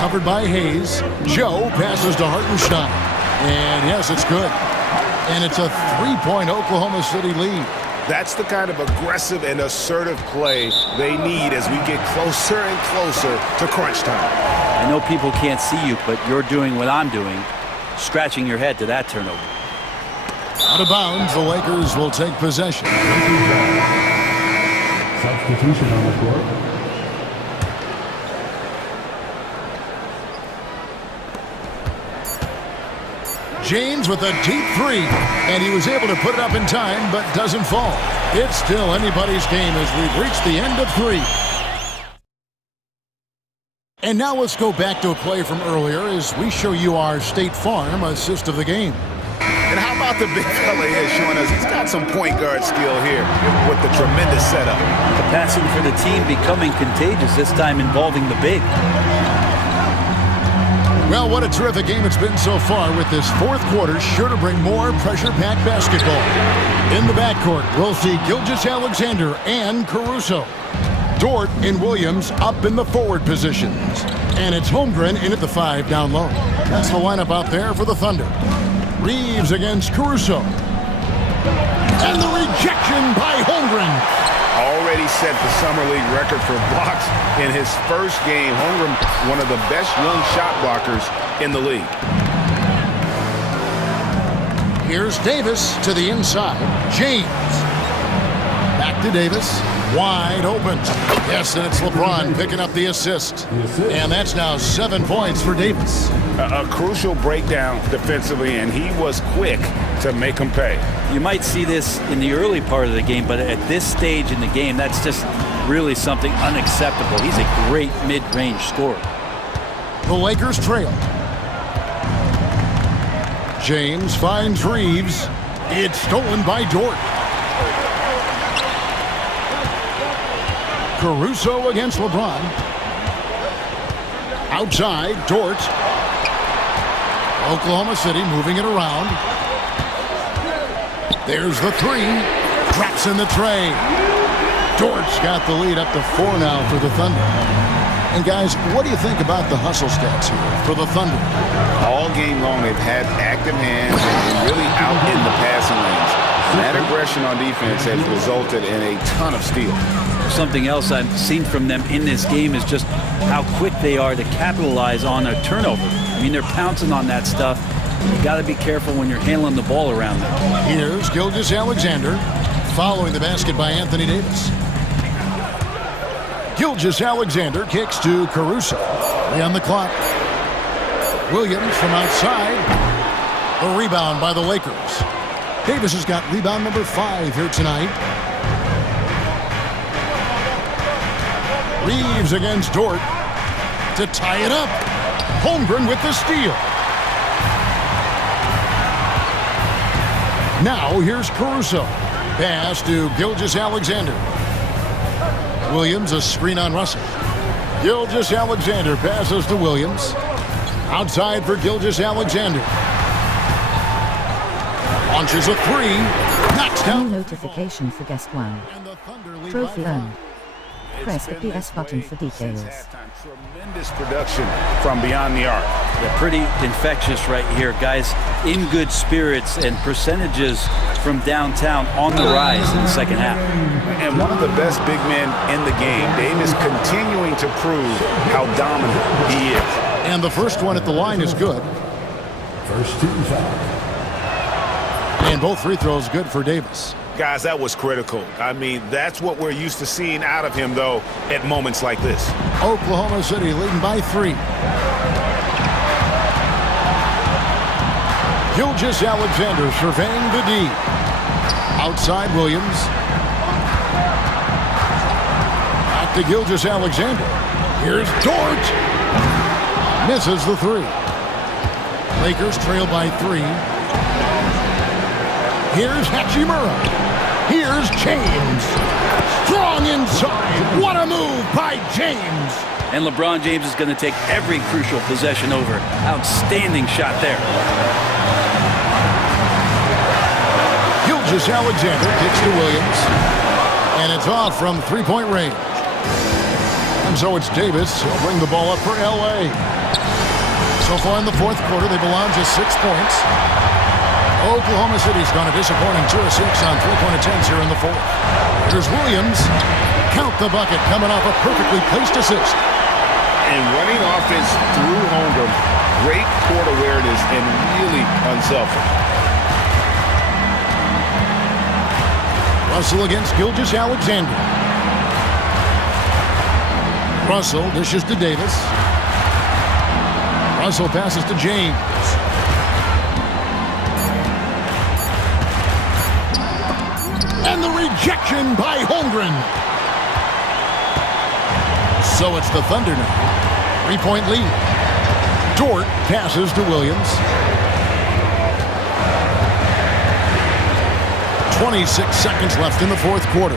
covered by Hayes. Joe passes to Hartenstein. And yes, it's good. And it's a 3-point Oklahoma City lead. That's the kind of aggressive and assertive play they need as we get closer and closer to crunch time. I know people can't see you, but you're doing what I'm doing, scratching your head to that turnover. Out of bounds, the Lakers will take possession. Substitution on the court. James with a deep 3, and he was able to put it up in time, but doesn't fall. It's still anybody's game as we've reached the end of 3. And now let's go back to a play from earlier as we show you our State Farm assist of the game. And how about the big fella here showing us he's got some point guard skill here with the tremendous setup. The passing for the team becoming contagious, this time involving the big. Well, what a terrific game it's been so far, with this fourth quarter sure to bring more pressure-packed basketball. In the backcourt, we'll see Gilgeous-Alexander and Caruso. Dort and Williams up in the forward positions. And it's Holmgren in at the 5 down low. That's the lineup out there for the Thunder. Reeves against Caruso. And the rejection by Holmgren. Already set the Summer League record for blocks in his first game. Holmgren, one of the best young shot blockers in the league. Here's Davis to the inside. James. Back to Davis. Wide open. Yes, and it's LeBron picking up the assist. And that's now 7 points for Davis. A crucial breakdown defensively, and he was quick to make him pay. You might see this in the early part of the game, but at this stage in the game, that's just really something unacceptable. He's a great mid-range scorer. The Lakers trail. James finds Reeves. It's stolen by Dort. Caruso against LeBron. Outside, Dort. Oklahoma City moving it around. There's the 3. Drops in the tray. Dort's got the lead up to 4 now for the Thunder. And guys, what do you think about the hustle stats here for the Thunder? All game long, they've had active hands and really out in the passing lanes. That aggression on defense has resulted in a ton of steals. Something else I've seen from them in this game is just how quick they are to capitalize on a turnover. I mean, they're pouncing on that stuff. You got to be careful when you're handling the ball around them. Here's Gilgeous-Alexander following the basket by Anthony Davis. Gilgeous-Alexander kicks to Caruso. 3 on the clock. Williams from outside. A rebound by the Lakers. Davis has got rebound number 5 here tonight. Reeves against Dort to tie it up. Holmgren with the steal. Now here's Caruso. Pass to Gilgeous-Alexander. Williams a screen on Russell. Gilgeous-Alexander passes to Williams. Outside for Gilgeous-Alexander. Launches a 3. Knocks down. New notification for guest 1. Trophy earned. Press the PS button for details. Tremendous production from beyond the arc. Yeah, pretty infectious right here. Guys in good spirits, and percentages from downtown on the rise in the second half. And one of the best big men in the game. Davis continuing to prove how dominant he is. And the first one at the line is good. First team foul. And both free throws good for Davis. Guys, that was critical. I mean, that's what we're used to seeing out of him, though, at moments like this. Oklahoma City leading by 3. Gilgeous-Alexander surveying the D. Outside Williams. Back to Gilgeous-Alexander. Here's Dort. Misses the 3. Lakers trail by 3. Here's Hachimura. Here's James. Strong inside. What a move by James. And LeBron James is going to take every crucial possession over. Outstanding shot there. Gilgeous-Alexander kicks to Williams. And it's off from 3-point range. And so it's Davis who'll bring the ball up for L.A. So far in the fourth quarter, they belong to 6 points. Oklahoma City's gone a disappointing 2 of 6 on 3-point attempts here in the fourth. Here's Williams. Count the bucket, coming off a perfectly placed assist. And running offense through Holmgren. Great court awareness and really unselfish. Russell against Gilgeous-Alexander. Russell dishes to Davis. Russell passes to James. And the rejection by Holmgren. So it's the Thunder now. 3-point lead. Dort passes to Williams. 26 seconds left in the fourth quarter.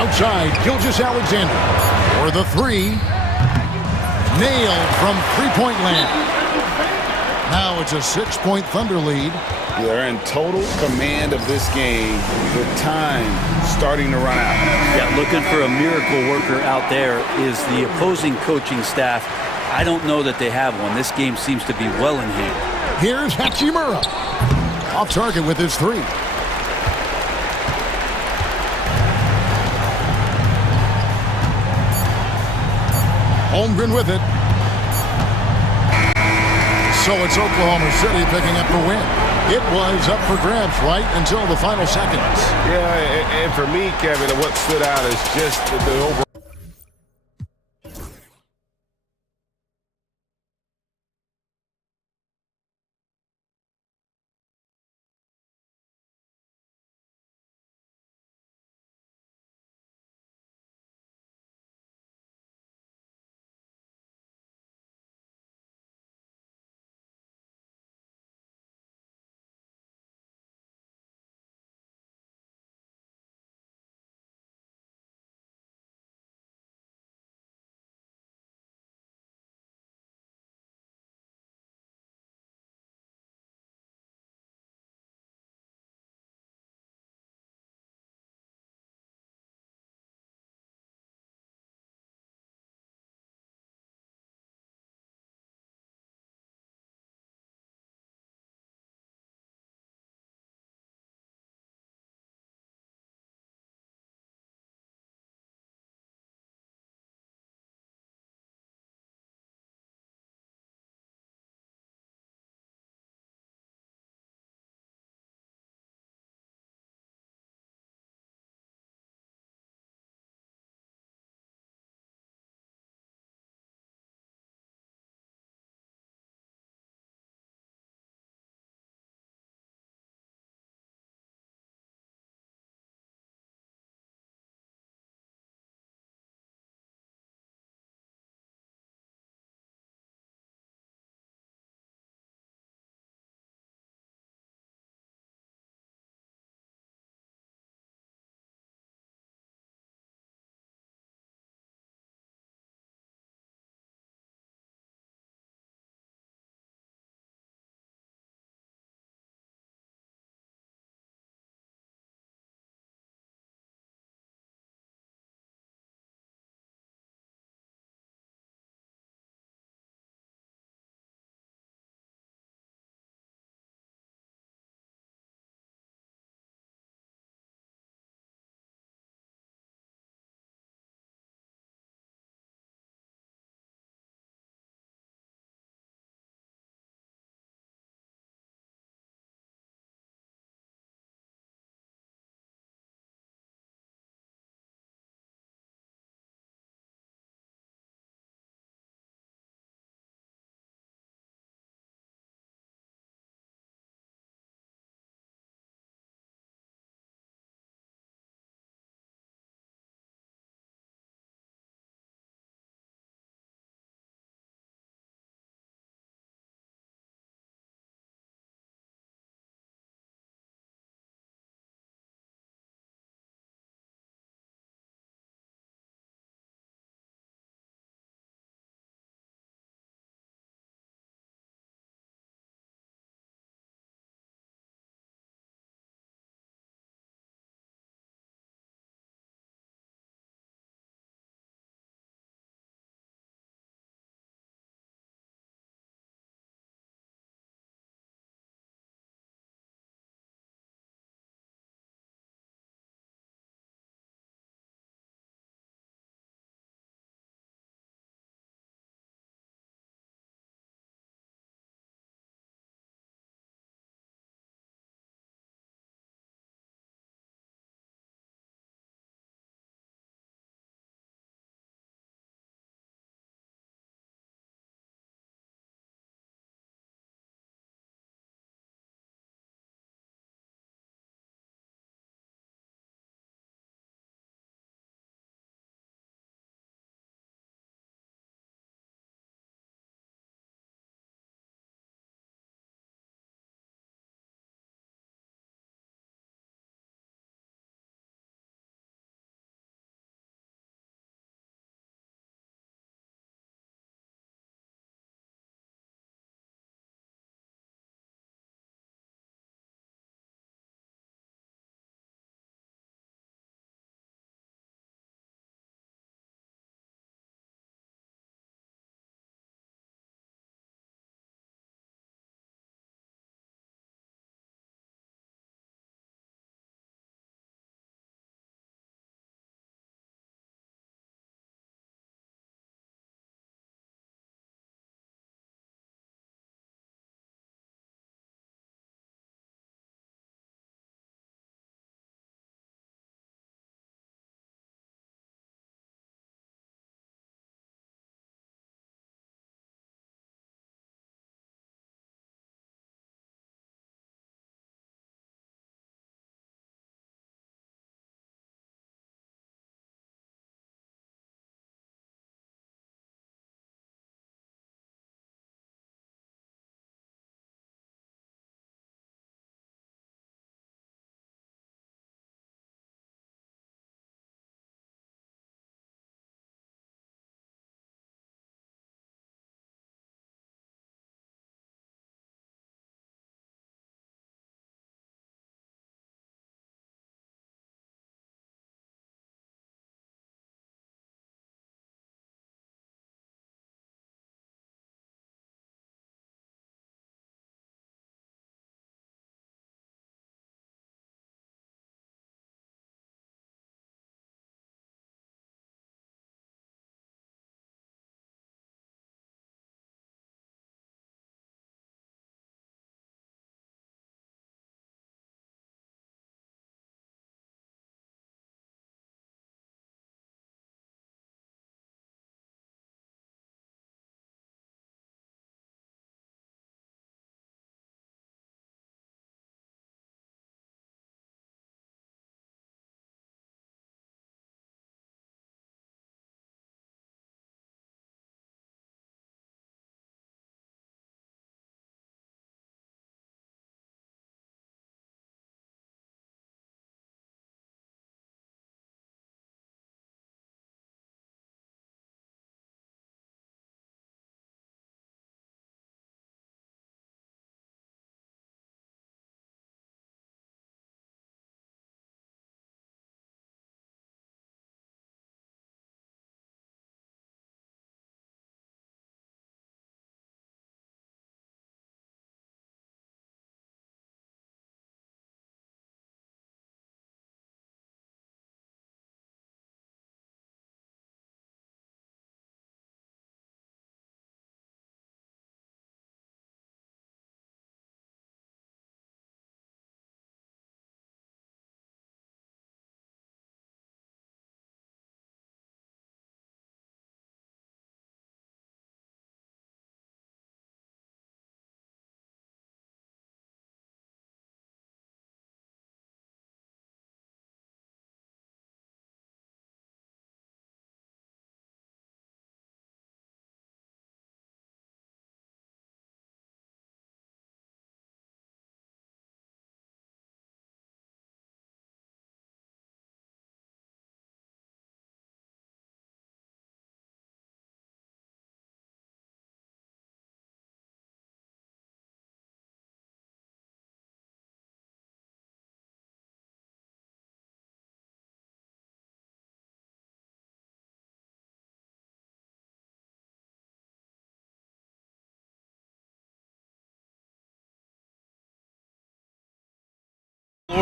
Outside, Gilgeous-Alexander for the three. Nailed from three-point land. Now it's a 6-point Thunder lead. They're in total command of this game with time starting to run out. Yeah, looking for a miracle worker out there is the opposing coaching staff. I don't know that they have one. This game seems to be well in hand. Here's Hachimura. Off target with his three. Holmgren with it. So it's Oklahoma City picking up the win. It was up for grabs right until the final seconds. Yeah, and for me, Kevin, what stood out is just the overall.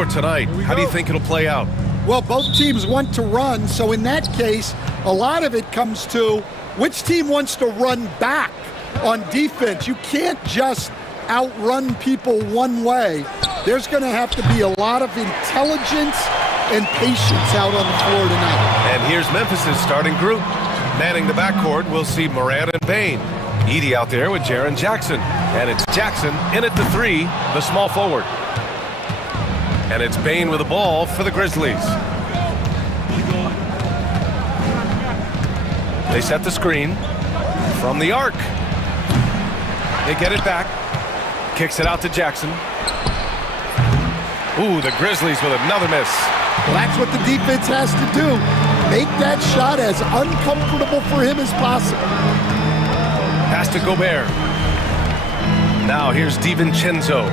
score tonight. How do you think it'll play out? Well, both teams want to run, so in that case, a lot of it comes to which team wants to run back on defense. You can't just outrun people one way. There's going to have to be a lot of intelligence and patience out on the floor tonight. And here's Memphis' starting group. Manning the backcourt, we'll see Morant and Bain. Edey out there with Jaren Jackson. And it's Jackson in at the 3, the small forward. And it's Bain with the ball for the Grizzlies. They set the screen from the arc. They get it back. Kicks it out to Jackson. Ooh, the Grizzlies with another miss. Well, that's what the defense has to do. Make that shot as uncomfortable for him as possible. Pass to Gobert. Now here's DiVincenzo.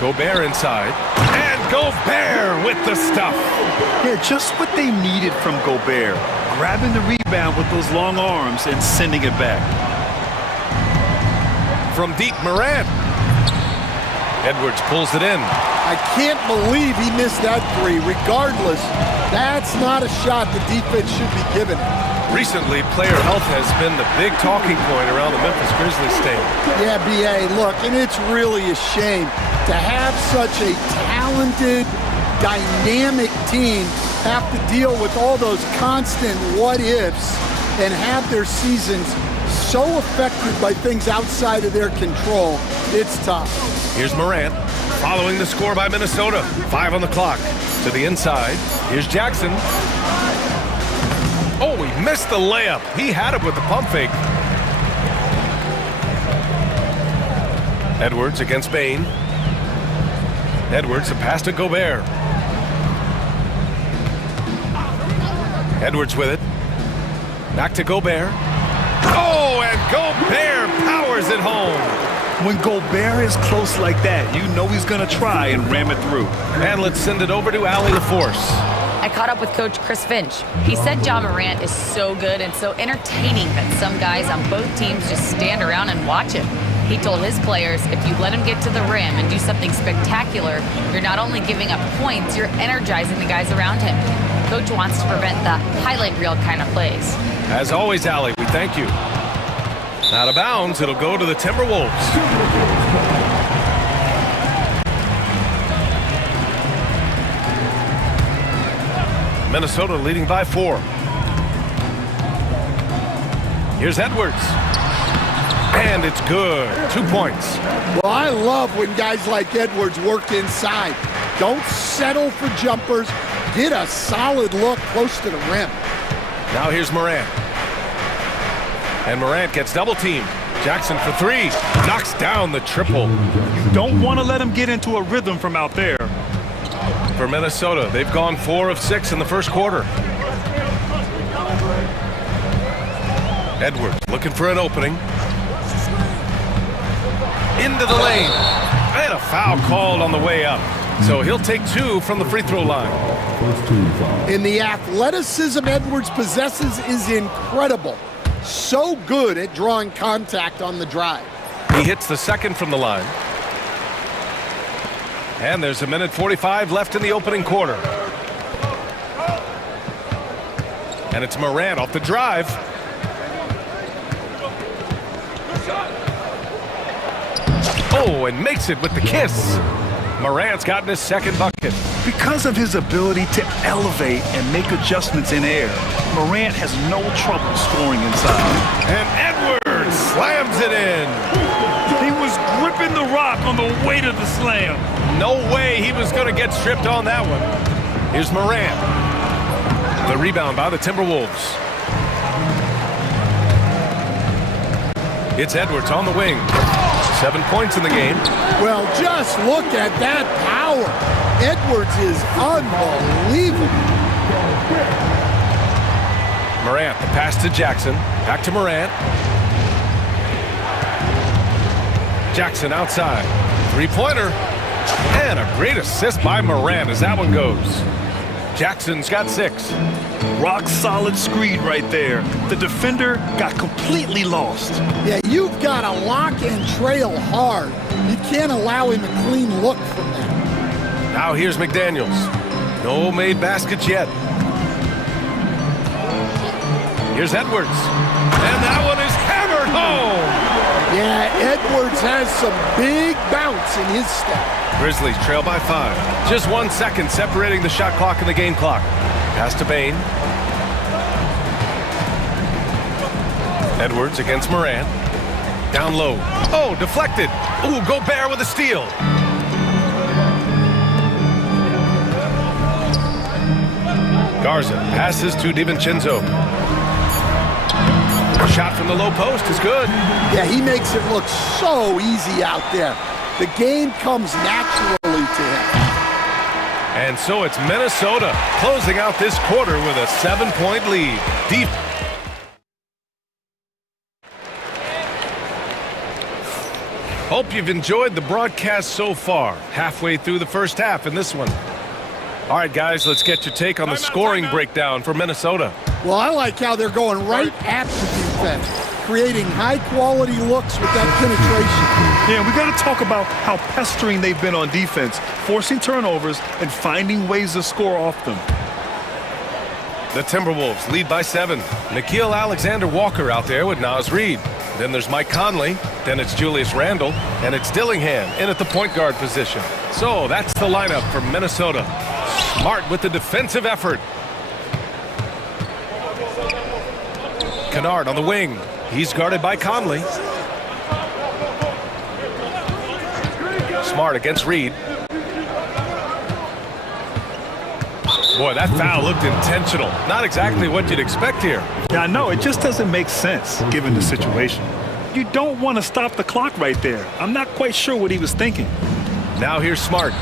Gobert inside. And Gobert with the stuff. Yeah, just what they needed from Gobert. Grabbing the rebound with those long arms and sending it back. From deep, Morant. Edwards pulls it in. I can't believe he missed that 3. Regardless, that's not a shot the defense should be giving him. Recently, player health has been the big talking point around the Memphis Grizzlies stadium. Yeah, B.A., look, and it's really a shame to have such a talented, dynamic team have to deal with all those constant what-ifs and have their seasons so affected by things outside of their control. It's tough. Here's Morant, following the score by Minnesota. 5 on the clock. To the inside. Here's Jackson. Oh, he missed the layup. He had it with the pump fake. Edwards against Bain. Edwards, a pass to Gobert. Edwards with it. Back to Gobert. Oh, and Gobert powers it home. When Gobert is close like that, you know he's going to try and ram it through. And let's send it over to Allie LaForce. I caught up with Coach Chris Finch. He said Ja Morant is so good and so entertaining that some guys on both teams just stand around and watch him. He told his players, if you let him get to the rim and do something spectacular, you're not only giving up points, you're energizing the guys around him. Coach wants to prevent the highlight reel kind of plays. As always, Allie, we thank you. Out of bounds, it'll go to the Timberwolves. Minnesota leading by 4. Here's Edwards. And it's good. 2 points. Well, I love when guys like Edwards work inside. Don't settle for jumpers. Get a solid look close to the rim. Now here's Morant. And Morant gets double teamed. Jackson for 3. Knocks down the triple. You don't want to let him get into a rhythm from out there. For Minnesota, they've gone 4 of 6 in the first quarter. Edwards looking for an opening. Into the lane. And a foul called on the way up. So he'll take 2 from the free throw line. And the athleticism Edwards possesses is incredible. So good at drawing contact on the drive. He hits the second from the line. And there's 1:45 left in the opening quarter. And it's Morant off the drive. Oh, and makes it with the kiss. Morant's gotten his second bucket. Because of his ability to elevate and make adjustments in air, Morant has no trouble scoring inside. And Edwards slams it in. He was gripping the rock on the way to the slam. No way he was going to get stripped on that one. Here's Morant. The rebound by the Timberwolves. It's Edwards on the wing. 7 points in the game. Well, just look at that power. Edwards is unbelievable. Morant, the pass to Jackson. Back to Morant. Jackson outside. Three-pointer. And a great assist by Morant as that one goes. Jackson's got 6. Rock solid screen right there. The defender got completely lost. Yeah, you've got to lock and trail hard. You can't allow him a clean look from that. Now here's McDaniels. No made baskets yet. Here's Edwards. And that one is hammered home. Yeah, Edwards has some big bounce in his step. Grizzlies trail by 5. Just 1 second separating the shot clock and the game clock. Pass to Bain. Edwards against Morant. Down low. Oh, deflected. Ooh, Gobert with a steal. Garza passes to DiVincenzo. Shot from the low post is good. Yeah, he makes it look so easy out there. The game comes naturally to him. And so it's Minnesota closing out this quarter with a 7-point lead. Deep. Hope you've enjoyed the broadcast so far. Halfway through the first half in this one. All right, guys, let's get your take on the scoring breakdown for Minnesota. Well, I like how they're going right at the defense, creating high-quality looks with that penetration. Yeah, we got to talk about how pestering they've been on defense, forcing turnovers and finding ways to score off them. The Timberwolves lead by 7. Nickeil Alexander-Walker out there with Naz Reid. Then there's Mike Conley. Then it's Julius Randle. And it's Dillingham in at the point guard position. So that's the lineup for Minnesota. Smart with the defensive effort. Kennard on the wing. He's guarded by Conley. Smart against Reid. Boy, that foul looked intentional. Not exactly what you'd expect here. Yeah, I know. It just doesn't make sense given the situation. You don't want to stop the clock right there. I'm not quite sure what he was thinking. Now here's Smart.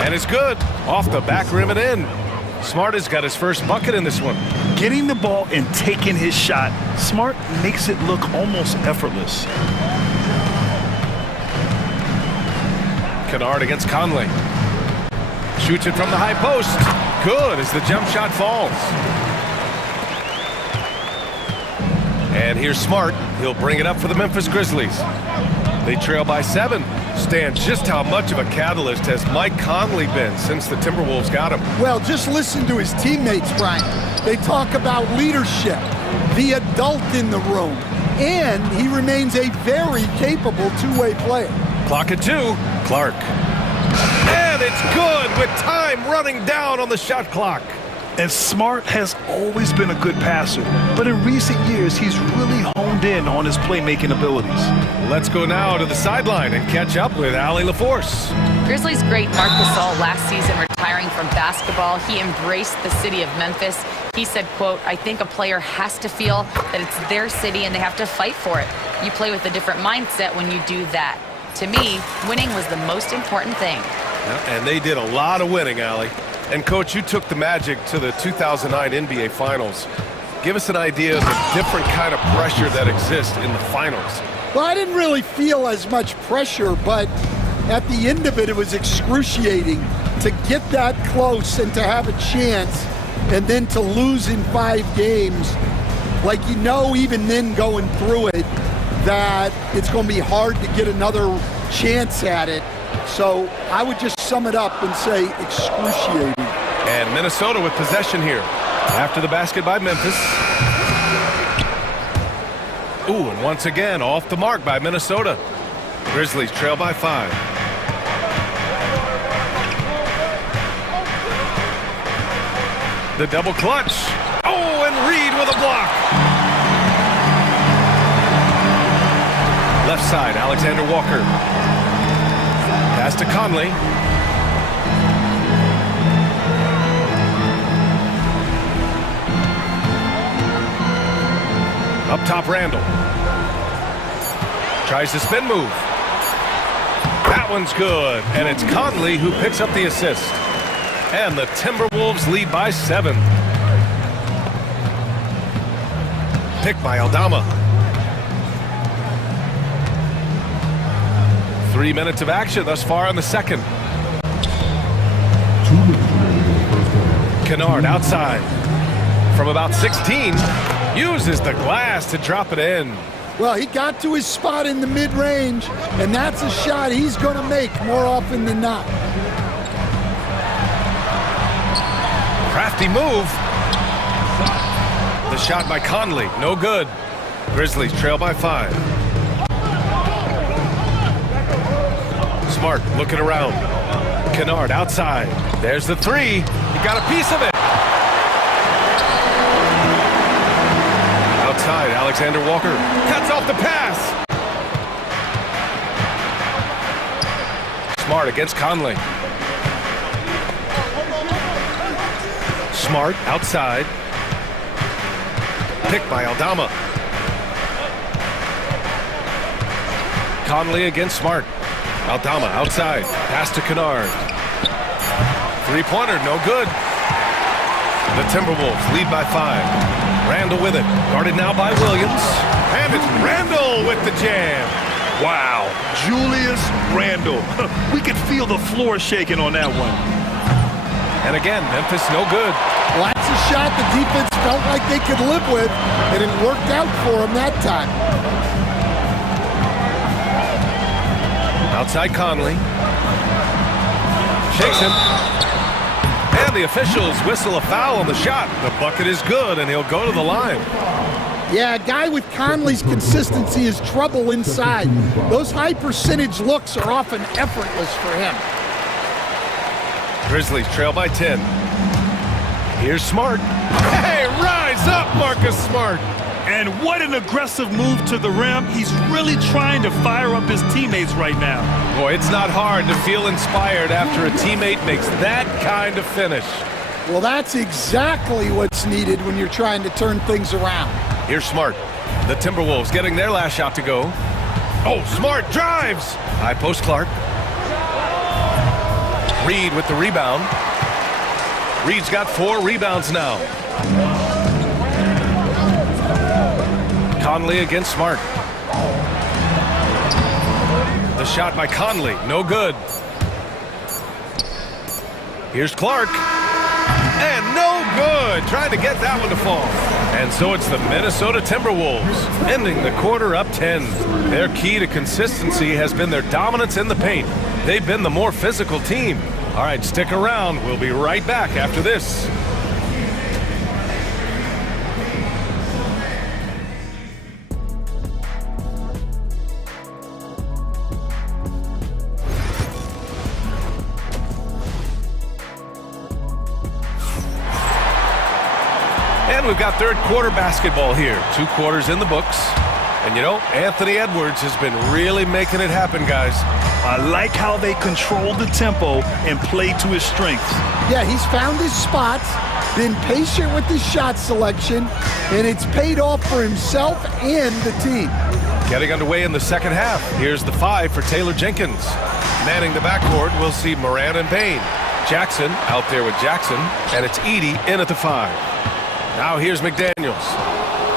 And it's good. Off the back rim and in. Smart has got his first bucket in this one. Getting the ball and taking his shot, Smart makes it look almost effortless. Kennard against Conley. Shoots it from the high post. Good as the jump shot falls. And here's Smart. He'll bring it up for the Memphis Grizzlies. They trail by 7. Stan, just how much of a catalyst has Mike Conley been since the Timberwolves got him? Well, just listen to his teammates, Brian. They talk about leadership, the adult in the room, and he remains a very capable two-way player. Clock at 2. Clark. And it's good with time running down on the shot clock. And Smart has always been a good passer, but in recent years, he's really honed in on his playmaking abilities. Let's go now to the sideline and catch up with Allie LaForce. Grizzlies great Marc Gasol last season retiring from basketball. He embraced the city of Memphis. He said, quote, "I think a player has to feel that it's their city and they have to fight for it. You play with a different mindset when you do that. To me, winning was the most important thing." Yeah, and they did a lot of winning, Allie. And, Coach, you took the Magic to the 2009 NBA Finals. Give us an idea of the different kind of pressure that exists in the finals. Well, I didn't really feel as much pressure, but at the end of it, it was excruciating to get that close and to have a chance and then to lose in 5 games. Like, you know, even then going through it, that it's going to be hard to get another chance at it. So I would just sum it up and say excruciating. And Minnesota with possession here. After the basket by Memphis. Ooh, and once again off the mark by Minnesota. Grizzlies trail by 5. The double clutch. Oh, and Reid with a block. Left side, Alexander Walker. Pass to Conley. Up top, Randle. Tries the spin move. That one's good. And it's Conley who picks up the assist. And the Timberwolves lead by 7. Picked by Aldama. 3 minutes of action thus far in the second. Kennard outside from about 16. Uses the glass to drop it in. Well, he got to his spot in the mid-range, and that's a shot he's going to make more often than not. Crafty move. The shot by Conley, no good. Grizzlies trail by 5. Smart looking around. Kennard outside. There's the 3. He got a piece of it. Outside, Alexander Walker cuts off the pass. Smart against Conley. Smart outside. Picked by Aldama. Conley against Smart. Aldama outside. Pass to Kennard. Three-pointer, no good. The Timberwolves lead by 5. Randall with it. Guarded now by Williams. And it's Randall with the jam. Wow. Julius Randall. We could feel the floor shaking on that one. And again, Memphis no good. Well, that's a shot the defense felt like they could live with, and it worked out for them that time. Outside Conley. Shakes him. And the officials whistle a foul on the shot. The bucket is good, and he'll go to the line. Yeah, a guy with Conley's consistency is trouble inside. Those high percentage looks are often effortless for him. Grizzlies trail by 10. Here's Smart. Hey, rise up, Marcus Smart. And what an aggressive move to the rim. He's really trying to fire up his teammates right now. Boy, it's not hard to feel inspired after a teammate makes that kind of finish. Well, that's exactly what's needed when you're trying to turn things around. Here's Smart. The Timberwolves getting their last shot to go. Oh, Smart drives. High post Clark. Reed with the rebound. Reed's got 4 rebounds now. Conley against Smart. The shot by Conley, no good. Here's Clark. And no good. Trying to get that one to fall. And so it's the Minnesota Timberwolves, ending the quarter up 10. Their key to consistency has been their dominance in the paint. They've been the more physical team. All right, stick around. We'll be right back after this. And we've got third quarter basketball here. 2 quarters in the books. And you know, Anthony Edwards has been really making it happen, guys. I like how they control the tempo and play to his strengths. Yeah, he's found his spots, been patient with his shot selection, and it's paid off for himself and the team. Getting underway in the second half. Here's the 5 for Taylor Jenkins. Manning the backcourt, we'll see Moran and Payne. Jackson out there with Jackson, and it's Edey in at the 5. Now here's McDaniels.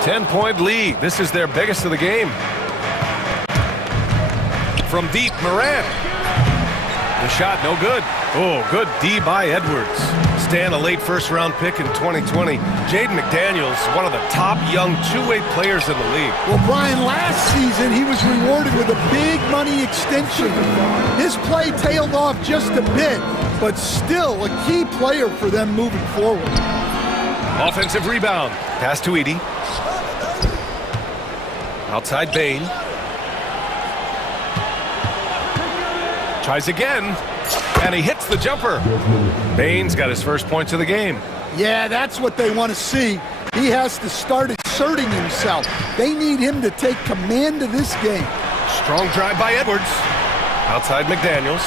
10-point lead. This is their biggest of the game. From deep, Moran. The shot, no good. Oh, good D by Edwards. Stan, a late first-round pick in 2020. Jaden McDaniels, one of the top young two-way players in the league. Well, Brian, last season he was rewarded with a big money extension. His play tailed off just a bit, but still a key player for them moving forward. Offensive rebound. Pass to Edey. Outside Bain. Tries again, and he hits the jumper. Bain's got his first points of the game. Yeah, that's what they want to see. He has to start asserting himself. They need him to take command of this game. Strong drive by Edwards. Outside McDaniels.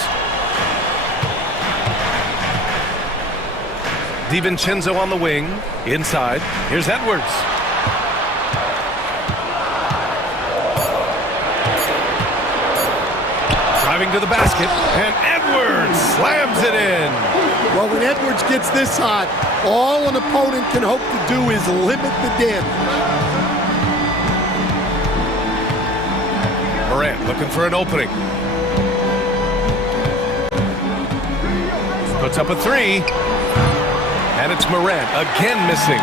DiVincenzo on the wing. Inside. Here's Edwards. Driving to the basket, and Edwards slams it in. Well, when Edwards gets this hot, all an opponent can hope to do is limit the damage. Morant looking for an opening. Puts up a 3. And it's Morant again missing.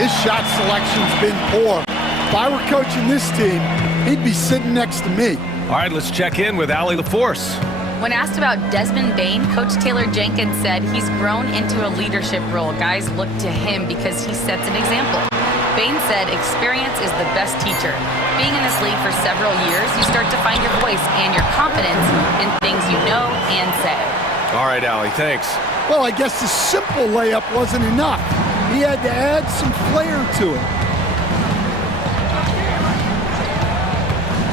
His shot selection's been poor. If I were coaching this team, he'd be sitting next to me. All right, let's check in with Allie LaForce. When asked about Desmond Bane, Coach Taylor Jenkins said he's grown into a leadership role. Guys look to him because he sets an example. Bane said experience is the best teacher. Being in this league for several years, you start to find your voice and your confidence in things you know and say. All right, Allie, thanks. Well, I guess the simple layup wasn't enough. He had to add some flair to it.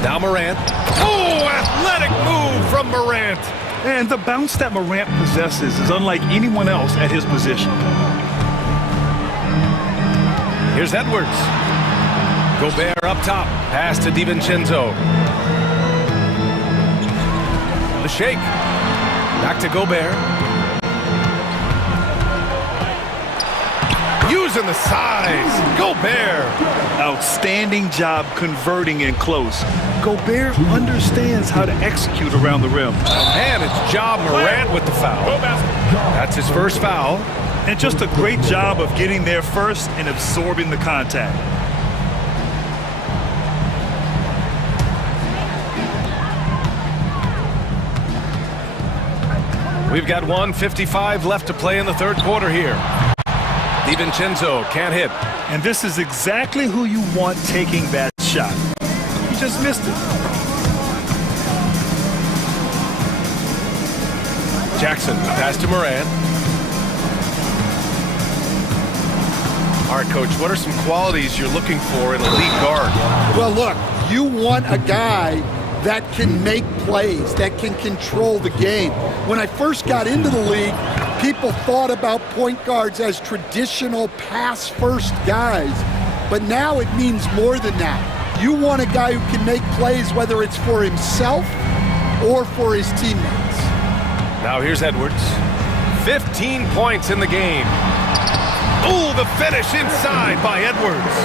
Now Morant. Oh, athletic move from Morant. And the bounce that Morant possesses is unlike anyone else at his position. Here's Edwards. Gobert up top. Pass to DiVincenzo. The shake. Back to Gobert. Using the size. Gobert. Outstanding job converting in close. Gobert understands how to execute around the rim. And it's Ja Morant with the foul. That's his first foul. And just a great job of getting there first and absorbing the contact. We've got 1:55 left to play in the third quarter here. DiVincenzo can't hit. And this is exactly who you want taking that shot. He just missed it. Jackson, pass to Morant. All right, Coach, what are some qualities you're looking for in a lead guard? Well, look, you want a guy that can make plays, that can control the game. When I first got into the league, people thought about point guards as traditional pass-first guys, but now it means more than that. You want a guy who can make plays, whether it's for himself or for his teammates. Now here's Edwards. 15 points in the game. Ooh, the finish inside by Edwards.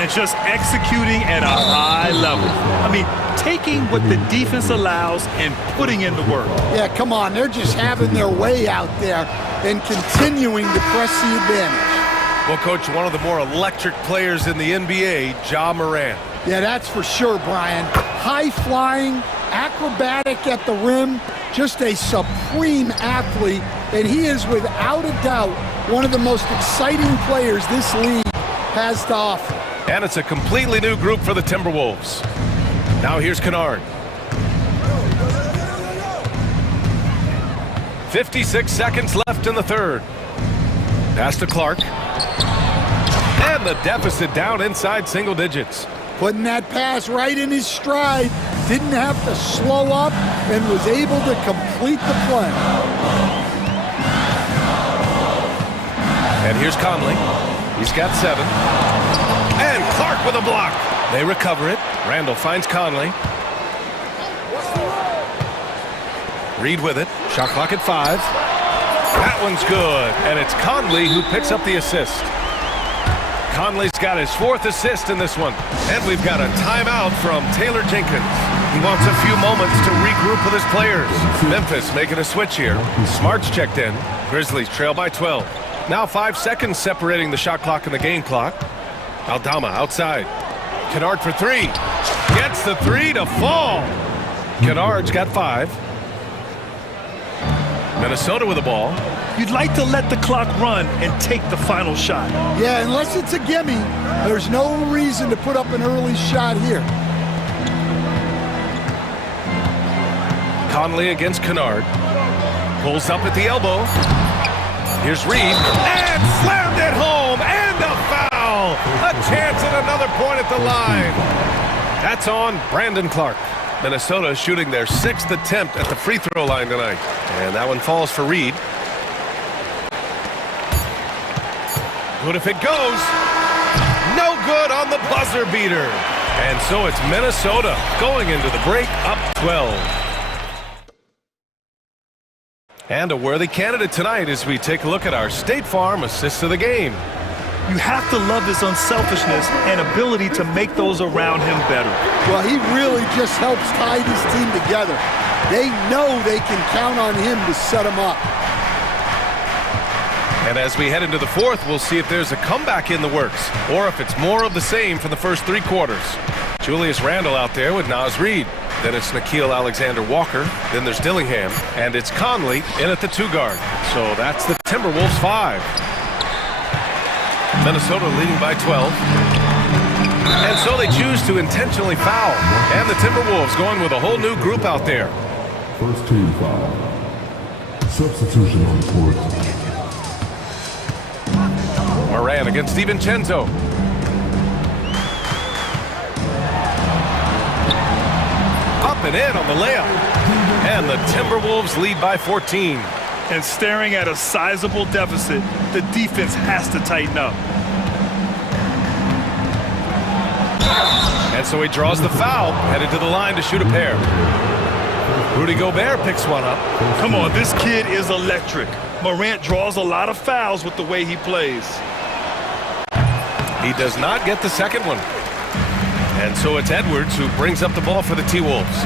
And just executing at a high level. I mean, taking what the defense allows and putting in the work. Yeah, come on. They're just having their way out there and continuing to press the advantage. Well, Coach, one of the more electric players in the NBA, Ja Morant. Yeah, that's for sure, Brian. High-flying, acrobatic at the rim, just a supreme athlete, and he is without a doubt one of the most exciting players this league has to offer. And it's a completely new group for the Timberwolves. Now here's Kennard. 56 seconds left in the third. Pass to Clark. And the deficit down inside single digits. Putting that pass right in his stride. Didn't have to slow up and was able to complete the play. And here's Conley. He's got 7. And Clark with a block. They recover it. Randall finds Conley. Reed with it. Shot clock at 5. That one's good. And it's Conley who picks up the assist. Conley's got his 4th assist in this one. And we've got a timeout from Taylor Jenkins. He wants a few moments to regroup with his players. Memphis making a switch here. Smart's checked in. Grizzlies trail by 12. Now 5 seconds separating the shot clock and the game clock. Aldama outside. Kennard for 3. Gets the 3 to fall. Kennard's got 5. Minnesota with the ball. You'd like to let the clock run and take the final shot. Yeah, unless it's a gimme, there's no reason to put up an early shot here. Conley against Kennard. Pulls up at the elbow. Here's Reed. And slammed it home. And a foul. A chance at another point at the line. That's on Brandon Clark. Minnesota shooting their 6th attempt at the free throw line tonight. And that one falls for Reed. Good if it goes. No good on the buzzer beater. And so it's Minnesota going into the break up 12. And a worthy candidate tonight as we take a look at our State Farm assists of the game. You have to love his unselfishness and ability to make those around him better. Well, he really just helps tie this team together. They know they can count on him to set them up. And as we head into the fourth, we'll see if there's a comeback in the works or if it's more of the same from the first 3 quarters. Julius Randle out there with Naz Reid. Then it's Nickeil Alexander-Walker. Then there's Dillingham. And it's Conley in at the 2 guard. So that's the Timberwolves 5. Minnesota leading by 12. And so they choose to intentionally foul. And the Timberwolves going with a whole new group out there. First team foul. Substitution on the court. Moran against DiVincenzo. Up and in on the layup. And the Timberwolves lead by 14. And staring at a sizable deficit, the defense has to tighten up. And so he draws the foul, headed to the line to shoot a pair. Rudy Gobert picks one up. Come on, this kid is electric. Morant draws a lot of fouls with the way he plays. He does not get the second one. And so it's Edwards who brings up the ball for the T-Wolves.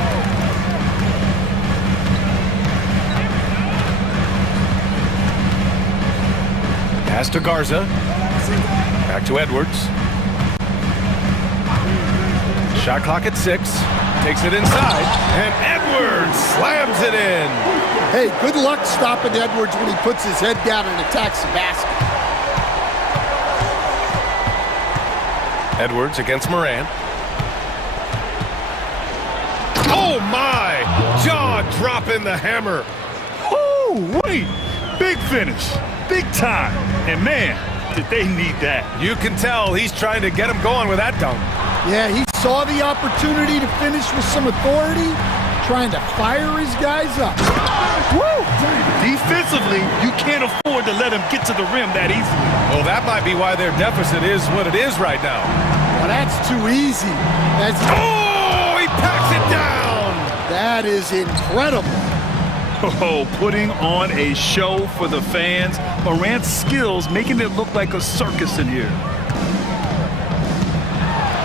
Pass to Garza. Back to Edwards. Shot clock at 6. Takes it inside. And Edwards slams it in. Hey, good luck stopping Edwards when he puts his head down and attacks the basket. Edwards against Moran. Oh my! Jaw dropping the hammer. Oh, wait. Big finish. Big time. And man, did they need that. You can tell he's trying to get him going with that dunk. Yeah, he saw the opportunity to finish with some authority, trying to fire his guys up. Woo! Defensively, you can't afford to let him get to the rim that easily. Well, that might be why their deficit is what it is right now. Well, that's too easy. Oh, he packs it down! That is incredible. Oh, putting on a show for the fans. Morant's skills making it look like a circus in here.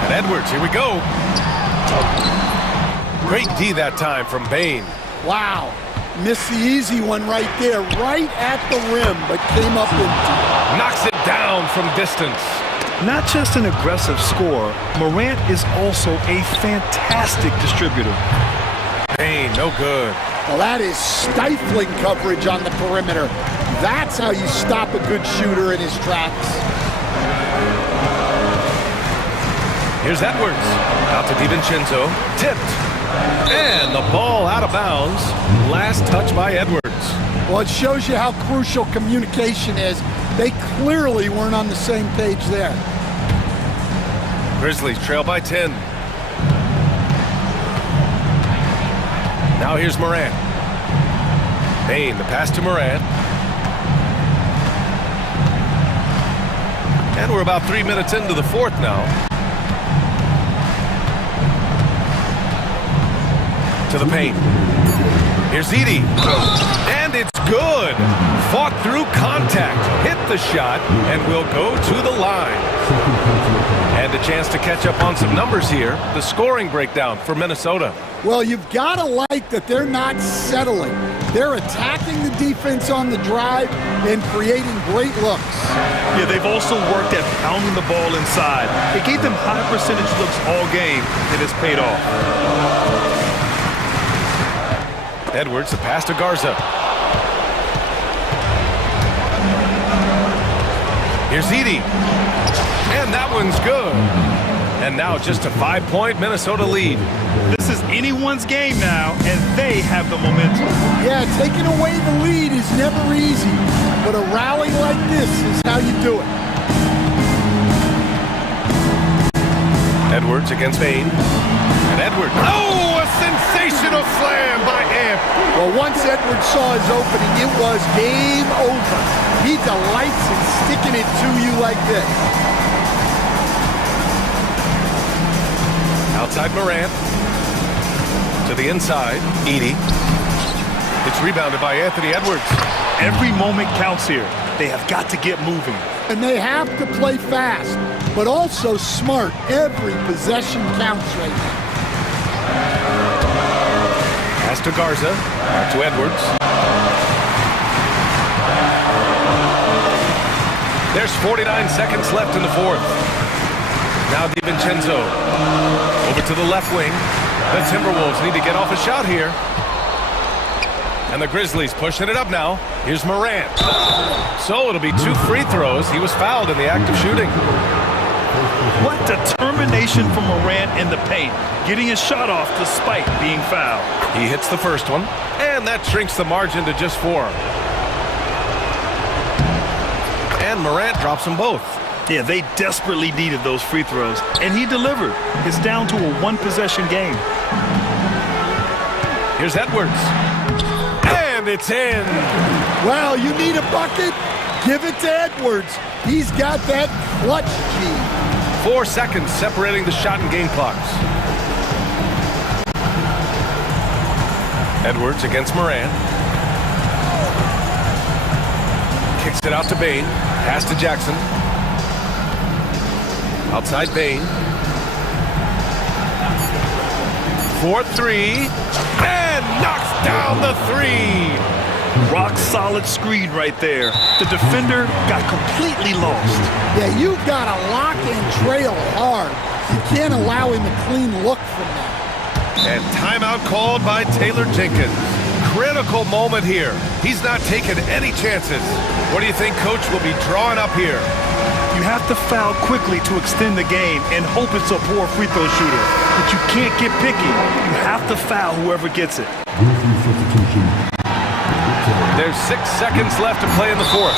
And Edwards, here we go. Great D that time from Bane. Wow. Missed the easy one right there, right at the rim, but came up empty. Knocks it down from distance. Not just an aggressive scorer, Morant is also a fantastic distributor. Bane, no good. Well, that is stifling coverage on the perimeter. That's how you stop a good shooter in his tracks. Here's Edwards. Out to DiVincenzo. Tipped. And the ball out of bounds. Last touch by Edwards. Well, it shows you how crucial communication is. They clearly weren't on the same page there. Grizzlies trail by 10. Now here's Moran. Bane, the pass to Moran. And we're about 3 minutes into the fourth now. To the paint. Here's Edey. And it's good. Fought through contact. Hit the shot and will go to the line. And a chance to catch up on some numbers here. The scoring breakdown for Minnesota. Well, you've got to like that they're not settling. They're attacking the defense on the drive and creating great looks. Yeah, they've also worked at pounding the ball inside. It gave them high percentage looks all game, and it's paid off. Edwards, the pass to Garza. Here's Edey. And that one's good. And now just a 5-point Minnesota lead. This is anyone's game now, and they have the momentum. Yeah, taking away the lead is never easy, but a rally like this is how you do it. Edwards against Bane. And Edwards. Oh, a sensational slam by Amp. Well, once Edwards saw his opening, it was game over. He delights in sticking it to you like this. Outside Morant. To the inside. Edey. It's rebounded by Anthony Edwards. Every moment counts here. They have got to get moving. And they have to play fast, but also smart. Every possession counts right now. Pass to Garza. Back to Edwards. There's 49 seconds left in the fourth. Now DiVincenzo. Over to the left wing. The Timberwolves need to get off a shot here. And the Grizzlies pushing it up now. Here's Morant. So it'll be 2 free throws. He was fouled in the act of shooting. What determination from Morant in the paint, getting his shot off despite being fouled. He hits the first one, and that shrinks the margin to just 4. And Morant drops them both. Yeah, they desperately needed those free throws, and he delivered. It's down to a 1-possession game. Here's Edwards. And it's in. Well, you need a bucket? Give it to Edwards. He's got that clutch gene. 4 seconds separating the shot and game clocks. Edwards against Morant. Kicks it out to Bane. Pass to Jackson. Outside Bane. 4-3. And knocks down the 3. Rock solid screen right there. The defender got completely lost. Yeah, you've got to lock and trail hard. You can't allow him a clean look from that. And timeout called by Taylor Jenkins. Critical moment here. He's not taking any chances. What do you think Coach will be drawing up here? You have to foul quickly to extend the game and hope it's a poor free throw shooter. But you can't get picky. You have to foul whoever gets it. There's 6 seconds left to play in the 4th.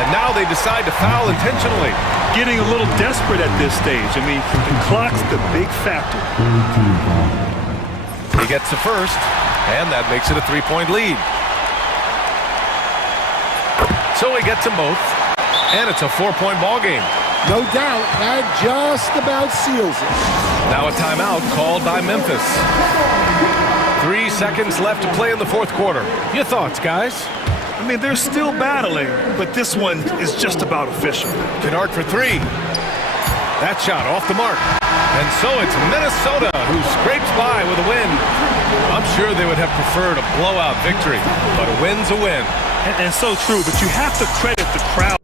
And now they decide to foul intentionally. Getting a little desperate at this stage. I mean, the clock's the big factor. He gets the first, and that makes it a 3-point lead. So he gets them both, and it's a 4-point ball game. No doubt, that just about seals it. Now a timeout called by Memphis. 3 seconds left to play in the 4th quarter. Your thoughts, guys? I mean, they're still battling, but this one is just about official. Kennard for 3. That shot off the mark. And so it's Minnesota who scrapes by with a win. I'm sure they would have preferred a blowout victory, but a win's a win. And so true, but you have to credit the crowd.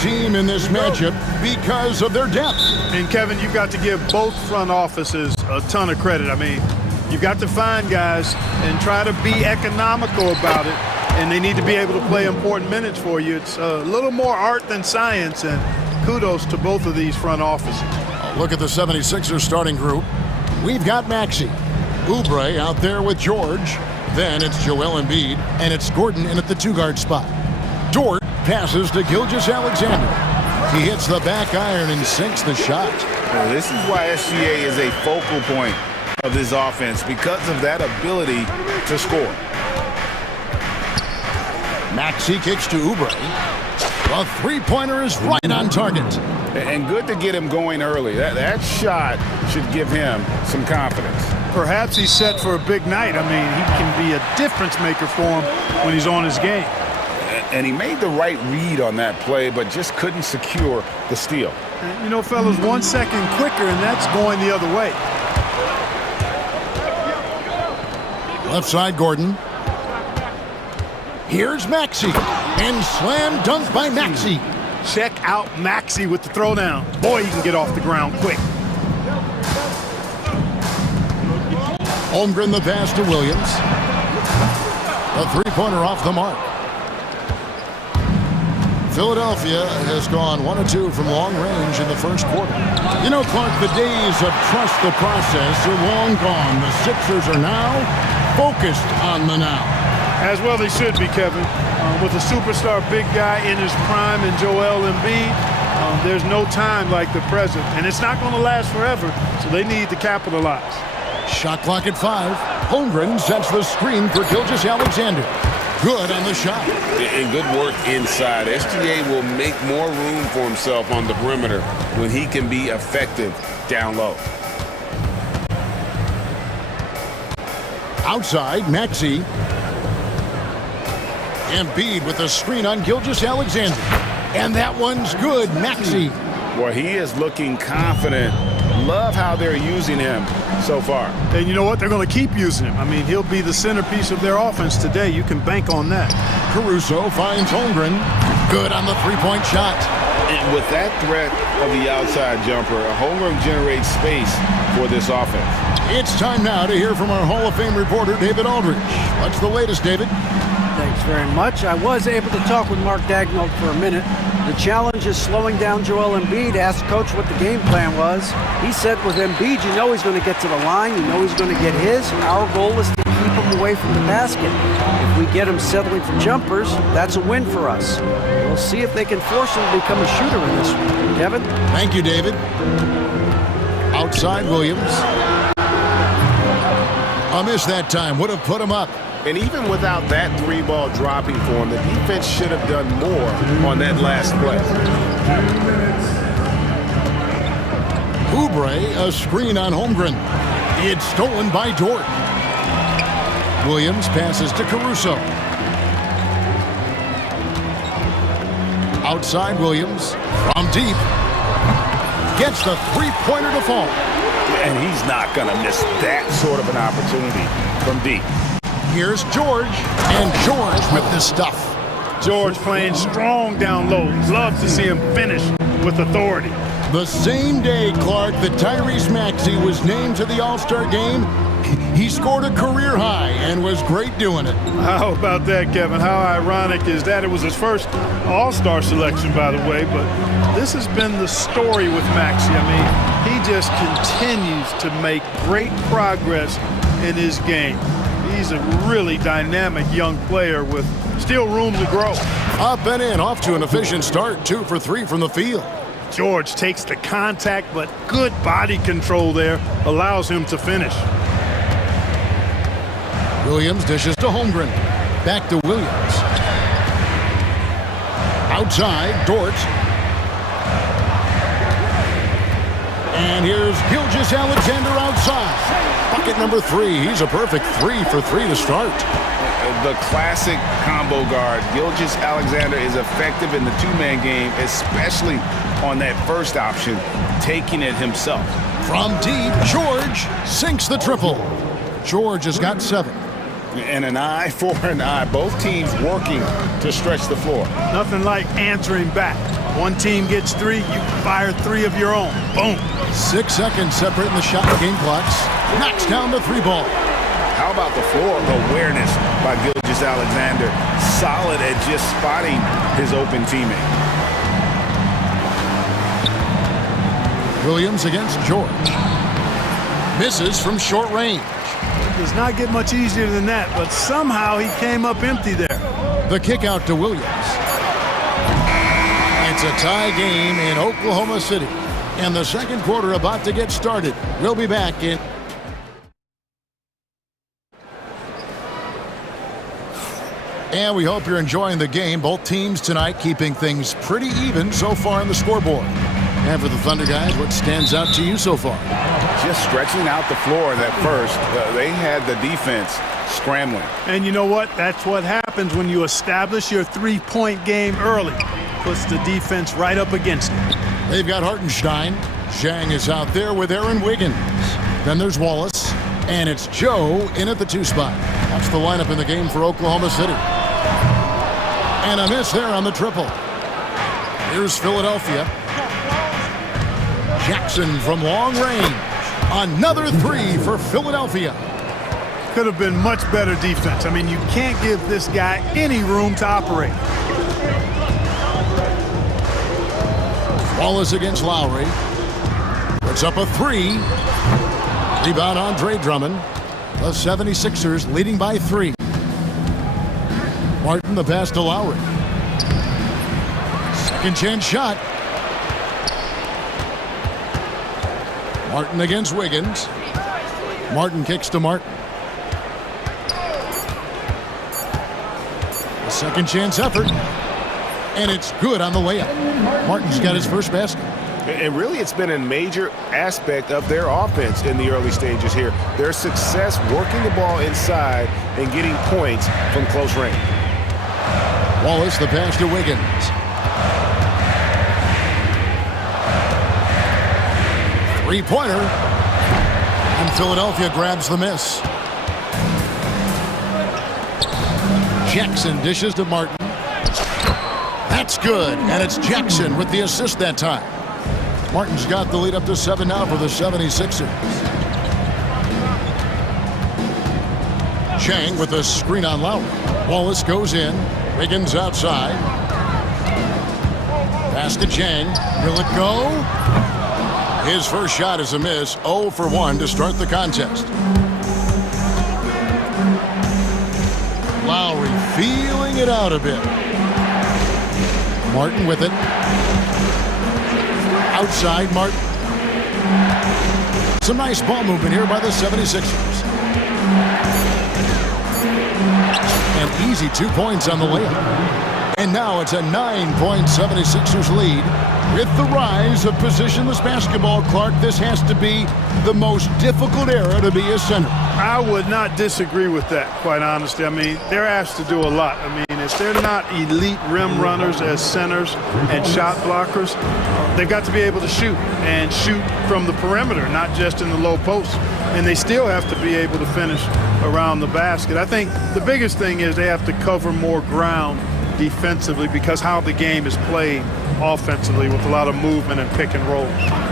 team in this matchup because of their depth. And Kevin, you've got to give both front offices a ton of credit. I mean, you've got to find guys and try to be economical about it, and they need to be able to play important minutes for you. It's a little more art than science, and kudos to both of these front offices. Look at the 76ers starting group. We've got Maxey, Oubre out there with George. Then it's Joel Embiid, and it's Gordon in at the two-guard spot. Dort passes to Gilgeous-Alexander. He hits the back iron and sinks the shot. Well, this is why SGA is a focal point of this offense, because of that ability to score. Maxey kicks to Oubre. The three-pointer is right on target. And good to get him going early. That shot should give him some confidence. Perhaps he's set for a big night. I mean, he can be a difference maker for him when he's on his game. And he made the right read on that play, but just couldn't secure the steal. And, you know, fellas, 1 second quicker, and that's going the other way. Left side, Gordon. Here's Maxey. And slam dunk by Maxey. Check out Maxey with the throwdown. Boy, he can get off the ground quick. Holmgren the pass to Williams. A three-pointer off the mark. Philadelphia has gone 1 of 2 from long range in the first quarter. You know, Clark, the days of trust the process are long gone. The Sixers are now focused on the now. As well they should be, Kevin. With a superstar big guy in his prime in Joel Embiid, there's no time like the present. And it's not going to last forever, so they need to capitalize. Shot clock at 5. Holmgren sets the screen for Gilgeous-Alexander. Good on the shot. And good work inside. SGA will make more room for himself on the perimeter when he can be effective down low. Outside, Maxey. Embiid with a screen on Gilgeous-Alexander. And that one's good, Maxey. Well, he is looking confident. Love how they're using him so far. And you know what? They're going to keep using him. I mean, he'll be the centerpiece of their offense today. You can bank on that. Caruso finds Holmgren. Good on the three-point shot. And with that threat of the outside jumper, Holmgren generates space for this offense. It's time now to hear from our Hall of Fame reporter, David Aldridge. What's the latest, David? Thanks very much. I was able to talk with Mark Dagnall for a minute. The challenge is slowing down Joel Embiid. Asked Coach what the game plan was. He said with Embiid, you know he's going to get to the line. You know he's going to get his. Our goal is to keep him away from the basket. If we get him settling for jumpers, that's a win for us. We'll see if they can force him to become a shooter in this one. Kevin? Thank you, David. Outside, Williams. A miss that time. Would have put him up. And even without that three ball dropping for him, the defense should have done more on that last play. Oubre, a screen on Holmgren. It's stolen by Dort. Williams passes to Caruso. Outside Williams, from deep. Gets the three-pointer to fall. And he's not going to miss that sort of an opportunity from deep. Here's George, and George with the stuff. George playing strong down low. Love to see him finish with authority. The same day, Clark, that Tyrese Maxey was named to the All-Star game, he scored a career high and was great doing it. How about that, Kevin? How ironic is that? It was his first All-Star selection, by the way, but this has been the story with Maxey. I mean, he just continues to make great progress in his game. He's a really dynamic young player with still room to grow. Up and in, off to an efficient start. 2 for 3 from the field. George takes the contact, but good body control there allows him to finish. Williams dishes to Holmgren. Back to Williams. Outside, Dort. And here's Gilgeous-Alexander outside. Bucket number 3. He's a perfect 3 for 3 to start. The classic combo guard. Gilgeous-Alexander is effective in the two-man game, especially on that first option, taking it himself. From deep, George sinks the triple. George has got 7. And an eye for an eye. Both teams working to stretch the floor. Nothing like answering back. One team gets 3, you fire 3 of your own. Boom. 6 seconds separating the shot and game clocks. Knocks down the 3 ball. How about the floor awareness by Gilgeous-Alexander? Solid at just spotting his open teammate. Williams against George. Misses from short range. It does not get much easier than that, but somehow he came up empty there. The kick out to Williams. It's a tie game in Oklahoma City. And the second quarter about to get started. We'll be back in. And we hope you're enjoying the game. Both teams tonight keeping things pretty even so far on the scoreboard. And for the Thunder guys, what stands out to you so far? Just stretching out the floor that first. They had the defense scrambling. And you know what? That's what happens when you establish your three-point game early. Puts the defense right up against it. They've got Hartenstein. Zhang is out there with Aaron Wiggins. Then there's Wallace. And it's Joe in at the 2 spot. That's the lineup in the game for Oklahoma City. And a miss there on the triple. Here's Philadelphia. Jackson from long range. Another 3 for Philadelphia. Could have been much better defense. I mean, you can't give this guy any room to operate. Wallace against Lowry. Puts up a 3. Rebound Andre Drummond. The 76ers leading by 3. Martin the pass to Lowry. Second chance shot. Martin against Wiggins. Martin kicks to Martin. A second chance effort. And it's good on the layup. Martin's got his first basket. And really, it's been a major aspect of their offense in the early stages here. Their success working the ball inside and getting points from close range. Wallace the pass to Wiggins. 3-pointer. And Philadelphia grabs the miss. Jackson dishes to Martin. That's good. And it's Jackson with the assist that time. Martin's got the lead up to 7 now for the 76ers. Chang with a screen on Lowry. Wallace goes in. Wiggins outside. Pass to Chang. Will it go? His first shot is a miss. 0 for 1 to start the contest. Lowry feeling it out a bit. Martin with it. Outside Martin. Some nice ball movement here by the 76ers. And easy 2 points on the layup. And now it's a 9-point 76ers lead. With the rise of positionless basketball, Clark, this has to be the most difficult era to be a center. I would not disagree with that, quite honestly. I mean, they're asked to do a lot. I mean, if they're not elite rim runners as centers and shot blockers, they've got to be able to shoot and shoot from the perimeter, not just in the low post. And they still have to be able to finish around the basket. I think the biggest thing is they have to cover more ground defensively because how the game is played offensively with a lot of movement and pick and roll.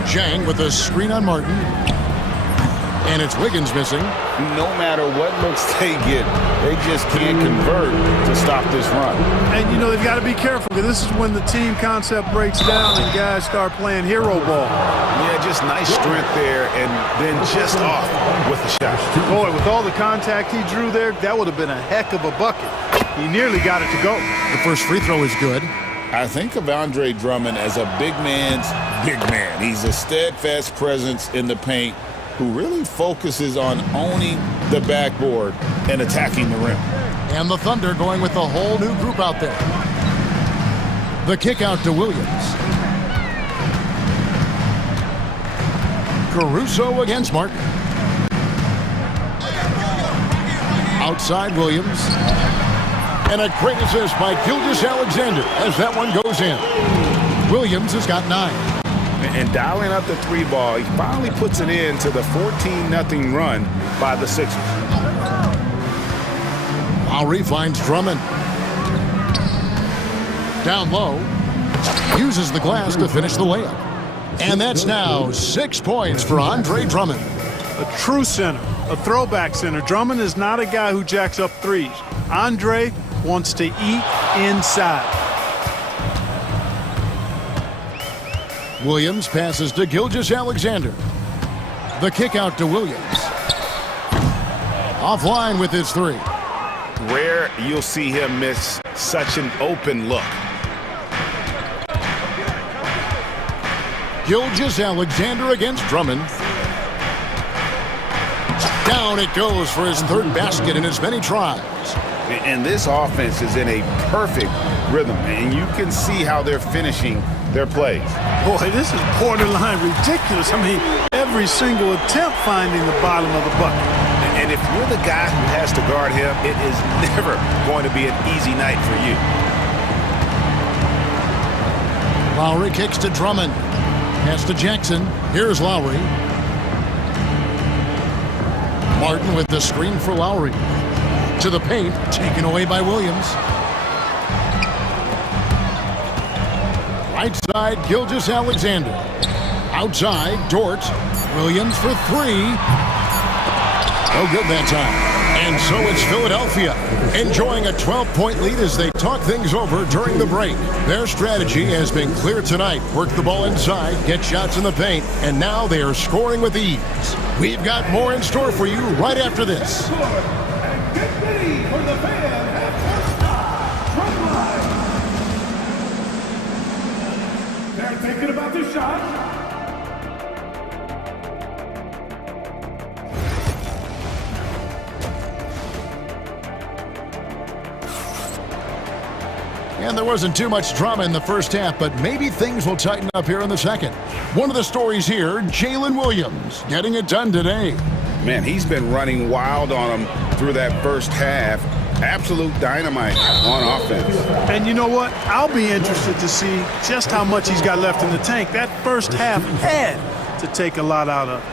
Zhang with a screen on Martin. And it's Wiggins missing. No matter what looks they get, they just can't convert to stop this run. And, you know, they've got to be careful because this is when the team concept breaks down and guys start playing hero ball. Yeah, just nice strength there and then just off with the shot. Boy, with all the contact he drew there, that would have been a heck of a bucket. He nearly got it to go. The first free throw is good. I think of Andre Drummond as a big man's big man. He's a steadfast presence in the paint who really focuses on owning the backboard and attacking the rim. And the Thunder going with a whole new group out there. The kick out to Williams. Caruso against Martin. Outside Williams. And a great assist by Gilgeous-Alexander as that one goes in. Williams has got 9. And dialing up the 3-ball, he finally puts it in to the 14-0 run by the Sixers. Lowry finds Drummond. Down low. Uses the glass to finish the layup. And that's now 6 points for Andre Drummond. A true center, a throwback center. Drummond is not a guy who jacks up threes. Andre wants to eat inside. Williams passes to Gilgeous-Alexander. The kick out to Williams. Offline with his three. Rare you'll see him miss such an open look. Gilgeous-Alexander against Drummond. Down it goes for his third basket in as many tries. And this offense is in a perfect rhythm, and you can see how they're finishing their plays. Boy, this is borderline ridiculous. I mean, every single attempt finding the bottom of the bucket. And if you're the guy who has to guard him, it is never going to be an easy night for you. Lowry kicks to Drummond. Pass to Jackson. Here's Lowry. Martin with the screen for Lowry. To the paint, taken away by Williams. Right side, Gilgeous-Alexander. Outside, Dort. Williams for three. No good that time. And so it's Philadelphia enjoying a 12-point lead as they talk things over during the break. Their strategy has been clear tonight. Work the ball inside, get shots in the paint, and now they are scoring with ease. We've got more in store for you right after this. Get ready for the fan half-court stop. They're thinking about the shot. And there wasn't too much drama in the first half, but maybe things will tighten up here in the second. One of the stories here, Jalen Williams getting it done today. Man, he's been running wild on him through that first half. Absolute dynamite on offense. And you know what? I'll be interested to see just how much he's got left in the tank. That first half had to take a lot out of.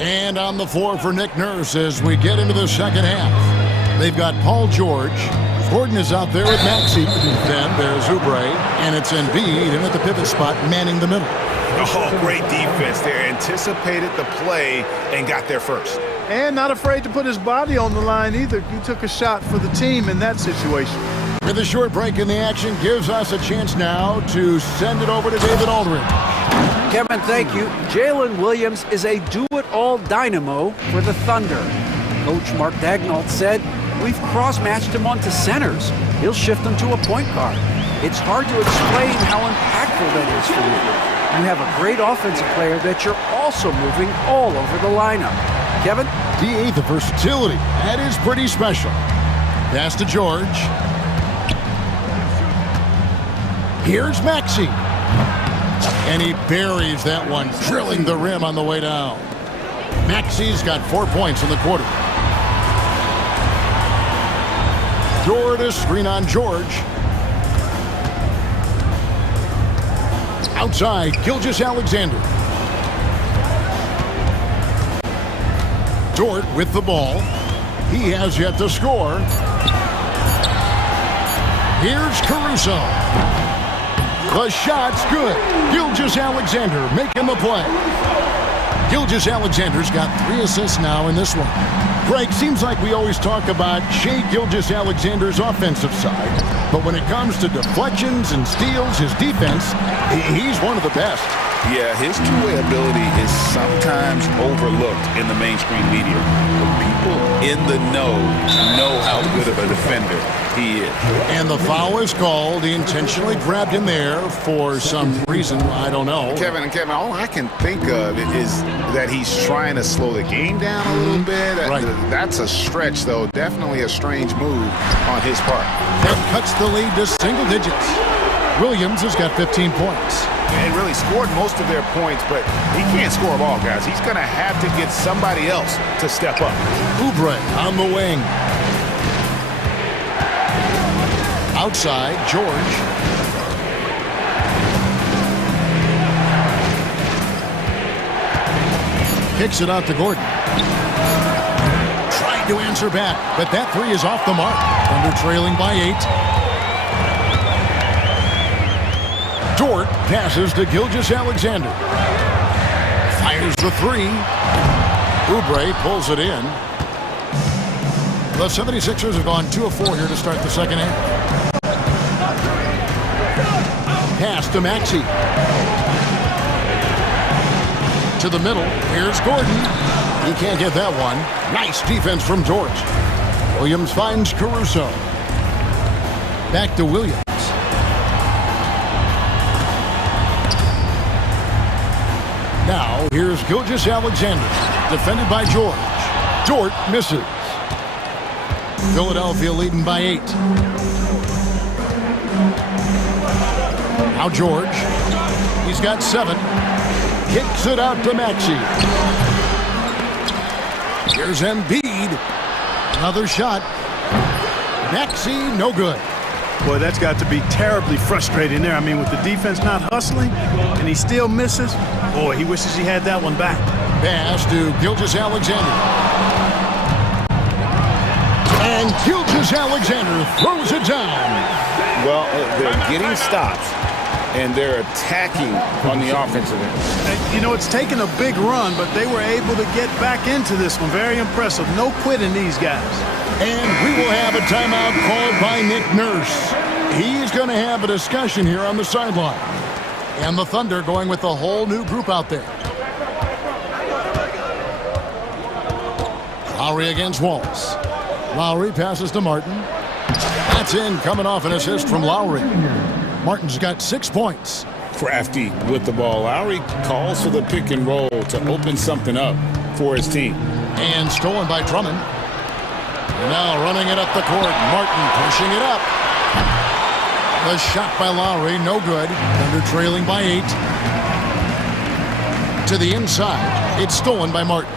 And on the floor for Nick Nurse as we get into the second half. They've got Paul George. Gordon is out there with Maxey. Then there's Oubre, and it's Embiid in at the pivot spot, manning the middle. Oh, great defense there. Anticipated the play and got there first. And not afraid to put his body on the line either. He took a shot for the team in that situation. With a short break in the action, gives us a chance now to send it over to David Aldridge. Kevin, thank you. Jalen Williams is a do-it-all dynamo for the Thunder. Coach Mark Daigneault said, "We've cross-matched him onto centers. He'll shift them to a point guard. It's hard to explain how impactful that is for you. You have a great offensive player that you're also moving all over the lineup." Kevin? DA, the versatility. That is pretty special. Pass to George. Here's Maxey. And he buries that one, drilling the rim on the way down. Maxey's got 4 points in the quarter. Dort a screen on George. Outside, Gilgeous-Alexander. Dort with the ball. He has yet to score. Here's Caruso. The shot's good. Gilgeous-Alexander making the play. Gilgeous-Alexander's got 3 assists now in this one. Greg, seems like we always talk about Shai Gilgeous-Alexander's offensive side, but when it comes to deflections and steals, his defense, he's one of the best. Yeah, his two-way ability is sometimes overlooked in the mainstream media. But people in the know how good of a defender he is. And the foul is called. He intentionally grabbed him there for some reason. I don't know. Kevin, all I can think of is that he's trying to slow the game down a little bit. Right. That's a stretch, though. Definitely a strange move on his part. That cuts the lead to single digits. Williams has got 15 points. And really scored most of their points, but he can't score them all, guys. He's going to have to get somebody else to step up. Oubre on the wing. Outside, George. Kicks it out to Gordon. Trying to answer back, but that three is off the mark. Thunder trailing by 8. Dort passes to Gilgeous-Alexander. Fires the 3. Oubre pulls it in. The 76ers have gone 2 of 4 here to start the second half. Pass to Maxey. To the middle. Here's Gordon. He can't get that one. Nice defense from George. Williams finds Caruso. Back to Williams. Now, here's Gilgeous-Alexander. Defended by George. Dort misses. Philadelphia leading by 8. Now George. He's got 7. Kicks it out to Maxey. Here's Embiid. Another shot. Maxey, no good. Boy, that's got to be terribly frustrating there. I mean, with the defense not hustling and he still misses, boy, he wishes he had that one back. Pass to Gilgeous-Alexander. And Gilgeous-Alexander throws it down. Well, they're getting stops, and they're attacking on the offensive end. You know, it's taken a big run, but they were able to get back into this one. Very impressive. No quitting these guys. And we will have a timeout called by Nick Nurse. He's going to have a discussion here on the sideline. And the Thunder going with a whole new group out there. Lowry against Wallace. Lowry passes to Martin. That's in, coming off an assist from Lowry. Martin's got 6 points. Crafty with the ball. Lowry calls for the pick and roll to open something up for his team. And stolen by Drummond. Now running it up the court. Martin pushing it up. The shot by Lowry, no good. Thunder trailing by 8. To the inside. It's stolen by Martin.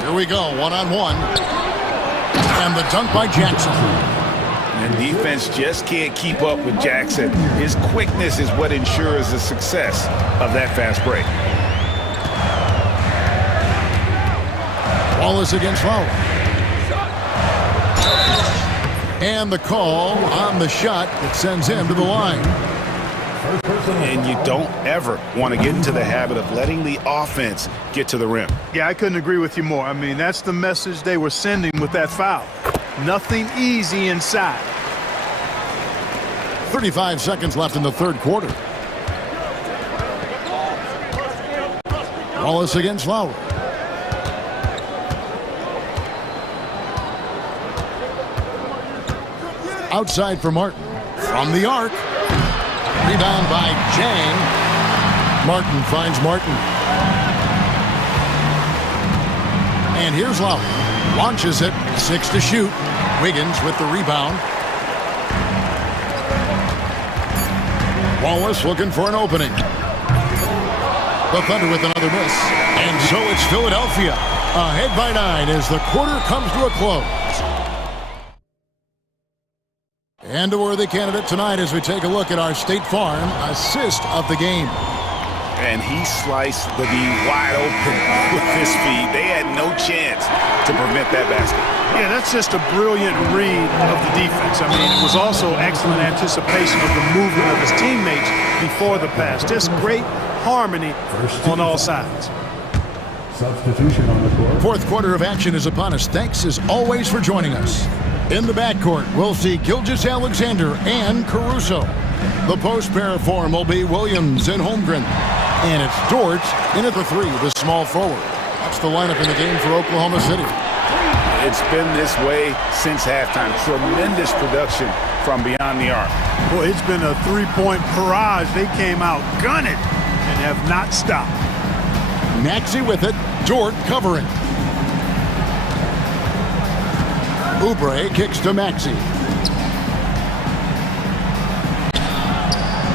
Here we go, one-on-one. And the dunk by Jackson. And defense just can't keep up with Jackson. His quickness is what ensures the success of that fast break. Wallace against Lowry. And the call on the shot that sends him to the line. And you don't ever want to get into the habit of letting the offense get to the rim. Yeah, I couldn't agree with you more. I mean, that's the message they were sending with that foul. Nothing easy inside. 35 seconds left in the third quarter. Wallace against Lowry. Outside for Martin. From the arc. Rebound by Jang. Martin finds Martin. And here's Lowry. Launches it. 6 to shoot. Wiggins with the rebound. Wallace looking for an opening. The Thunder with another miss. And so it's Philadelphia ahead by 9 as the quarter comes to a close. And a worthy candidate tonight as we take a look at our State Farm assist of the game. And he sliced the D wide open with his feet. They had no chance to prevent that basket. Yeah, that's just a brilliant read of the defense. I mean, it was also excellent anticipation of the movement of his teammates before the pass. Just great harmony on all sides. Substitution on the court. Fourth quarter of action is upon us. Thanks as always for joining us. In the backcourt, we'll see Gilgeous-Alexander and Caruso. The post pair form will be Williams and Holmgren. And it's Dort in at the 3, the small forward. That's the lineup in the game for Oklahoma City. It's been this way since halftime. Tremendous production from beyond the arc. Boy, it's been a three-point barrage. They came out gunning and have not stopped. Maxey with it. Dort covering. Oubre kicks to Maxey.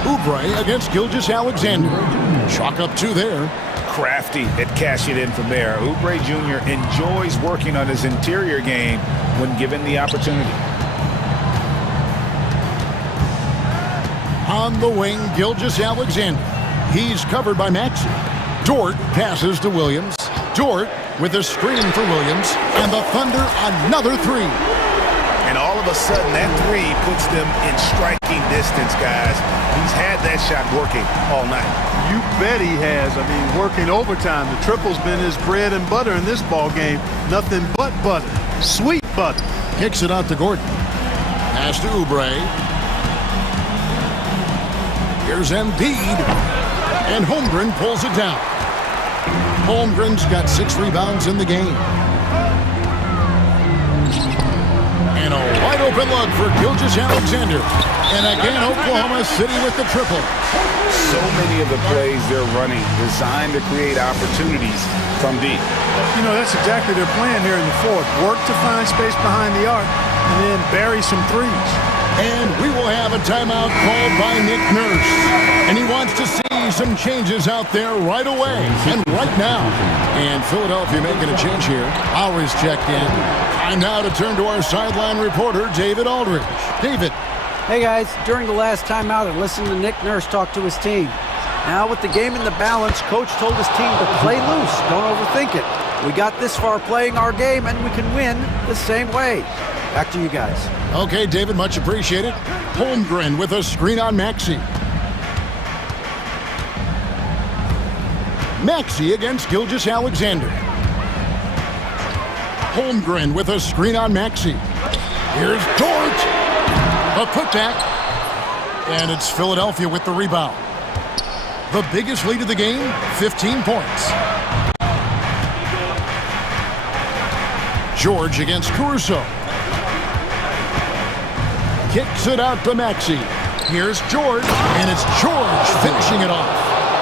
Oubre against Gilgeous-Alexander. Chalk up 2 there. Crafty at cashing it in from there. Oubre Jr. enjoys working on his interior game when given the opportunity. On the wing, Gilgeous-Alexander. He's covered by Maxey. Dort passes to Williams. Dort with a screen for Williams. And the Thunder another 3. And all of a sudden, that three puts them in striking distance, guys. He's had that shot working all night. You bet he has. I mean, working overtime. The triple's been his bread and butter in this ball game. Nothing but butter. Sweet butter. Kicks it out to Gordon. Pass to Oubre. Here's Embiid. And Holmgren pulls it down. Holmgren's got 6 rebounds in the game. And a wide open look for Gilgeous-Alexander. And again, Oklahoma City with the triple. So many of the plays they're running designed to create opportunities from deep. You know, that's exactly their plan here in the fourth. Work to find space behind the arc and then bury some threes. And we will have a timeout called by Nick Nurse. And he wants to see some changes out there right away and right now. And Philadelphia making a change here. Lowry's checked in. Time now to turn to our sideline reporter, David Aldridge. David. Hey guys, during the last timeout, I listened to Nick Nurse talk to his team. Now with the game in the balance, coach told his team to play loose. Don't overthink it. We got this far playing our game and we can win the same way. Back to you guys. Okay, David, much appreciated. Holmgren with a screen on Maxey. Maxey against Gilgeous-Alexander. Holmgren with a screen on Maxey. Here's Dort. A putback. And it's Philadelphia with the rebound. The biggest lead of the game, 15 points. George against Caruso. Kicks it out to Maxey. Here's George, and it's George finishing it off.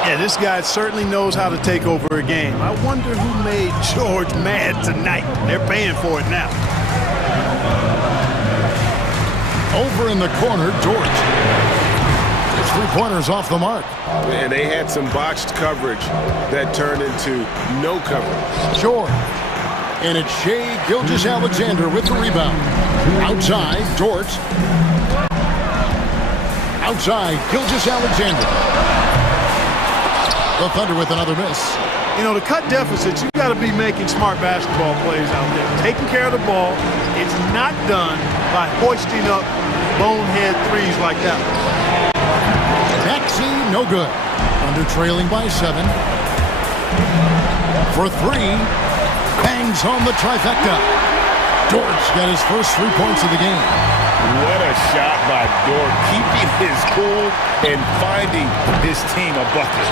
Yeah, this guy certainly knows how to take over a game. I wonder who made George mad tonight. They're paying for it now. Over in the corner, George. His three-pointers off the mark. And they had some botched coverage that turned into no coverage. George. And it's Shai Gilgeous-Alexander with the rebound. Outside, George. Outside, Gilgeous-Alexander. The Thunder with another miss. You know, to cut deficits, you've got to be making smart basketball plays out there. Taking care of the ball. It's not done by hoisting up bonehead threes like that. Maxey, no good. Thunder trailing by 7. For 3. Bangs home the trifecta. Dort got his first 3 points of the game. What a shot by Dort, keeping his cool and finding his team a bucket.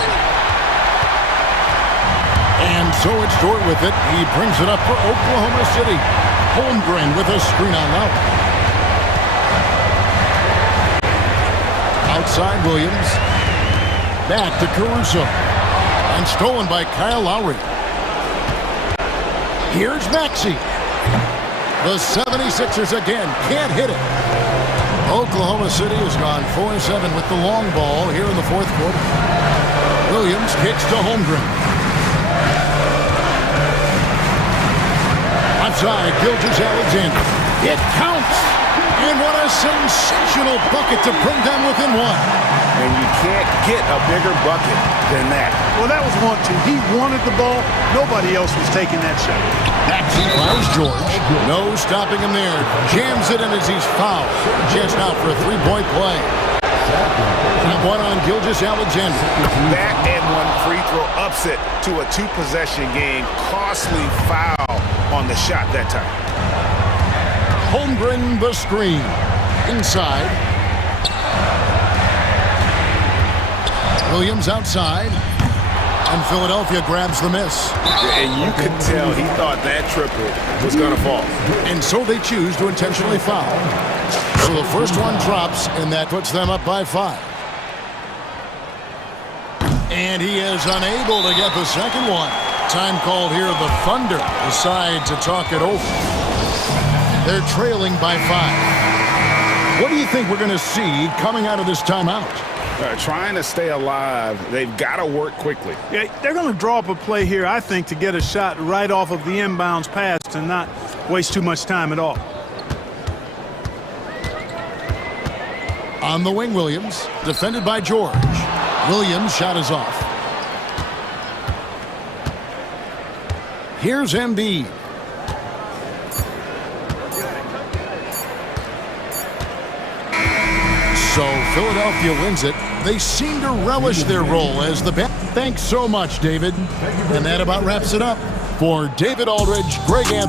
And so it's Dort with it. He brings it up for Oklahoma City. Holmgren with a screen on Lowry. Outside Williams. Back to Caruso. And stolen by Kyle Lowry. Here's Maxey. The 76ers again can't hit it. Oklahoma City has gone 4-7 with the long ball here in the fourth quarter. Williams kicks to Holmgren. Outside, Gilgeous-Alexander. It counts. And what a sensational bucket to bring them within 1. And you can't get a bigger bucket than that. Well, that was 1-2. He wanted the ball. Nobody else was taking that shot. Maxey fires George. No stopping him there. Jams it in as he's fouled. Chance now for a 3-point play. And one on Gilgeous-Alexander. That and 1 free throw upset to a 2-possession game. Costly foul on the shot that time. Holmgren the screen. Inside. Williams outside. And Philadelphia grabs the miss. And you could tell he thought that triple was going to fall. And so they choose to intentionally foul. So the first one drops, and that puts them up by 5. And he is unable to get the second one. Time called here. The Thunder decide to talk it over. They're trailing by 5. What do you think we're going to see coming out of this timeout? Trying to stay alive. They've got to work quickly. Yeah, they're going to draw up a play here, I think, to get a shot right off of the inbounds pass and not waste too much time at all. On the wing, Williams, defended by George. Williams' shot is off. Here's Embiid. So Philadelphia wins it. They seem to relish their role as the best. Thanks so much, David. And that about wraps it up. For David Aldridge, Greg Anthony.